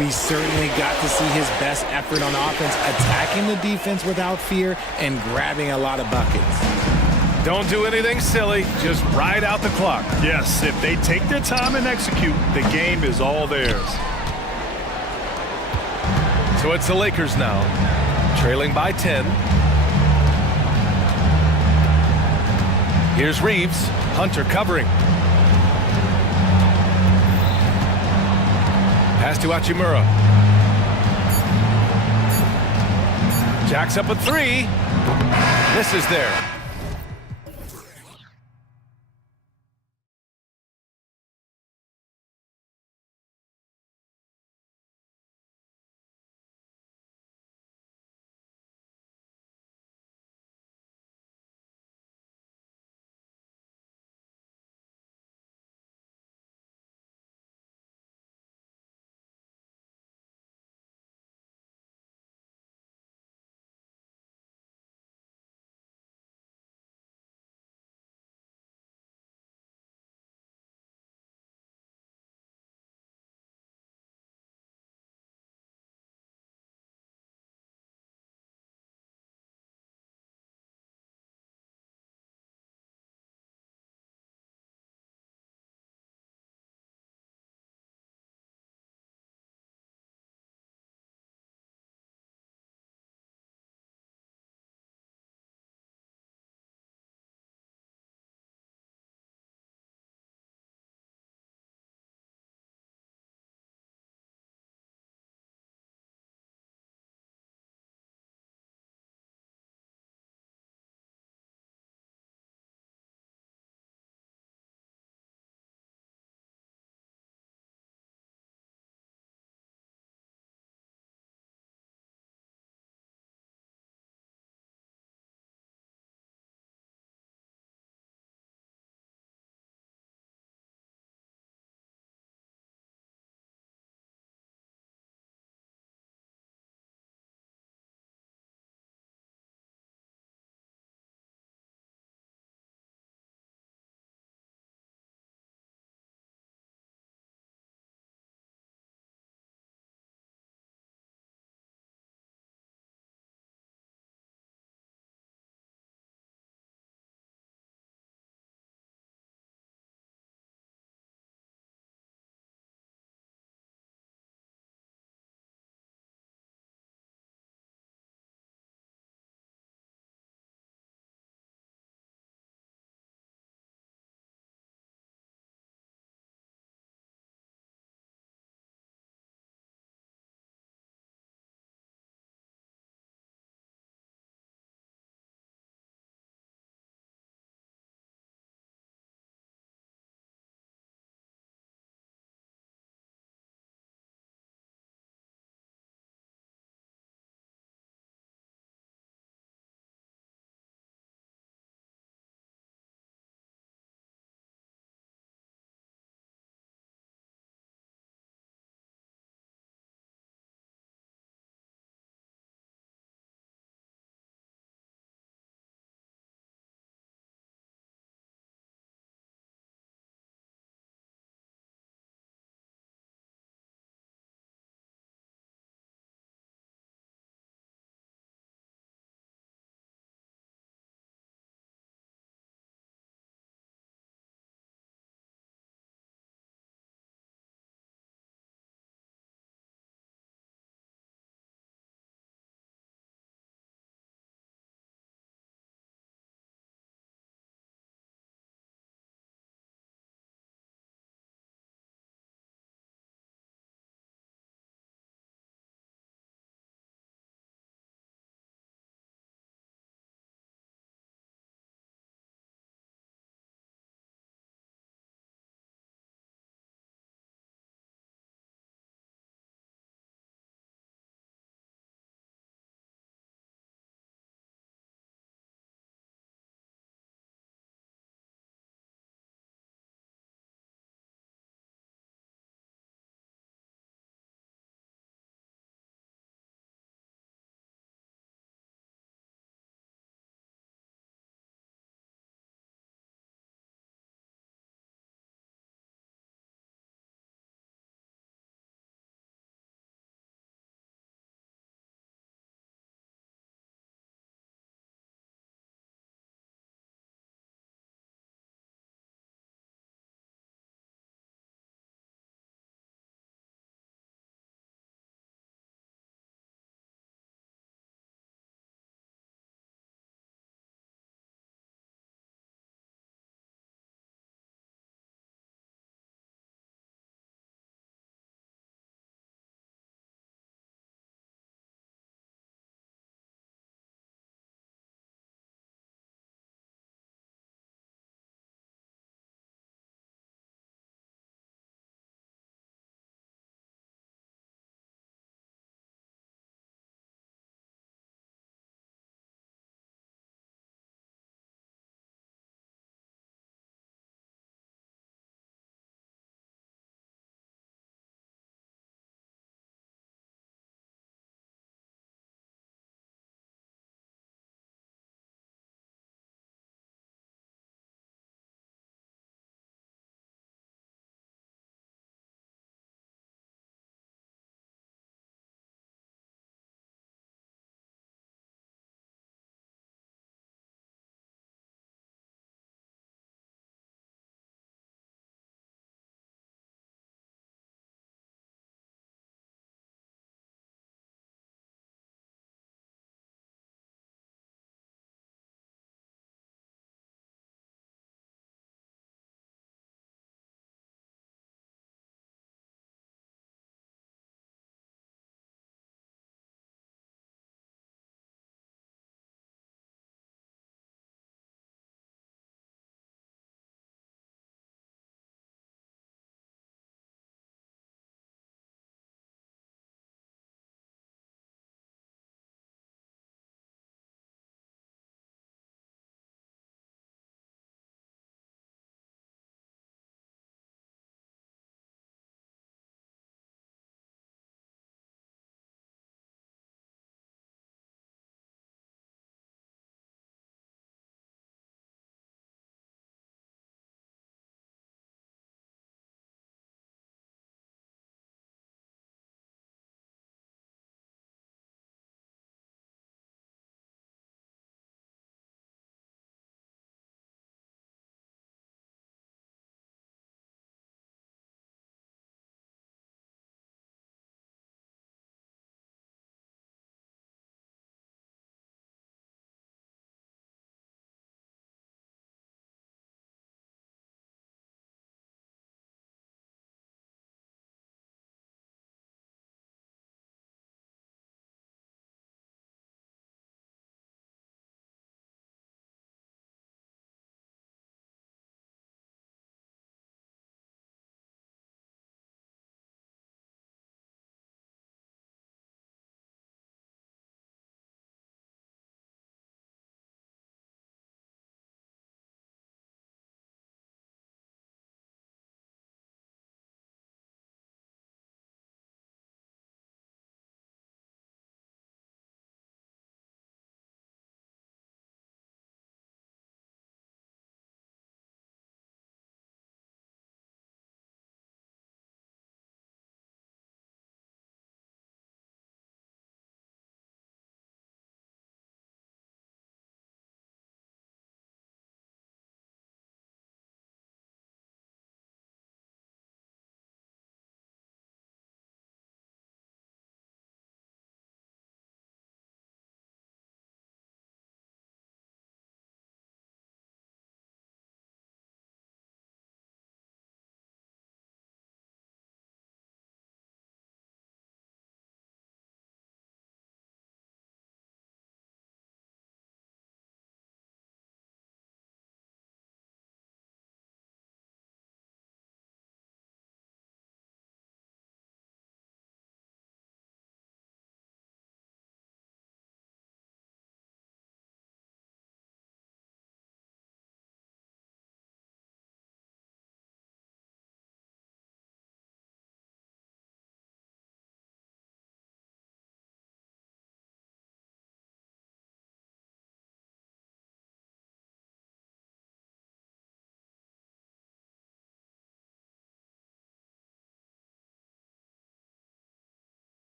We certainly got to see his best effort on offense, attacking the defense without fear and grabbing a lot of buckets. Don't do anything silly, just ride out the clock. Yes, if they take their time and execute, the game is all theirs. So it's the Lakers now, trailing by 10. Here's Reeves, Hunter covering. Pass to Hachimura. Jacks up a 3. Misses there.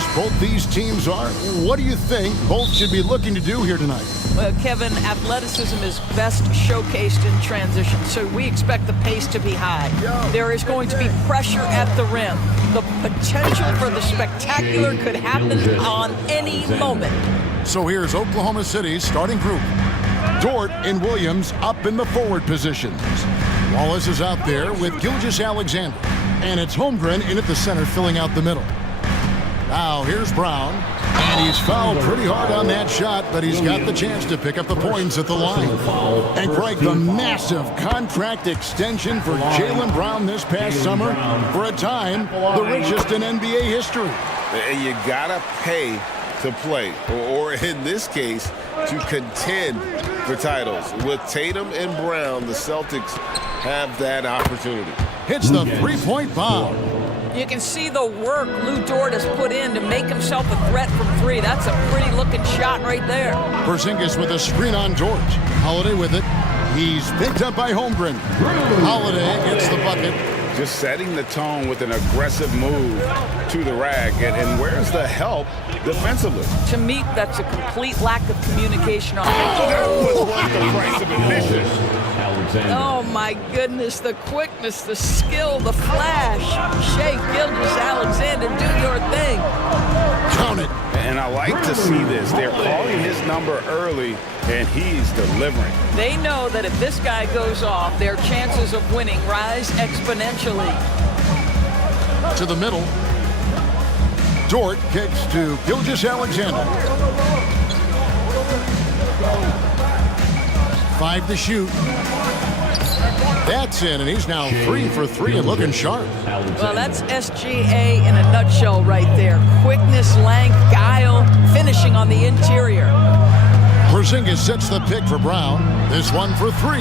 dangerous both these teams are, what do you think both should be looking to do here tonight? Well, Kevin, athleticism is best showcased in transition, so we expect the pace to be high. There is going to be pressure at the rim. The potential for the spectacular could happen on any moment. So here's Oklahoma City's starting group. Dort and Williams up in the forward positions. Wallace is out there with Gilgeous-Alexander. And it's Holmgren in at the center, filling out the middle. Now here's Brown. And he's fouled pretty hard on that shot, but he's got the chance to pick up the points at the line. And Greg, the massive contract extension for Jaylen Brown this past summer, for a time, the richest in NBA history. And you gotta pay to play, or in this case, to contend for titles. With Tatum and Brown, the Celtics have that opportunity. Hits the three-point bomb. You can see the work Lou Dort has put in to make himself a threat from three. That's a pretty looking shot right there. Porzingis with a screen on Dort. Holiday with it. He's picked up by Holmgren. Holiday gets the bucket. Just setting the tone with an aggressive move to the rack. And where's the help defensively? To me, that's a complete lack of communication on that was worth the price of admission. Oh my goodness, the quickness, the skill, the flash. Shai Gilgeous-Alexander, do your thing. Count it. And I like to see this. They're calling his number early, and he's delivering. They know that if this guy goes off, their chances of winning rise exponentially. To the middle. Dort kicks to Gilgeous-Alexander. 5 to shoot. That's in, and he's now 3 for 3 and looking sharp. Well, that's SGA in a nutshell right there. Quickness, length, guile, finishing on the interior. Porzingis sets the pick for Brown. This one for 3.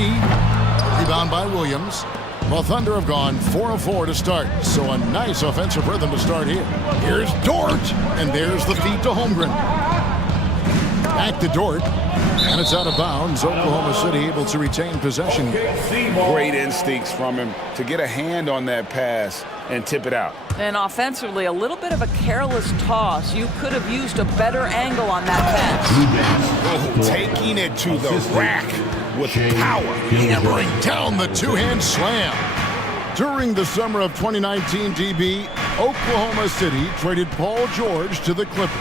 Rebound by Williams. Well, Thunder have gone 4 of 4 to start, so a nice offensive rhythm to start here. Here's Dort, and there's the feed to Holmgren. Back to Dort, and it's out of bounds. Oklahoma City able to retain possession. Great instincts from him to get a hand on that pass and tip it out. And offensively, a little bit of a careless toss. You could have used a better angle on that pass. Oh, taking it to the rack with power. Hammering down the two-hand slam. During the summer of 2019, DB, Oklahoma City traded Paul George to the Clippers.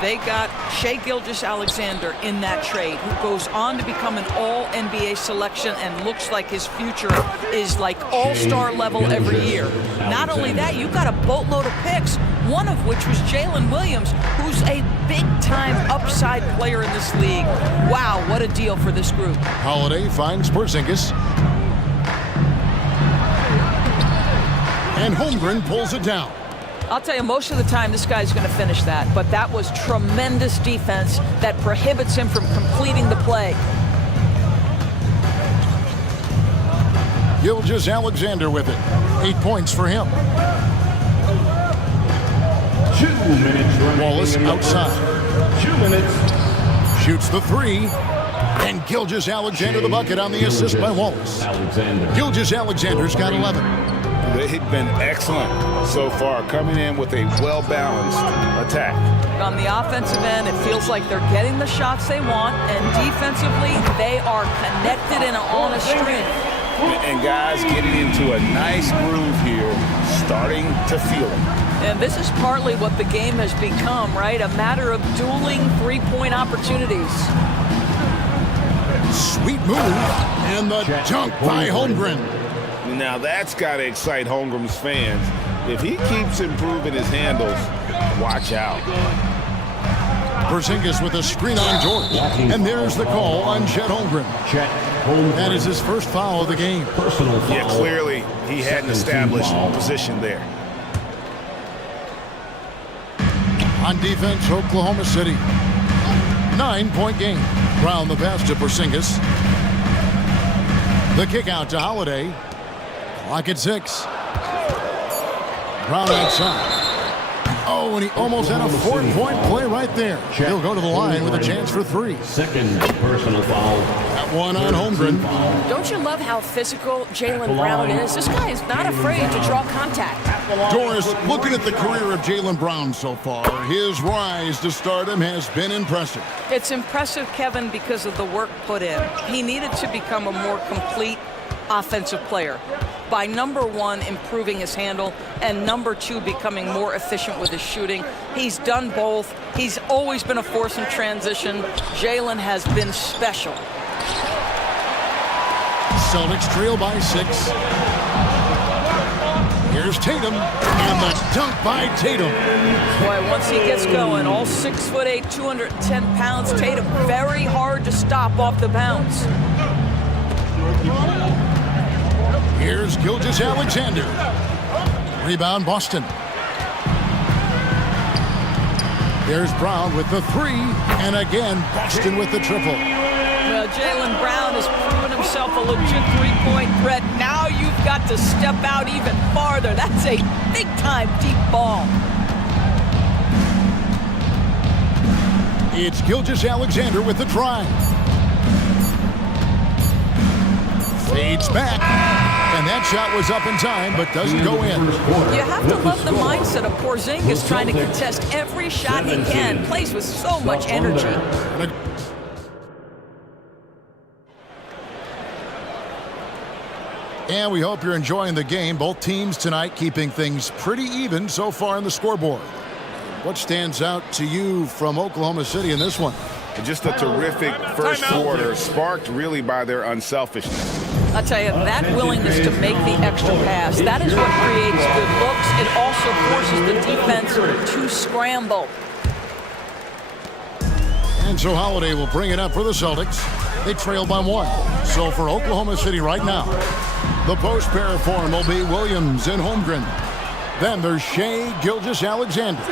They got Shai Gilgeous-Alexander in that trade, who goes on to become an all-NBA selection and looks like his future is like all-star level every year. Not only that, you got a boatload of picks, one of which was Jalen Williams, who's a big-time upside player in this league. Wow, what a deal for this group. Holiday finds Porzingis. And Holmgren pulls it down. I'll tell you, most of the time this guy's going to finish that, but that was tremendous defense that prohibits him from completing the play. Gilgeous-Alexander with it. 8 points for him. 2 minutes. Wallace outside. 2 minutes. Shoots the 3. And Gilgeous-Alexander the bucket on the assist by Wallace. Gilgeous-Alexander's got 11. They've been excellent so far, coming in with a well-balanced attack. On the offensive end, it feels like they're getting the shots they want, and defensively, they are connected and on a string. And guys getting into a nice groove here, starting to feel it. And this is partly what the game has become, right? A matter of dueling three-point opportunities. Sweet move, and the dunk by Holmgren. Now that's got to excite Holmgren's fans. If he keeps improving his handles, watch out. Porzingis with a screen on George. And there's the call on Chet Holmgren. That is his first foul of the game. Yeah, clearly he had an established position there. On defense, Oklahoma City. 9-point game. Brown the pass to Porzingis. The kick out to Holiday. Clock at 6. Brown outside. Oh, Oh, and he almost had a 4-point play right there. He'll go to the line with a chance for 3. Second personal foul. That one on Holmgren. Don't you love how physical Jaylen Brown is? This guy is not afraid to draw contact. Doris, looking at the career of Jaylen Brown so far, his rise to stardom has been impressive. It's impressive, Kevin, because of the work put in. He needed to become a more complete offensive player by, number 1, improving his handle, and number 2, becoming more efficient with his shooting. He's done both. He's always been a force in transition. Jaylen has been special. Celtics trail by 6. Here's Tatum, and the dunk by Tatum. Boy, once he gets going, all 6'8", 210 pounds, Tatum very hard to stop off the bounce. Here's Gilgeous-Alexander. Rebound, Boston. There's Brown with the 3, and again, Boston with the triple. Well, Jaylen Brown has proven himself a legit three-point threat. Now you've got to step out even farther. That's a big-time deep ball. It's Gilgeous-Alexander with the drive. Fades back, and that shot was up in time, but doesn't go in. You have to love the mindset of Porzingis trying to contest every shot he can. Plays with so much energy. And we hope you're enjoying the game. Both teams tonight keeping things pretty even so far on the scoreboard. What stands out to you from Oklahoma City in this one? Just a terrific first quarter, sparked really by their unselfishness. I'll tell you, that willingness to make the extra pass, that is what creates good looks. It also forces the defense to scramble. And so Holiday will bring it up for the Celtics. They trail by 1. So for Oklahoma City right now, the post pair form will be Williams and Holmgren. Then there's Shea Gilgeous-Alexander.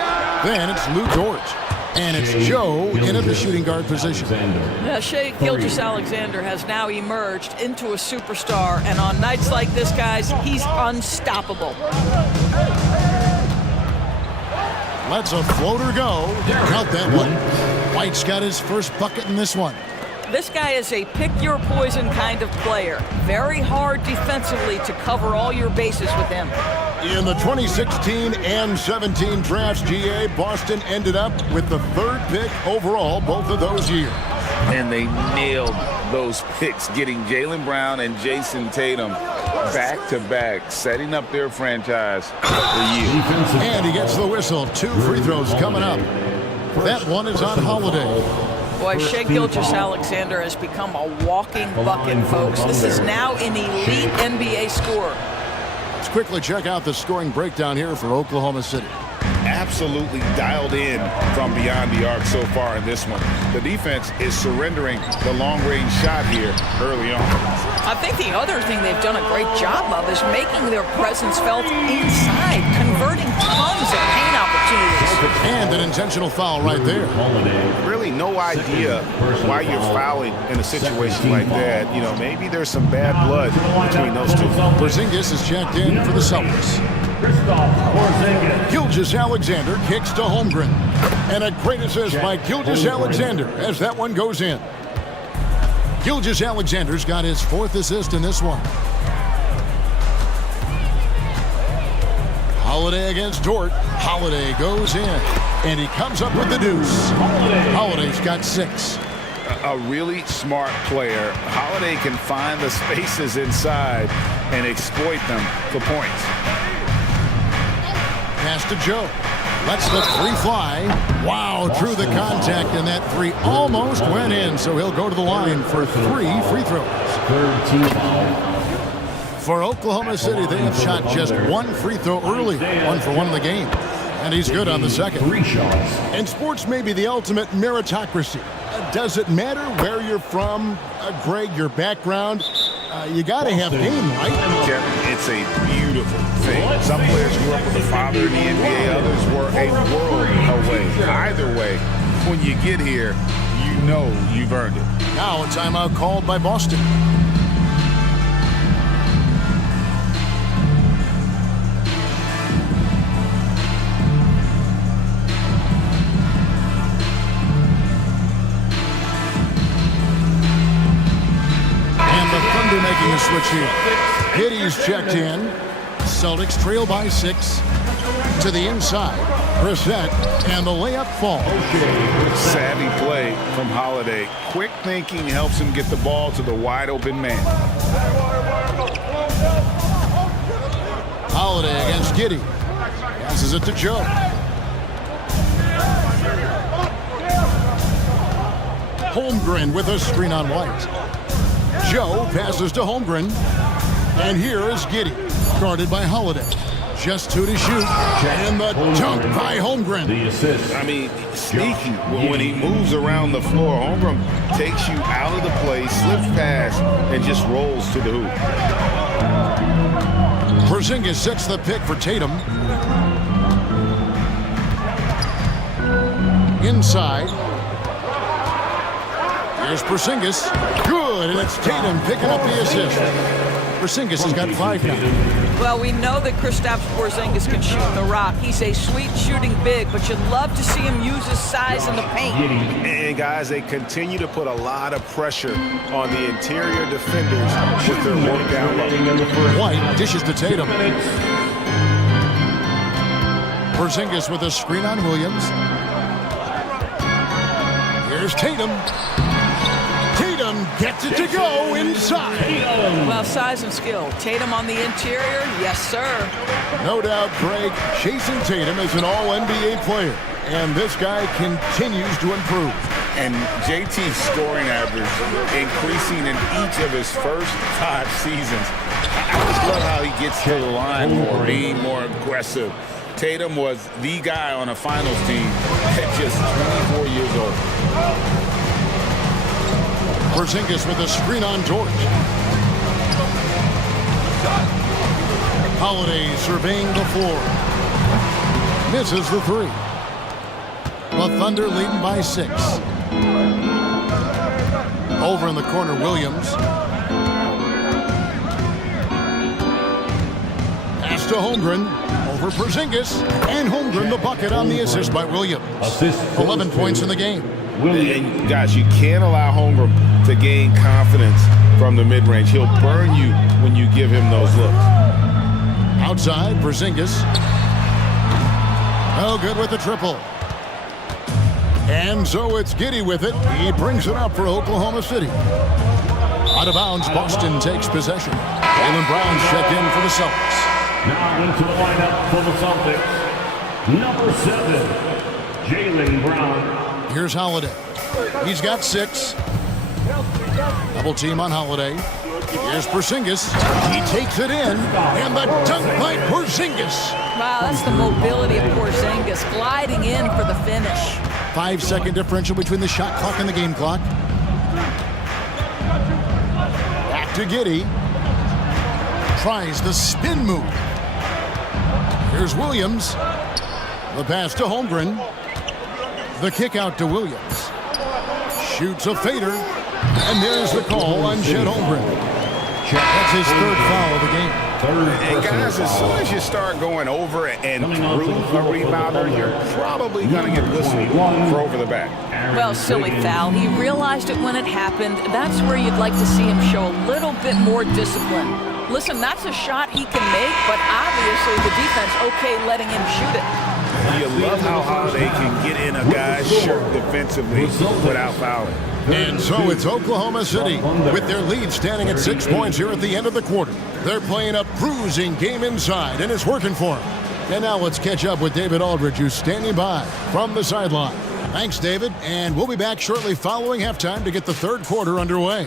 Then it's Lou Dort. And it's Joe in at the shooting guard position. Yeah, Shea Gilgeous-Alexander has now emerged into a superstar, and on nights like this, guys, he's unstoppable. Lets a floater go. Count that one. White's got his first bucket in this one. This guy is a pick-your-poison kind of player. Very hard defensively to cover all your bases with him. In the 2016 and 17 drafts, GA, Boston ended up with the 3rd pick overall both of those years. And they nailed those picks, getting Jaylen Brown and Jason Tatum back-to-back, setting up their franchise for years. And he gets the whistle. 2 free throws coming up. That one is on Holiday. Boy, Shea Gilgeous-Alexander has become a walking bucket, folks. This is now an elite NBA scorer. Let's quickly check out the scoring breakdown here for Oklahoma City. Absolutely dialed in from beyond the arc so far in this one. The defense is surrendering the long-range shot here early on. I think the other thing they've done a great job of is making their presence felt inside, converting tons of paint opportunities. And an intentional foul right there. Really no idea why you're fouling in a situation like that. You know, maybe there's some bad blood between those two. Porzingis is checked in for the Celtics. Gilgeous-Alexander kicks to Holmgren. And a great assist by Gilgeous-Alexander as that one goes in. Gilgeous-Alexander's got his 4th assist in this one. Holiday against Dort. Holiday goes in, and he comes up with the deuce. Holiday's got 6. A really smart player. Holiday can find the spaces inside and exploit them for points. Pass to Joe. Lets the 3 fly. Wow, drew the contact, and that 3 almost went in, so he'll go to the line for 3 free throws. 3rd team foul. For Oklahoma City, they have shot just 1 free throw early, 1 for 1 in the game. And he's good on the second. 3 shots. And sports may be the ultimate meritocracy. Does it matter where you're from, Greg, your background? You got to have game, right? Kevin, it's a beautiful thing. Some players grew up with a father in the NBA, others were a world away. Either way, when you get here, you know you've earned it. Now a timeout called by Boston. Making a switch here. Giddy's checked in. Celtics trail by 6. To the inside. Brissett, and the layup falls. Savvy play from Holiday. Quick thinking helps him get the ball to the wide open man. Holiday against Giddy. Passes it to Joe. Holmgren with a screen on White. Joe passes to Holmgren. And here is Giddy, guarded by Holiday. Just 2 to shoot. And the dunk by Holmgren. The assist. I mean, sneaky. When he moves around the floor, Holmgren takes you out of the play, slips past, and just rolls to the hoop. Porzingis sets the pick for Tatum. Inside. Here's Porzingis. Good, and it's Tatum picking up the assist. Porzingis has got 5 now. Well, we know that Kristaps Porzingis can shoot the rock. He's a sweet shooting big, but you'd love to see him use his size in the paint. And guys, they continue to put a lot of pressure on the interior defenders with their work down low. White dishes to Tatum. Porzingis with a screen on Williams. Here's Tatum. Tatum gets it to go inside. Well, size and skill. Tatum on the interior, yes, sir. No doubt, Greg, chasing Tatum is an all-NBA player. And this guy continues to improve. And JT's scoring average increasing in each of his first 5 seasons. I just love how he gets to the line more, being more aggressive. Tatum was the guy on a finals team at just 24 years old. Porzingis with a screen on George. Holiday surveying the floor. Misses the 3. The Thunder leading by 6. Over in the corner, Williams. Pass to Holmgren. Over Porzingis. And Holmgren the bucket on the assist by Williams. 11 points in the game. And guys, you can't allow Holmgren to gain confidence from the mid-range. He'll burn you when you give him those looks. Outside, Porzingis. No good with the triple. And so it's Giddy with it. He brings it up for Oklahoma City. Out of bounds, Boston takes possession. Jaylen Brown's checked in for the Celtics. Now into the lineup for the Celtics. Number 7, Jaylen Brown. Here's Holiday. He's got 6. Double team on Holiday. Here's Porzingis. He takes it in. And the dunk by Porzingis. Wow, that's the mobility of Porzingis, gliding in for the finish. 5-second differential between the shot clock and the game clock. Back to Giddy. Tries the spin move. Here's Williams. The pass to Holmgren. The kick out to Williams. Shoots a fader. And there's the call on Chet Holmgren. That's his 3rd foul of the game. And guys, as soon as you start going over and through a rebounder, you're probably going to get whistled for over the back. Well, silly foul. He realized it when it happened. That's where you'd like to see him show a little bit more discipline. Listen, that's a shot he can make, but obviously the defense okay letting him shoot it. You love how Holiday can get in a guy's shirt defensively without fouling. And so it's Oklahoma City with their lead standing at 6 points here at the end of the quarter. They're playing a bruising game inside, and it's working for them. And now let's catch up with David Aldridge, who's standing by from the sideline. Thanks, David, and we'll be back shortly following halftime to get the 3rd quarter underway.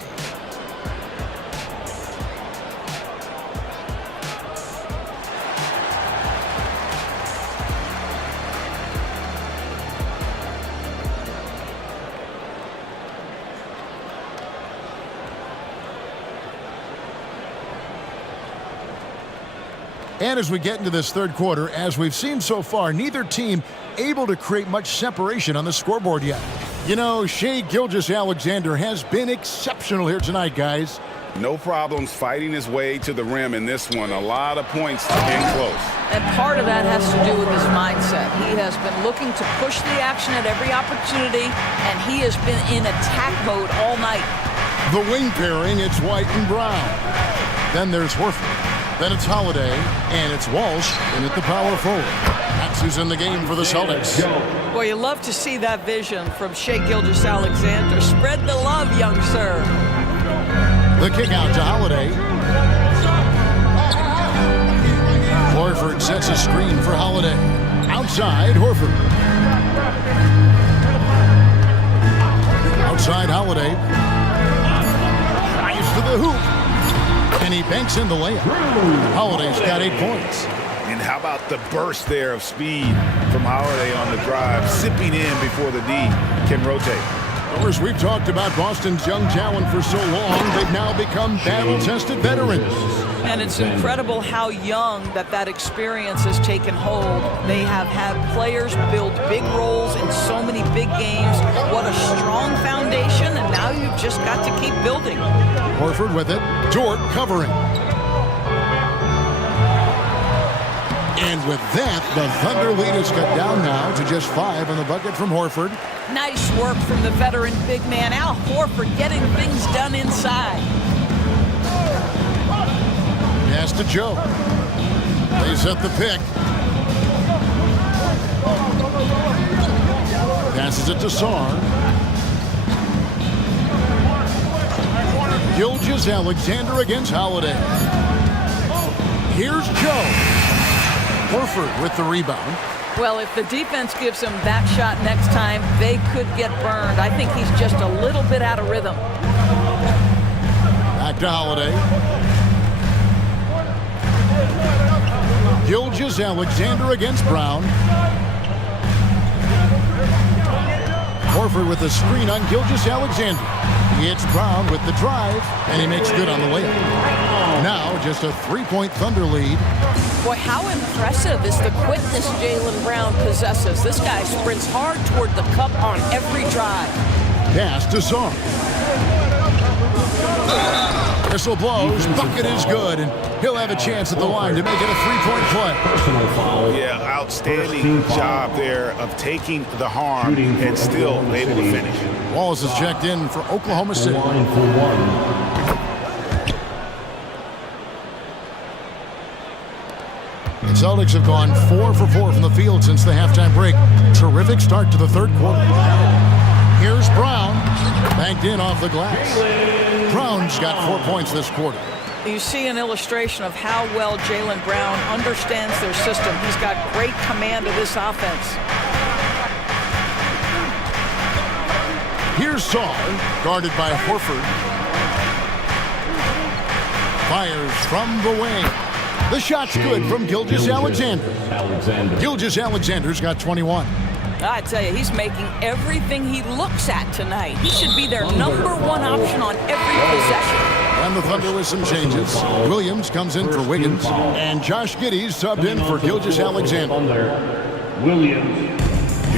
And as we get into this 3rd quarter, as we've seen so far, neither team able to create much separation on the scoreboard yet. You know, Shai Gilgeous-Alexander has been exceptional here tonight, guys. No problems fighting his way to the rim in this one. A lot of points in close. And part of that has to do with his mindset. He has been looking to push the action at every opportunity, and he has been in attack mode all night. The wing pairing, it's White and Brown. Then there's Horford. Then it's Holiday, and it's Walsh, and at the power forward. That's who's in the game for the Celtics. Boy, you love to see that vision from Shai Gilgeous-Alexander. Spread the love, young sir. The kick out to Holiday. Horford sets a screen for Holiday. Outside, Horford. Outside, Holiday. Drives to the hoop. And he banks in the layup. Holiday's got 8 points. And how about the burst there of speed from Holiday on the drive, zipping in before the D can rotate. Of course, we've talked about Boston's young talent for so long, they've now become battle-tested veterans. And it's incredible how young that experience has taken hold. They have had players build big roles in so many big games. What a strong foundation, and now you've just got to keep building. Horford with it. Dort covering. And with that, the Thunder lead is cut down now to just 5 in the bucket from Horford. Nice work from the veteran big man, Al Horford, getting things done inside. Pass to Joe. They set the pick. Passes it to Sarr. Gilgeous-Alexander against Holiday. Here's Joe. Horford with the rebound. Well, if the defense gives him that shot next time, they could get burned. I think he's just a little bit out of rhythm. Back to Holiday. Gilgeous-Alexander against Brown. Horford with the screen on Gilgeous-Alexander. He hits Brown with the drive, and he makes good on the layup. Now just a 3-point Thunder lead. Boy, how impressive is the quickness Jaylen Brown possesses. This guy sprints hard toward the cup on every drive. Pass to Sarr. Whistle blows, bucket is good, and he'll have a chance at the line to make it a 3-point play. Yeah, outstanding job there of taking the harm and still able to finish. Wallace is checked in for Oklahoma City. The Celtics have gone 4 for 4 from the field since the halftime break. Terrific start to the third quarter. Here's Brown, banked in off the glass. Brown's got 4 points this quarter. You see an illustration of how well Jaylen Brown understands their system. He's got great command of this offense. Here's Sarr, guarded by Horford. Fires from the wing. The shot's good from Gilgeous-Alexander. Gilgeous-Alexander's got 21. I tell you, he's making everything he looks at tonight. He should be their number one option on every possession. And the Thunder with some changes. Williams comes in for Wiggins, and Josh Giddey's subbed in for Gilgeous-Alexander. Williams.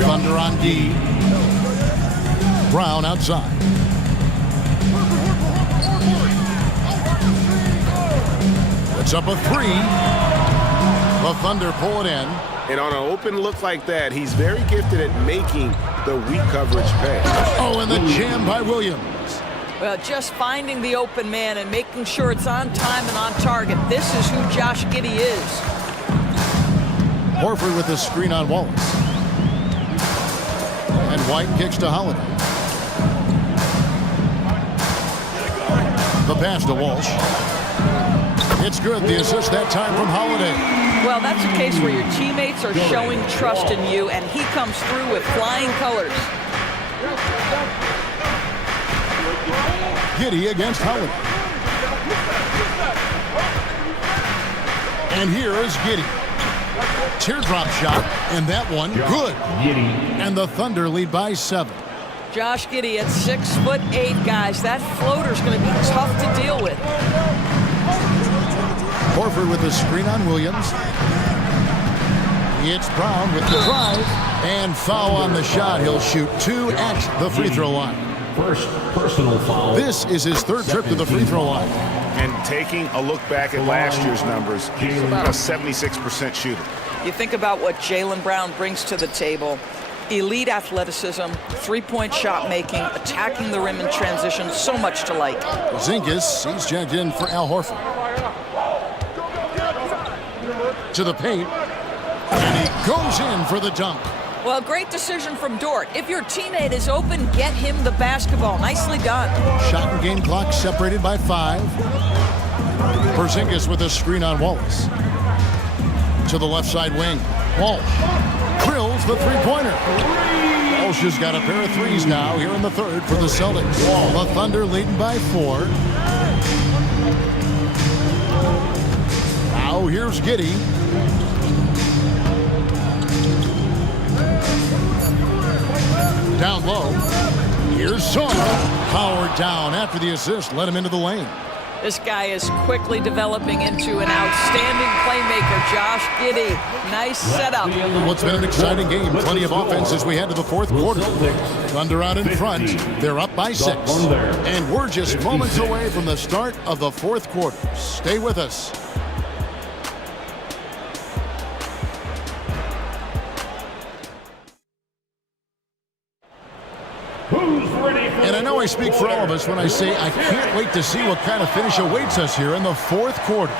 Thunder on D. Brown outside. It's up a 3. The Thunder pull it in. And on an open look like that, he's very gifted at making the weak coverage pay. Oh, and the jam by Williams. Well, just finding the open man and making sure it's on time and on target. This is who Josh Giddey is. Horford with the screen on Wallace. And White kicks to Holiday. The pass to Walsh. It's good. The assist that time from Holiday. Well, that's a case where your teammates are showing trust in you, and he comes through with flying colors. Giddey against Holiday. And here is Giddey. Teardrop shot, and that one good. And the Thunder lead by 7. Josh Giddey at 6'8", guys. That floater's going to be tough to deal with. Horford with the screen on Williams. It's Brown with the drive. And foul on the shot. He'll shoot 2 at the free throw line. First personal foul. This is his third trip to the free throw line. And taking a look back at last year's numbers, he's about a 76% shooter. You think about what Jaylen Brown brings to the table. Elite athleticism, three-point shot making, attacking the rim in transition, so much to like. Porzingis, he's checked in for Al Horford. To the paint, and he goes in for the dunk. Well, great decision from Dort. If your teammate is open, get him the basketball. Nicely done. Shot and game clock separated by 5. Porzingis with a screen on Wallace. To the left side wing. Walsh drills the three-pointer. Walsh has got a pair of threes now here in the third for the Celtics. The Thunder leading by 4. Now here's Giddey. Down low. Here's Sawyer. Powered down after the assist. Let him into the lane. This guy is quickly developing into an outstanding playmaker, Josh Giddey. Nice setup. Well, it's been an exciting game. Plenty of offense as we head to the fourth quarter. Thunder out in front. They're up by 6. And we're just moments away from the start of the fourth quarter. Stay with us. And I know I speak for all of us when I say I can't wait to see what kind of finish awaits us here in the fourth quarter.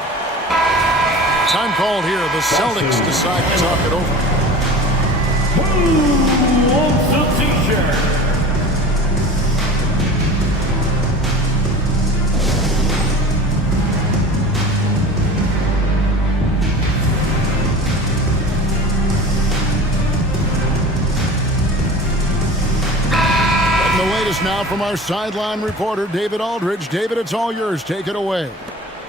Time called here. The Celtics decide to talk it over. Who wants a t-shirt? The latest now from our sideline reporter, David Aldridge. David, it's all yours. Take it away.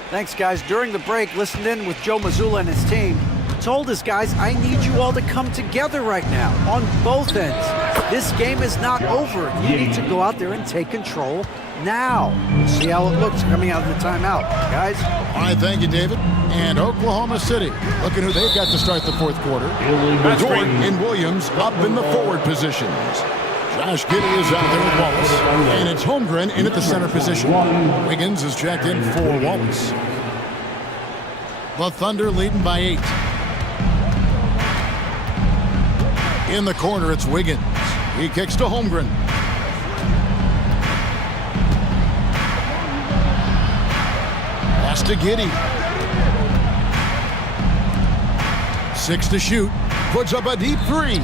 Thanks, guys. During the break, listened in with Joe Mazzulla and his team. Told us, guys, I need you all to come together right now on both ends. This game is not over. You need to go out there and take control now. See how it looks coming out of the timeout, guys. All right, thank you, David. And Oklahoma City, look at who they've got to start the fourth quarter. Dort and Williams up in the forward positions. Josh Giddey is out there with Wallace. And it's Holmgren in at the center position. Wiggins is checked in for Wallace. The Thunder leading by 8. In the corner, it's Wiggins. He kicks to Holmgren. Pass to Giddey. 6 to shoot. Puts up a deep 3.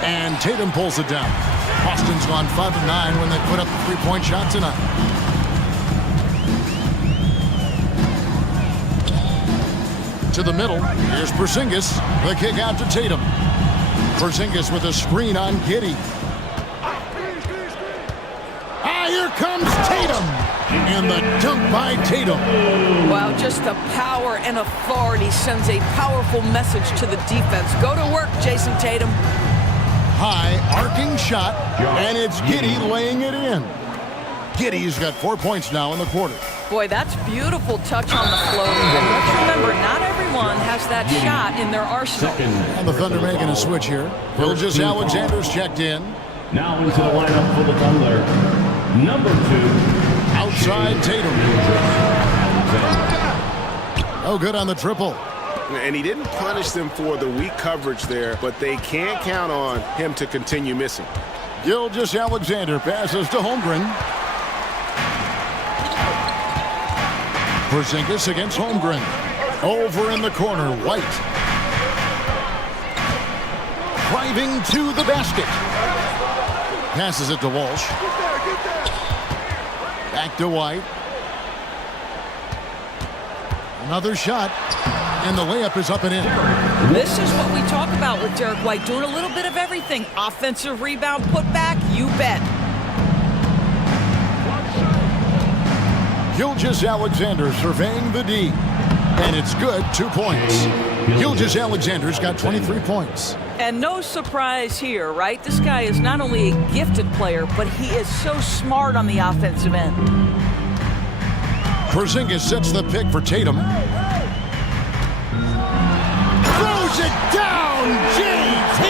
And Tatum pulls it down. Boston's gone 5 of 9 when they put up a three-point shot tonight. To the middle. Here's Porzingis. The kick out to Tatum. Porzingis with a screen on Giddey. Here comes Tatum. And the dunk by Tatum. Wow, just the power and authority sends a powerful message to the defense. Go to work, Jason Tatum. High arcing shot, and it's Giddey laying it in. Giddey's got 4 points now in the quarter. Boy, that's beautiful touch on the floater. And let's remember, not everyone has that shot in their arsenal. And the Thunder making a switch here. Gilgeous Alexander's checked in. Now into the lineup for the Thunder, number 2. Outside Tatum. Oh, good on the triple. And he didn't punish them for the weak coverage there, but they can't count on him to continue missing. Gilgeous Alexander passes to Holmgren. Porzingis against Holmgren. Over in the corner, White. Driving to the basket. Passes it to Walsh. Back to White. Another shot. And the layup is up and in. This is what we talk about with Derek White, doing a little bit of everything. Offensive rebound, put back, you bet. Gilgeous Alexander surveying the D. And it's good, 2 points. Gilgeous Alexander's got 23 points. And no surprise here, right? This guy is not only a gifted player, but he is so smart on the offensive end. Porzingis sets the pick for Tatum. Throws it down, JT!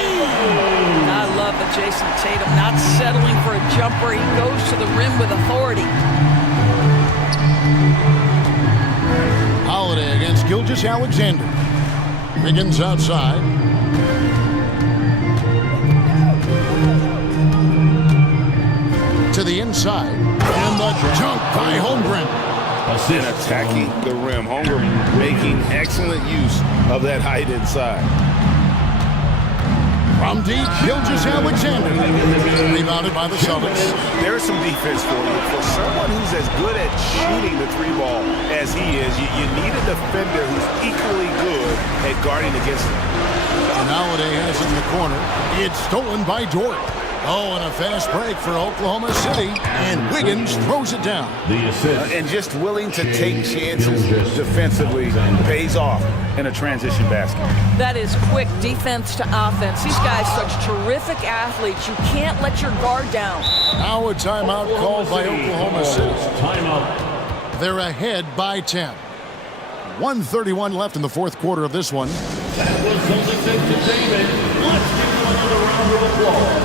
I love it, Jason Tatum, not settling for a jumper. He goes to the rim with authority. Holiday against Gilgeous Alexander. Wiggins outside. to the inside. And the dunk by Holmgren. And attacking the rim. Holmgren making excellent use of that height inside. From deep, Gilgeous-Alexander. Rebounded by the Celtics. There's some defense for you. For someone who's as good at shooting the three ball as he is, you need a defender who's equally good at guarding against him. And Holiday has it in the corner. It's stolen by Dort. Oh, and a fast break for Oklahoma City. And Wiggins throws it down. The assist. And just willing to take chances defensively pays off in a transition basket. That is quick defense to offense. These guys such terrific athletes. You can't let your guard down. Now a timeout called by Oklahoma City. Timeout. They're ahead by 10. 1:31 left in the fourth quarter of this one. That was Celtics entertainment. Let's give them another round of applause.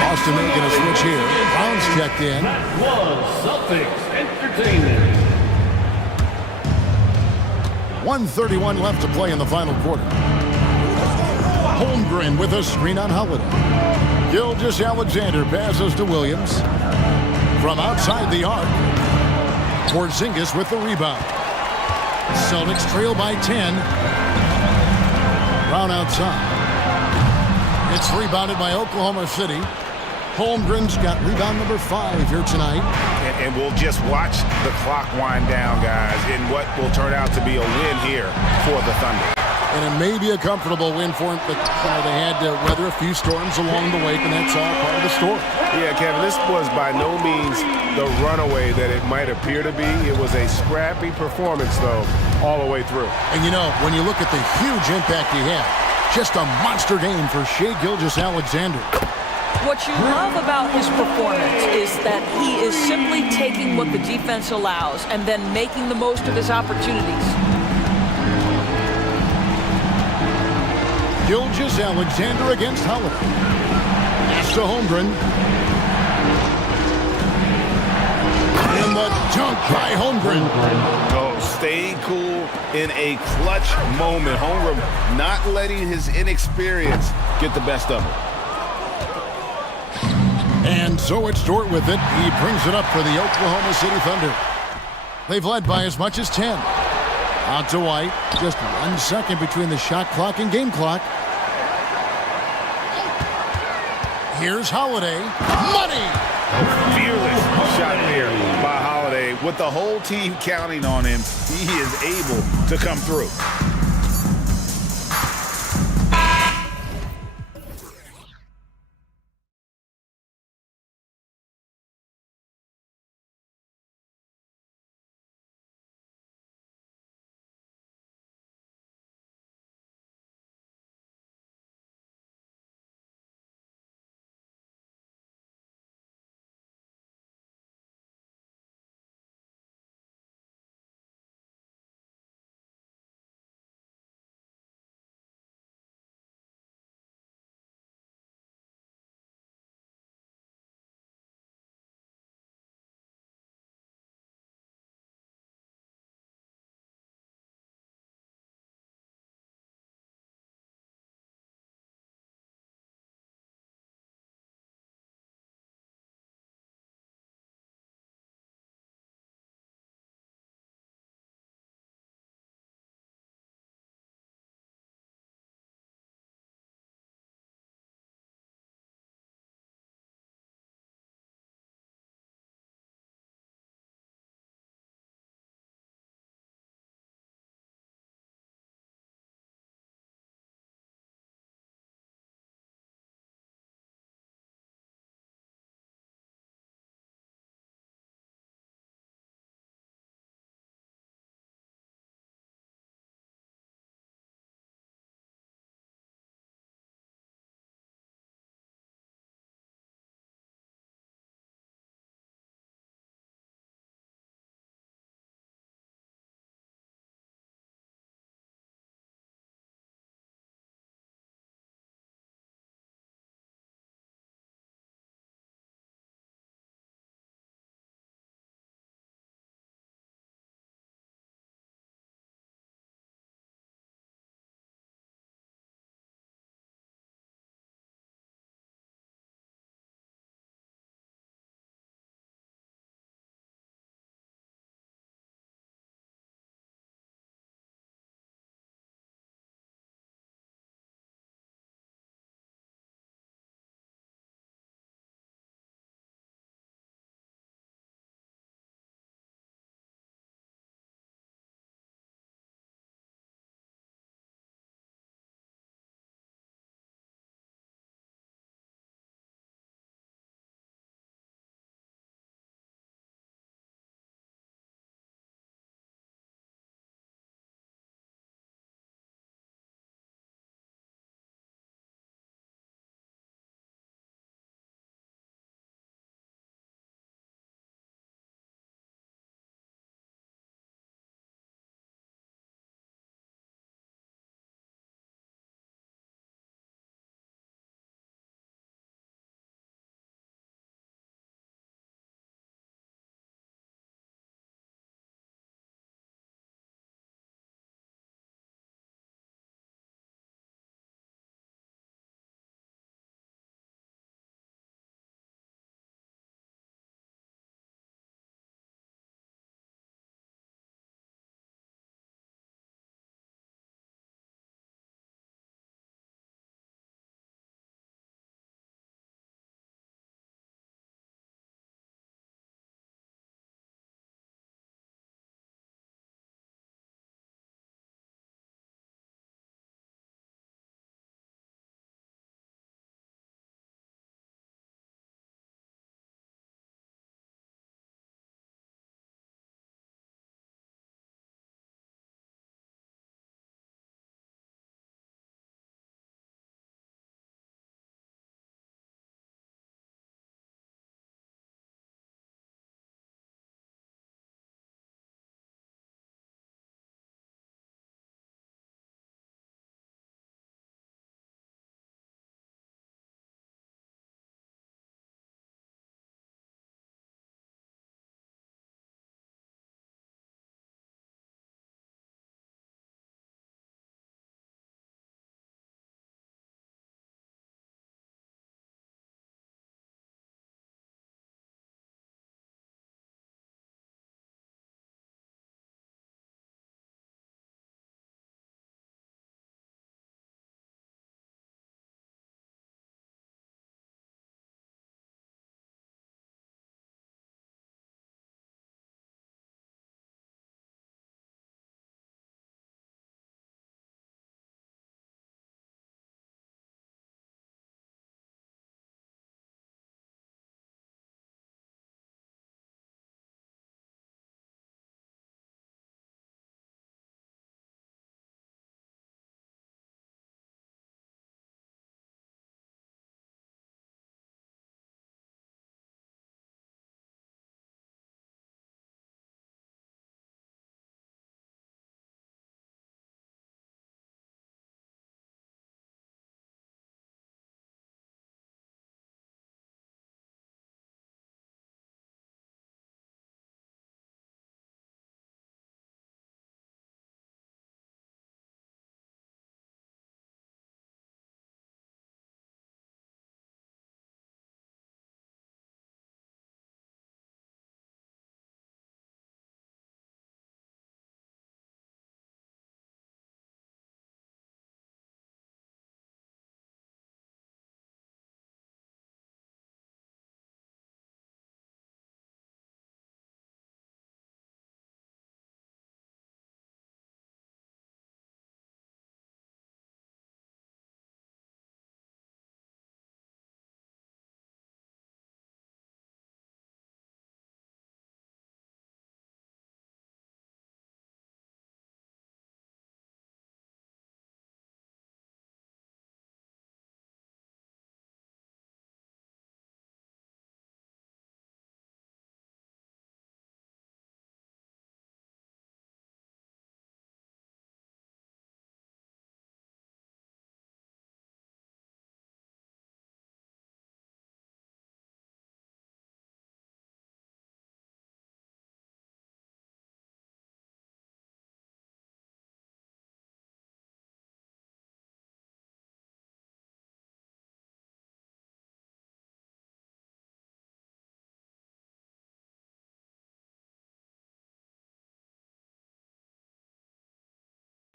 Boston making a switch here. Brown's checked in. That was Celtics entertainment. 1:31 left to play in the final quarter. Holmgren with a screen on Holiday. Gilgeous-Alexander passes to Williams. From outside the arc, Porzingis with the rebound. Celtics trail by 10. Brown outside. It's rebounded by Oklahoma City. Holmgren's got rebound number 5 here tonight. And we'll just watch the clock wind down, guys, in what will turn out to be a win here for the Thunder. And it may be a comfortable win for them, but they had to weather a few storms along the way, and that's all part of the story. Yeah, Kevin, this was by no means the runaway that it might appear to be. It was a scrappy performance, though, all the way through. And, you know, when you look at the huge impact he had, just a monster game for Shai Gilgeous-Alexander. What you love about his performance is that he is simply taking what the defense allows and then making the most of his opportunities. Gilgeous-Alexander against Holiday. Pass to Holmgren. And the dunk by Holmgren. Oh, staying cool in a clutch moment. Holmgren not letting his inexperience get the best of him. And so it's Dort with it. He brings it up for the Oklahoma City Thunder. They've led by as much as 10. Out to White. Just 1 second between the shot clock and game clock. Here's Holiday. Money! Fearless shot there by Holiday. With the whole team counting on him, he is able to come through.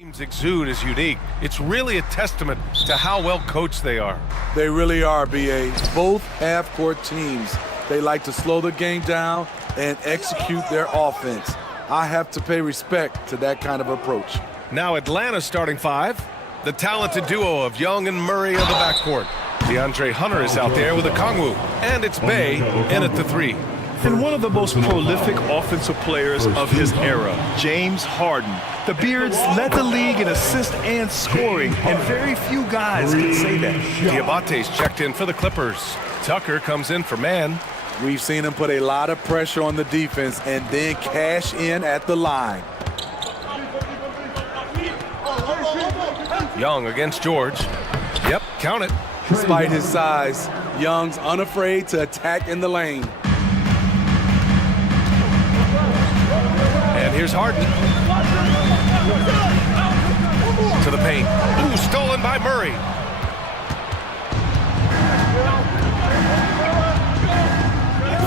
Teams exude is unique. It's really a testament to how well coached they are. They really are, BA. Both half-court teams, they like to slow the game down and execute their offense. I have to pay respect to that kind of approach. Now Atlanta's starting five. The talented duo of Young and Murray of the backcourt. DeAndre Hunter is out there with a Kongwu. And it's Bay in at the three. And one of the most prolific offensive players of his era, James Harden. The Beards led the league in assists and scoring, and very few guys can say that. Diabate's checked in for the Clippers. Tucker comes in for man. We've seen him put a lot of pressure on the defense and then cash in at the line. Young against George. Yep, count it. Despite his size, Young's unafraid to attack in the lane. And here's Harden. To the paint. Ooh, stolen by Murray.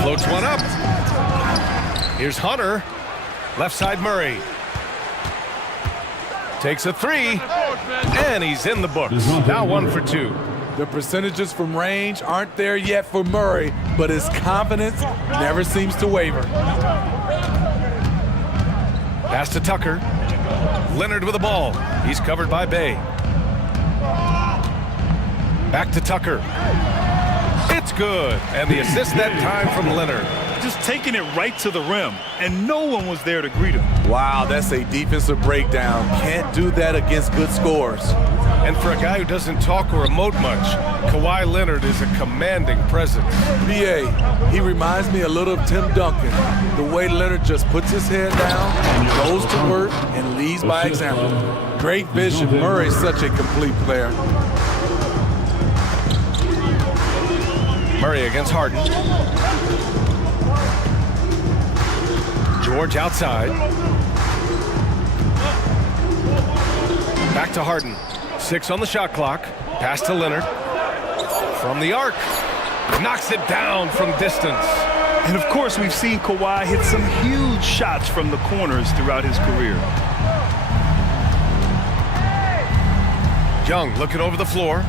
Floats one up. Here's Hunter. Left side Murray. Takes a three. And he's in the books. Now 1 for 2. The percentages from range aren't there yet for Murray, but his confidence never seems to waver. Pass to Tucker. Leonard with the ball. He's covered by Bay. Back to Tucker. It's good. And the assist that time from Leonard. Just taking it right to the rim, and no one was there to greet him. Wow, that's a defensive breakdown. Can't do that against good scores. And for a guy who doesn't talk or emote much, Kawhi Leonard is a commanding presence. BA, he reminds me a little of Tim Duncan. The way Leonard just puts his head down, goes to work, and leads by example. Great vision. Murray's such a complete player. Murray against Harden. George outside. Back to Harden. 6 on the shot clock. Pass to Leonard. From the arc. Knocks it down from distance. And of course, we've seen Kawhi hit some huge shots from the corners throughout his career. Young looking over the floor.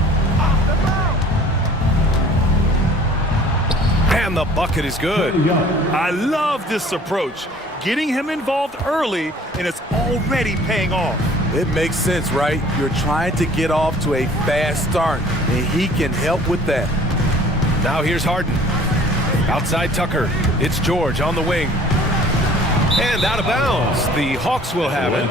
And the bucket is good. I love this approach. Getting him involved early, and it's already paying off. It makes sense, right? You're trying to get off to a fast start, and he can help with that. Now here's Harden. Outside Tucker. It's George on the wing. And out of bounds. The Hawks will have it.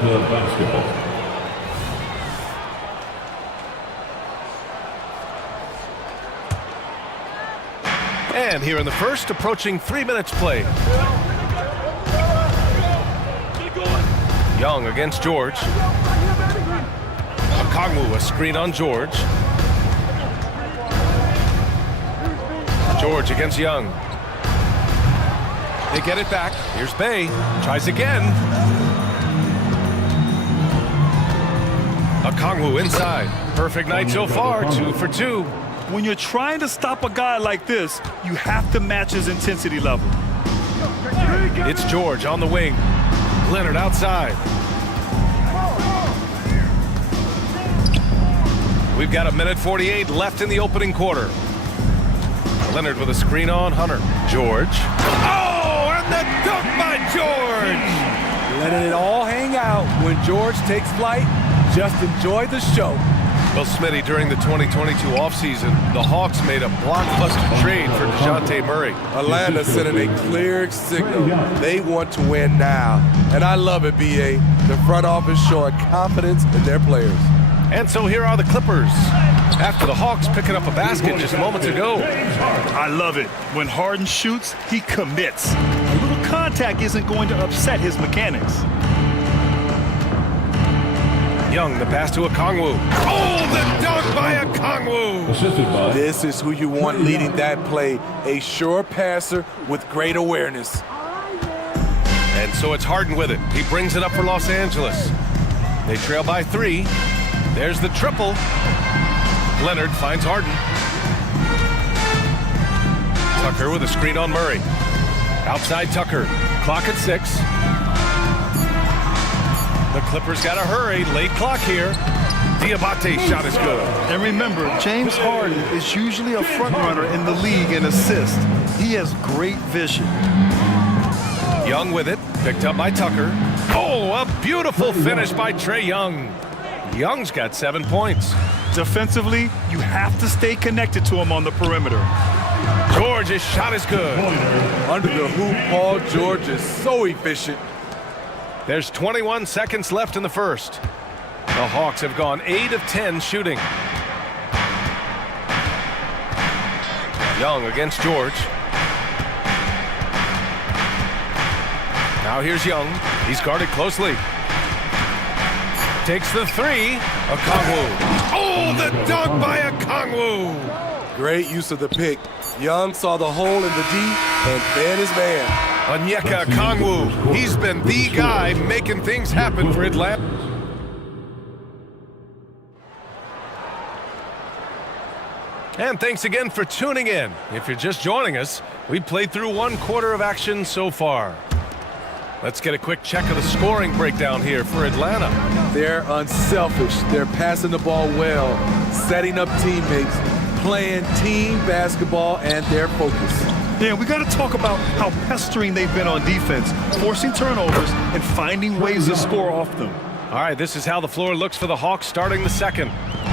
And here in the first, approaching 3 minutes played. Young against George. Kongwu, a screen on George. George against Young. They get it back. Here's Bay. Tries again. Kongwu inside. Perfect night so far. 2 for 2. When you're trying to stop a guy like this, you have to match his intensity level. It's George on the wing. Leonard outside. We've got 1:48 left in the opening quarter. Leonard with a screen on Hunter. George. Oh, and the dunk by George! Letting it all hang out. When George takes flight, just enjoy the show. Well, Smitty, during the 2022 offseason, the Hawks made a blockbuster trade for DeJounte Murray. Atlanta sending a clear signal. They want to win now. And I love it, BA. The front office showing confidence in their players. And so here are the Clippers. After the Hawks picking up a basket just moments ago. I love it. When Harden shoots, he commits. A little contact isn't going to upset his mechanics. Young, the pass to Kongwu. Oh, the dunk by Kongwu! This is who you want leading that play. A sure passer with great awareness. And so it's Harden with it. He brings it up for Los Angeles. They trail by 3. There's the triple. Leonard finds Harden. Tucker with a screen on Murray. Outside Tucker. Clock at 6. The Clippers got to hurry. Late clock here. Diabate's shot is good. And remember, James Harden is usually a front runner in the league in assists. He has great vision. Young with it, picked up by Tucker. Oh, a beautiful finish by Trae Young. Young's got 7 points. Defensively, you have to stay connected to him on the perimeter. George's shot is good. Under the hoop, Paul George is so efficient. There's 21 seconds left in the first. The Hawks have gone 8 of 10 shooting. Young against George. Now here's Young. He's guarded closely. Takes the three. Okongwu. Oh, the dunk by Okongwu. Great use of the pick. Young saw the hole in the D and fed his man. Onyeka Okongwu. He's been the guy making things happen for Atlanta. And thanks again for tuning in. If you're just joining us, we played through 1 quarter of action so far. Let's get a quick check of the scoring breakdown here for Atlanta. They're unselfish. They're passing the ball well, setting up teammates, playing team basketball, and their focus. Yeah, we got to talk about how pestering they've been on defense, forcing turnovers and finding ways to score off them. All right, this is how the floor looks for the Hawks starting the second.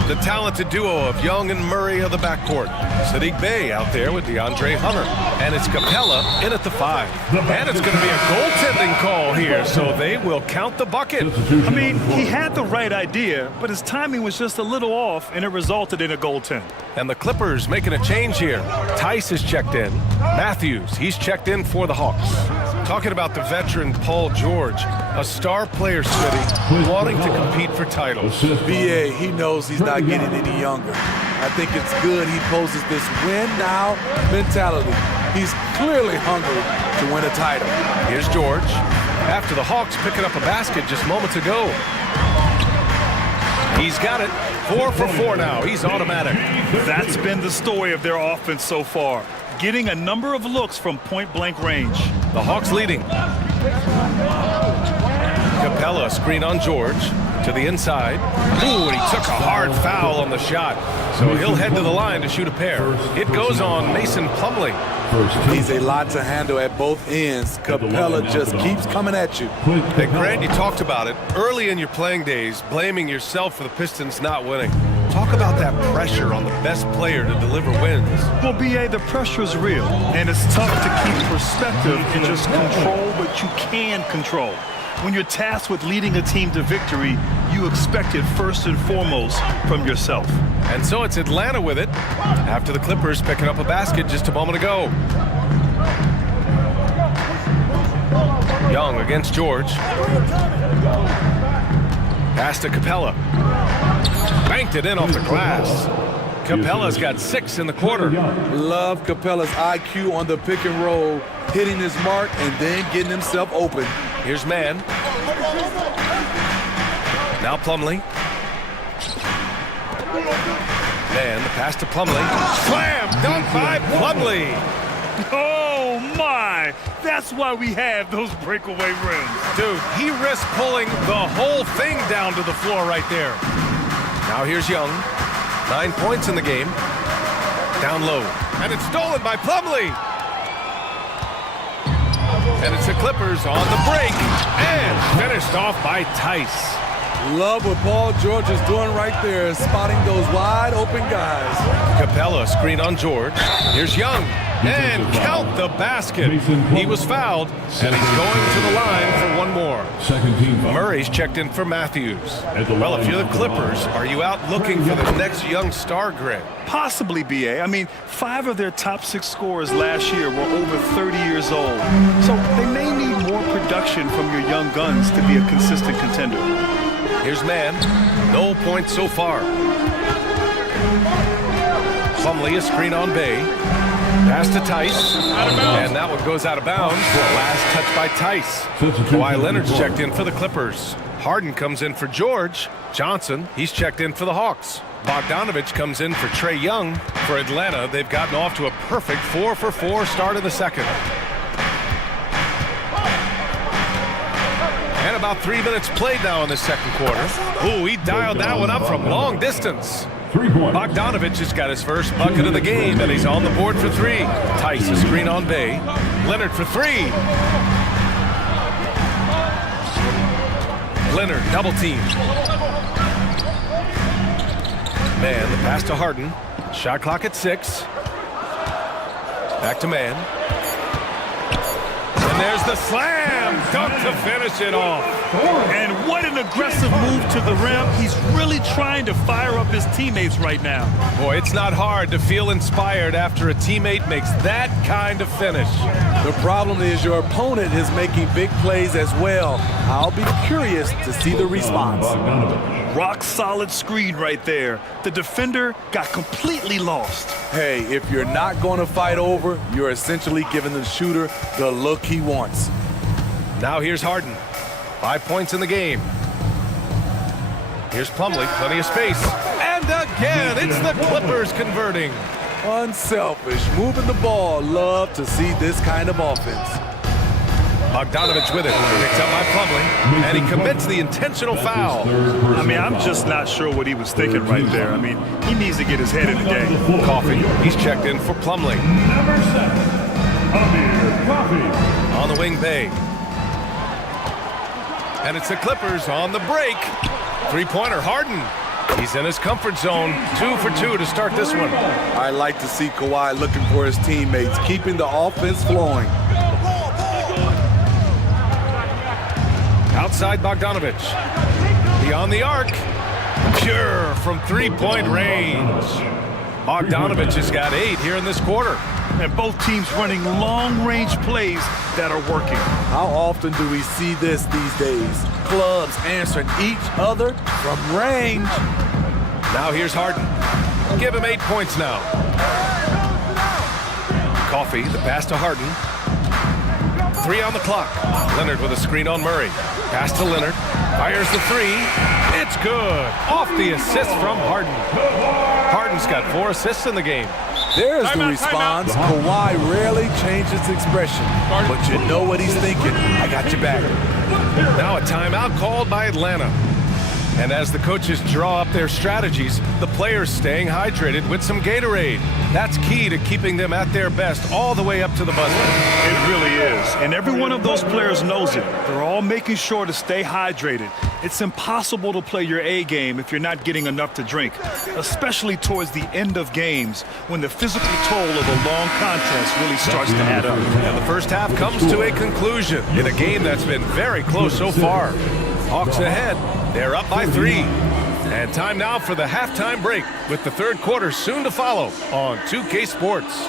The talented duo of Young and Murray of the backcourt. Sadiq Bey out there with DeAndre Hunter. And it's Capella in at the 5. And it's going to be a goaltending call here, so they will count the bucket. I mean, he had the right idea, but his timing was just a little off, and it resulted in a goaltend. And the Clippers making a change here. Tice is checked in. Matthews, he's checked in for the Hawks. Talking about the veteran Paul George, a star player, Smitty, wanting to compete for titles. BA, he knows he's not getting any younger. I think it's good he poses this win-now mentality. He's clearly hungry to win a title. Here's George. After the Hawks picking up a basket just moments ago. He's got it. 4 for 4 now. He's automatic. That's been the story of their offense so far. Getting a number of looks from point-blank range. The Hawks leading. Capella screen on George to the inside. Ooh, and he took a hard foul on the shot. So he'll head to the line to shoot a pair. It goes on Mason Plumlee. He's a lot to handle at both ends. Capella just keeps coming at you. Hey, Grant, you talked about it early in your playing days, blaming yourself for the Pistons not winning. Talk about that pressure on the best player to deliver wins. Well, BA, the pressure is real, and it's tough to keep perspective and just control what you can control. When you're tasked with leading a team to victory, you expect it first and foremost from yourself. And so it's Atlanta with it, after the Clippers picking up a basket just a moment ago. Young against George. Pass to Capella. Banked it in off the glass. Capella's got 6 in the quarter. Love Capella's IQ on the pick and roll, hitting his mark and then getting himself open. Here's Mann. Now Plumlee. Mann, the pass to Plumlee. Slam! Dunk by Plumlee! Oh, my! That's why we have those breakaway rims. Dude, he risked pulling the whole thing down to the floor right there. Now here's Young. 9 points in the game. Down low. And it's stolen by Plumlee. And it's the Clippers on the break. And finished off by Tice. Love what Paul George is doing right there, spotting those wide open guys. Capella screen on George. Here's Young. And count the basket. He was fouled, and he's going to the line for one more. Murray's checked in for Matthews. Well, if you're the Clippers, are you out looking for the next young star, Greg? Possibly, BA. I mean, 5 of their top 6 scorers last year were over 30 years old. So they may need more production from your young guns to be a consistent contender. Here's Mann. No points so far. Plumlee, a screen on Bey. Pass to Tice. And that one goes out of bounds. Last touch by Tice. Kawhi Leonard's checked in for the Clippers. Harden comes in for George. Johnson, he's checked in for the Hawks. Bogdanovich comes in for Trae Young. For Atlanta, they've gotten off to a perfect 4 for 4 start in the second. And about about 3 minutes played now in the second quarter. Ooh, he dialed that one up from long distance. 3 points. Bogdanovich has got his first bucket of the game, and he's on the board for 3. Tice, a screen on Bay. Leonard for 3. Leonard, double team. Man, the pass to Harden. Shot clock at 6. Back to Man. And there's the slam dunk to finish it off. And what an aggressive move to the rim. He's really trying to fire up his teammates right now. Boy, it's not hard to feel inspired after a teammate makes that kind of finish. The problem is your opponent is making big plays as well. I'll be curious to see the response. Rock solid screen right there. The defender got completely lost. Hey, if you're not going to fight over, you're essentially giving the shooter the look he wants. Now here's Harden. 5 points in the game. Here's Plumlee, plenty of space. And again, it's the Clippers converting. Unselfish, moving the ball. Love to see this kind of offense. Bogdanovich with it, picked up by Plumlee, and he commits the intentional foul. I mean, I'm just not sure what he was thinking right there. I mean, he needs to get his head in the game. Coffee, he's checked in for Plumlee. Number 7, Amir Coffee. On the wing, Bay. And it's the Clippers on the break. Three-pointer, Harden. He's in his comfort zone. 2 for 2 to start this one. I like to see Kawhi looking for his teammates, keeping the offense flowing. Outside Bogdanovich. Beyond the arc. Pure from three-point range. Bogdanovich has got 8 here in this quarter. And both teams running long-range plays that are working. How often do we see this these days? Clubs answering each other from range. Now here's Harden. Give him 8 points now. Coffee, the pass to Harden. 3 on the clock. Leonard with a screen on Murray. Pass to Leonard. Fires the 3. It's good. Off the assist from Harden. Harden's got 4 assists in the game. There's the response. Kawhi rarely changes expression, but you know what he's thinking. I got your back. Now a timeout called by Atlanta. And as the coaches draw up their strategies, the players staying hydrated with some Gatorade. That's key to keeping them at their best all the way up to the buzzer. It really is. And every one of those players knows it. They're all making sure to stay hydrated. It's impossible to play your A game if you're not getting enough to drink, especially towards the end of games when the physical toll of a long contest really starts to add up. And the first half comes to a conclusion in a game that's been very close so far. Hawks ahead. They're up by 3. And time now for the halftime break with the third quarter soon to follow on 2K Sports.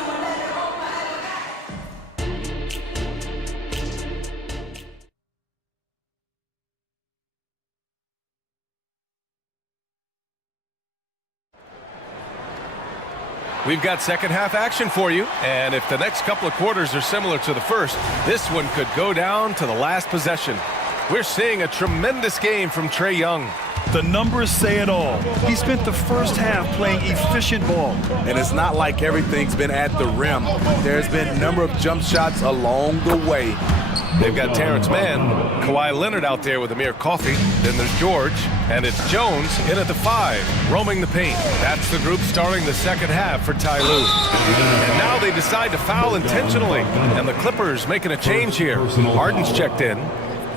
We've got second half action for you, and if the next couple of quarters are similar to the first, this one could go down to the last possession. We're seeing a tremendous game from Trae Young. The numbers say it all. He spent the first half playing efficient ball. And it's not like everything's been at the rim. There's been a number of jump shots along the way. They've got Terrence Mann, Kawhi Leonard out there with Amir Coffey. Then there's George, and it's Jones in at the 5, roaming the paint. That's the group starting the second half for Ty Lue. And now they decide to foul intentionally, and the Clippers making a change here. Harden's checked in.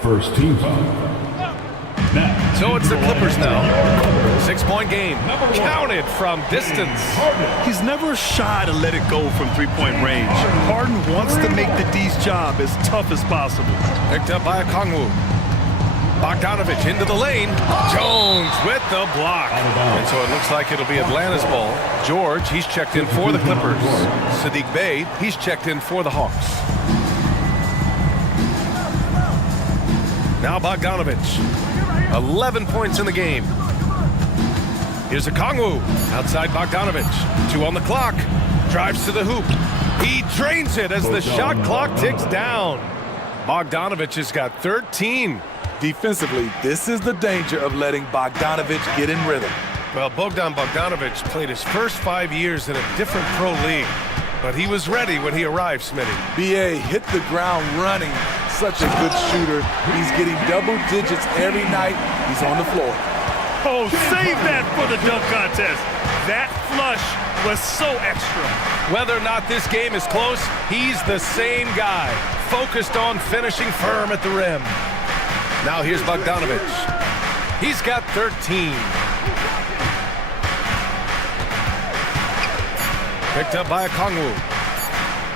First team foul. So it's the Clippers now. 6-point game. Counted from distance. He's never shy to let it go from three-point range. Harden wants to make the D's job as tough as possible. Picked up by Okongwu. Bogdanovich into the lane. Jones with the block. And so it looks like it'll be Atlanta's ball. George, he's checked in for the Clippers. Sadiq Bey, he's checked in for the Hawks. Now Bogdanovich. 11 points in the game. Here's Okongwu. Outside Bogdanovich. 2 on the clock. Drives to the hoop. He drains it as the shot clock ticks down. Bogdanovich has got 13. Defensively, this is the danger of letting Bogdanovich get in rhythm. Well, Bogdan Bogdanovich played his first 5 years in a different pro league, but he was ready when he arrived, Smitty. B.A. hit the ground running, such a good shooter. He's getting double digits every night he's on the floor. Oh, save that for the dunk contest. That flush was so extra. Whether or not this game is close, he's the same guy, focused on finishing firm at the rim. Now here's Bogdanovich. He's got 13. Picked up by Okongwu.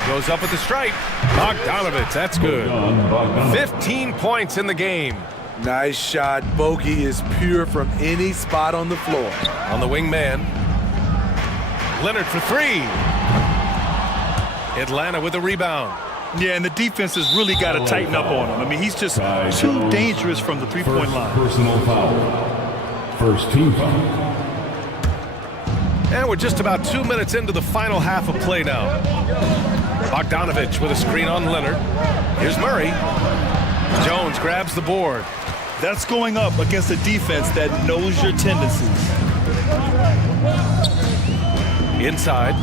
Goes up at the stripe. Bogdanovich, that's good. 15 points in the game. Nice shot. Bogey is pure from any spot on the floor. On the wing man. Leonard for three. Atlanta with a rebound. Yeah, and the defense has really got to tighten up on him. I mean, he's just too dangerous from the three-point line. Personal foul. First team foul. And we're just about 2 minutes into the final half of play now. Bogdanovich with a screen on Leonard. Here's Murray. Jones grabs the board. That's going up against a defense that knows your tendencies. Inside.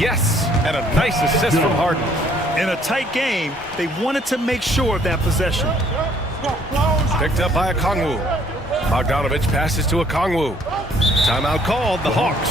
Yes, and a nice assist from Harden. In a tight game, they wanted to make sure of that possession. Picked up by Okongwu. Bogdanovich passes to Okongwu. Timeout called, the Hawks.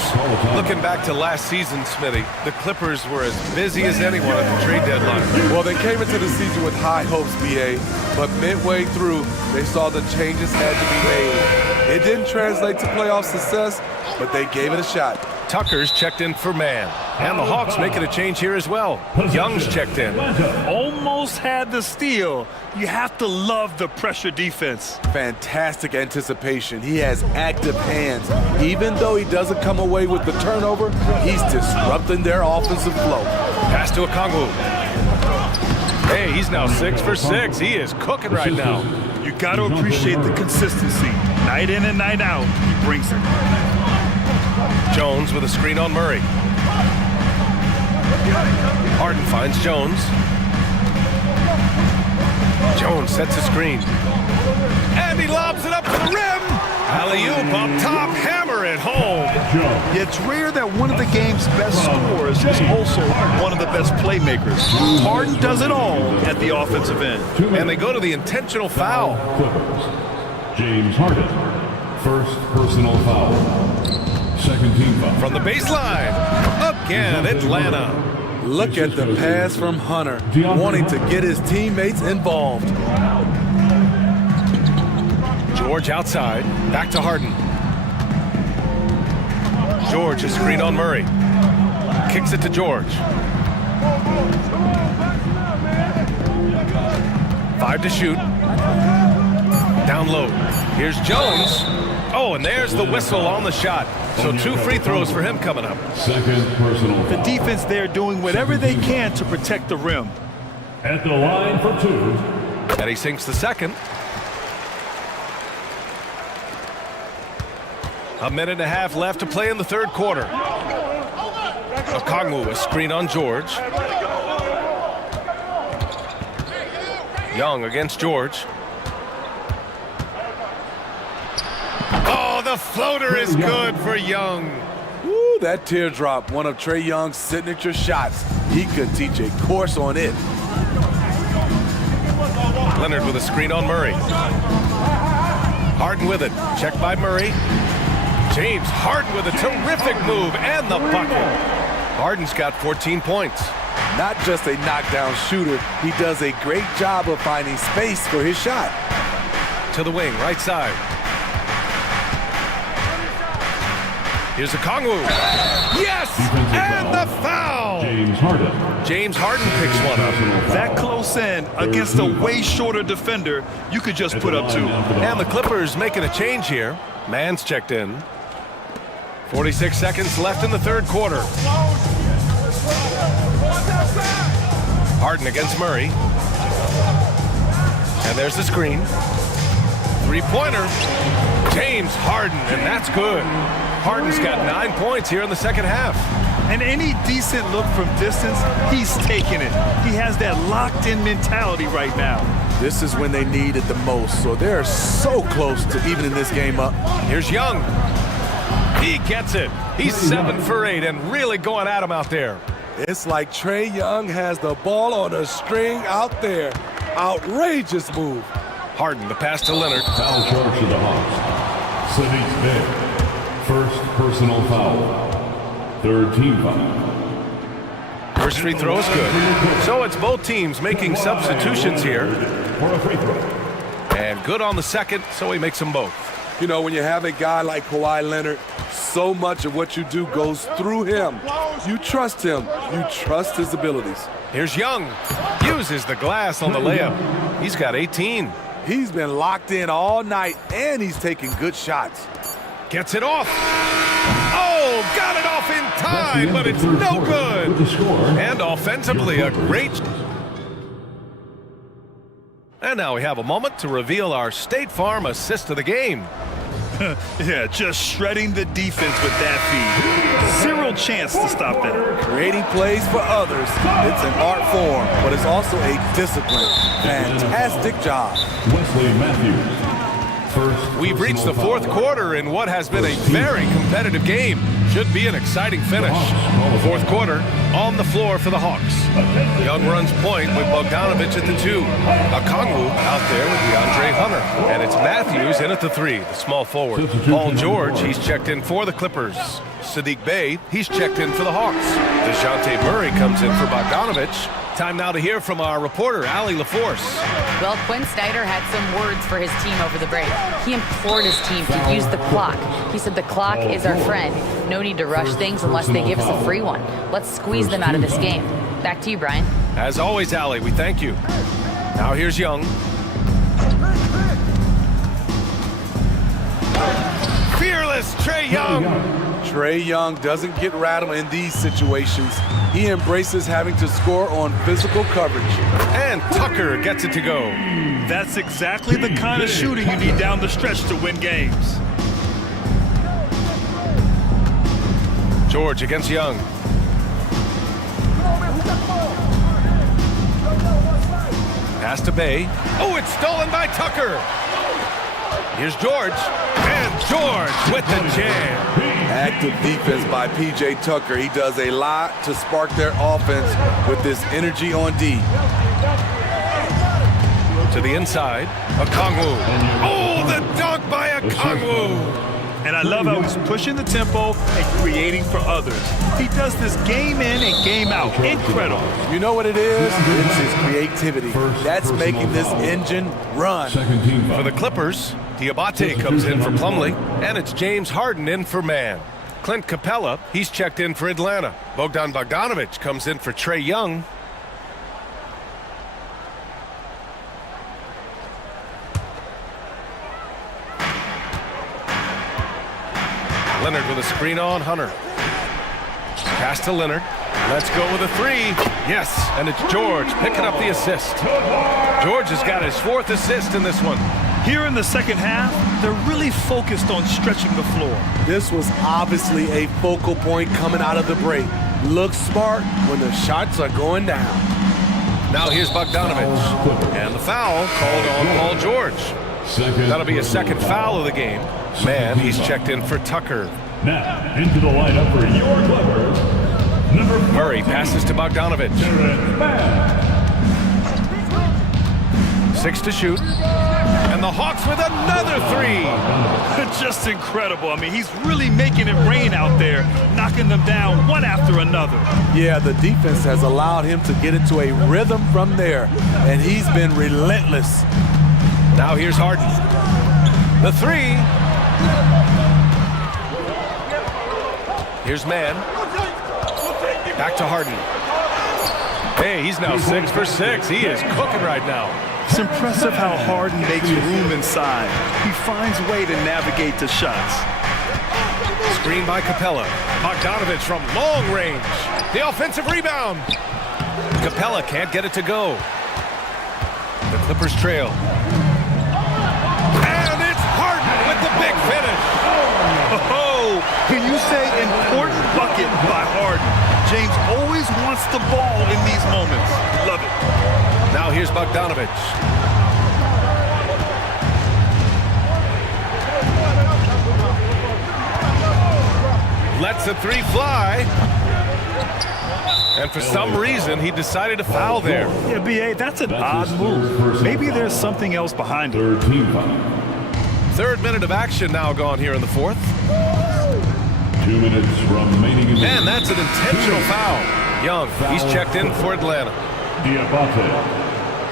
Looking back to last season, Smitty, the Clippers were as busy as anyone at the trade deadline. Well, they came into the season with high hopes, BA, but midway through, they saw the changes had to be made. It didn't translate to playoff success, but they gave it a shot. Tucker's checked in for man. And the Hawks making a change here as well. Young's checked in. Almost had the steal. You have to love the pressure defense. Fantastic anticipation. He has active hands. Even though he doesn't come away with the turnover, he's disrupting their offensive flow. Pass to Okongwu. Hey, he's now 6 for 6. He is cooking right now. You got to appreciate the consistency. Night in and night out, he brings it. Jones with a screen on Murray. Harden finds Jones. Jones sets a screen. And he lobs it up to the rim. Alley-oop up top, hammer it home. It's rare that one of the game's best scorers is also one of the best playmakers. Harden does it all at the offensive end. And they go to the intentional foul. James Harden. First personal foul. Second team foul. From the baseline. Again, Atlanta. Look at the pass from Hunter, wanting to get his teammates involved. George outside. Back to Harden. George a screen on Murray. Kicks it to George. 5 to shoot. Down low. Here's Jones. Oh, and there's the whistle on the shot. So 2 free throws for him coming up. Second personal foul. The defense there doing whatever they can to protect the rim. At the line for 2. And he sinks the second. A minute and a half left to play in the third quarter. Okongwu a screen on George. Young against George. Oh, the floater is good for Young. Woo, that teardrop, one of Trae Young's signature shots. He could teach a course on it. Leonard with a screen on Murray. Harden with it. Checked by Murray. James Harden with a terrific move and the bucket. Harden's got 14 points. Not just a knockdown shooter, he does a great job of finding space for his shot. To the wing, right side. Here's Okongwu. Yes! And the foul! James Harden. James Harden picks one up. That close in against a way shorter defender, you could just put up 2. And the Clippers making a change here. Mann's checked in. 46 seconds left in the third quarter. Harden against Murray. And there's the screen. 3-pointer. James Harden, and that's good. Harden's got 9 points here in the second half. And any decent look from distance, he's taking it. He has that locked-in mentality right now. This is when they need it the most, so they're so close to evening this game up. Here's Young. He gets it. He's 7 for 8 and really going at him out there. It's like Trae Young has the ball on a string out there. Outrageous move. Harden, the pass to Leonard. Foul charge to the Hawks. City's Bay. First personal foul. Third team foul. First free throw is good. So it's both teams making substitutions here. For a free throw. And good on the second, so he makes them both. You know, when you have a guy like Kawhi Leonard, so much of what you do goes through him. You trust him. You trust his abilities. Here's Young. Uses the glass on the layup. He's got 18. He's been locked in all night, and he's taking good shots. Gets it off. Oh, got it off in time, but it's no good. And offensively, a great... And now we have a moment to reveal our State Farm assist of the game. Yeah, just shredding the defense with that feed. Zero chance to stop that. Creating plays for others, it's an art form, but it's also a discipline. Fantastic job. Wesley Matthews. We've reached the fourth quarter in what has been a very competitive game. Should be an exciting finish. Fourth quarter on the floor for the Hawks. Young runs point with Bogdanovich at the 2. Okongwu out there with DeAndre Hunter. And it's Matthews in at the 3, the small forward. Paul George, he's checked in for the Clippers. Sadiq Bey, he's checked in for the Hawks. DeJounte Murray comes in for Bogdanovich. Time now to hear from our reporter, Allie LaForce. Well, Quinn Snyder had some words for his team over the break. He implored his team to use the clock. He said the clock is our friend. No need to rush things unless they give us a free one. Let's squeeze them out of this game. Back to you, Brian. As always, Allie, we thank you. Now here's Young. Fearless Trae Young. Trae Young doesn't get rattled in these situations. He embraces having to score on physical coverage. And Tucker gets it to go. That's exactly the kind of shooting you need down the stretch to win games. George against Young. Pass to Bey. Oh, it's stolen by Tucker. Here's George. And George with the jam. Active defense by P.J. Tucker. He does a lot to spark their offense with this energy on D. To the inside, Okongwu. Oh, the dunk by Okongwu. And I love how he's pushing the tempo and creating for others. He does this game in and game out. Incredible. You know what it is? It's his creativity. That's making this engine run. For the Clippers, Diabate comes in for Plumlee, and it's James Harden in for Man. Clint Capella, he's checked in for Atlanta. Bogdan Bogdanovich comes in for Trae Young. Leonard with a screen on Hunter. Pass to Leonard. Let's go with a 3. Yes, and it's George picking up the assist. George has got his 4th assist in this one. Here in the second half, they're really focused on stretching the floor. This was obviously a focal point coming out of the break. Look smart when the shots are going down. Now here's Bogdanovich. And the foul called on Paul George. That'll be a second foul of the game. Man, he's checked in for Tucker. Now, into the lineup for your Clippers. Number 4. Murray passes to Bogdanovich. 6 to shoot. And the Hawks with another 3. Just incredible. I mean, he's really making it rain out there, knocking them down one after another. Yeah, the defense has allowed him to get into a rhythm from there, and he's been relentless. Now here's Harden. The 3. Here's Man. Back to Harden. Hey, he's now 6 for 6. He is cooking right now. It's impressive how Harden makes room inside. He finds a way to navigate the shots. Screen by Capella. Bogdanovich from long range. The offensive rebound. Capella can't get it to go. The Clippers trail. And it's Harden with the big finish. Oh, can you say important bucket by Harden? James always wants the ball in these moments. Love it. Now here's Bogdanovich. Lets the 3 fly. And for some reason, he decided to foul there. Yeah, B.A., that's an odd move. Maybe there's something else behind it. Third team foul. Third minute of action now gone here in the fourth. 2 minutes remaining in the And that's an intentional foul. Young, he's checked in for Atlanta. Diabate.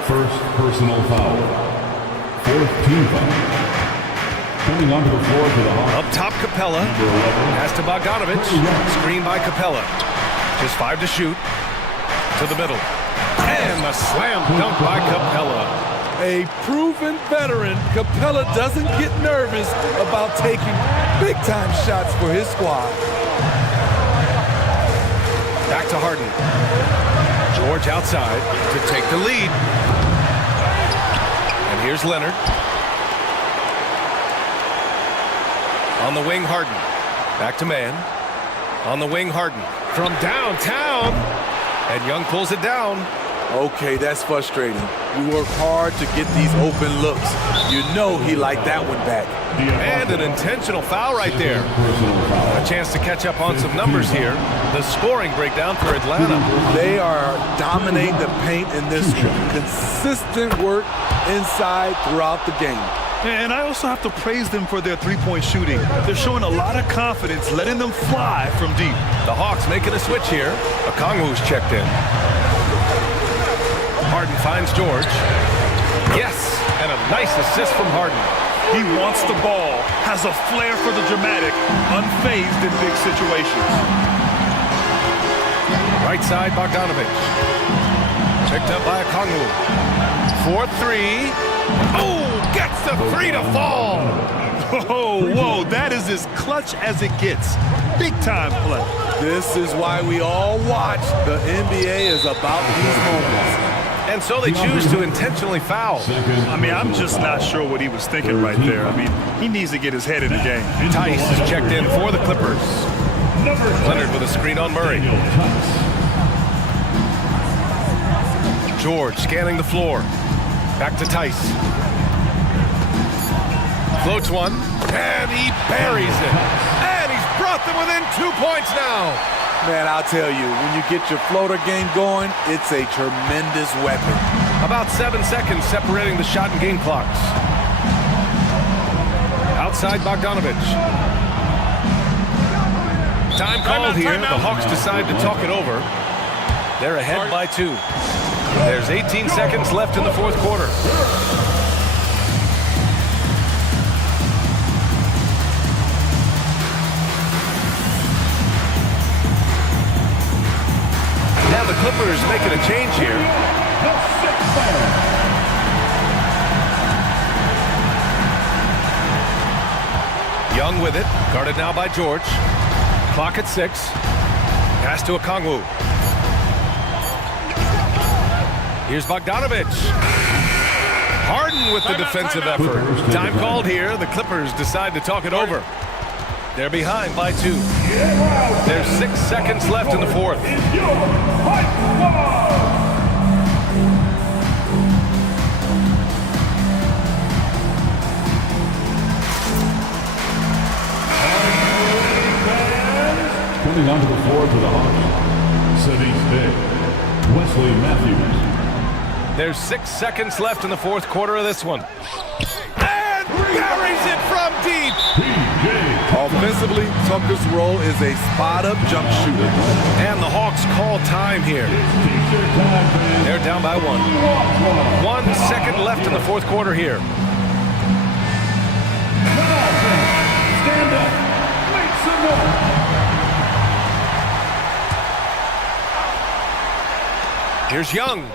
First personal foul. Fourth team foul. Coming onto the floor for the Hawks. Up top, Capella. Pass to Bogdanovich. Screen by Capella. Just 5 to shoot. To the middle. And the slam dunk by Capella. A proven veteran, Capella doesn't get nervous about taking big-time shots for his squad. Back to Harden. George outside to take the lead. And here's Leonard. On the wing, Harden. Back to man. On the wing, Harden. From downtown. And Young pulls it down. Okay, that's frustrating. We work hard to get these open looks. You know he liked that one back. And an intentional foul right there. A chance to catch up on some numbers here. The scoring breakdown for Atlanta. They are dominating the paint in this one. Consistent work inside throughout the game. And I also have to praise them for their three-point shooting. They're showing a lot of confidence, letting them fly from deep. The Hawks making a switch here. Okongwu's checked in. Harden finds George. Yes, and a nice assist from Harden. He wants the ball, has a flair for the dramatic, unfazed in big situations. Right side, Bogdanovich. Picked up by Okongwu. 4-3. Oh, gets the three to fall. Whoa, that is as clutch as it gets. Big time play. This is why we all watch. The NBA is about these moments. And so they choose to intentionally foul. I mean, I'm just not sure what he was thinking right there. I mean, he needs to get his head in the game. Tice is checked in for the Clippers. Leonard with a screen on Murray. George scanning the floor. Back to Tice. Floats one, and he buries it. And he's brought them within 2 points now. Man, I'll tell you, when you get your floater game going, it's a tremendous weapon. About 7 seconds separating the shot and game clocks. Outside Bogdanovich. Time called here. The Hawks decide to talk it over. They're ahead by 2. There's 18 seconds left in the fourth quarter. Now the Clippers making a change here. Young with it, guarded now by George. Clock at 6. Pass to Okongwu. Here's Bogdanovich. Harden with the defensive effort. Time called here. The Clippers decide to talk it over. They're behind by 2. There's 6 seconds left in the fourth. Coming onto the floor for the Hawks. City's big. Wesley Matthews. There's 6 seconds left in the fourth quarter of this one. And buries it from deep. Offensively, Tucker's role is a spot-up jump shooter. And the Hawks call time here. They're down by 1. 1 second left in the fourth quarter here. Stand up. Make some noise. Here's Young.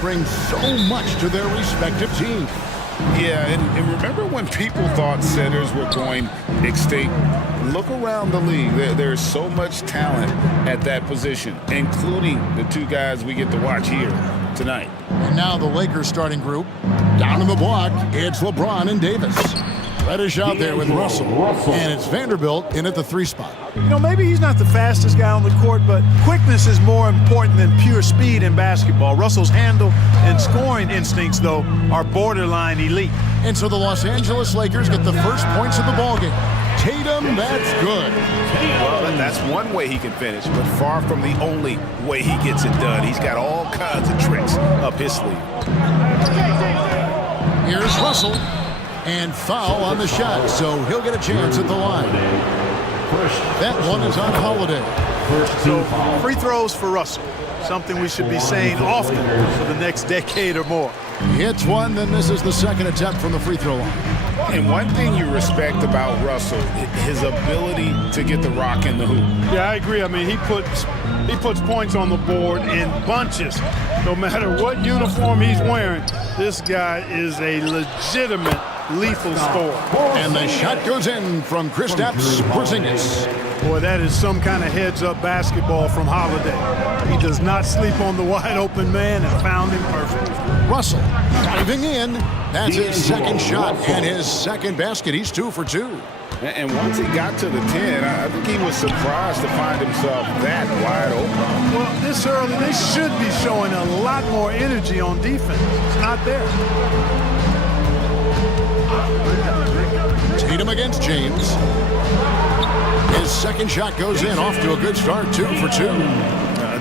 Brings so much to their respective teams. Yeah, and remember when people thought centers were going extinct? Look around the league. There's so much talent at that position, including the two guys we get to watch here tonight. And now the Lakers starting group. Down in the block, it's LeBron and Davis. Reddish out there with Russell. And it's Vanderbilt in at the 3 spot. You know, maybe he's not the fastest guy on the court, but quickness is more important than pure speed in basketball. Russell's handle and scoring instincts, though, are borderline elite. And so the Los Angeles Lakers get the first points of the ballgame. Tatum, that's good. Well, that's one way he can finish, but far from the only way he gets it done. He's got all kinds of tricks up his sleeve. Here's Russell. And foul on the shot, so he'll get a chance at the line. That one is on Holiday. So free throws for Russell, something we should be saying often for the next decade or more. He hits one, then misses the second attempt from the free throw line. And one thing you respect about Russell, his ability to get the rock in the hoop. Yeah, I agree. I mean, he puts points on the board in bunches. No matter what uniform he's wearing, this guy is a legitimate lethal scorer. And the shot goes in from Kristaps Porzingis. Boy, that is some kind of heads-up basketball from Holiday. He does not sleep on the wide-open man and found him perfect. Russell driving in. That's his second shot and his second basket. He's 2 for 2. And once he got to the 10, I think he was surprised to find himself that wide open. Well, this early, they should be showing a lot more energy on defense. It's not there. Tatum against James. His second shot goes in, off to a good start, 2 for 2.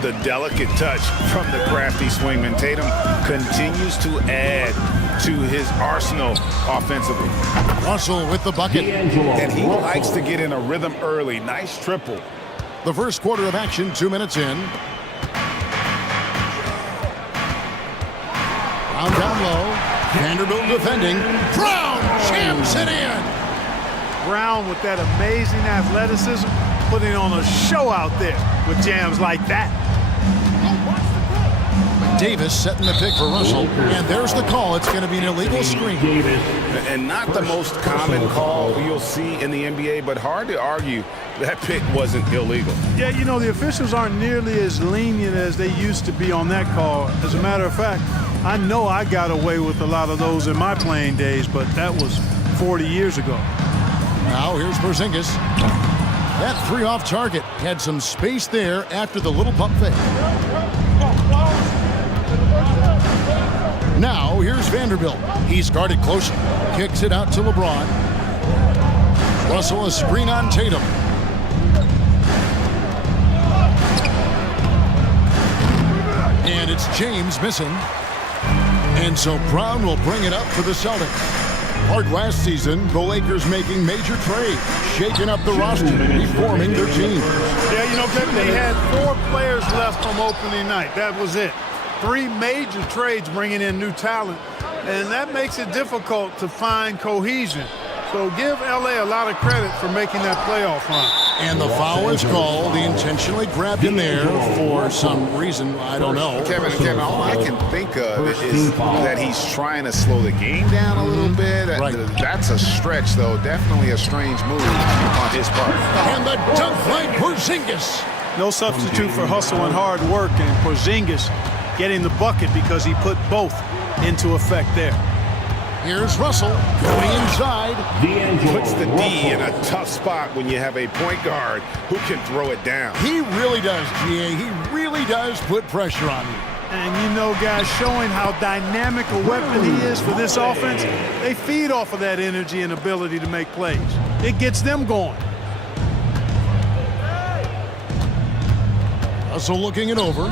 The delicate touch from the crafty swingman. Tatum continues to add to his arsenal offensively. Russell with the bucket. And he likes to get in a rhythm early. Nice triple. The first quarter of action, 2 minutes in. Down low. Vanderbilt defending. Brown jams it in. Brown with that amazing athleticism, putting on a show out there with jams like that. Davis setting the pick for Russell, and there's the call. It's going to be an illegal screen. And not the most common call you'll see in the NBA, but hard to argue that pick wasn't illegal. Yeah, you know, the officials aren't nearly as lenient as they used to be on that call. As a matter of fact, I know I got away with a lot of those in my playing days, but that was 40 years ago. Now here's Porzingis. That 3 off target had some space there after the little pump fake. Now here's Vanderbilt. He's guarded closely. Kicks it out to LeBron. Russell a screen on Tatum. And it's James missing. And so Brown will bring it up for the Celtics. Like last season, the Lakers making major trades, shaking up the roster, reforming their team. Yeah, you know, Kevin, they had 4 players left from opening night. That was it. 3 major trades bringing in new talent, and that makes it difficult to find cohesion. So give LA a lot of credit for making that playoff run. And the foul is called. He intentionally grabbed him there for some reason. I don't know. Kevin, all I can think of is that he's trying to slow the game down a little bit. Right. That's a stretch, though. Definitely a strange move on his part. And the dunk by Porzingis. No substitute for hustle and hard work, and Porzingis getting the bucket because he put both into effect there. Here's Russell going inside. Puts the D in a tough spot when you have a point guard who can throw it down. He really does, GA. He really does put pressure on you. And you know, guys, showing how dynamic a weapon he is for this offense, they feed off of that energy and ability to make plays. It gets them going. Russell looking it over.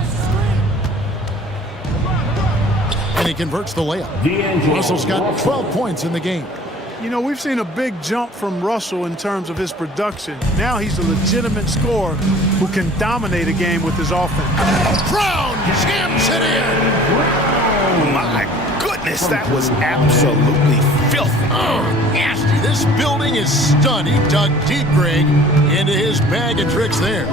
And he converts the layup. Russell's got 12 points in the game. You know, we've seen a big jump from Russell in terms of his production. Now he's a legitimate scorer who can dominate a game with his offense. Brown jams it in. My goodness. Dennis, that was absolutely filthy. Oh, nasty. This building is stunned. He dug deep, Greg, into his bag of tricks there.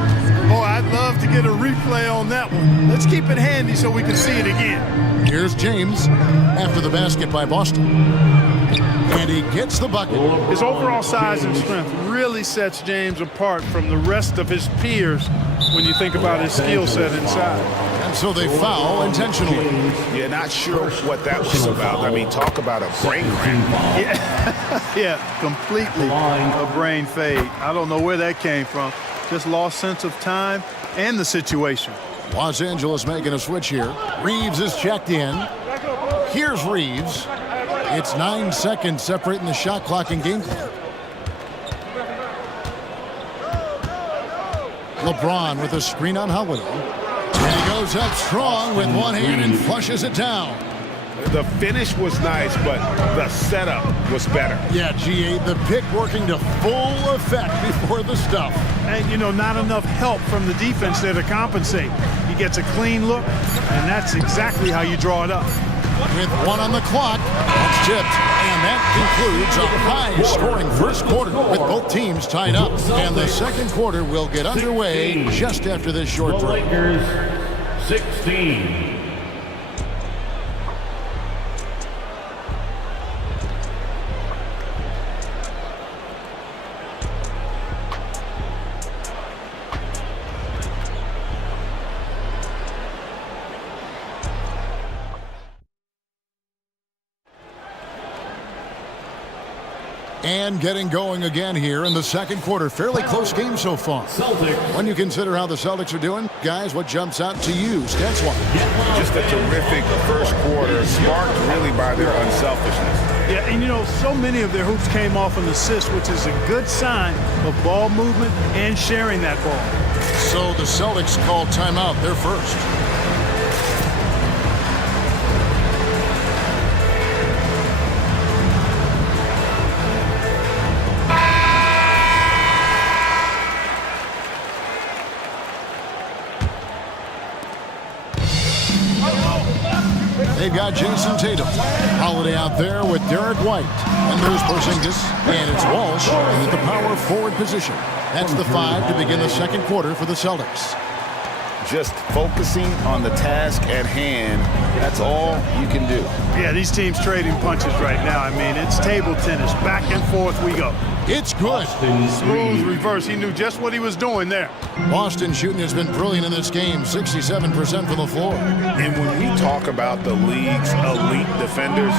Boy, I'd love to get a replay on that one. Let's keep it handy so we can see it again. Here's James after the basket by Boston. And he gets the bucket. His overall size and strength really sets James apart from the rest of his peers when you think about his skill set inside. And so they foul intentionally. Yeah, not sure what that was about. I mean, talk about a brain cramp. Yeah, completely a brain fade. I don't know where that came from. Just lost sense of time and the situation. Los Angeles making a switch here. Reeves is checked in. Here's Reeves. It's 9 seconds separating the shot clock and game clock. LeBron with a screen on Holiday. And he goes up strong with one hand and flushes it down. The finish was nice, but the setup was better. Yeah, G8, the pick working to full effect before the stuff. And, you know, not enough help from the defense there to compensate. He gets a clean look, and that's exactly how you draw it up. With one on the clock, that's tipped. And that concludes a high-scoring first quarter with both teams tied up. And the second quarter will get underway just after this short break. Lakers 16. And getting going again here in the second quarter. Fairly close game so far. When you consider how the Celtics are doing, guys, what jumps out to you, stats-wise? Just a terrific first quarter, sparked really by their unselfishness. Yeah, and you know, so many of their hoops came off an assist, which is a good sign of ball movement and sharing that ball. So the Celtics called timeout. They're first. They've got Jason Tatum. Holiday out there with Derek White. And there's Porzingis. And it's Walsh in the power forward position. That's the 5 to begin the second quarter for the Celtics. Just focusing on the task at hand, that's all you can do. Yeah, these teams trading punches right now. I mean, it's table tennis. Back and forth we go. It's good. Smooth reverse. He knew just what he was doing there. Boston shooting has been brilliant in this game. 67% from the floor. And when we talk about the league's elite defenders,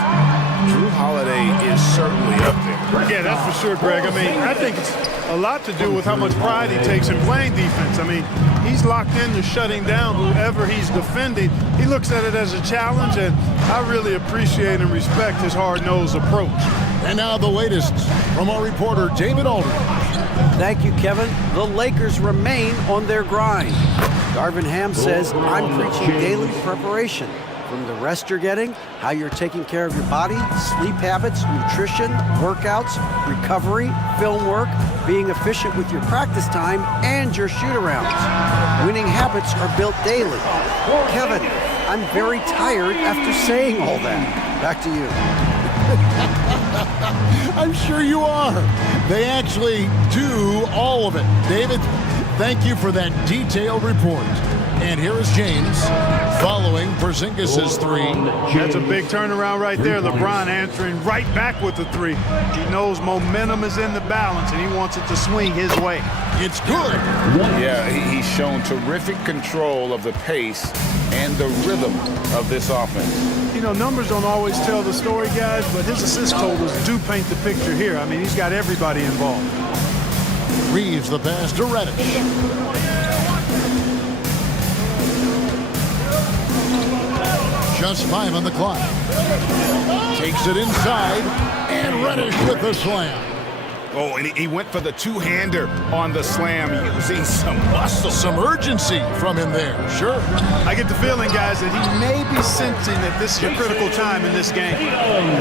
Drew Holiday is certainly up there. Yeah, that's for sure, Greg. I mean, I think it's a lot to do with how much pride he takes in playing defense. I mean, he's locked into shutting down whoever he's defending. He looks at it as a challenge, and I really appreciate and respect his hard-nosed approach. And now the latest from our reporter, David Aldridge. Thank you, Kevin. The Lakers remain on their grind. Darvin Ham says, I'm preaching daily preparation. From the rest you're getting, how you're taking care of your body, sleep habits, nutrition, workouts, recovery, film work, being efficient with your practice time, and your shoot-arounds. Winning habits are built daily. Kevin, I'm very tired after saying all that. Back to you. I'm sure you are. They actually do all of it. David, thank you for that detailed report. And here is James following Porzingis' 3. That's a big turnaround right there. LeBron answering right back with the 3. He knows momentum is in the balance, and he wants it to swing his way. It's good. Yeah, he's shown terrific control of the pace and the rhythm of this offense. You know, numbers don't always tell the story, guys, but his assist totals do paint the picture here. I mean, he's got everybody involved. Reeves the pass to Reddish. Just 5 on the clock. Takes it inside, and Reddish with the slam. Oh, and he went for the two-hander on the slam, using some muscle. Some urgency from him there, sure. I get the feeling, guys, that he may be sensing that this is a critical time in this game.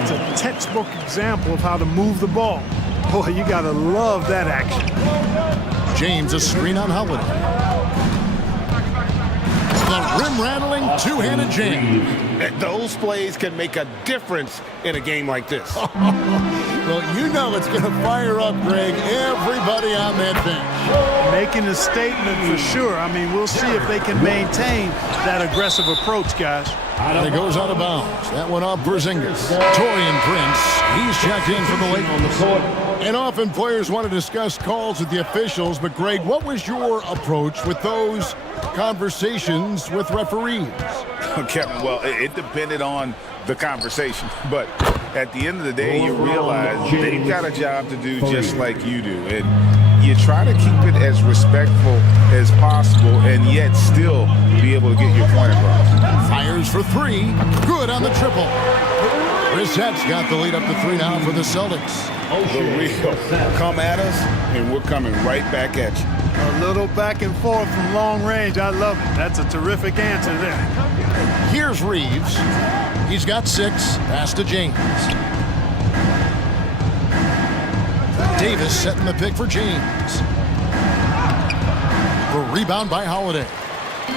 It's a textbook example of how to move the ball. Boy, you gotta love that action. James, a screen on Holiday. the rim-rattling two-handed jam. Those plays can make a difference in a game like this. Well, you know it's going to fire up, Greg, everybody on that bench. Making a statement for sure. I mean, we'll see if they can maintain that aggressive approach, guys. And it goes out of bounds. That one off Porzingis. Torian Prince, he's checked in for the Lakers. And often players want to discuss calls with the officials, but Greg, what was your approach with those conversations with referees? Kevin, well, it depended on the conversation. But at the end of the day, you realize they've got a job to do just like you do. And you try to keep it as respectful as possible and yet still be able to get your point across. Fires for three. Good on the triple. Brissett's got the lead up to 3 now for the Celtics. The real come at us, and we're coming right back at you. A little back and forth from long range. I love it. That's a terrific answer there. Here's Reeves. He's got 6. Pass to James. Davis setting the pick for James. The rebound by Holiday.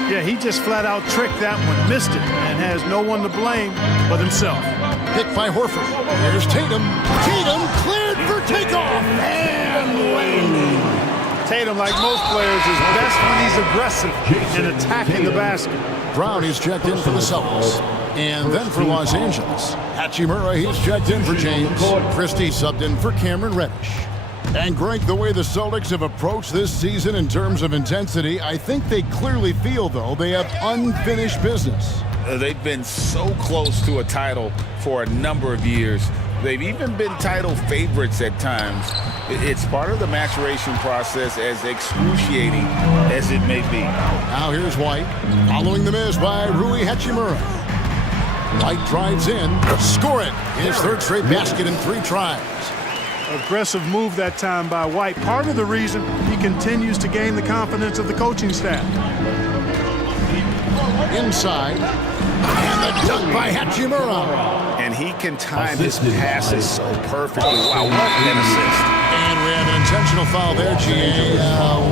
Yeah, he just flat out tricked that one, missed it, and has no one to blame but himself. Pick by Horford. Here's Tatum. Tatum cleared for takeoff. And win. Tatum, like most players, is best when he's aggressive in attacking the basket. Brown is checked in for the Celtics. And then for Los Angeles, Hachimura, he's checked in for James. Christie subbed in for Cameron Reddish. And Greg, the way the Celtics have approached this season in terms of intensity, I think they clearly feel, though, they have unfinished business. They've been so close to a title for a number of years. They've even been title favorites at times. It's part of the maturation process, as excruciating as it may be. Now here's White, following the miss by Rui Hachimura. White drives in, score it. His third straight basket in 3 tries. Aggressive move that time by White. Part of the reason he continues to gain the confidence of the coaching staff. Inside. And the dunk by Hachimura. And he can time his passes so perfectly. Wow, what an assist. And we have an intentional foul there, G.A.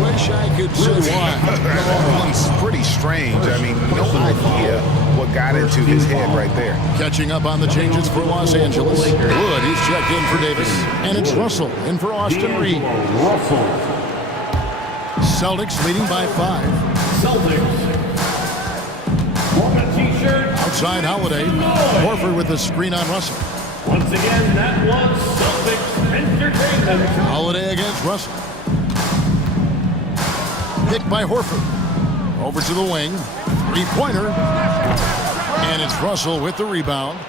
Wish I could say why. It's pretty strange. I mean, no idea what got into his head right there. Catching up on the changes for Los Angeles. Wood, he's checked in for Davis. And it's Russell in for Austin Reeves. Celtics leading by 5. Celtics. Outside Holiday. Horford with the screen on Russell. Once again, that was Celtics entertainment. Holiday against Russell. Picked by Horford. Over to the wing. 3-pointer. And it's Russell with the rebound.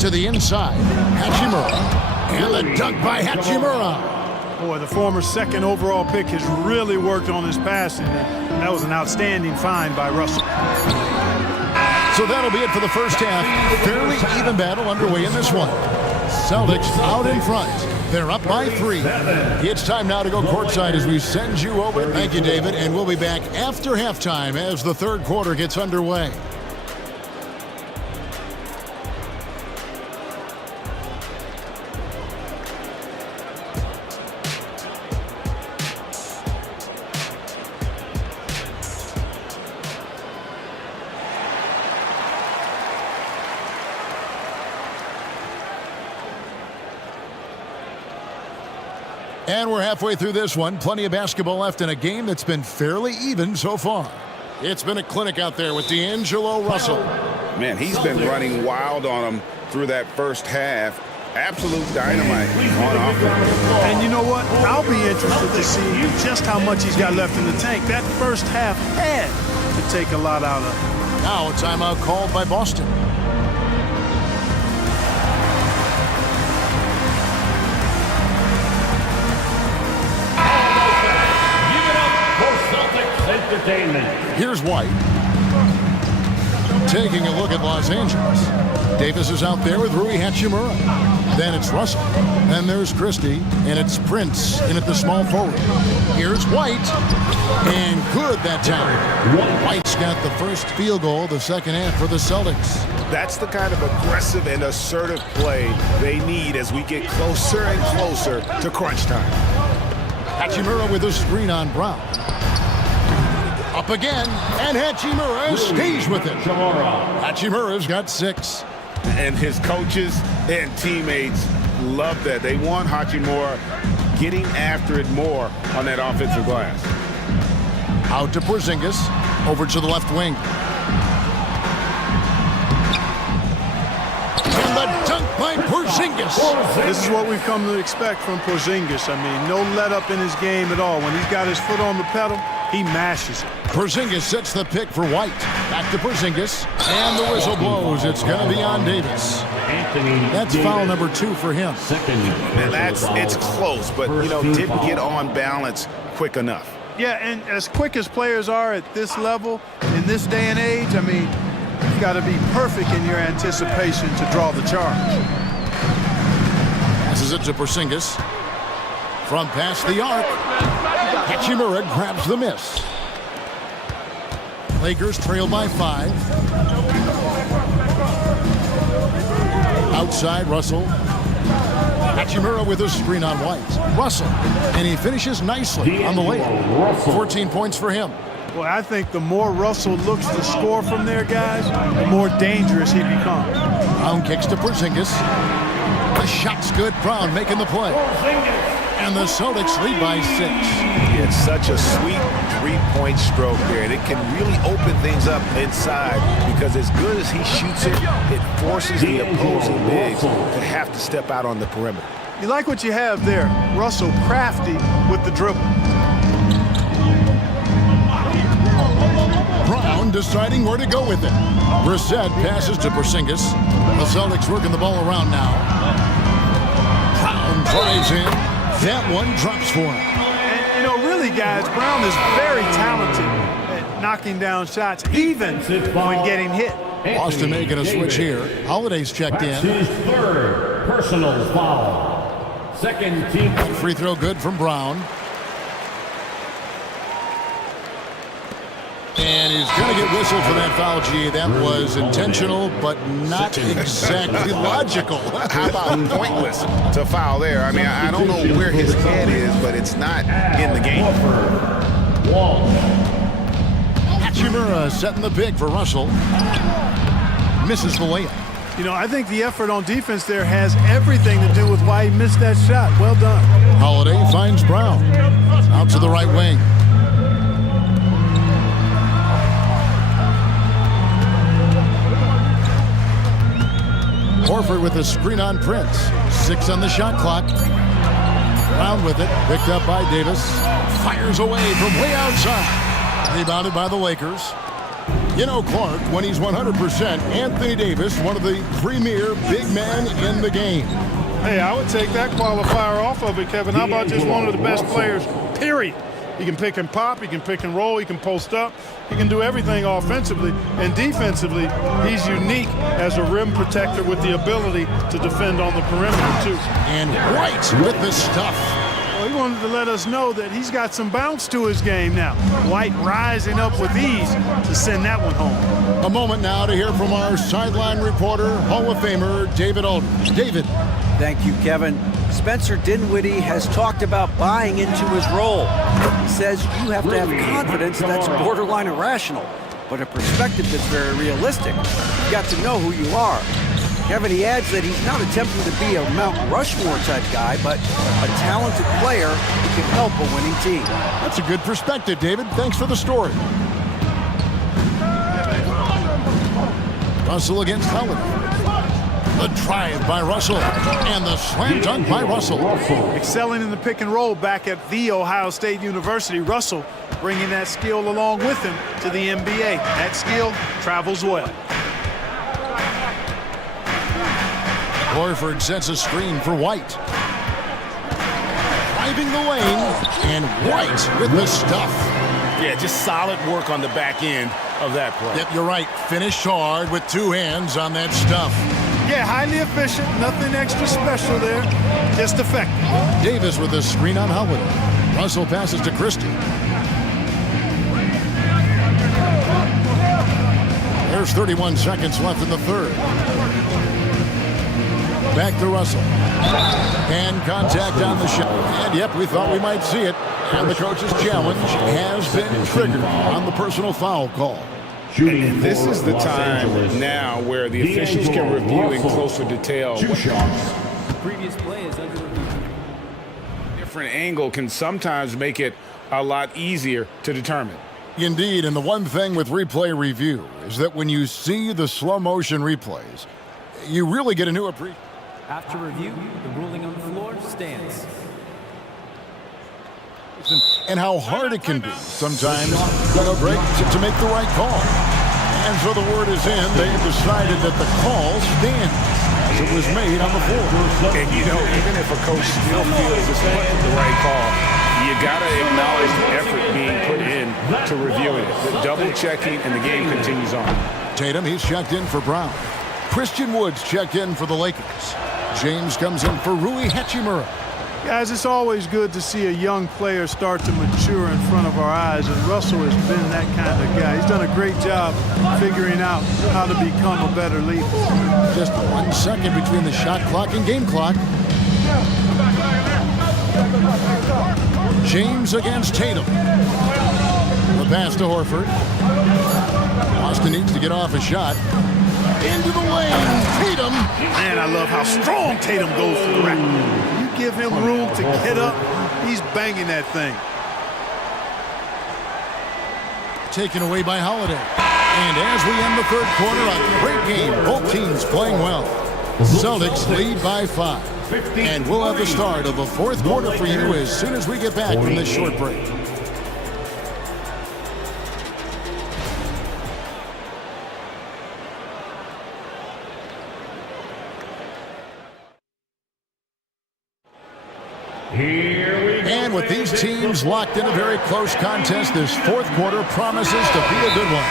To the inside. Hachimura. And the dunk by Hachimura. Boy, the former second overall pick has really worked on his passing. That was an outstanding find by Russell. So that'll be it for the first half. Fairly even battle underway in this one. Celtics out in front. They're up by 3. It's time now to go courtside as we send you over. Thank you, David. And we'll be back after halftime as the third quarter gets underway. And we're halfway through this one. Plenty of basketball left in a game that's been fairly even so far. It's been a clinic out there with D'Angelo Russell. Man, he's been running wild on him through that first half. Absolute dynamite on offense. And you know what? I'll be interested to see just how much he's got left in the tank. That first half had to take a lot out of him. Now a timeout called by Boston. Here's White. Taking a look at Los Angeles. Davis is out there with Rui Hachimura. Then it's Russell. Then there's Christie. And it's Prince in at the small forward. Here's White. And good that time. White's got the first field goal of the second half for the Celtics. That's the kind of aggressive and assertive play they need as we get closer and closer to crunch time. Hachimura with a screen on Brown. Up again, and Hachimura stays with it. Hachimura's got 6. And his coaches and teammates love that. They want Hachimura getting after it more on that offensive glass. Out to Porzingis, over to the left wing. And the dunk by Porzingis. This is what we've come to expect from Porzingis. I mean, no let up in his game at all. When he's got his foot on the pedal, he mashes it. Porzingis sets the pick for White. Back to Porzingis, and the whistle blows. It's going to be on Davis. That's foul number 2 for him. And it's close, but, you know, didn't get on balance quick enough. Yeah, and as quick as players are at this level, in this day and age, I mean, you've got to be perfect in your anticipation to draw the charge. Passes it to Porzingis. From past the arc. Hachimura grabs the miss. Lakers trail by 5. Outside, Russell. Hachimura with a screen on White. Russell, and he finishes nicely on the layup. 14 points for him. Well, I think the more Russell looks to score from there, guys, the more dangerous he becomes. Brown kicks to Porzingis. The shot's good. Brown making the play. And the Celtics lead by 6. It's such a sweet three-point stroke there. And it can really open things up inside because as good as he shoots it, it forces the opposing bigs to have to step out on the perimeter. You like what you have there. Russell crafty with the dribble. Brown deciding where to go with it. Brissett passes to Porzingis. The Celtics working the ball around now. Brown drives in. That one drops for him. And, you know, really, guys, Brown is very talented at knocking down shots, even when getting hit. Boston making a switch here. Holiday's checked in. His 3rd personal foul. Second team. Free throw good from Brown. And he's going to get whistled for that foul, G. That was intentional, but not exactly logical. How about pointless to foul there? I mean, I don't know where his head is, but it's not in the game. Hachimura setting the pick for Russell. Misses the layup. You know, I think the effort on defense there has everything to do with why he missed that shot. Well done. Holiday finds Brown. Out to the right wing. Horford with a screen on Prince. 6 on the shot clock. Brown with it. Picked up by Davis. Fires away from way outside. Rebounded by the Lakers. You know, Clark, when he's 100%, Anthony Davis, one of the premier big men in the game. Hey, I would take that qualifier off of it, Kevin. How about just one of the best players, period? He can pick and pop, he can pick and roll, he can post up, he can do everything offensively. And defensively, he's unique as a rim protector with the ability to defend on the perimeter, too. And White with the stuff. Well, he wanted to let us know that he's got some bounce to his game now. White rising up with ease to send that one home. A moment now to hear from our sideline reporter, Hall of Famer David Aldridge. David. Thank you, Kevin. Spencer Dinwiddie has talked about buying into his role. He says you have to have confidence that's borderline irrational, but a perspective that's very realistic. You've got to know who you are. Kevin, he adds that he's not attempting to be a Mount Rushmore type guy, but a talented player who can help a winning team. That's a good perspective, David. Thanks for the story. Russell against Holiday. The drive by Russell, and the slam dunk by Russell. Excelling in the pick and roll back at the Ohio State University. Russell bringing that skill along with him to the NBA. That skill travels well. Horford sets a screen for White. Driving the lane, and White with the stuff. Yeah, just solid work on the back end of that play. Yep, you're right. Finished hard with 2 hands on that stuff. Yeah, highly efficient. Nothing extra special there. Just effective. Davis with a screen on Holiday. Russell passes to Christie. There's 31 seconds left in the third. Back to Russell. Hand contact on the shot. And yep, we thought we might see it. And the coach's challenge has been triggered on the personal foul call. And this is the time now where the officials can review in closer detail. Previous play is under review. Different angle can sometimes make it a lot easier to determine. Indeed, and the one thing with replay review is that when you see the slow motion replays, you really get a new appreciation. After review, the ruling on the floor stands. And how hard it can be sometimes Greg, to make the right call. And so the word is in. They have decided that the call stands as it was made on the floor. And you know, even if a coach still feels this wasn't the right call, you got to acknowledge the effort being put in to reviewing it. The double checking, and the game continues on. Tatum, he's checked in for Brown. Christian Woods checked in for the Lakers. James comes in for Rui Hachimura. Guys, it's always good to see a young player start to mature in front of our eyes, and Russell has been that kind of guy. He's done a great job figuring out how to become a better leader. Just 1 second between the shot clock and game clock. James against Tatum. The pass to Horford. Austin needs to get off a shot. Into the lane, Tatum. Man, I love how strong Tatum goes to the rack. You give him room to get up, he's banging that thing. Taken away by Holiday. And as we end the third quarter, a great game. Both teams playing well. Celtics lead by 5. And we'll have the start of the fourth quarter for you as soon as we get back from this short break. And with these teams locked in a very close contest, this fourth quarter promises to be a good one.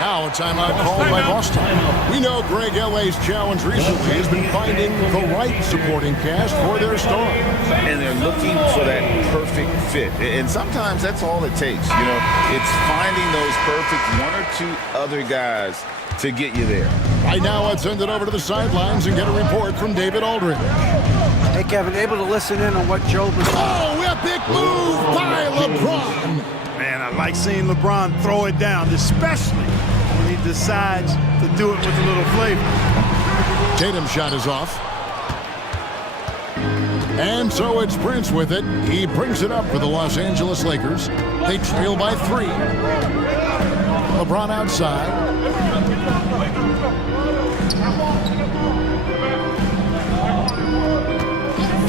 Now a timeout called by Boston. We know Greg LA's challenge recently has been finding the right supporting cast for their stars. And they're looking for that perfect fit. And sometimes that's all it takes. You know, it's finding those perfect one or two other guys to get you there. Right now, let's send it over to the sidelines and get a report from David Aldridge. Hey, Kevin, able to listen in on what Joe was... Oh, epic move by LeBron. Man, I like seeing LeBron throw it down, especially when he decides to do it with a little flavor. Tatum's shot is off. And so it's Prince with it. He brings it up for the Los Angeles Lakers. They trail by 3. LeBron outside.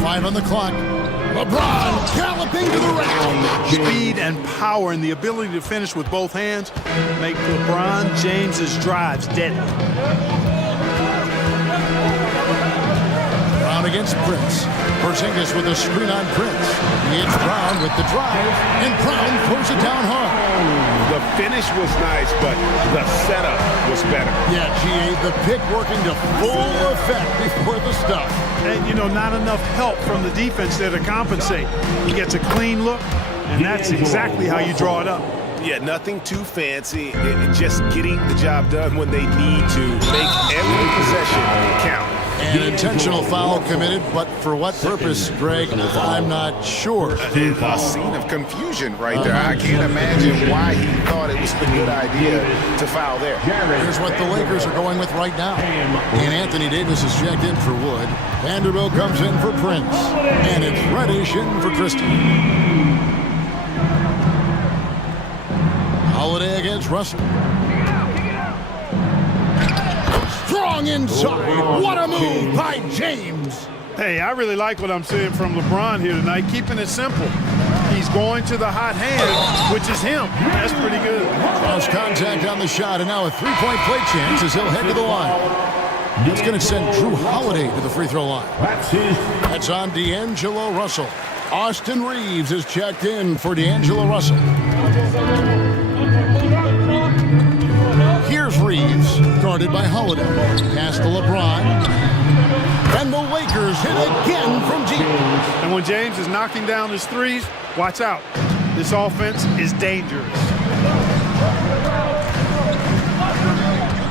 Five on the clock. LeBron galloping to the rack. Speed and power and the ability to finish with both hands make LeBron James's drives deadly. Brown against Prince. Porzingis with a screen on Prince. It's Brown with the drive, and Brown throws it down hard. The finish was nice, but the setup was better. Yeah, GA, the pick working to full effect before the stuff. And, you know, not enough help from the defense there to compensate. He gets a clean look, and that's exactly how you draw it up. Yeah, nothing too fancy. Just getting the job done when they need to. Make every possession count. An intentional foul committed, but for what purpose, Greg, I'm not sure. A scene of confusion right there. I can't imagine why he thought it was a good idea to foul there. Here's what the Lakers are going with right now. And Anthony Davis is checked in for Wood. Vanderbilt comes in for Prince. And it's Reddish in for Christie. Holiday against Russell. Strong inside. What a move by James. Hey, I really like what I'm seeing from LeBron here tonight, keeping it simple. He's going to the hot hand, which is him. That's pretty good. Cross contact on the shot, and now a three-point play chance as he'll head to the line. It's going to send Drew Holiday to the free throw line. That's on D'Angelo Russell. Austin Reeves is checked in for D'Angelo Russell. Here's Reeves, guarded by Holiday. Pass to LeBron. And the Lakers hit again from deep. And when James is knocking down his threes, watch out. This offense is dangerous.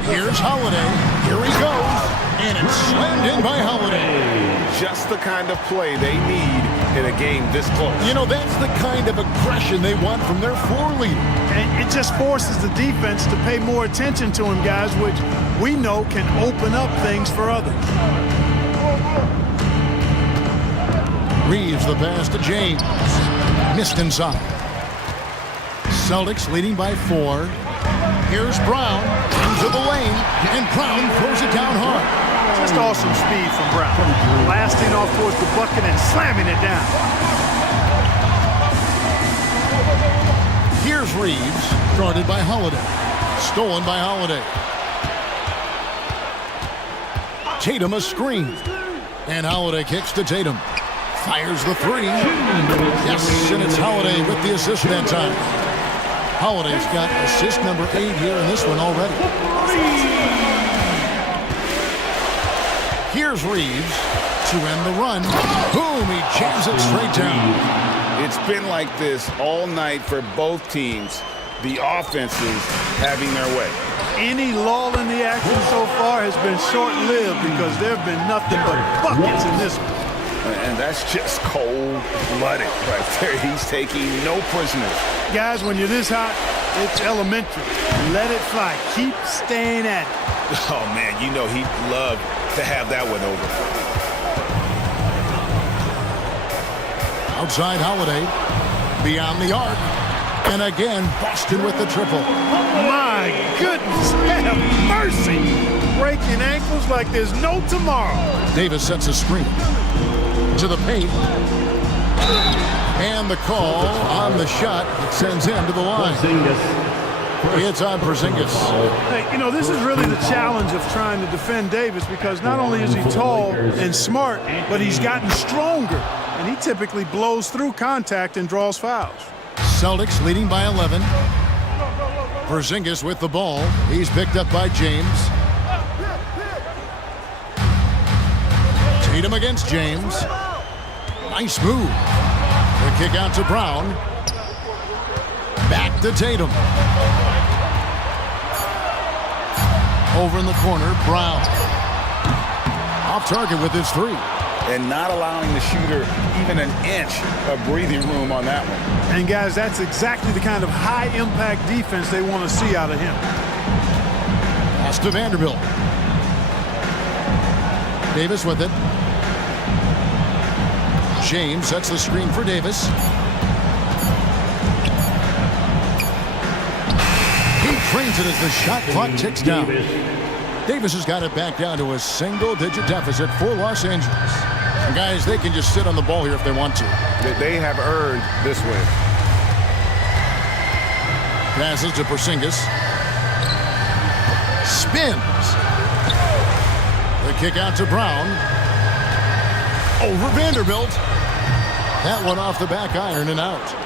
Here's Holiday. Here he goes. And it's slammed in by Holiday. Just the kind of play they need in a game this close. You know, that's the kind of aggression they want from their floor leader. And it just forces the defense to pay more attention to him, guys, which we know can open up things for others. Reeves the pass to James. Missed inside. Celtics leading by 4. Here's Brown into the lane, and Brown throws it down hard. Just awesome speed from Brown. Blasting off towards the bucket and slamming it down. Here's Reeves, guarded by Holiday. Stolen by Holiday. Tatum a screen. And Holiday kicks to Tatum. Fires the 3. Yes, and it's Holiday with the assist that time. Holiday's got assist number 8 here in this one already. Here's Reeves to end the run. Boom, he jams it straight down. It's been like this all night for both teams. The offenses having their way. Any lull in the action so far has been short-lived because there have been nothing but buckets in this one. And that's just cold-blooded right there. He's taking no prisoners. Guys, when you're this hot, it's elementary. Let it fly. Keep staying at it. Oh, man, you know he'd love to have that one over. Outside Holiday. Beyond the arc. And again, Boston with the triple. My goodness, have mercy. Breaking ankles like there's no tomorrow. Davis sets a screen. To the paint. And the call on the shot. It sends him to the line. It's on Porzingis. Hey, you know, this is really the challenge of trying to defend Davis because not only is he tall and smart, but he's gotten stronger. And he typically blows through contact and draws fouls. Celtics leading by 11. Porzingis with the ball. He's picked up by James. Tatum against James. Nice move. The kick out to Brown. Back to Tatum. Over in the corner, Brown. Off target with his 3. And not allowing the shooter even an inch of breathing room on that one. And guys, that's exactly the kind of high-impact defense they want to see out of him. Pass to Vanderbilt. Davis with it. James sets the screen for Davis. He trains it as the shot clock ticks down. Davis has got it back down to a single-digit deficit for Los Angeles. And guys, they can just sit on the ball here if they want to. They have earned this win. Passes to Porzingis. Spins. The kick out to Brown. Over Vanderbilt. That one off the back iron and out.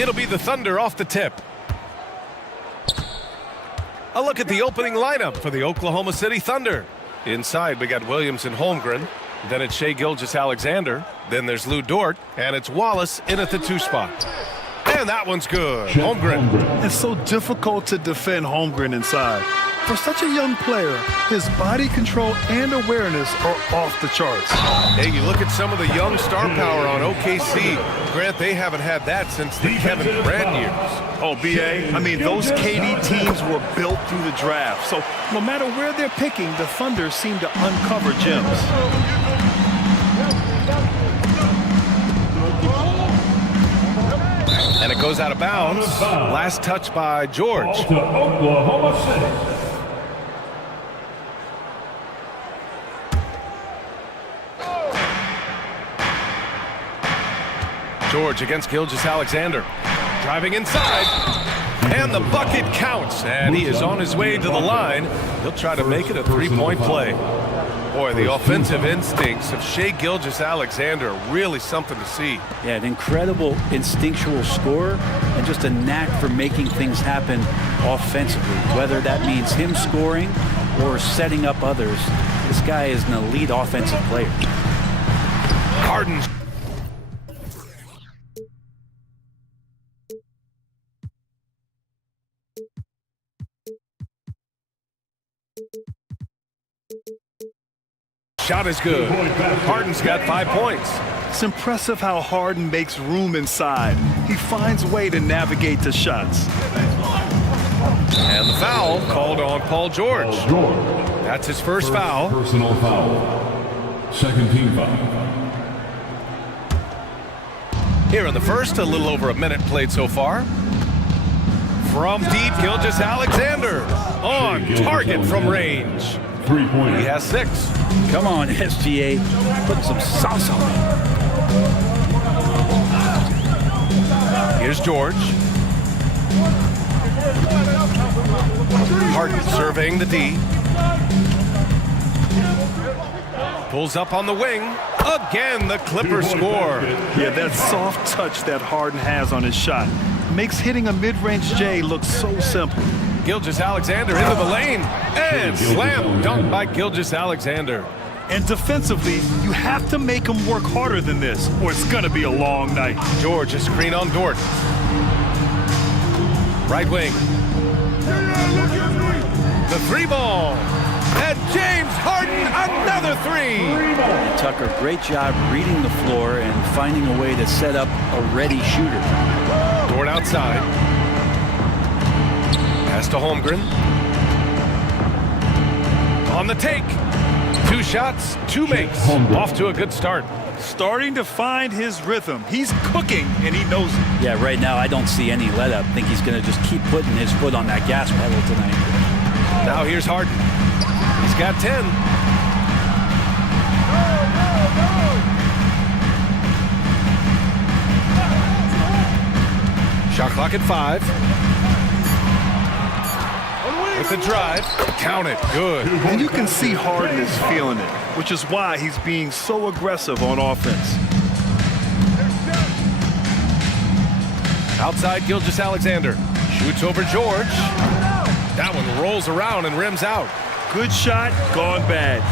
It'll be the Thunder off the tip. A look at the opening lineup for the Oklahoma City Thunder. Inside, we got Williams and Holmgren. Then it's Shai Gilgeous-Alexander. Then there's Lou Dort. And it's Wallace in at the 2 spot. And that one's good. Holmgren. It's so difficult to defend Holmgren inside. For such a young player, his body control and awareness are off the charts. Hey, you look at some of the young star power on OKC. Grant, they haven't had that since the Kevin Durant years. Oh, B.A., I mean, those KD teams were built through the draft. So no matter where they're picking, the Thunder seem to uncover gems. And it goes out of bounds. Last touch by George. To Oklahoma City. George against Gilgeous-Alexander. Driving inside. And the bucket counts. And he is on his way to the line. He'll try to make it a 3-point play. Boy, the offensive instincts of Shai Gilgeous-Alexander are really something to see. Yeah, an incredible instinctual scorer and just a knack for making things happen offensively, whether that means him scoring or setting up others. This guy is an elite offensive player. Harden. Shot is good. Harden's got 5 points. It's impressive how Harden makes room inside. He finds a way to navigate the shots. And the foul called on Paul George. That's his first foul. Personal foul. Second team foul. Here in the first, a little over a minute played so far. From deep, Gilgeous-Alexander on target from range. 3-pointer. He has 6. Come on, SGA. Put some sauce on it. Here's George. Harden surveying the D. Pulls up on the wing. Again, the Clippers score. Yeah, that soft touch that Harden has on his shot makes hitting a mid-range J look so simple. Gilgeous-Alexander into the lane. And slam dunk by Gilgeous-Alexander. And defensively, you have to make him work harder than this, or it's going to be a long night. George, a screen on Dort. Right wing. The 3-ball. And James Harden, another 3. And Tucker, great job reading the floor and finding a way to set up a ready shooter. Dort outside. Pass to Holmgren. On the take. 2 shots, 2 makes. Off to a good start. Starting to find his rhythm. He's cooking, and he knows it. Yeah, right now I don't see any let-up. I think he's going to just keep putting his foot on that gas pedal tonight. Now here's Harden. He's got 10. Shot clock at 5. With the drive, count it, good. And you can see Harden is feeling it, which is why he's being so aggressive on offense. Outside, Gilgeous-Alexander shoots over George. That one rolls around and rims out. Good shot, gone bad.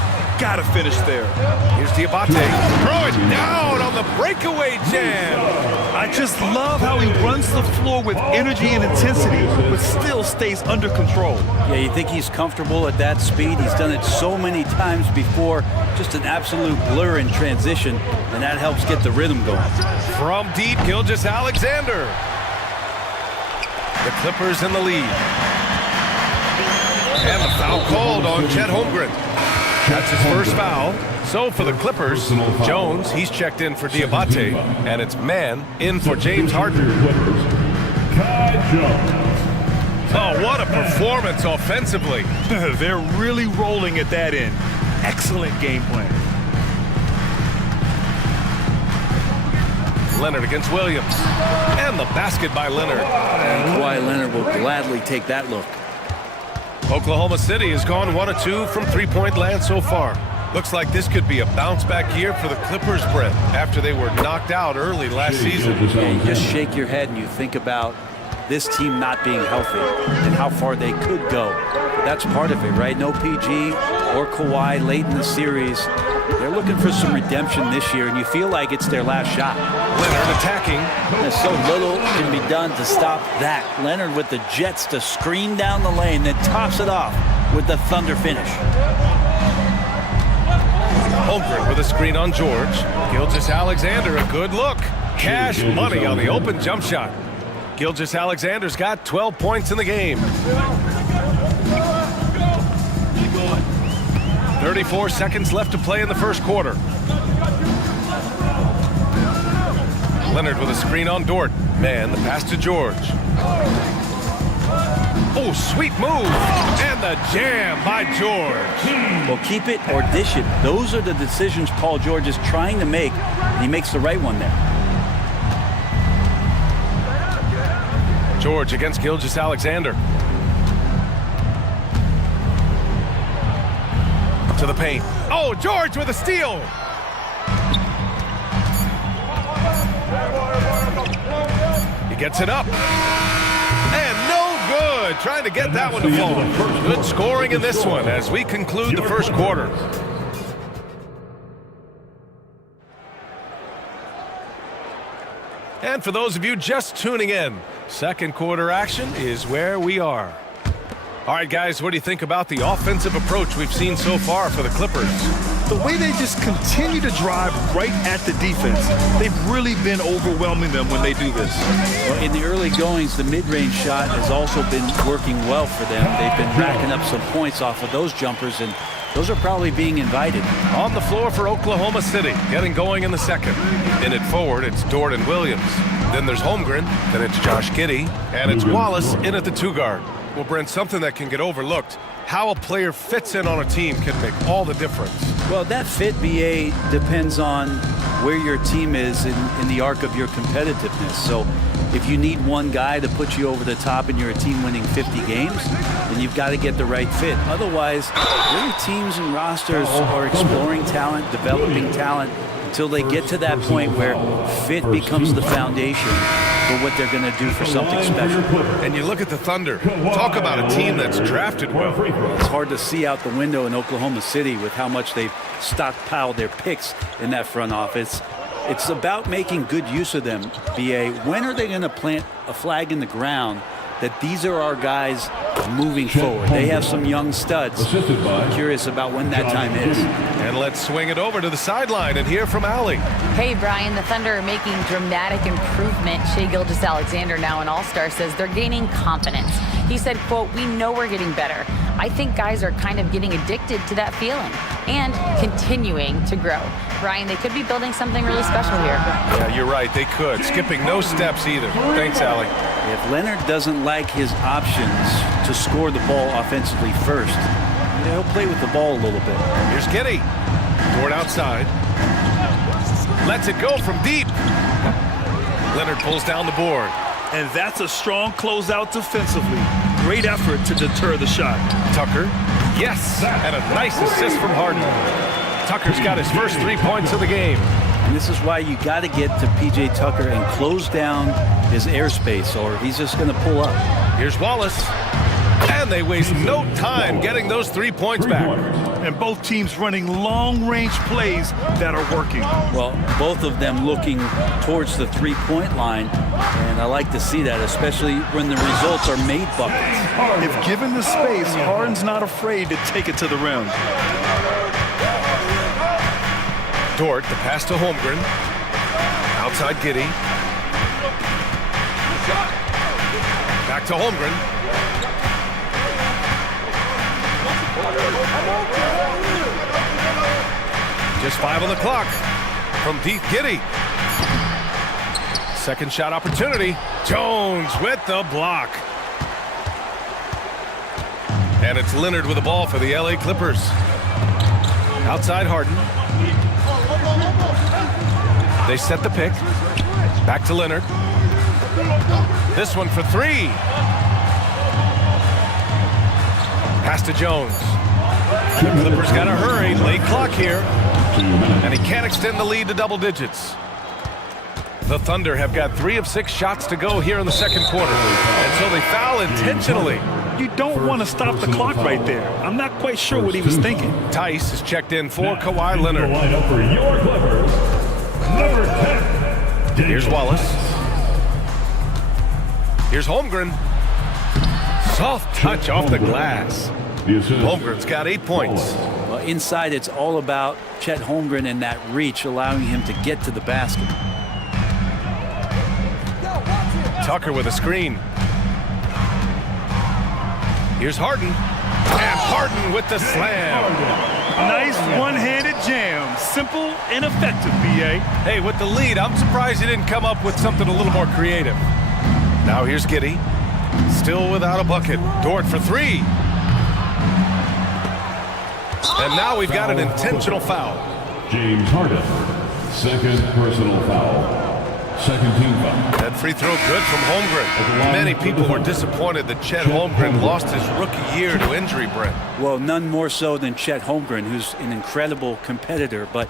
Gotta finish there. Here's Diabate. Throw it down on the breakaway jam. I just love how he runs the floor with energy and intensity, but still stays under control. Yeah, you think he's comfortable at that speed? He's done it so many times before. Just an absolute blur in transition, and that helps get the rhythm going. From deep, Gilgeous-Alexander. The Clippers in the lead. And the foul called on Chet Holmgren. That's his first foul. So for the Clippers, Jones, he's checked in for Diabate, and it's man in for James Harden. Oh, what a performance offensively. They're really rolling at that end. Excellent game plan. Leonard against Williams. And the basket by Leonard. And Kawhi Leonard will gladly take that look. Oklahoma City has gone 1 of 2 from 3-point land so far. Looks like this could be a bounce-back year for the Clippers, Brent, after they were knocked out early last season. Yeah, you just shake your head and you think about this team not being healthy and how far they could go. But that's part of it, right? No PG or Kawhi late in the series. They're looking for some redemption this year, and you feel like it's their last shot. Leonard attacking. There's so little can be done to stop that. Leonard with the jets to screen down the lane, then tops it off with the thunder finish. Holmgren with a screen on George. Gilgeous-Alexander, a good look. Cash money on the open jump shot. Gilgeous-Alexander's got 12 points in the game. 34 seconds left to play in the first quarter. Leonard with a screen on Dort. Man, the pass to George. Oh, sweet move. And the jam by George. Well, keep it or dish it. Those are the decisions Paul George is trying to make, and he makes the right one there. George against Gilgeous-Alexander. To the paint. Oh, George with a steal. He gets it up. And no good. Trying to get that one to fall. Good scoring in this one as we conclude the first quarter. And for those of you just tuning in, second quarter action is where we are. All right, guys, what do you think about the offensive approach we've seen so far for the Clippers? The way they just continue to drive right at the defense. They've really been overwhelming them when they do this. Well, in the early goings, the mid-range shot has also been working well for them. They've been racking up some points off of those jumpers, and those are probably being invited. On the floor for Oklahoma City, getting going in the second. In it forward, it's Dort and Williams. Then there's Holmgren, then it's Josh Giddey, and it's Wallace in at the two-guard. Well, Brent, something that can get overlooked. How a player fits in on a team can make all the difference. Well, that fit, BA, depends on where your team is in the arc of your competitiveness. So if you need one guy to put you over the top and you're a team winning 50 games, then you've got to get the right fit. Otherwise, really teams and rosters are exploring talent, developing talent, until they get to that point where fit becomes the foundation for what they're going to do for something special. And you look at the Thunder. Talk about a team that's drafted well. It's hard to see out the window in Oklahoma City with how much they've stockpiled their picks in that front office. It's about making good use of them, BA. When are they going to plant a flag in the ground that these are our guys moving forward? They have some young studs. I'm curious about when that time is. And let's swing it over to the sideline and hear from Allie. Hey, Brian, the Thunder are making dramatic improvement. Shai Gilgeous-Alexander, now an all-star, says they're gaining confidence. He said, quote, "We know we're getting better. I think guys are kind of getting addicted to that feeling and continuing to grow." Brian, they could be building something really special here. Yeah, you're right. They could. Skipping no steps either. Thanks, Allie. If Leonard doesn't like his options to score the ball offensively first, he'll play with the ball a little bit. Here's Giddey. Dort outside. Lets it go from deep. Leonard pulls down the board. And that's a strong closeout defensively. Great effort to deter the shot. Tucker. Yes. And a nice assist from Harden. Tucker's got his first 3 points of the game. And this is why you got to get to P.J. Tucker and close down his airspace, or he's just going to pull up. Here's Wallace. And they waste no time getting those 3 points back. And both teams running long-range plays that are working. Well, both of them looking towards the three-point line, and I like to see that, especially when the results are made buckets. If given the space, Harden's not afraid to take it to the rim. Dort, the pass to Holmgren. Outside Giddey. Back to Holmgren. Just 5 on the clock from deep Giddey. Second shot opportunity. Jones with the block. And it's Leonard with the ball for the LA Clippers. Outside Harden. They set the pick. Back to Leonard. This one for 3. Pass to Jones. Clippers got to hurry. Late clock here. And he can't extend the lead to double digits. The Thunder have got 3 of 6 shots to go here in the second quarter. And so they foul intentionally. You don't want to stop the clock right there. I'm not quite sure what he was thinking. Tice is checked in for Kawhi Leonard. For your Clippers, number 10. Here's Wallace. Here's Holmgren. Soft touch off the glass. Holmgren's got 8 points. Well, inside, it's all about Chet Holmgren and that reach, allowing him to get to the basket. Tucker with a screen. Here's Harden. And Harden with the slam. Nice one-handed jam. Simple and effective, B.A. Hey, with the lead, I'm surprised he didn't come up with something a little more creative. Now here's Giddey. Still without a bucket. Dort for 3. And now we've got an intentional foul. James Harden, second personal foul. Second team foul. That free throw good from Holmgren. Many people were disappointed that Chet Holmgren lost his rookie year to injury, Brent. Well, none more so than Chet Holmgren, who's an incredible competitor. But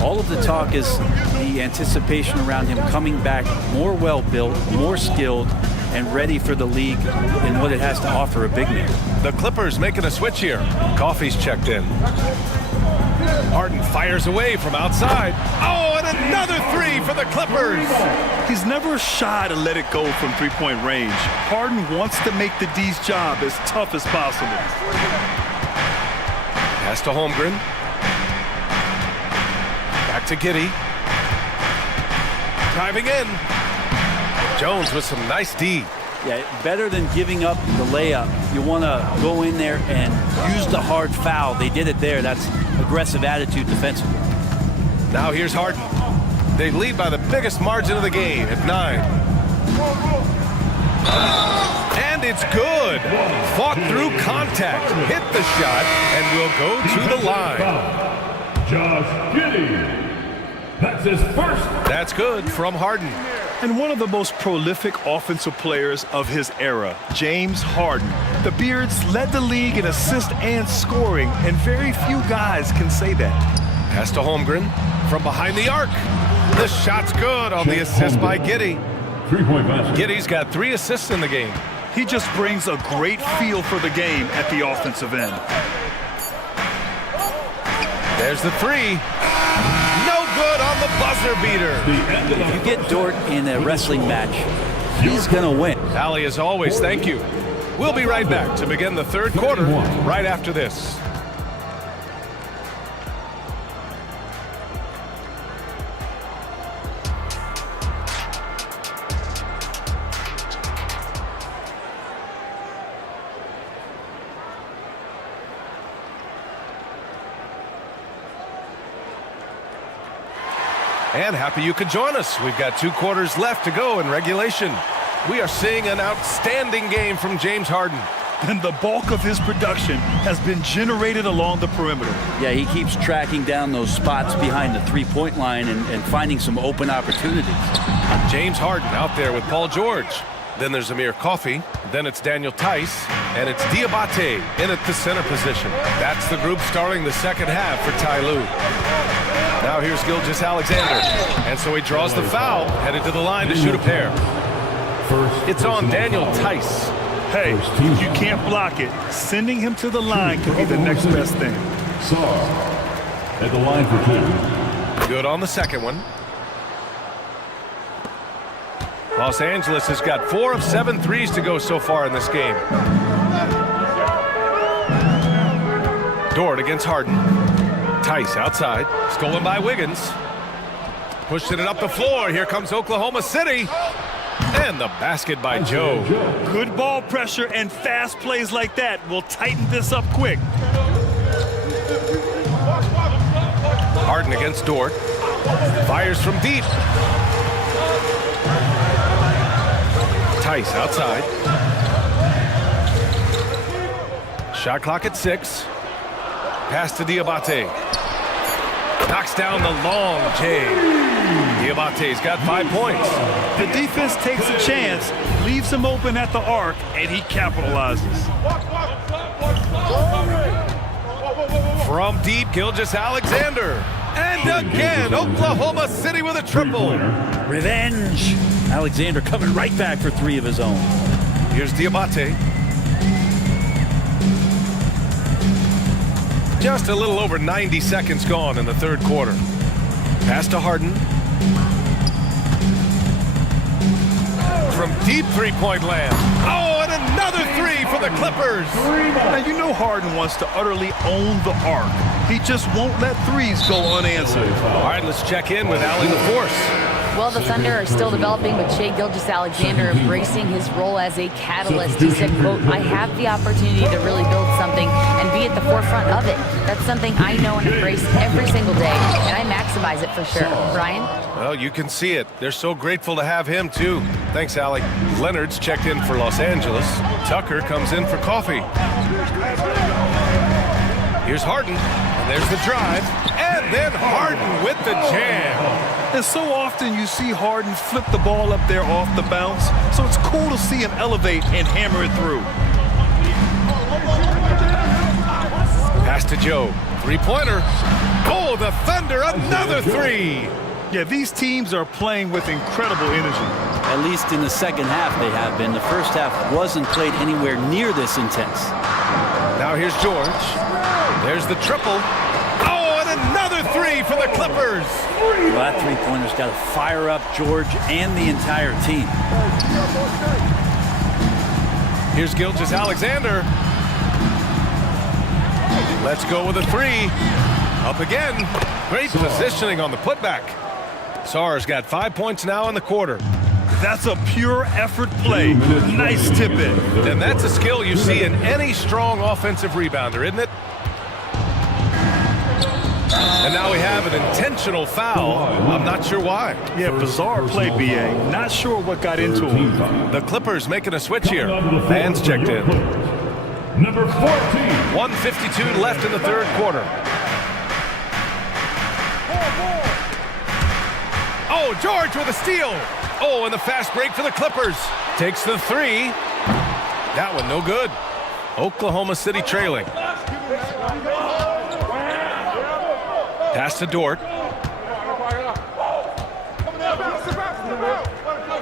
all of the talk is the anticipation around him coming back more well-built, more skilled, and ready for the league and what it has to offer a big man. The Clippers making a switch here. Coffey's checked in. Harden fires away from outside. Oh, and another 3 for the Clippers. He's never shy to let it go from three-point range. Harden wants to make the D's job as tough as possible. Pass to Holmgren. Back to Giddey. Driving in. Jones with some nice D. Yeah, better than giving up the layup. You want to go in there and use the hard foul. They did it there. That's aggressive attitude defensively. Now here's Harden. They lead by the biggest margin of the game at 9. And it's good. Fought through contact. Hit the shot and will go to the line. Josh Giddey. That's his first. That's good from Harden. And one of the most prolific offensive players of his era, James Harden. The Beards led the league in assists and scoring, and very few guys can say that. Pass to Holmgren from behind the arc. The shot's good on the assist by Giddey. 3-point basket. Giddey's got 3 assists in the game. He just brings a great feel for the game at the offensive end. There's the 3. No good on the buzzer beater. If you get Dort in a wrestling match, he's going to win. Allie, as always, thank you. We'll be right back to begin the third quarter right after this. And happy you could join us. We've got 2 quarters left to go in regulation. We are seeing an outstanding game from James Harden. And the bulk of his production has been generated along the perimeter. Yeah, he keeps tracking down those spots behind the three-point line and finding some open opportunities. James Harden out there with Paul George. Then there's Amir Coffey. Then it's Daniel Tice. And it's Diabate in at the center position. That's the group starting the second half for Ty Lue. Now here's Gilgeous-Alexander. And so he draws the foul, headed to the line to shoot a pair. It's on Daniel Tice. Hey, if you can't block it, sending him to the line could be the next best thing. Saar at the line for 2. Good on the second one. Los Angeles has got 4 of 7 threes to go so far in this game. Dort against Harden. Tice outside. Stolen by Wiggins. Pushing it up the floor. Here comes Oklahoma City. And the basket by Joe. Good ball pressure and fast plays like that will tighten this up quick. Harden against Dort. Fires from deep. Tice outside. Shot clock at 6. Pass to Diabate. Knocks down the long J. Diabate's got 5 points. The defense takes a chance, leaves him open at the arc, and he capitalizes. From deep, Gilgeous-Alexander. And again, Oklahoma City with a triple. Revenge. Alexander coming right back for 3 of his own. Here's Diabate. Just a little over 90 seconds gone in the third quarter. Pass to Harden. From deep three-point land. Oh, and another 3 for the Clippers. Now, you know Harden wants to utterly own the arc. He just won't let threes go unanswered. All right, let's check in with Allie LaForce. Well, the Thunder are still developing, but Shai Gilgeous-Alexander embracing his role as a catalyst. He said, quote, I have the opportunity to really build something and be at the forefront of it. That's something I know and embrace every single day, and I maximize it for sure. Brian? Well, you can see it. They're so grateful to have him, too. Thanks, Allie. Leonard's checked in for Los Angeles. Tucker comes in for coffee. Here's Harden, and there's the drive, and then Harden with the jam. And so often you see Harden flip the ball up there off the bounce, so it's cool to see him elevate and hammer it through. Pass to Joe. Three-pointer. Oh, the Thunder, another 3. Yeah, these teams are playing with incredible energy. At least in the second half they have been. The first half wasn't played anywhere near this intense. Now here's George. There's the triple. Oh, and another 3 for the Clippers. Well, that three-pointer's got to fire up George and the entire team. Here's Gilgeous-Alexander. Let's go with a 3. Up again. Great positioning on the putback. Sarr's got 5 points now in the quarter. That's a pure effort play. Nice tip in. And that's a skill you see in any strong offensive rebounder, isn't it? And now we have an intentional foul. I'm not sure why. Yeah, bizarre play, B.A. Not sure what got into him. The Clippers making a switch here. Fans checked in. Number 14. 1:52 left in the third quarter. Oh, George with a steal. Oh, and the fast break for the Clippers. Takes the 3. That one no good. Oklahoma City trailing. Pass to Dort.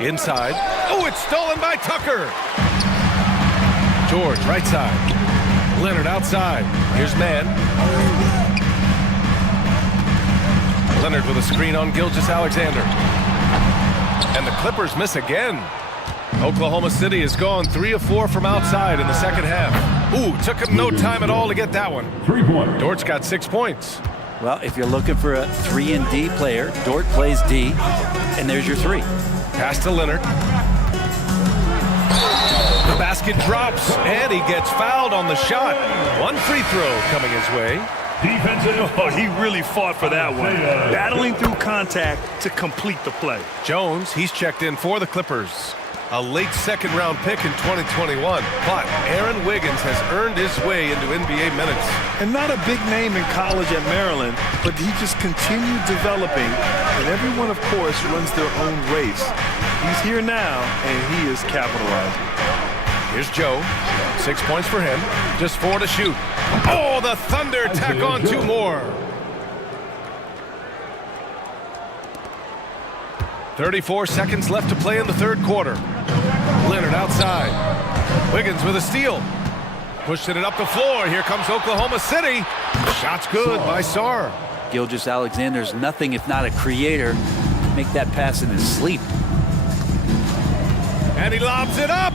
Inside. Oh, it's stolen by Tucker. George, right side. Leonard outside. Here's Mann. Leonard with a screen on Gilgeous-Alexander. And the Clippers miss again. Oklahoma City has gone 3 of 4 from outside in the second half. Ooh, took him no time at all to get that one. 3-point. Dort's got 6 points. Well, if you're looking for a 3 and D player, Dort plays D, and there's your 3. Pass to Leonard. The basket drops, and he gets fouled on the shot. 1 free throw coming his way. Defensive. Oh, he really fought for that one. Battling through contact to complete the play. Jones, he's checked in for the Clippers. A late second-round pick in 2021, but Aaron Wiggins has earned his way into NBA minutes. And not a big name in college at Maryland, but he just continued developing, and everyone, of course, runs their own race. He's here now, and he is capitalizing. Here's Joe. 6 points for him. Just 4 to shoot. Oh, the Thunder tack on 2 more. 34 seconds left to play in the third quarter. Leonard outside. Wiggins with a steal. Pushing it up the floor. Here comes Oklahoma City. Shot's good by Sarr. Gilgeous-Alexander's nothing if not a creator. Make that pass in his sleep. And he lobs it up.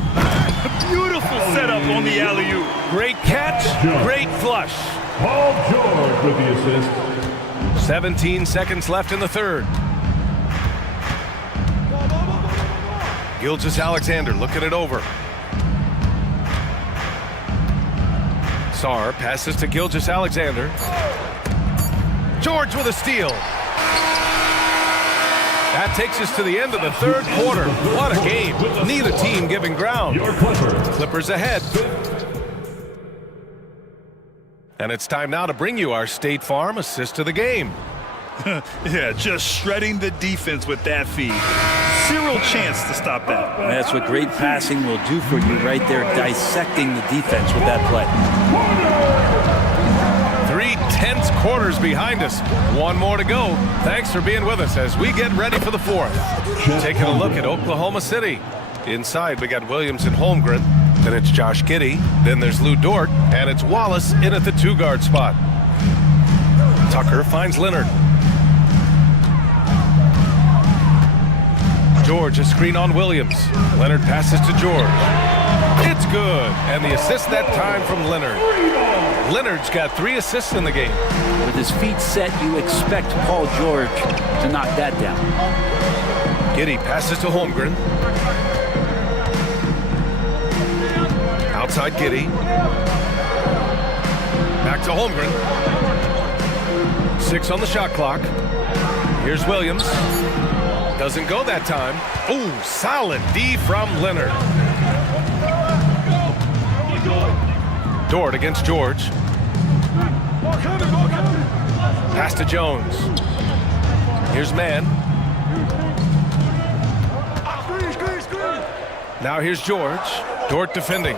Beautiful setup on the alley-oop. Great catch, great flush. Paul George with the assist. 17 seconds left in the third. Gilgeous-Alexander looking it over. Sarr passes to Gilgeous-Alexander. George with a steal. That takes us to the end of the third quarter. What a game. Neither team giving ground. Clippers ahead. And it's time now to bring you our State Farm assist of the game. Yeah, just shredding the defense with that feed. Zero chance to stop that. That's what great passing will do for you right there, dissecting the defense with that play. 3 3 tense quarters behind us. One more to go. Thanks for being with us as we get ready for the fourth. Taking a look at Oklahoma City. Inside, we got Williams and Holmgren. Then it's Josh Giddey. Then there's Lou Dort. And it's Wallace in at the 2-guard spot. Tucker finds Leonard. George, a screen on Williams. Leonard passes to George. It's good. And the assist that time from Leonard. Leonard's got 3 assists in the game. With his feet set, you expect Paul George to knock that down. Giddey passes to Holmgren. Outside Giddey. Back to Holmgren. 6 on the shot clock. Here's Williams. Doesn't go that time. Ooh, solid D from Leonard. Dort against George. Pass to Jones. Here's Mann. Now here's George. Dort defending.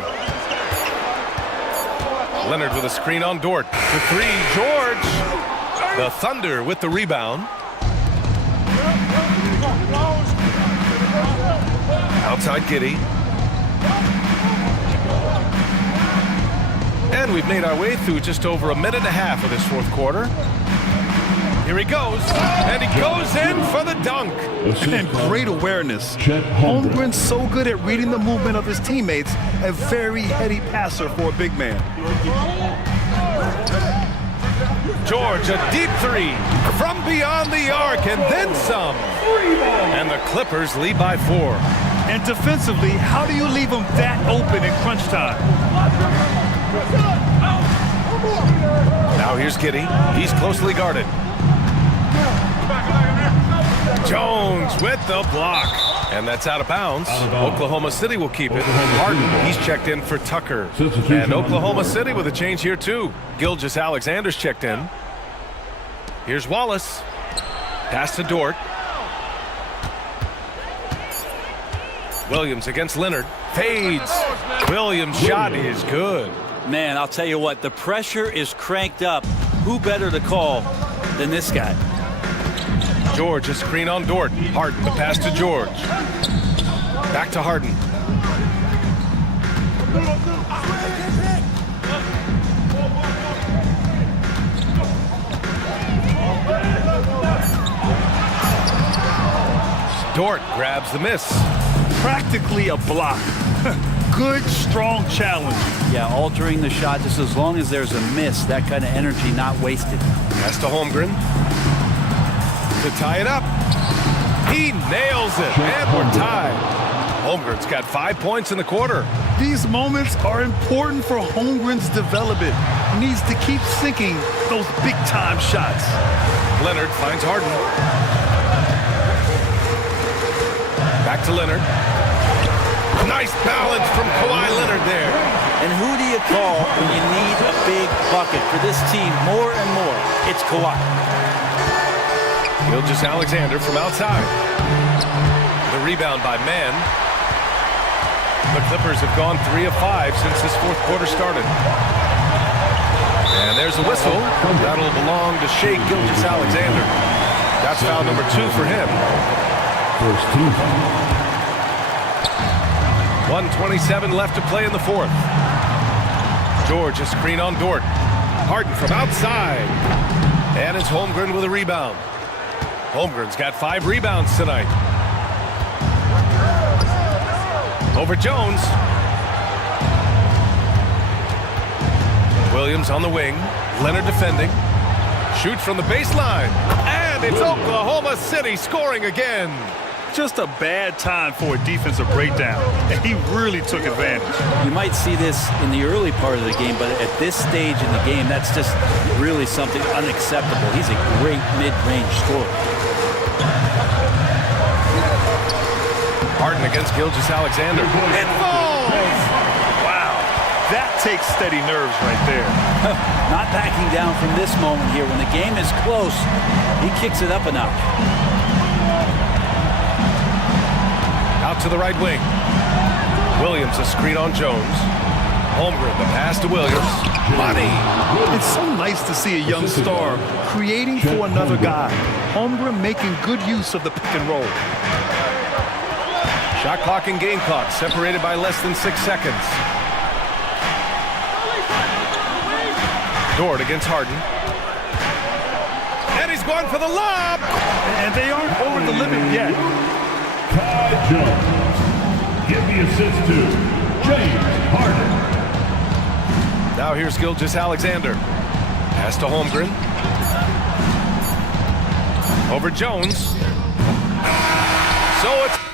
Leonard with a screen on Dort. To 3, George. The Thunder with the rebound. Outside Giddey. And we've made our way through just over a minute and a half of this fourth quarter. Here he goes, and he goes in for the dunk. And great awareness. Holmgren's so good at reading the movement of his teammates, a very heady passer for a big man. George, a deep 3 from beyond the arc, and then some. And the Clippers lead by 4. And defensively, how do you leave them that open in crunch time? Now here's Giddey. He's closely guarded. Jones with the block. And that's out of bounds. Oklahoma City will keep it. Harden, he's checked in for Tucker. And Oklahoma City with a change here too. Gilgeous-Alexander's checked in. Here's Wallace. Pass to Dort. Williams against Leonard. Fades. Williams' shot is good. Man, I'll tell you what, the pressure is cranked up. Who better to call than this guy? George, a screen on Dort. Harden, the pass to George. Back to Harden. Dort grabs the miss. Practically a block. Good, strong challenge. Yeah, altering the shot just as long as there's a miss. That kind of energy not wasted. Pass to Holmgren. To tie it up. He nails it, and we're tied. Holmgren's got 5 points in the quarter. These moments are important for Holmgren's development. He needs to keep sinking those big-time shots. Leonard finds Harden. Back to Leonard. Nice balance from Kawhi Leonard there. And who do you call when you need a big bucket for this team more and more? It's Kawhi. Gilgeous-Alexander from outside. The rebound by Mann. The Clippers have gone 3 of 5 since this fourth quarter started. And there's a whistle. That'll belong to Shai Gilgeous-Alexander. That's foul number 2 for him. First team. 1:27 left to play in the fourth. George, a screen on Dort. Harden from outside. And it's Holmgren with a rebound. Holmgren's got 5 rebounds tonight. Over Jones. Williams on the wing. Leonard defending. Shoots from the baseline. And it's Oklahoma City scoring again. Just a bad time for a defensive breakdown, and he really took advantage. You might see this in the early part of the game, but at this stage in the game, that's just really something unacceptable. He's a great mid-range scorer. Harden against Gilgeous-Alexander. It falls! Wow, that takes steady nerves right there. Not backing down from this moment here. When the game is close, he kicks it up a notch. Out to the right wing. Williams a screen on Jones. Holmgren, the pass to Williams. Money! It's so nice to see a young star creating for another guy. Holmgren making good use of the pick and roll. Shot clock and game clock separated by less than 6 seconds. Dort against Harden. And he's going for the lob! And they aren't over the limit yet. Ty Jones. Give the assist to James Harden. Now here's Gilgeous-Alexander. Pass to Holmgren. Over Jones. So it's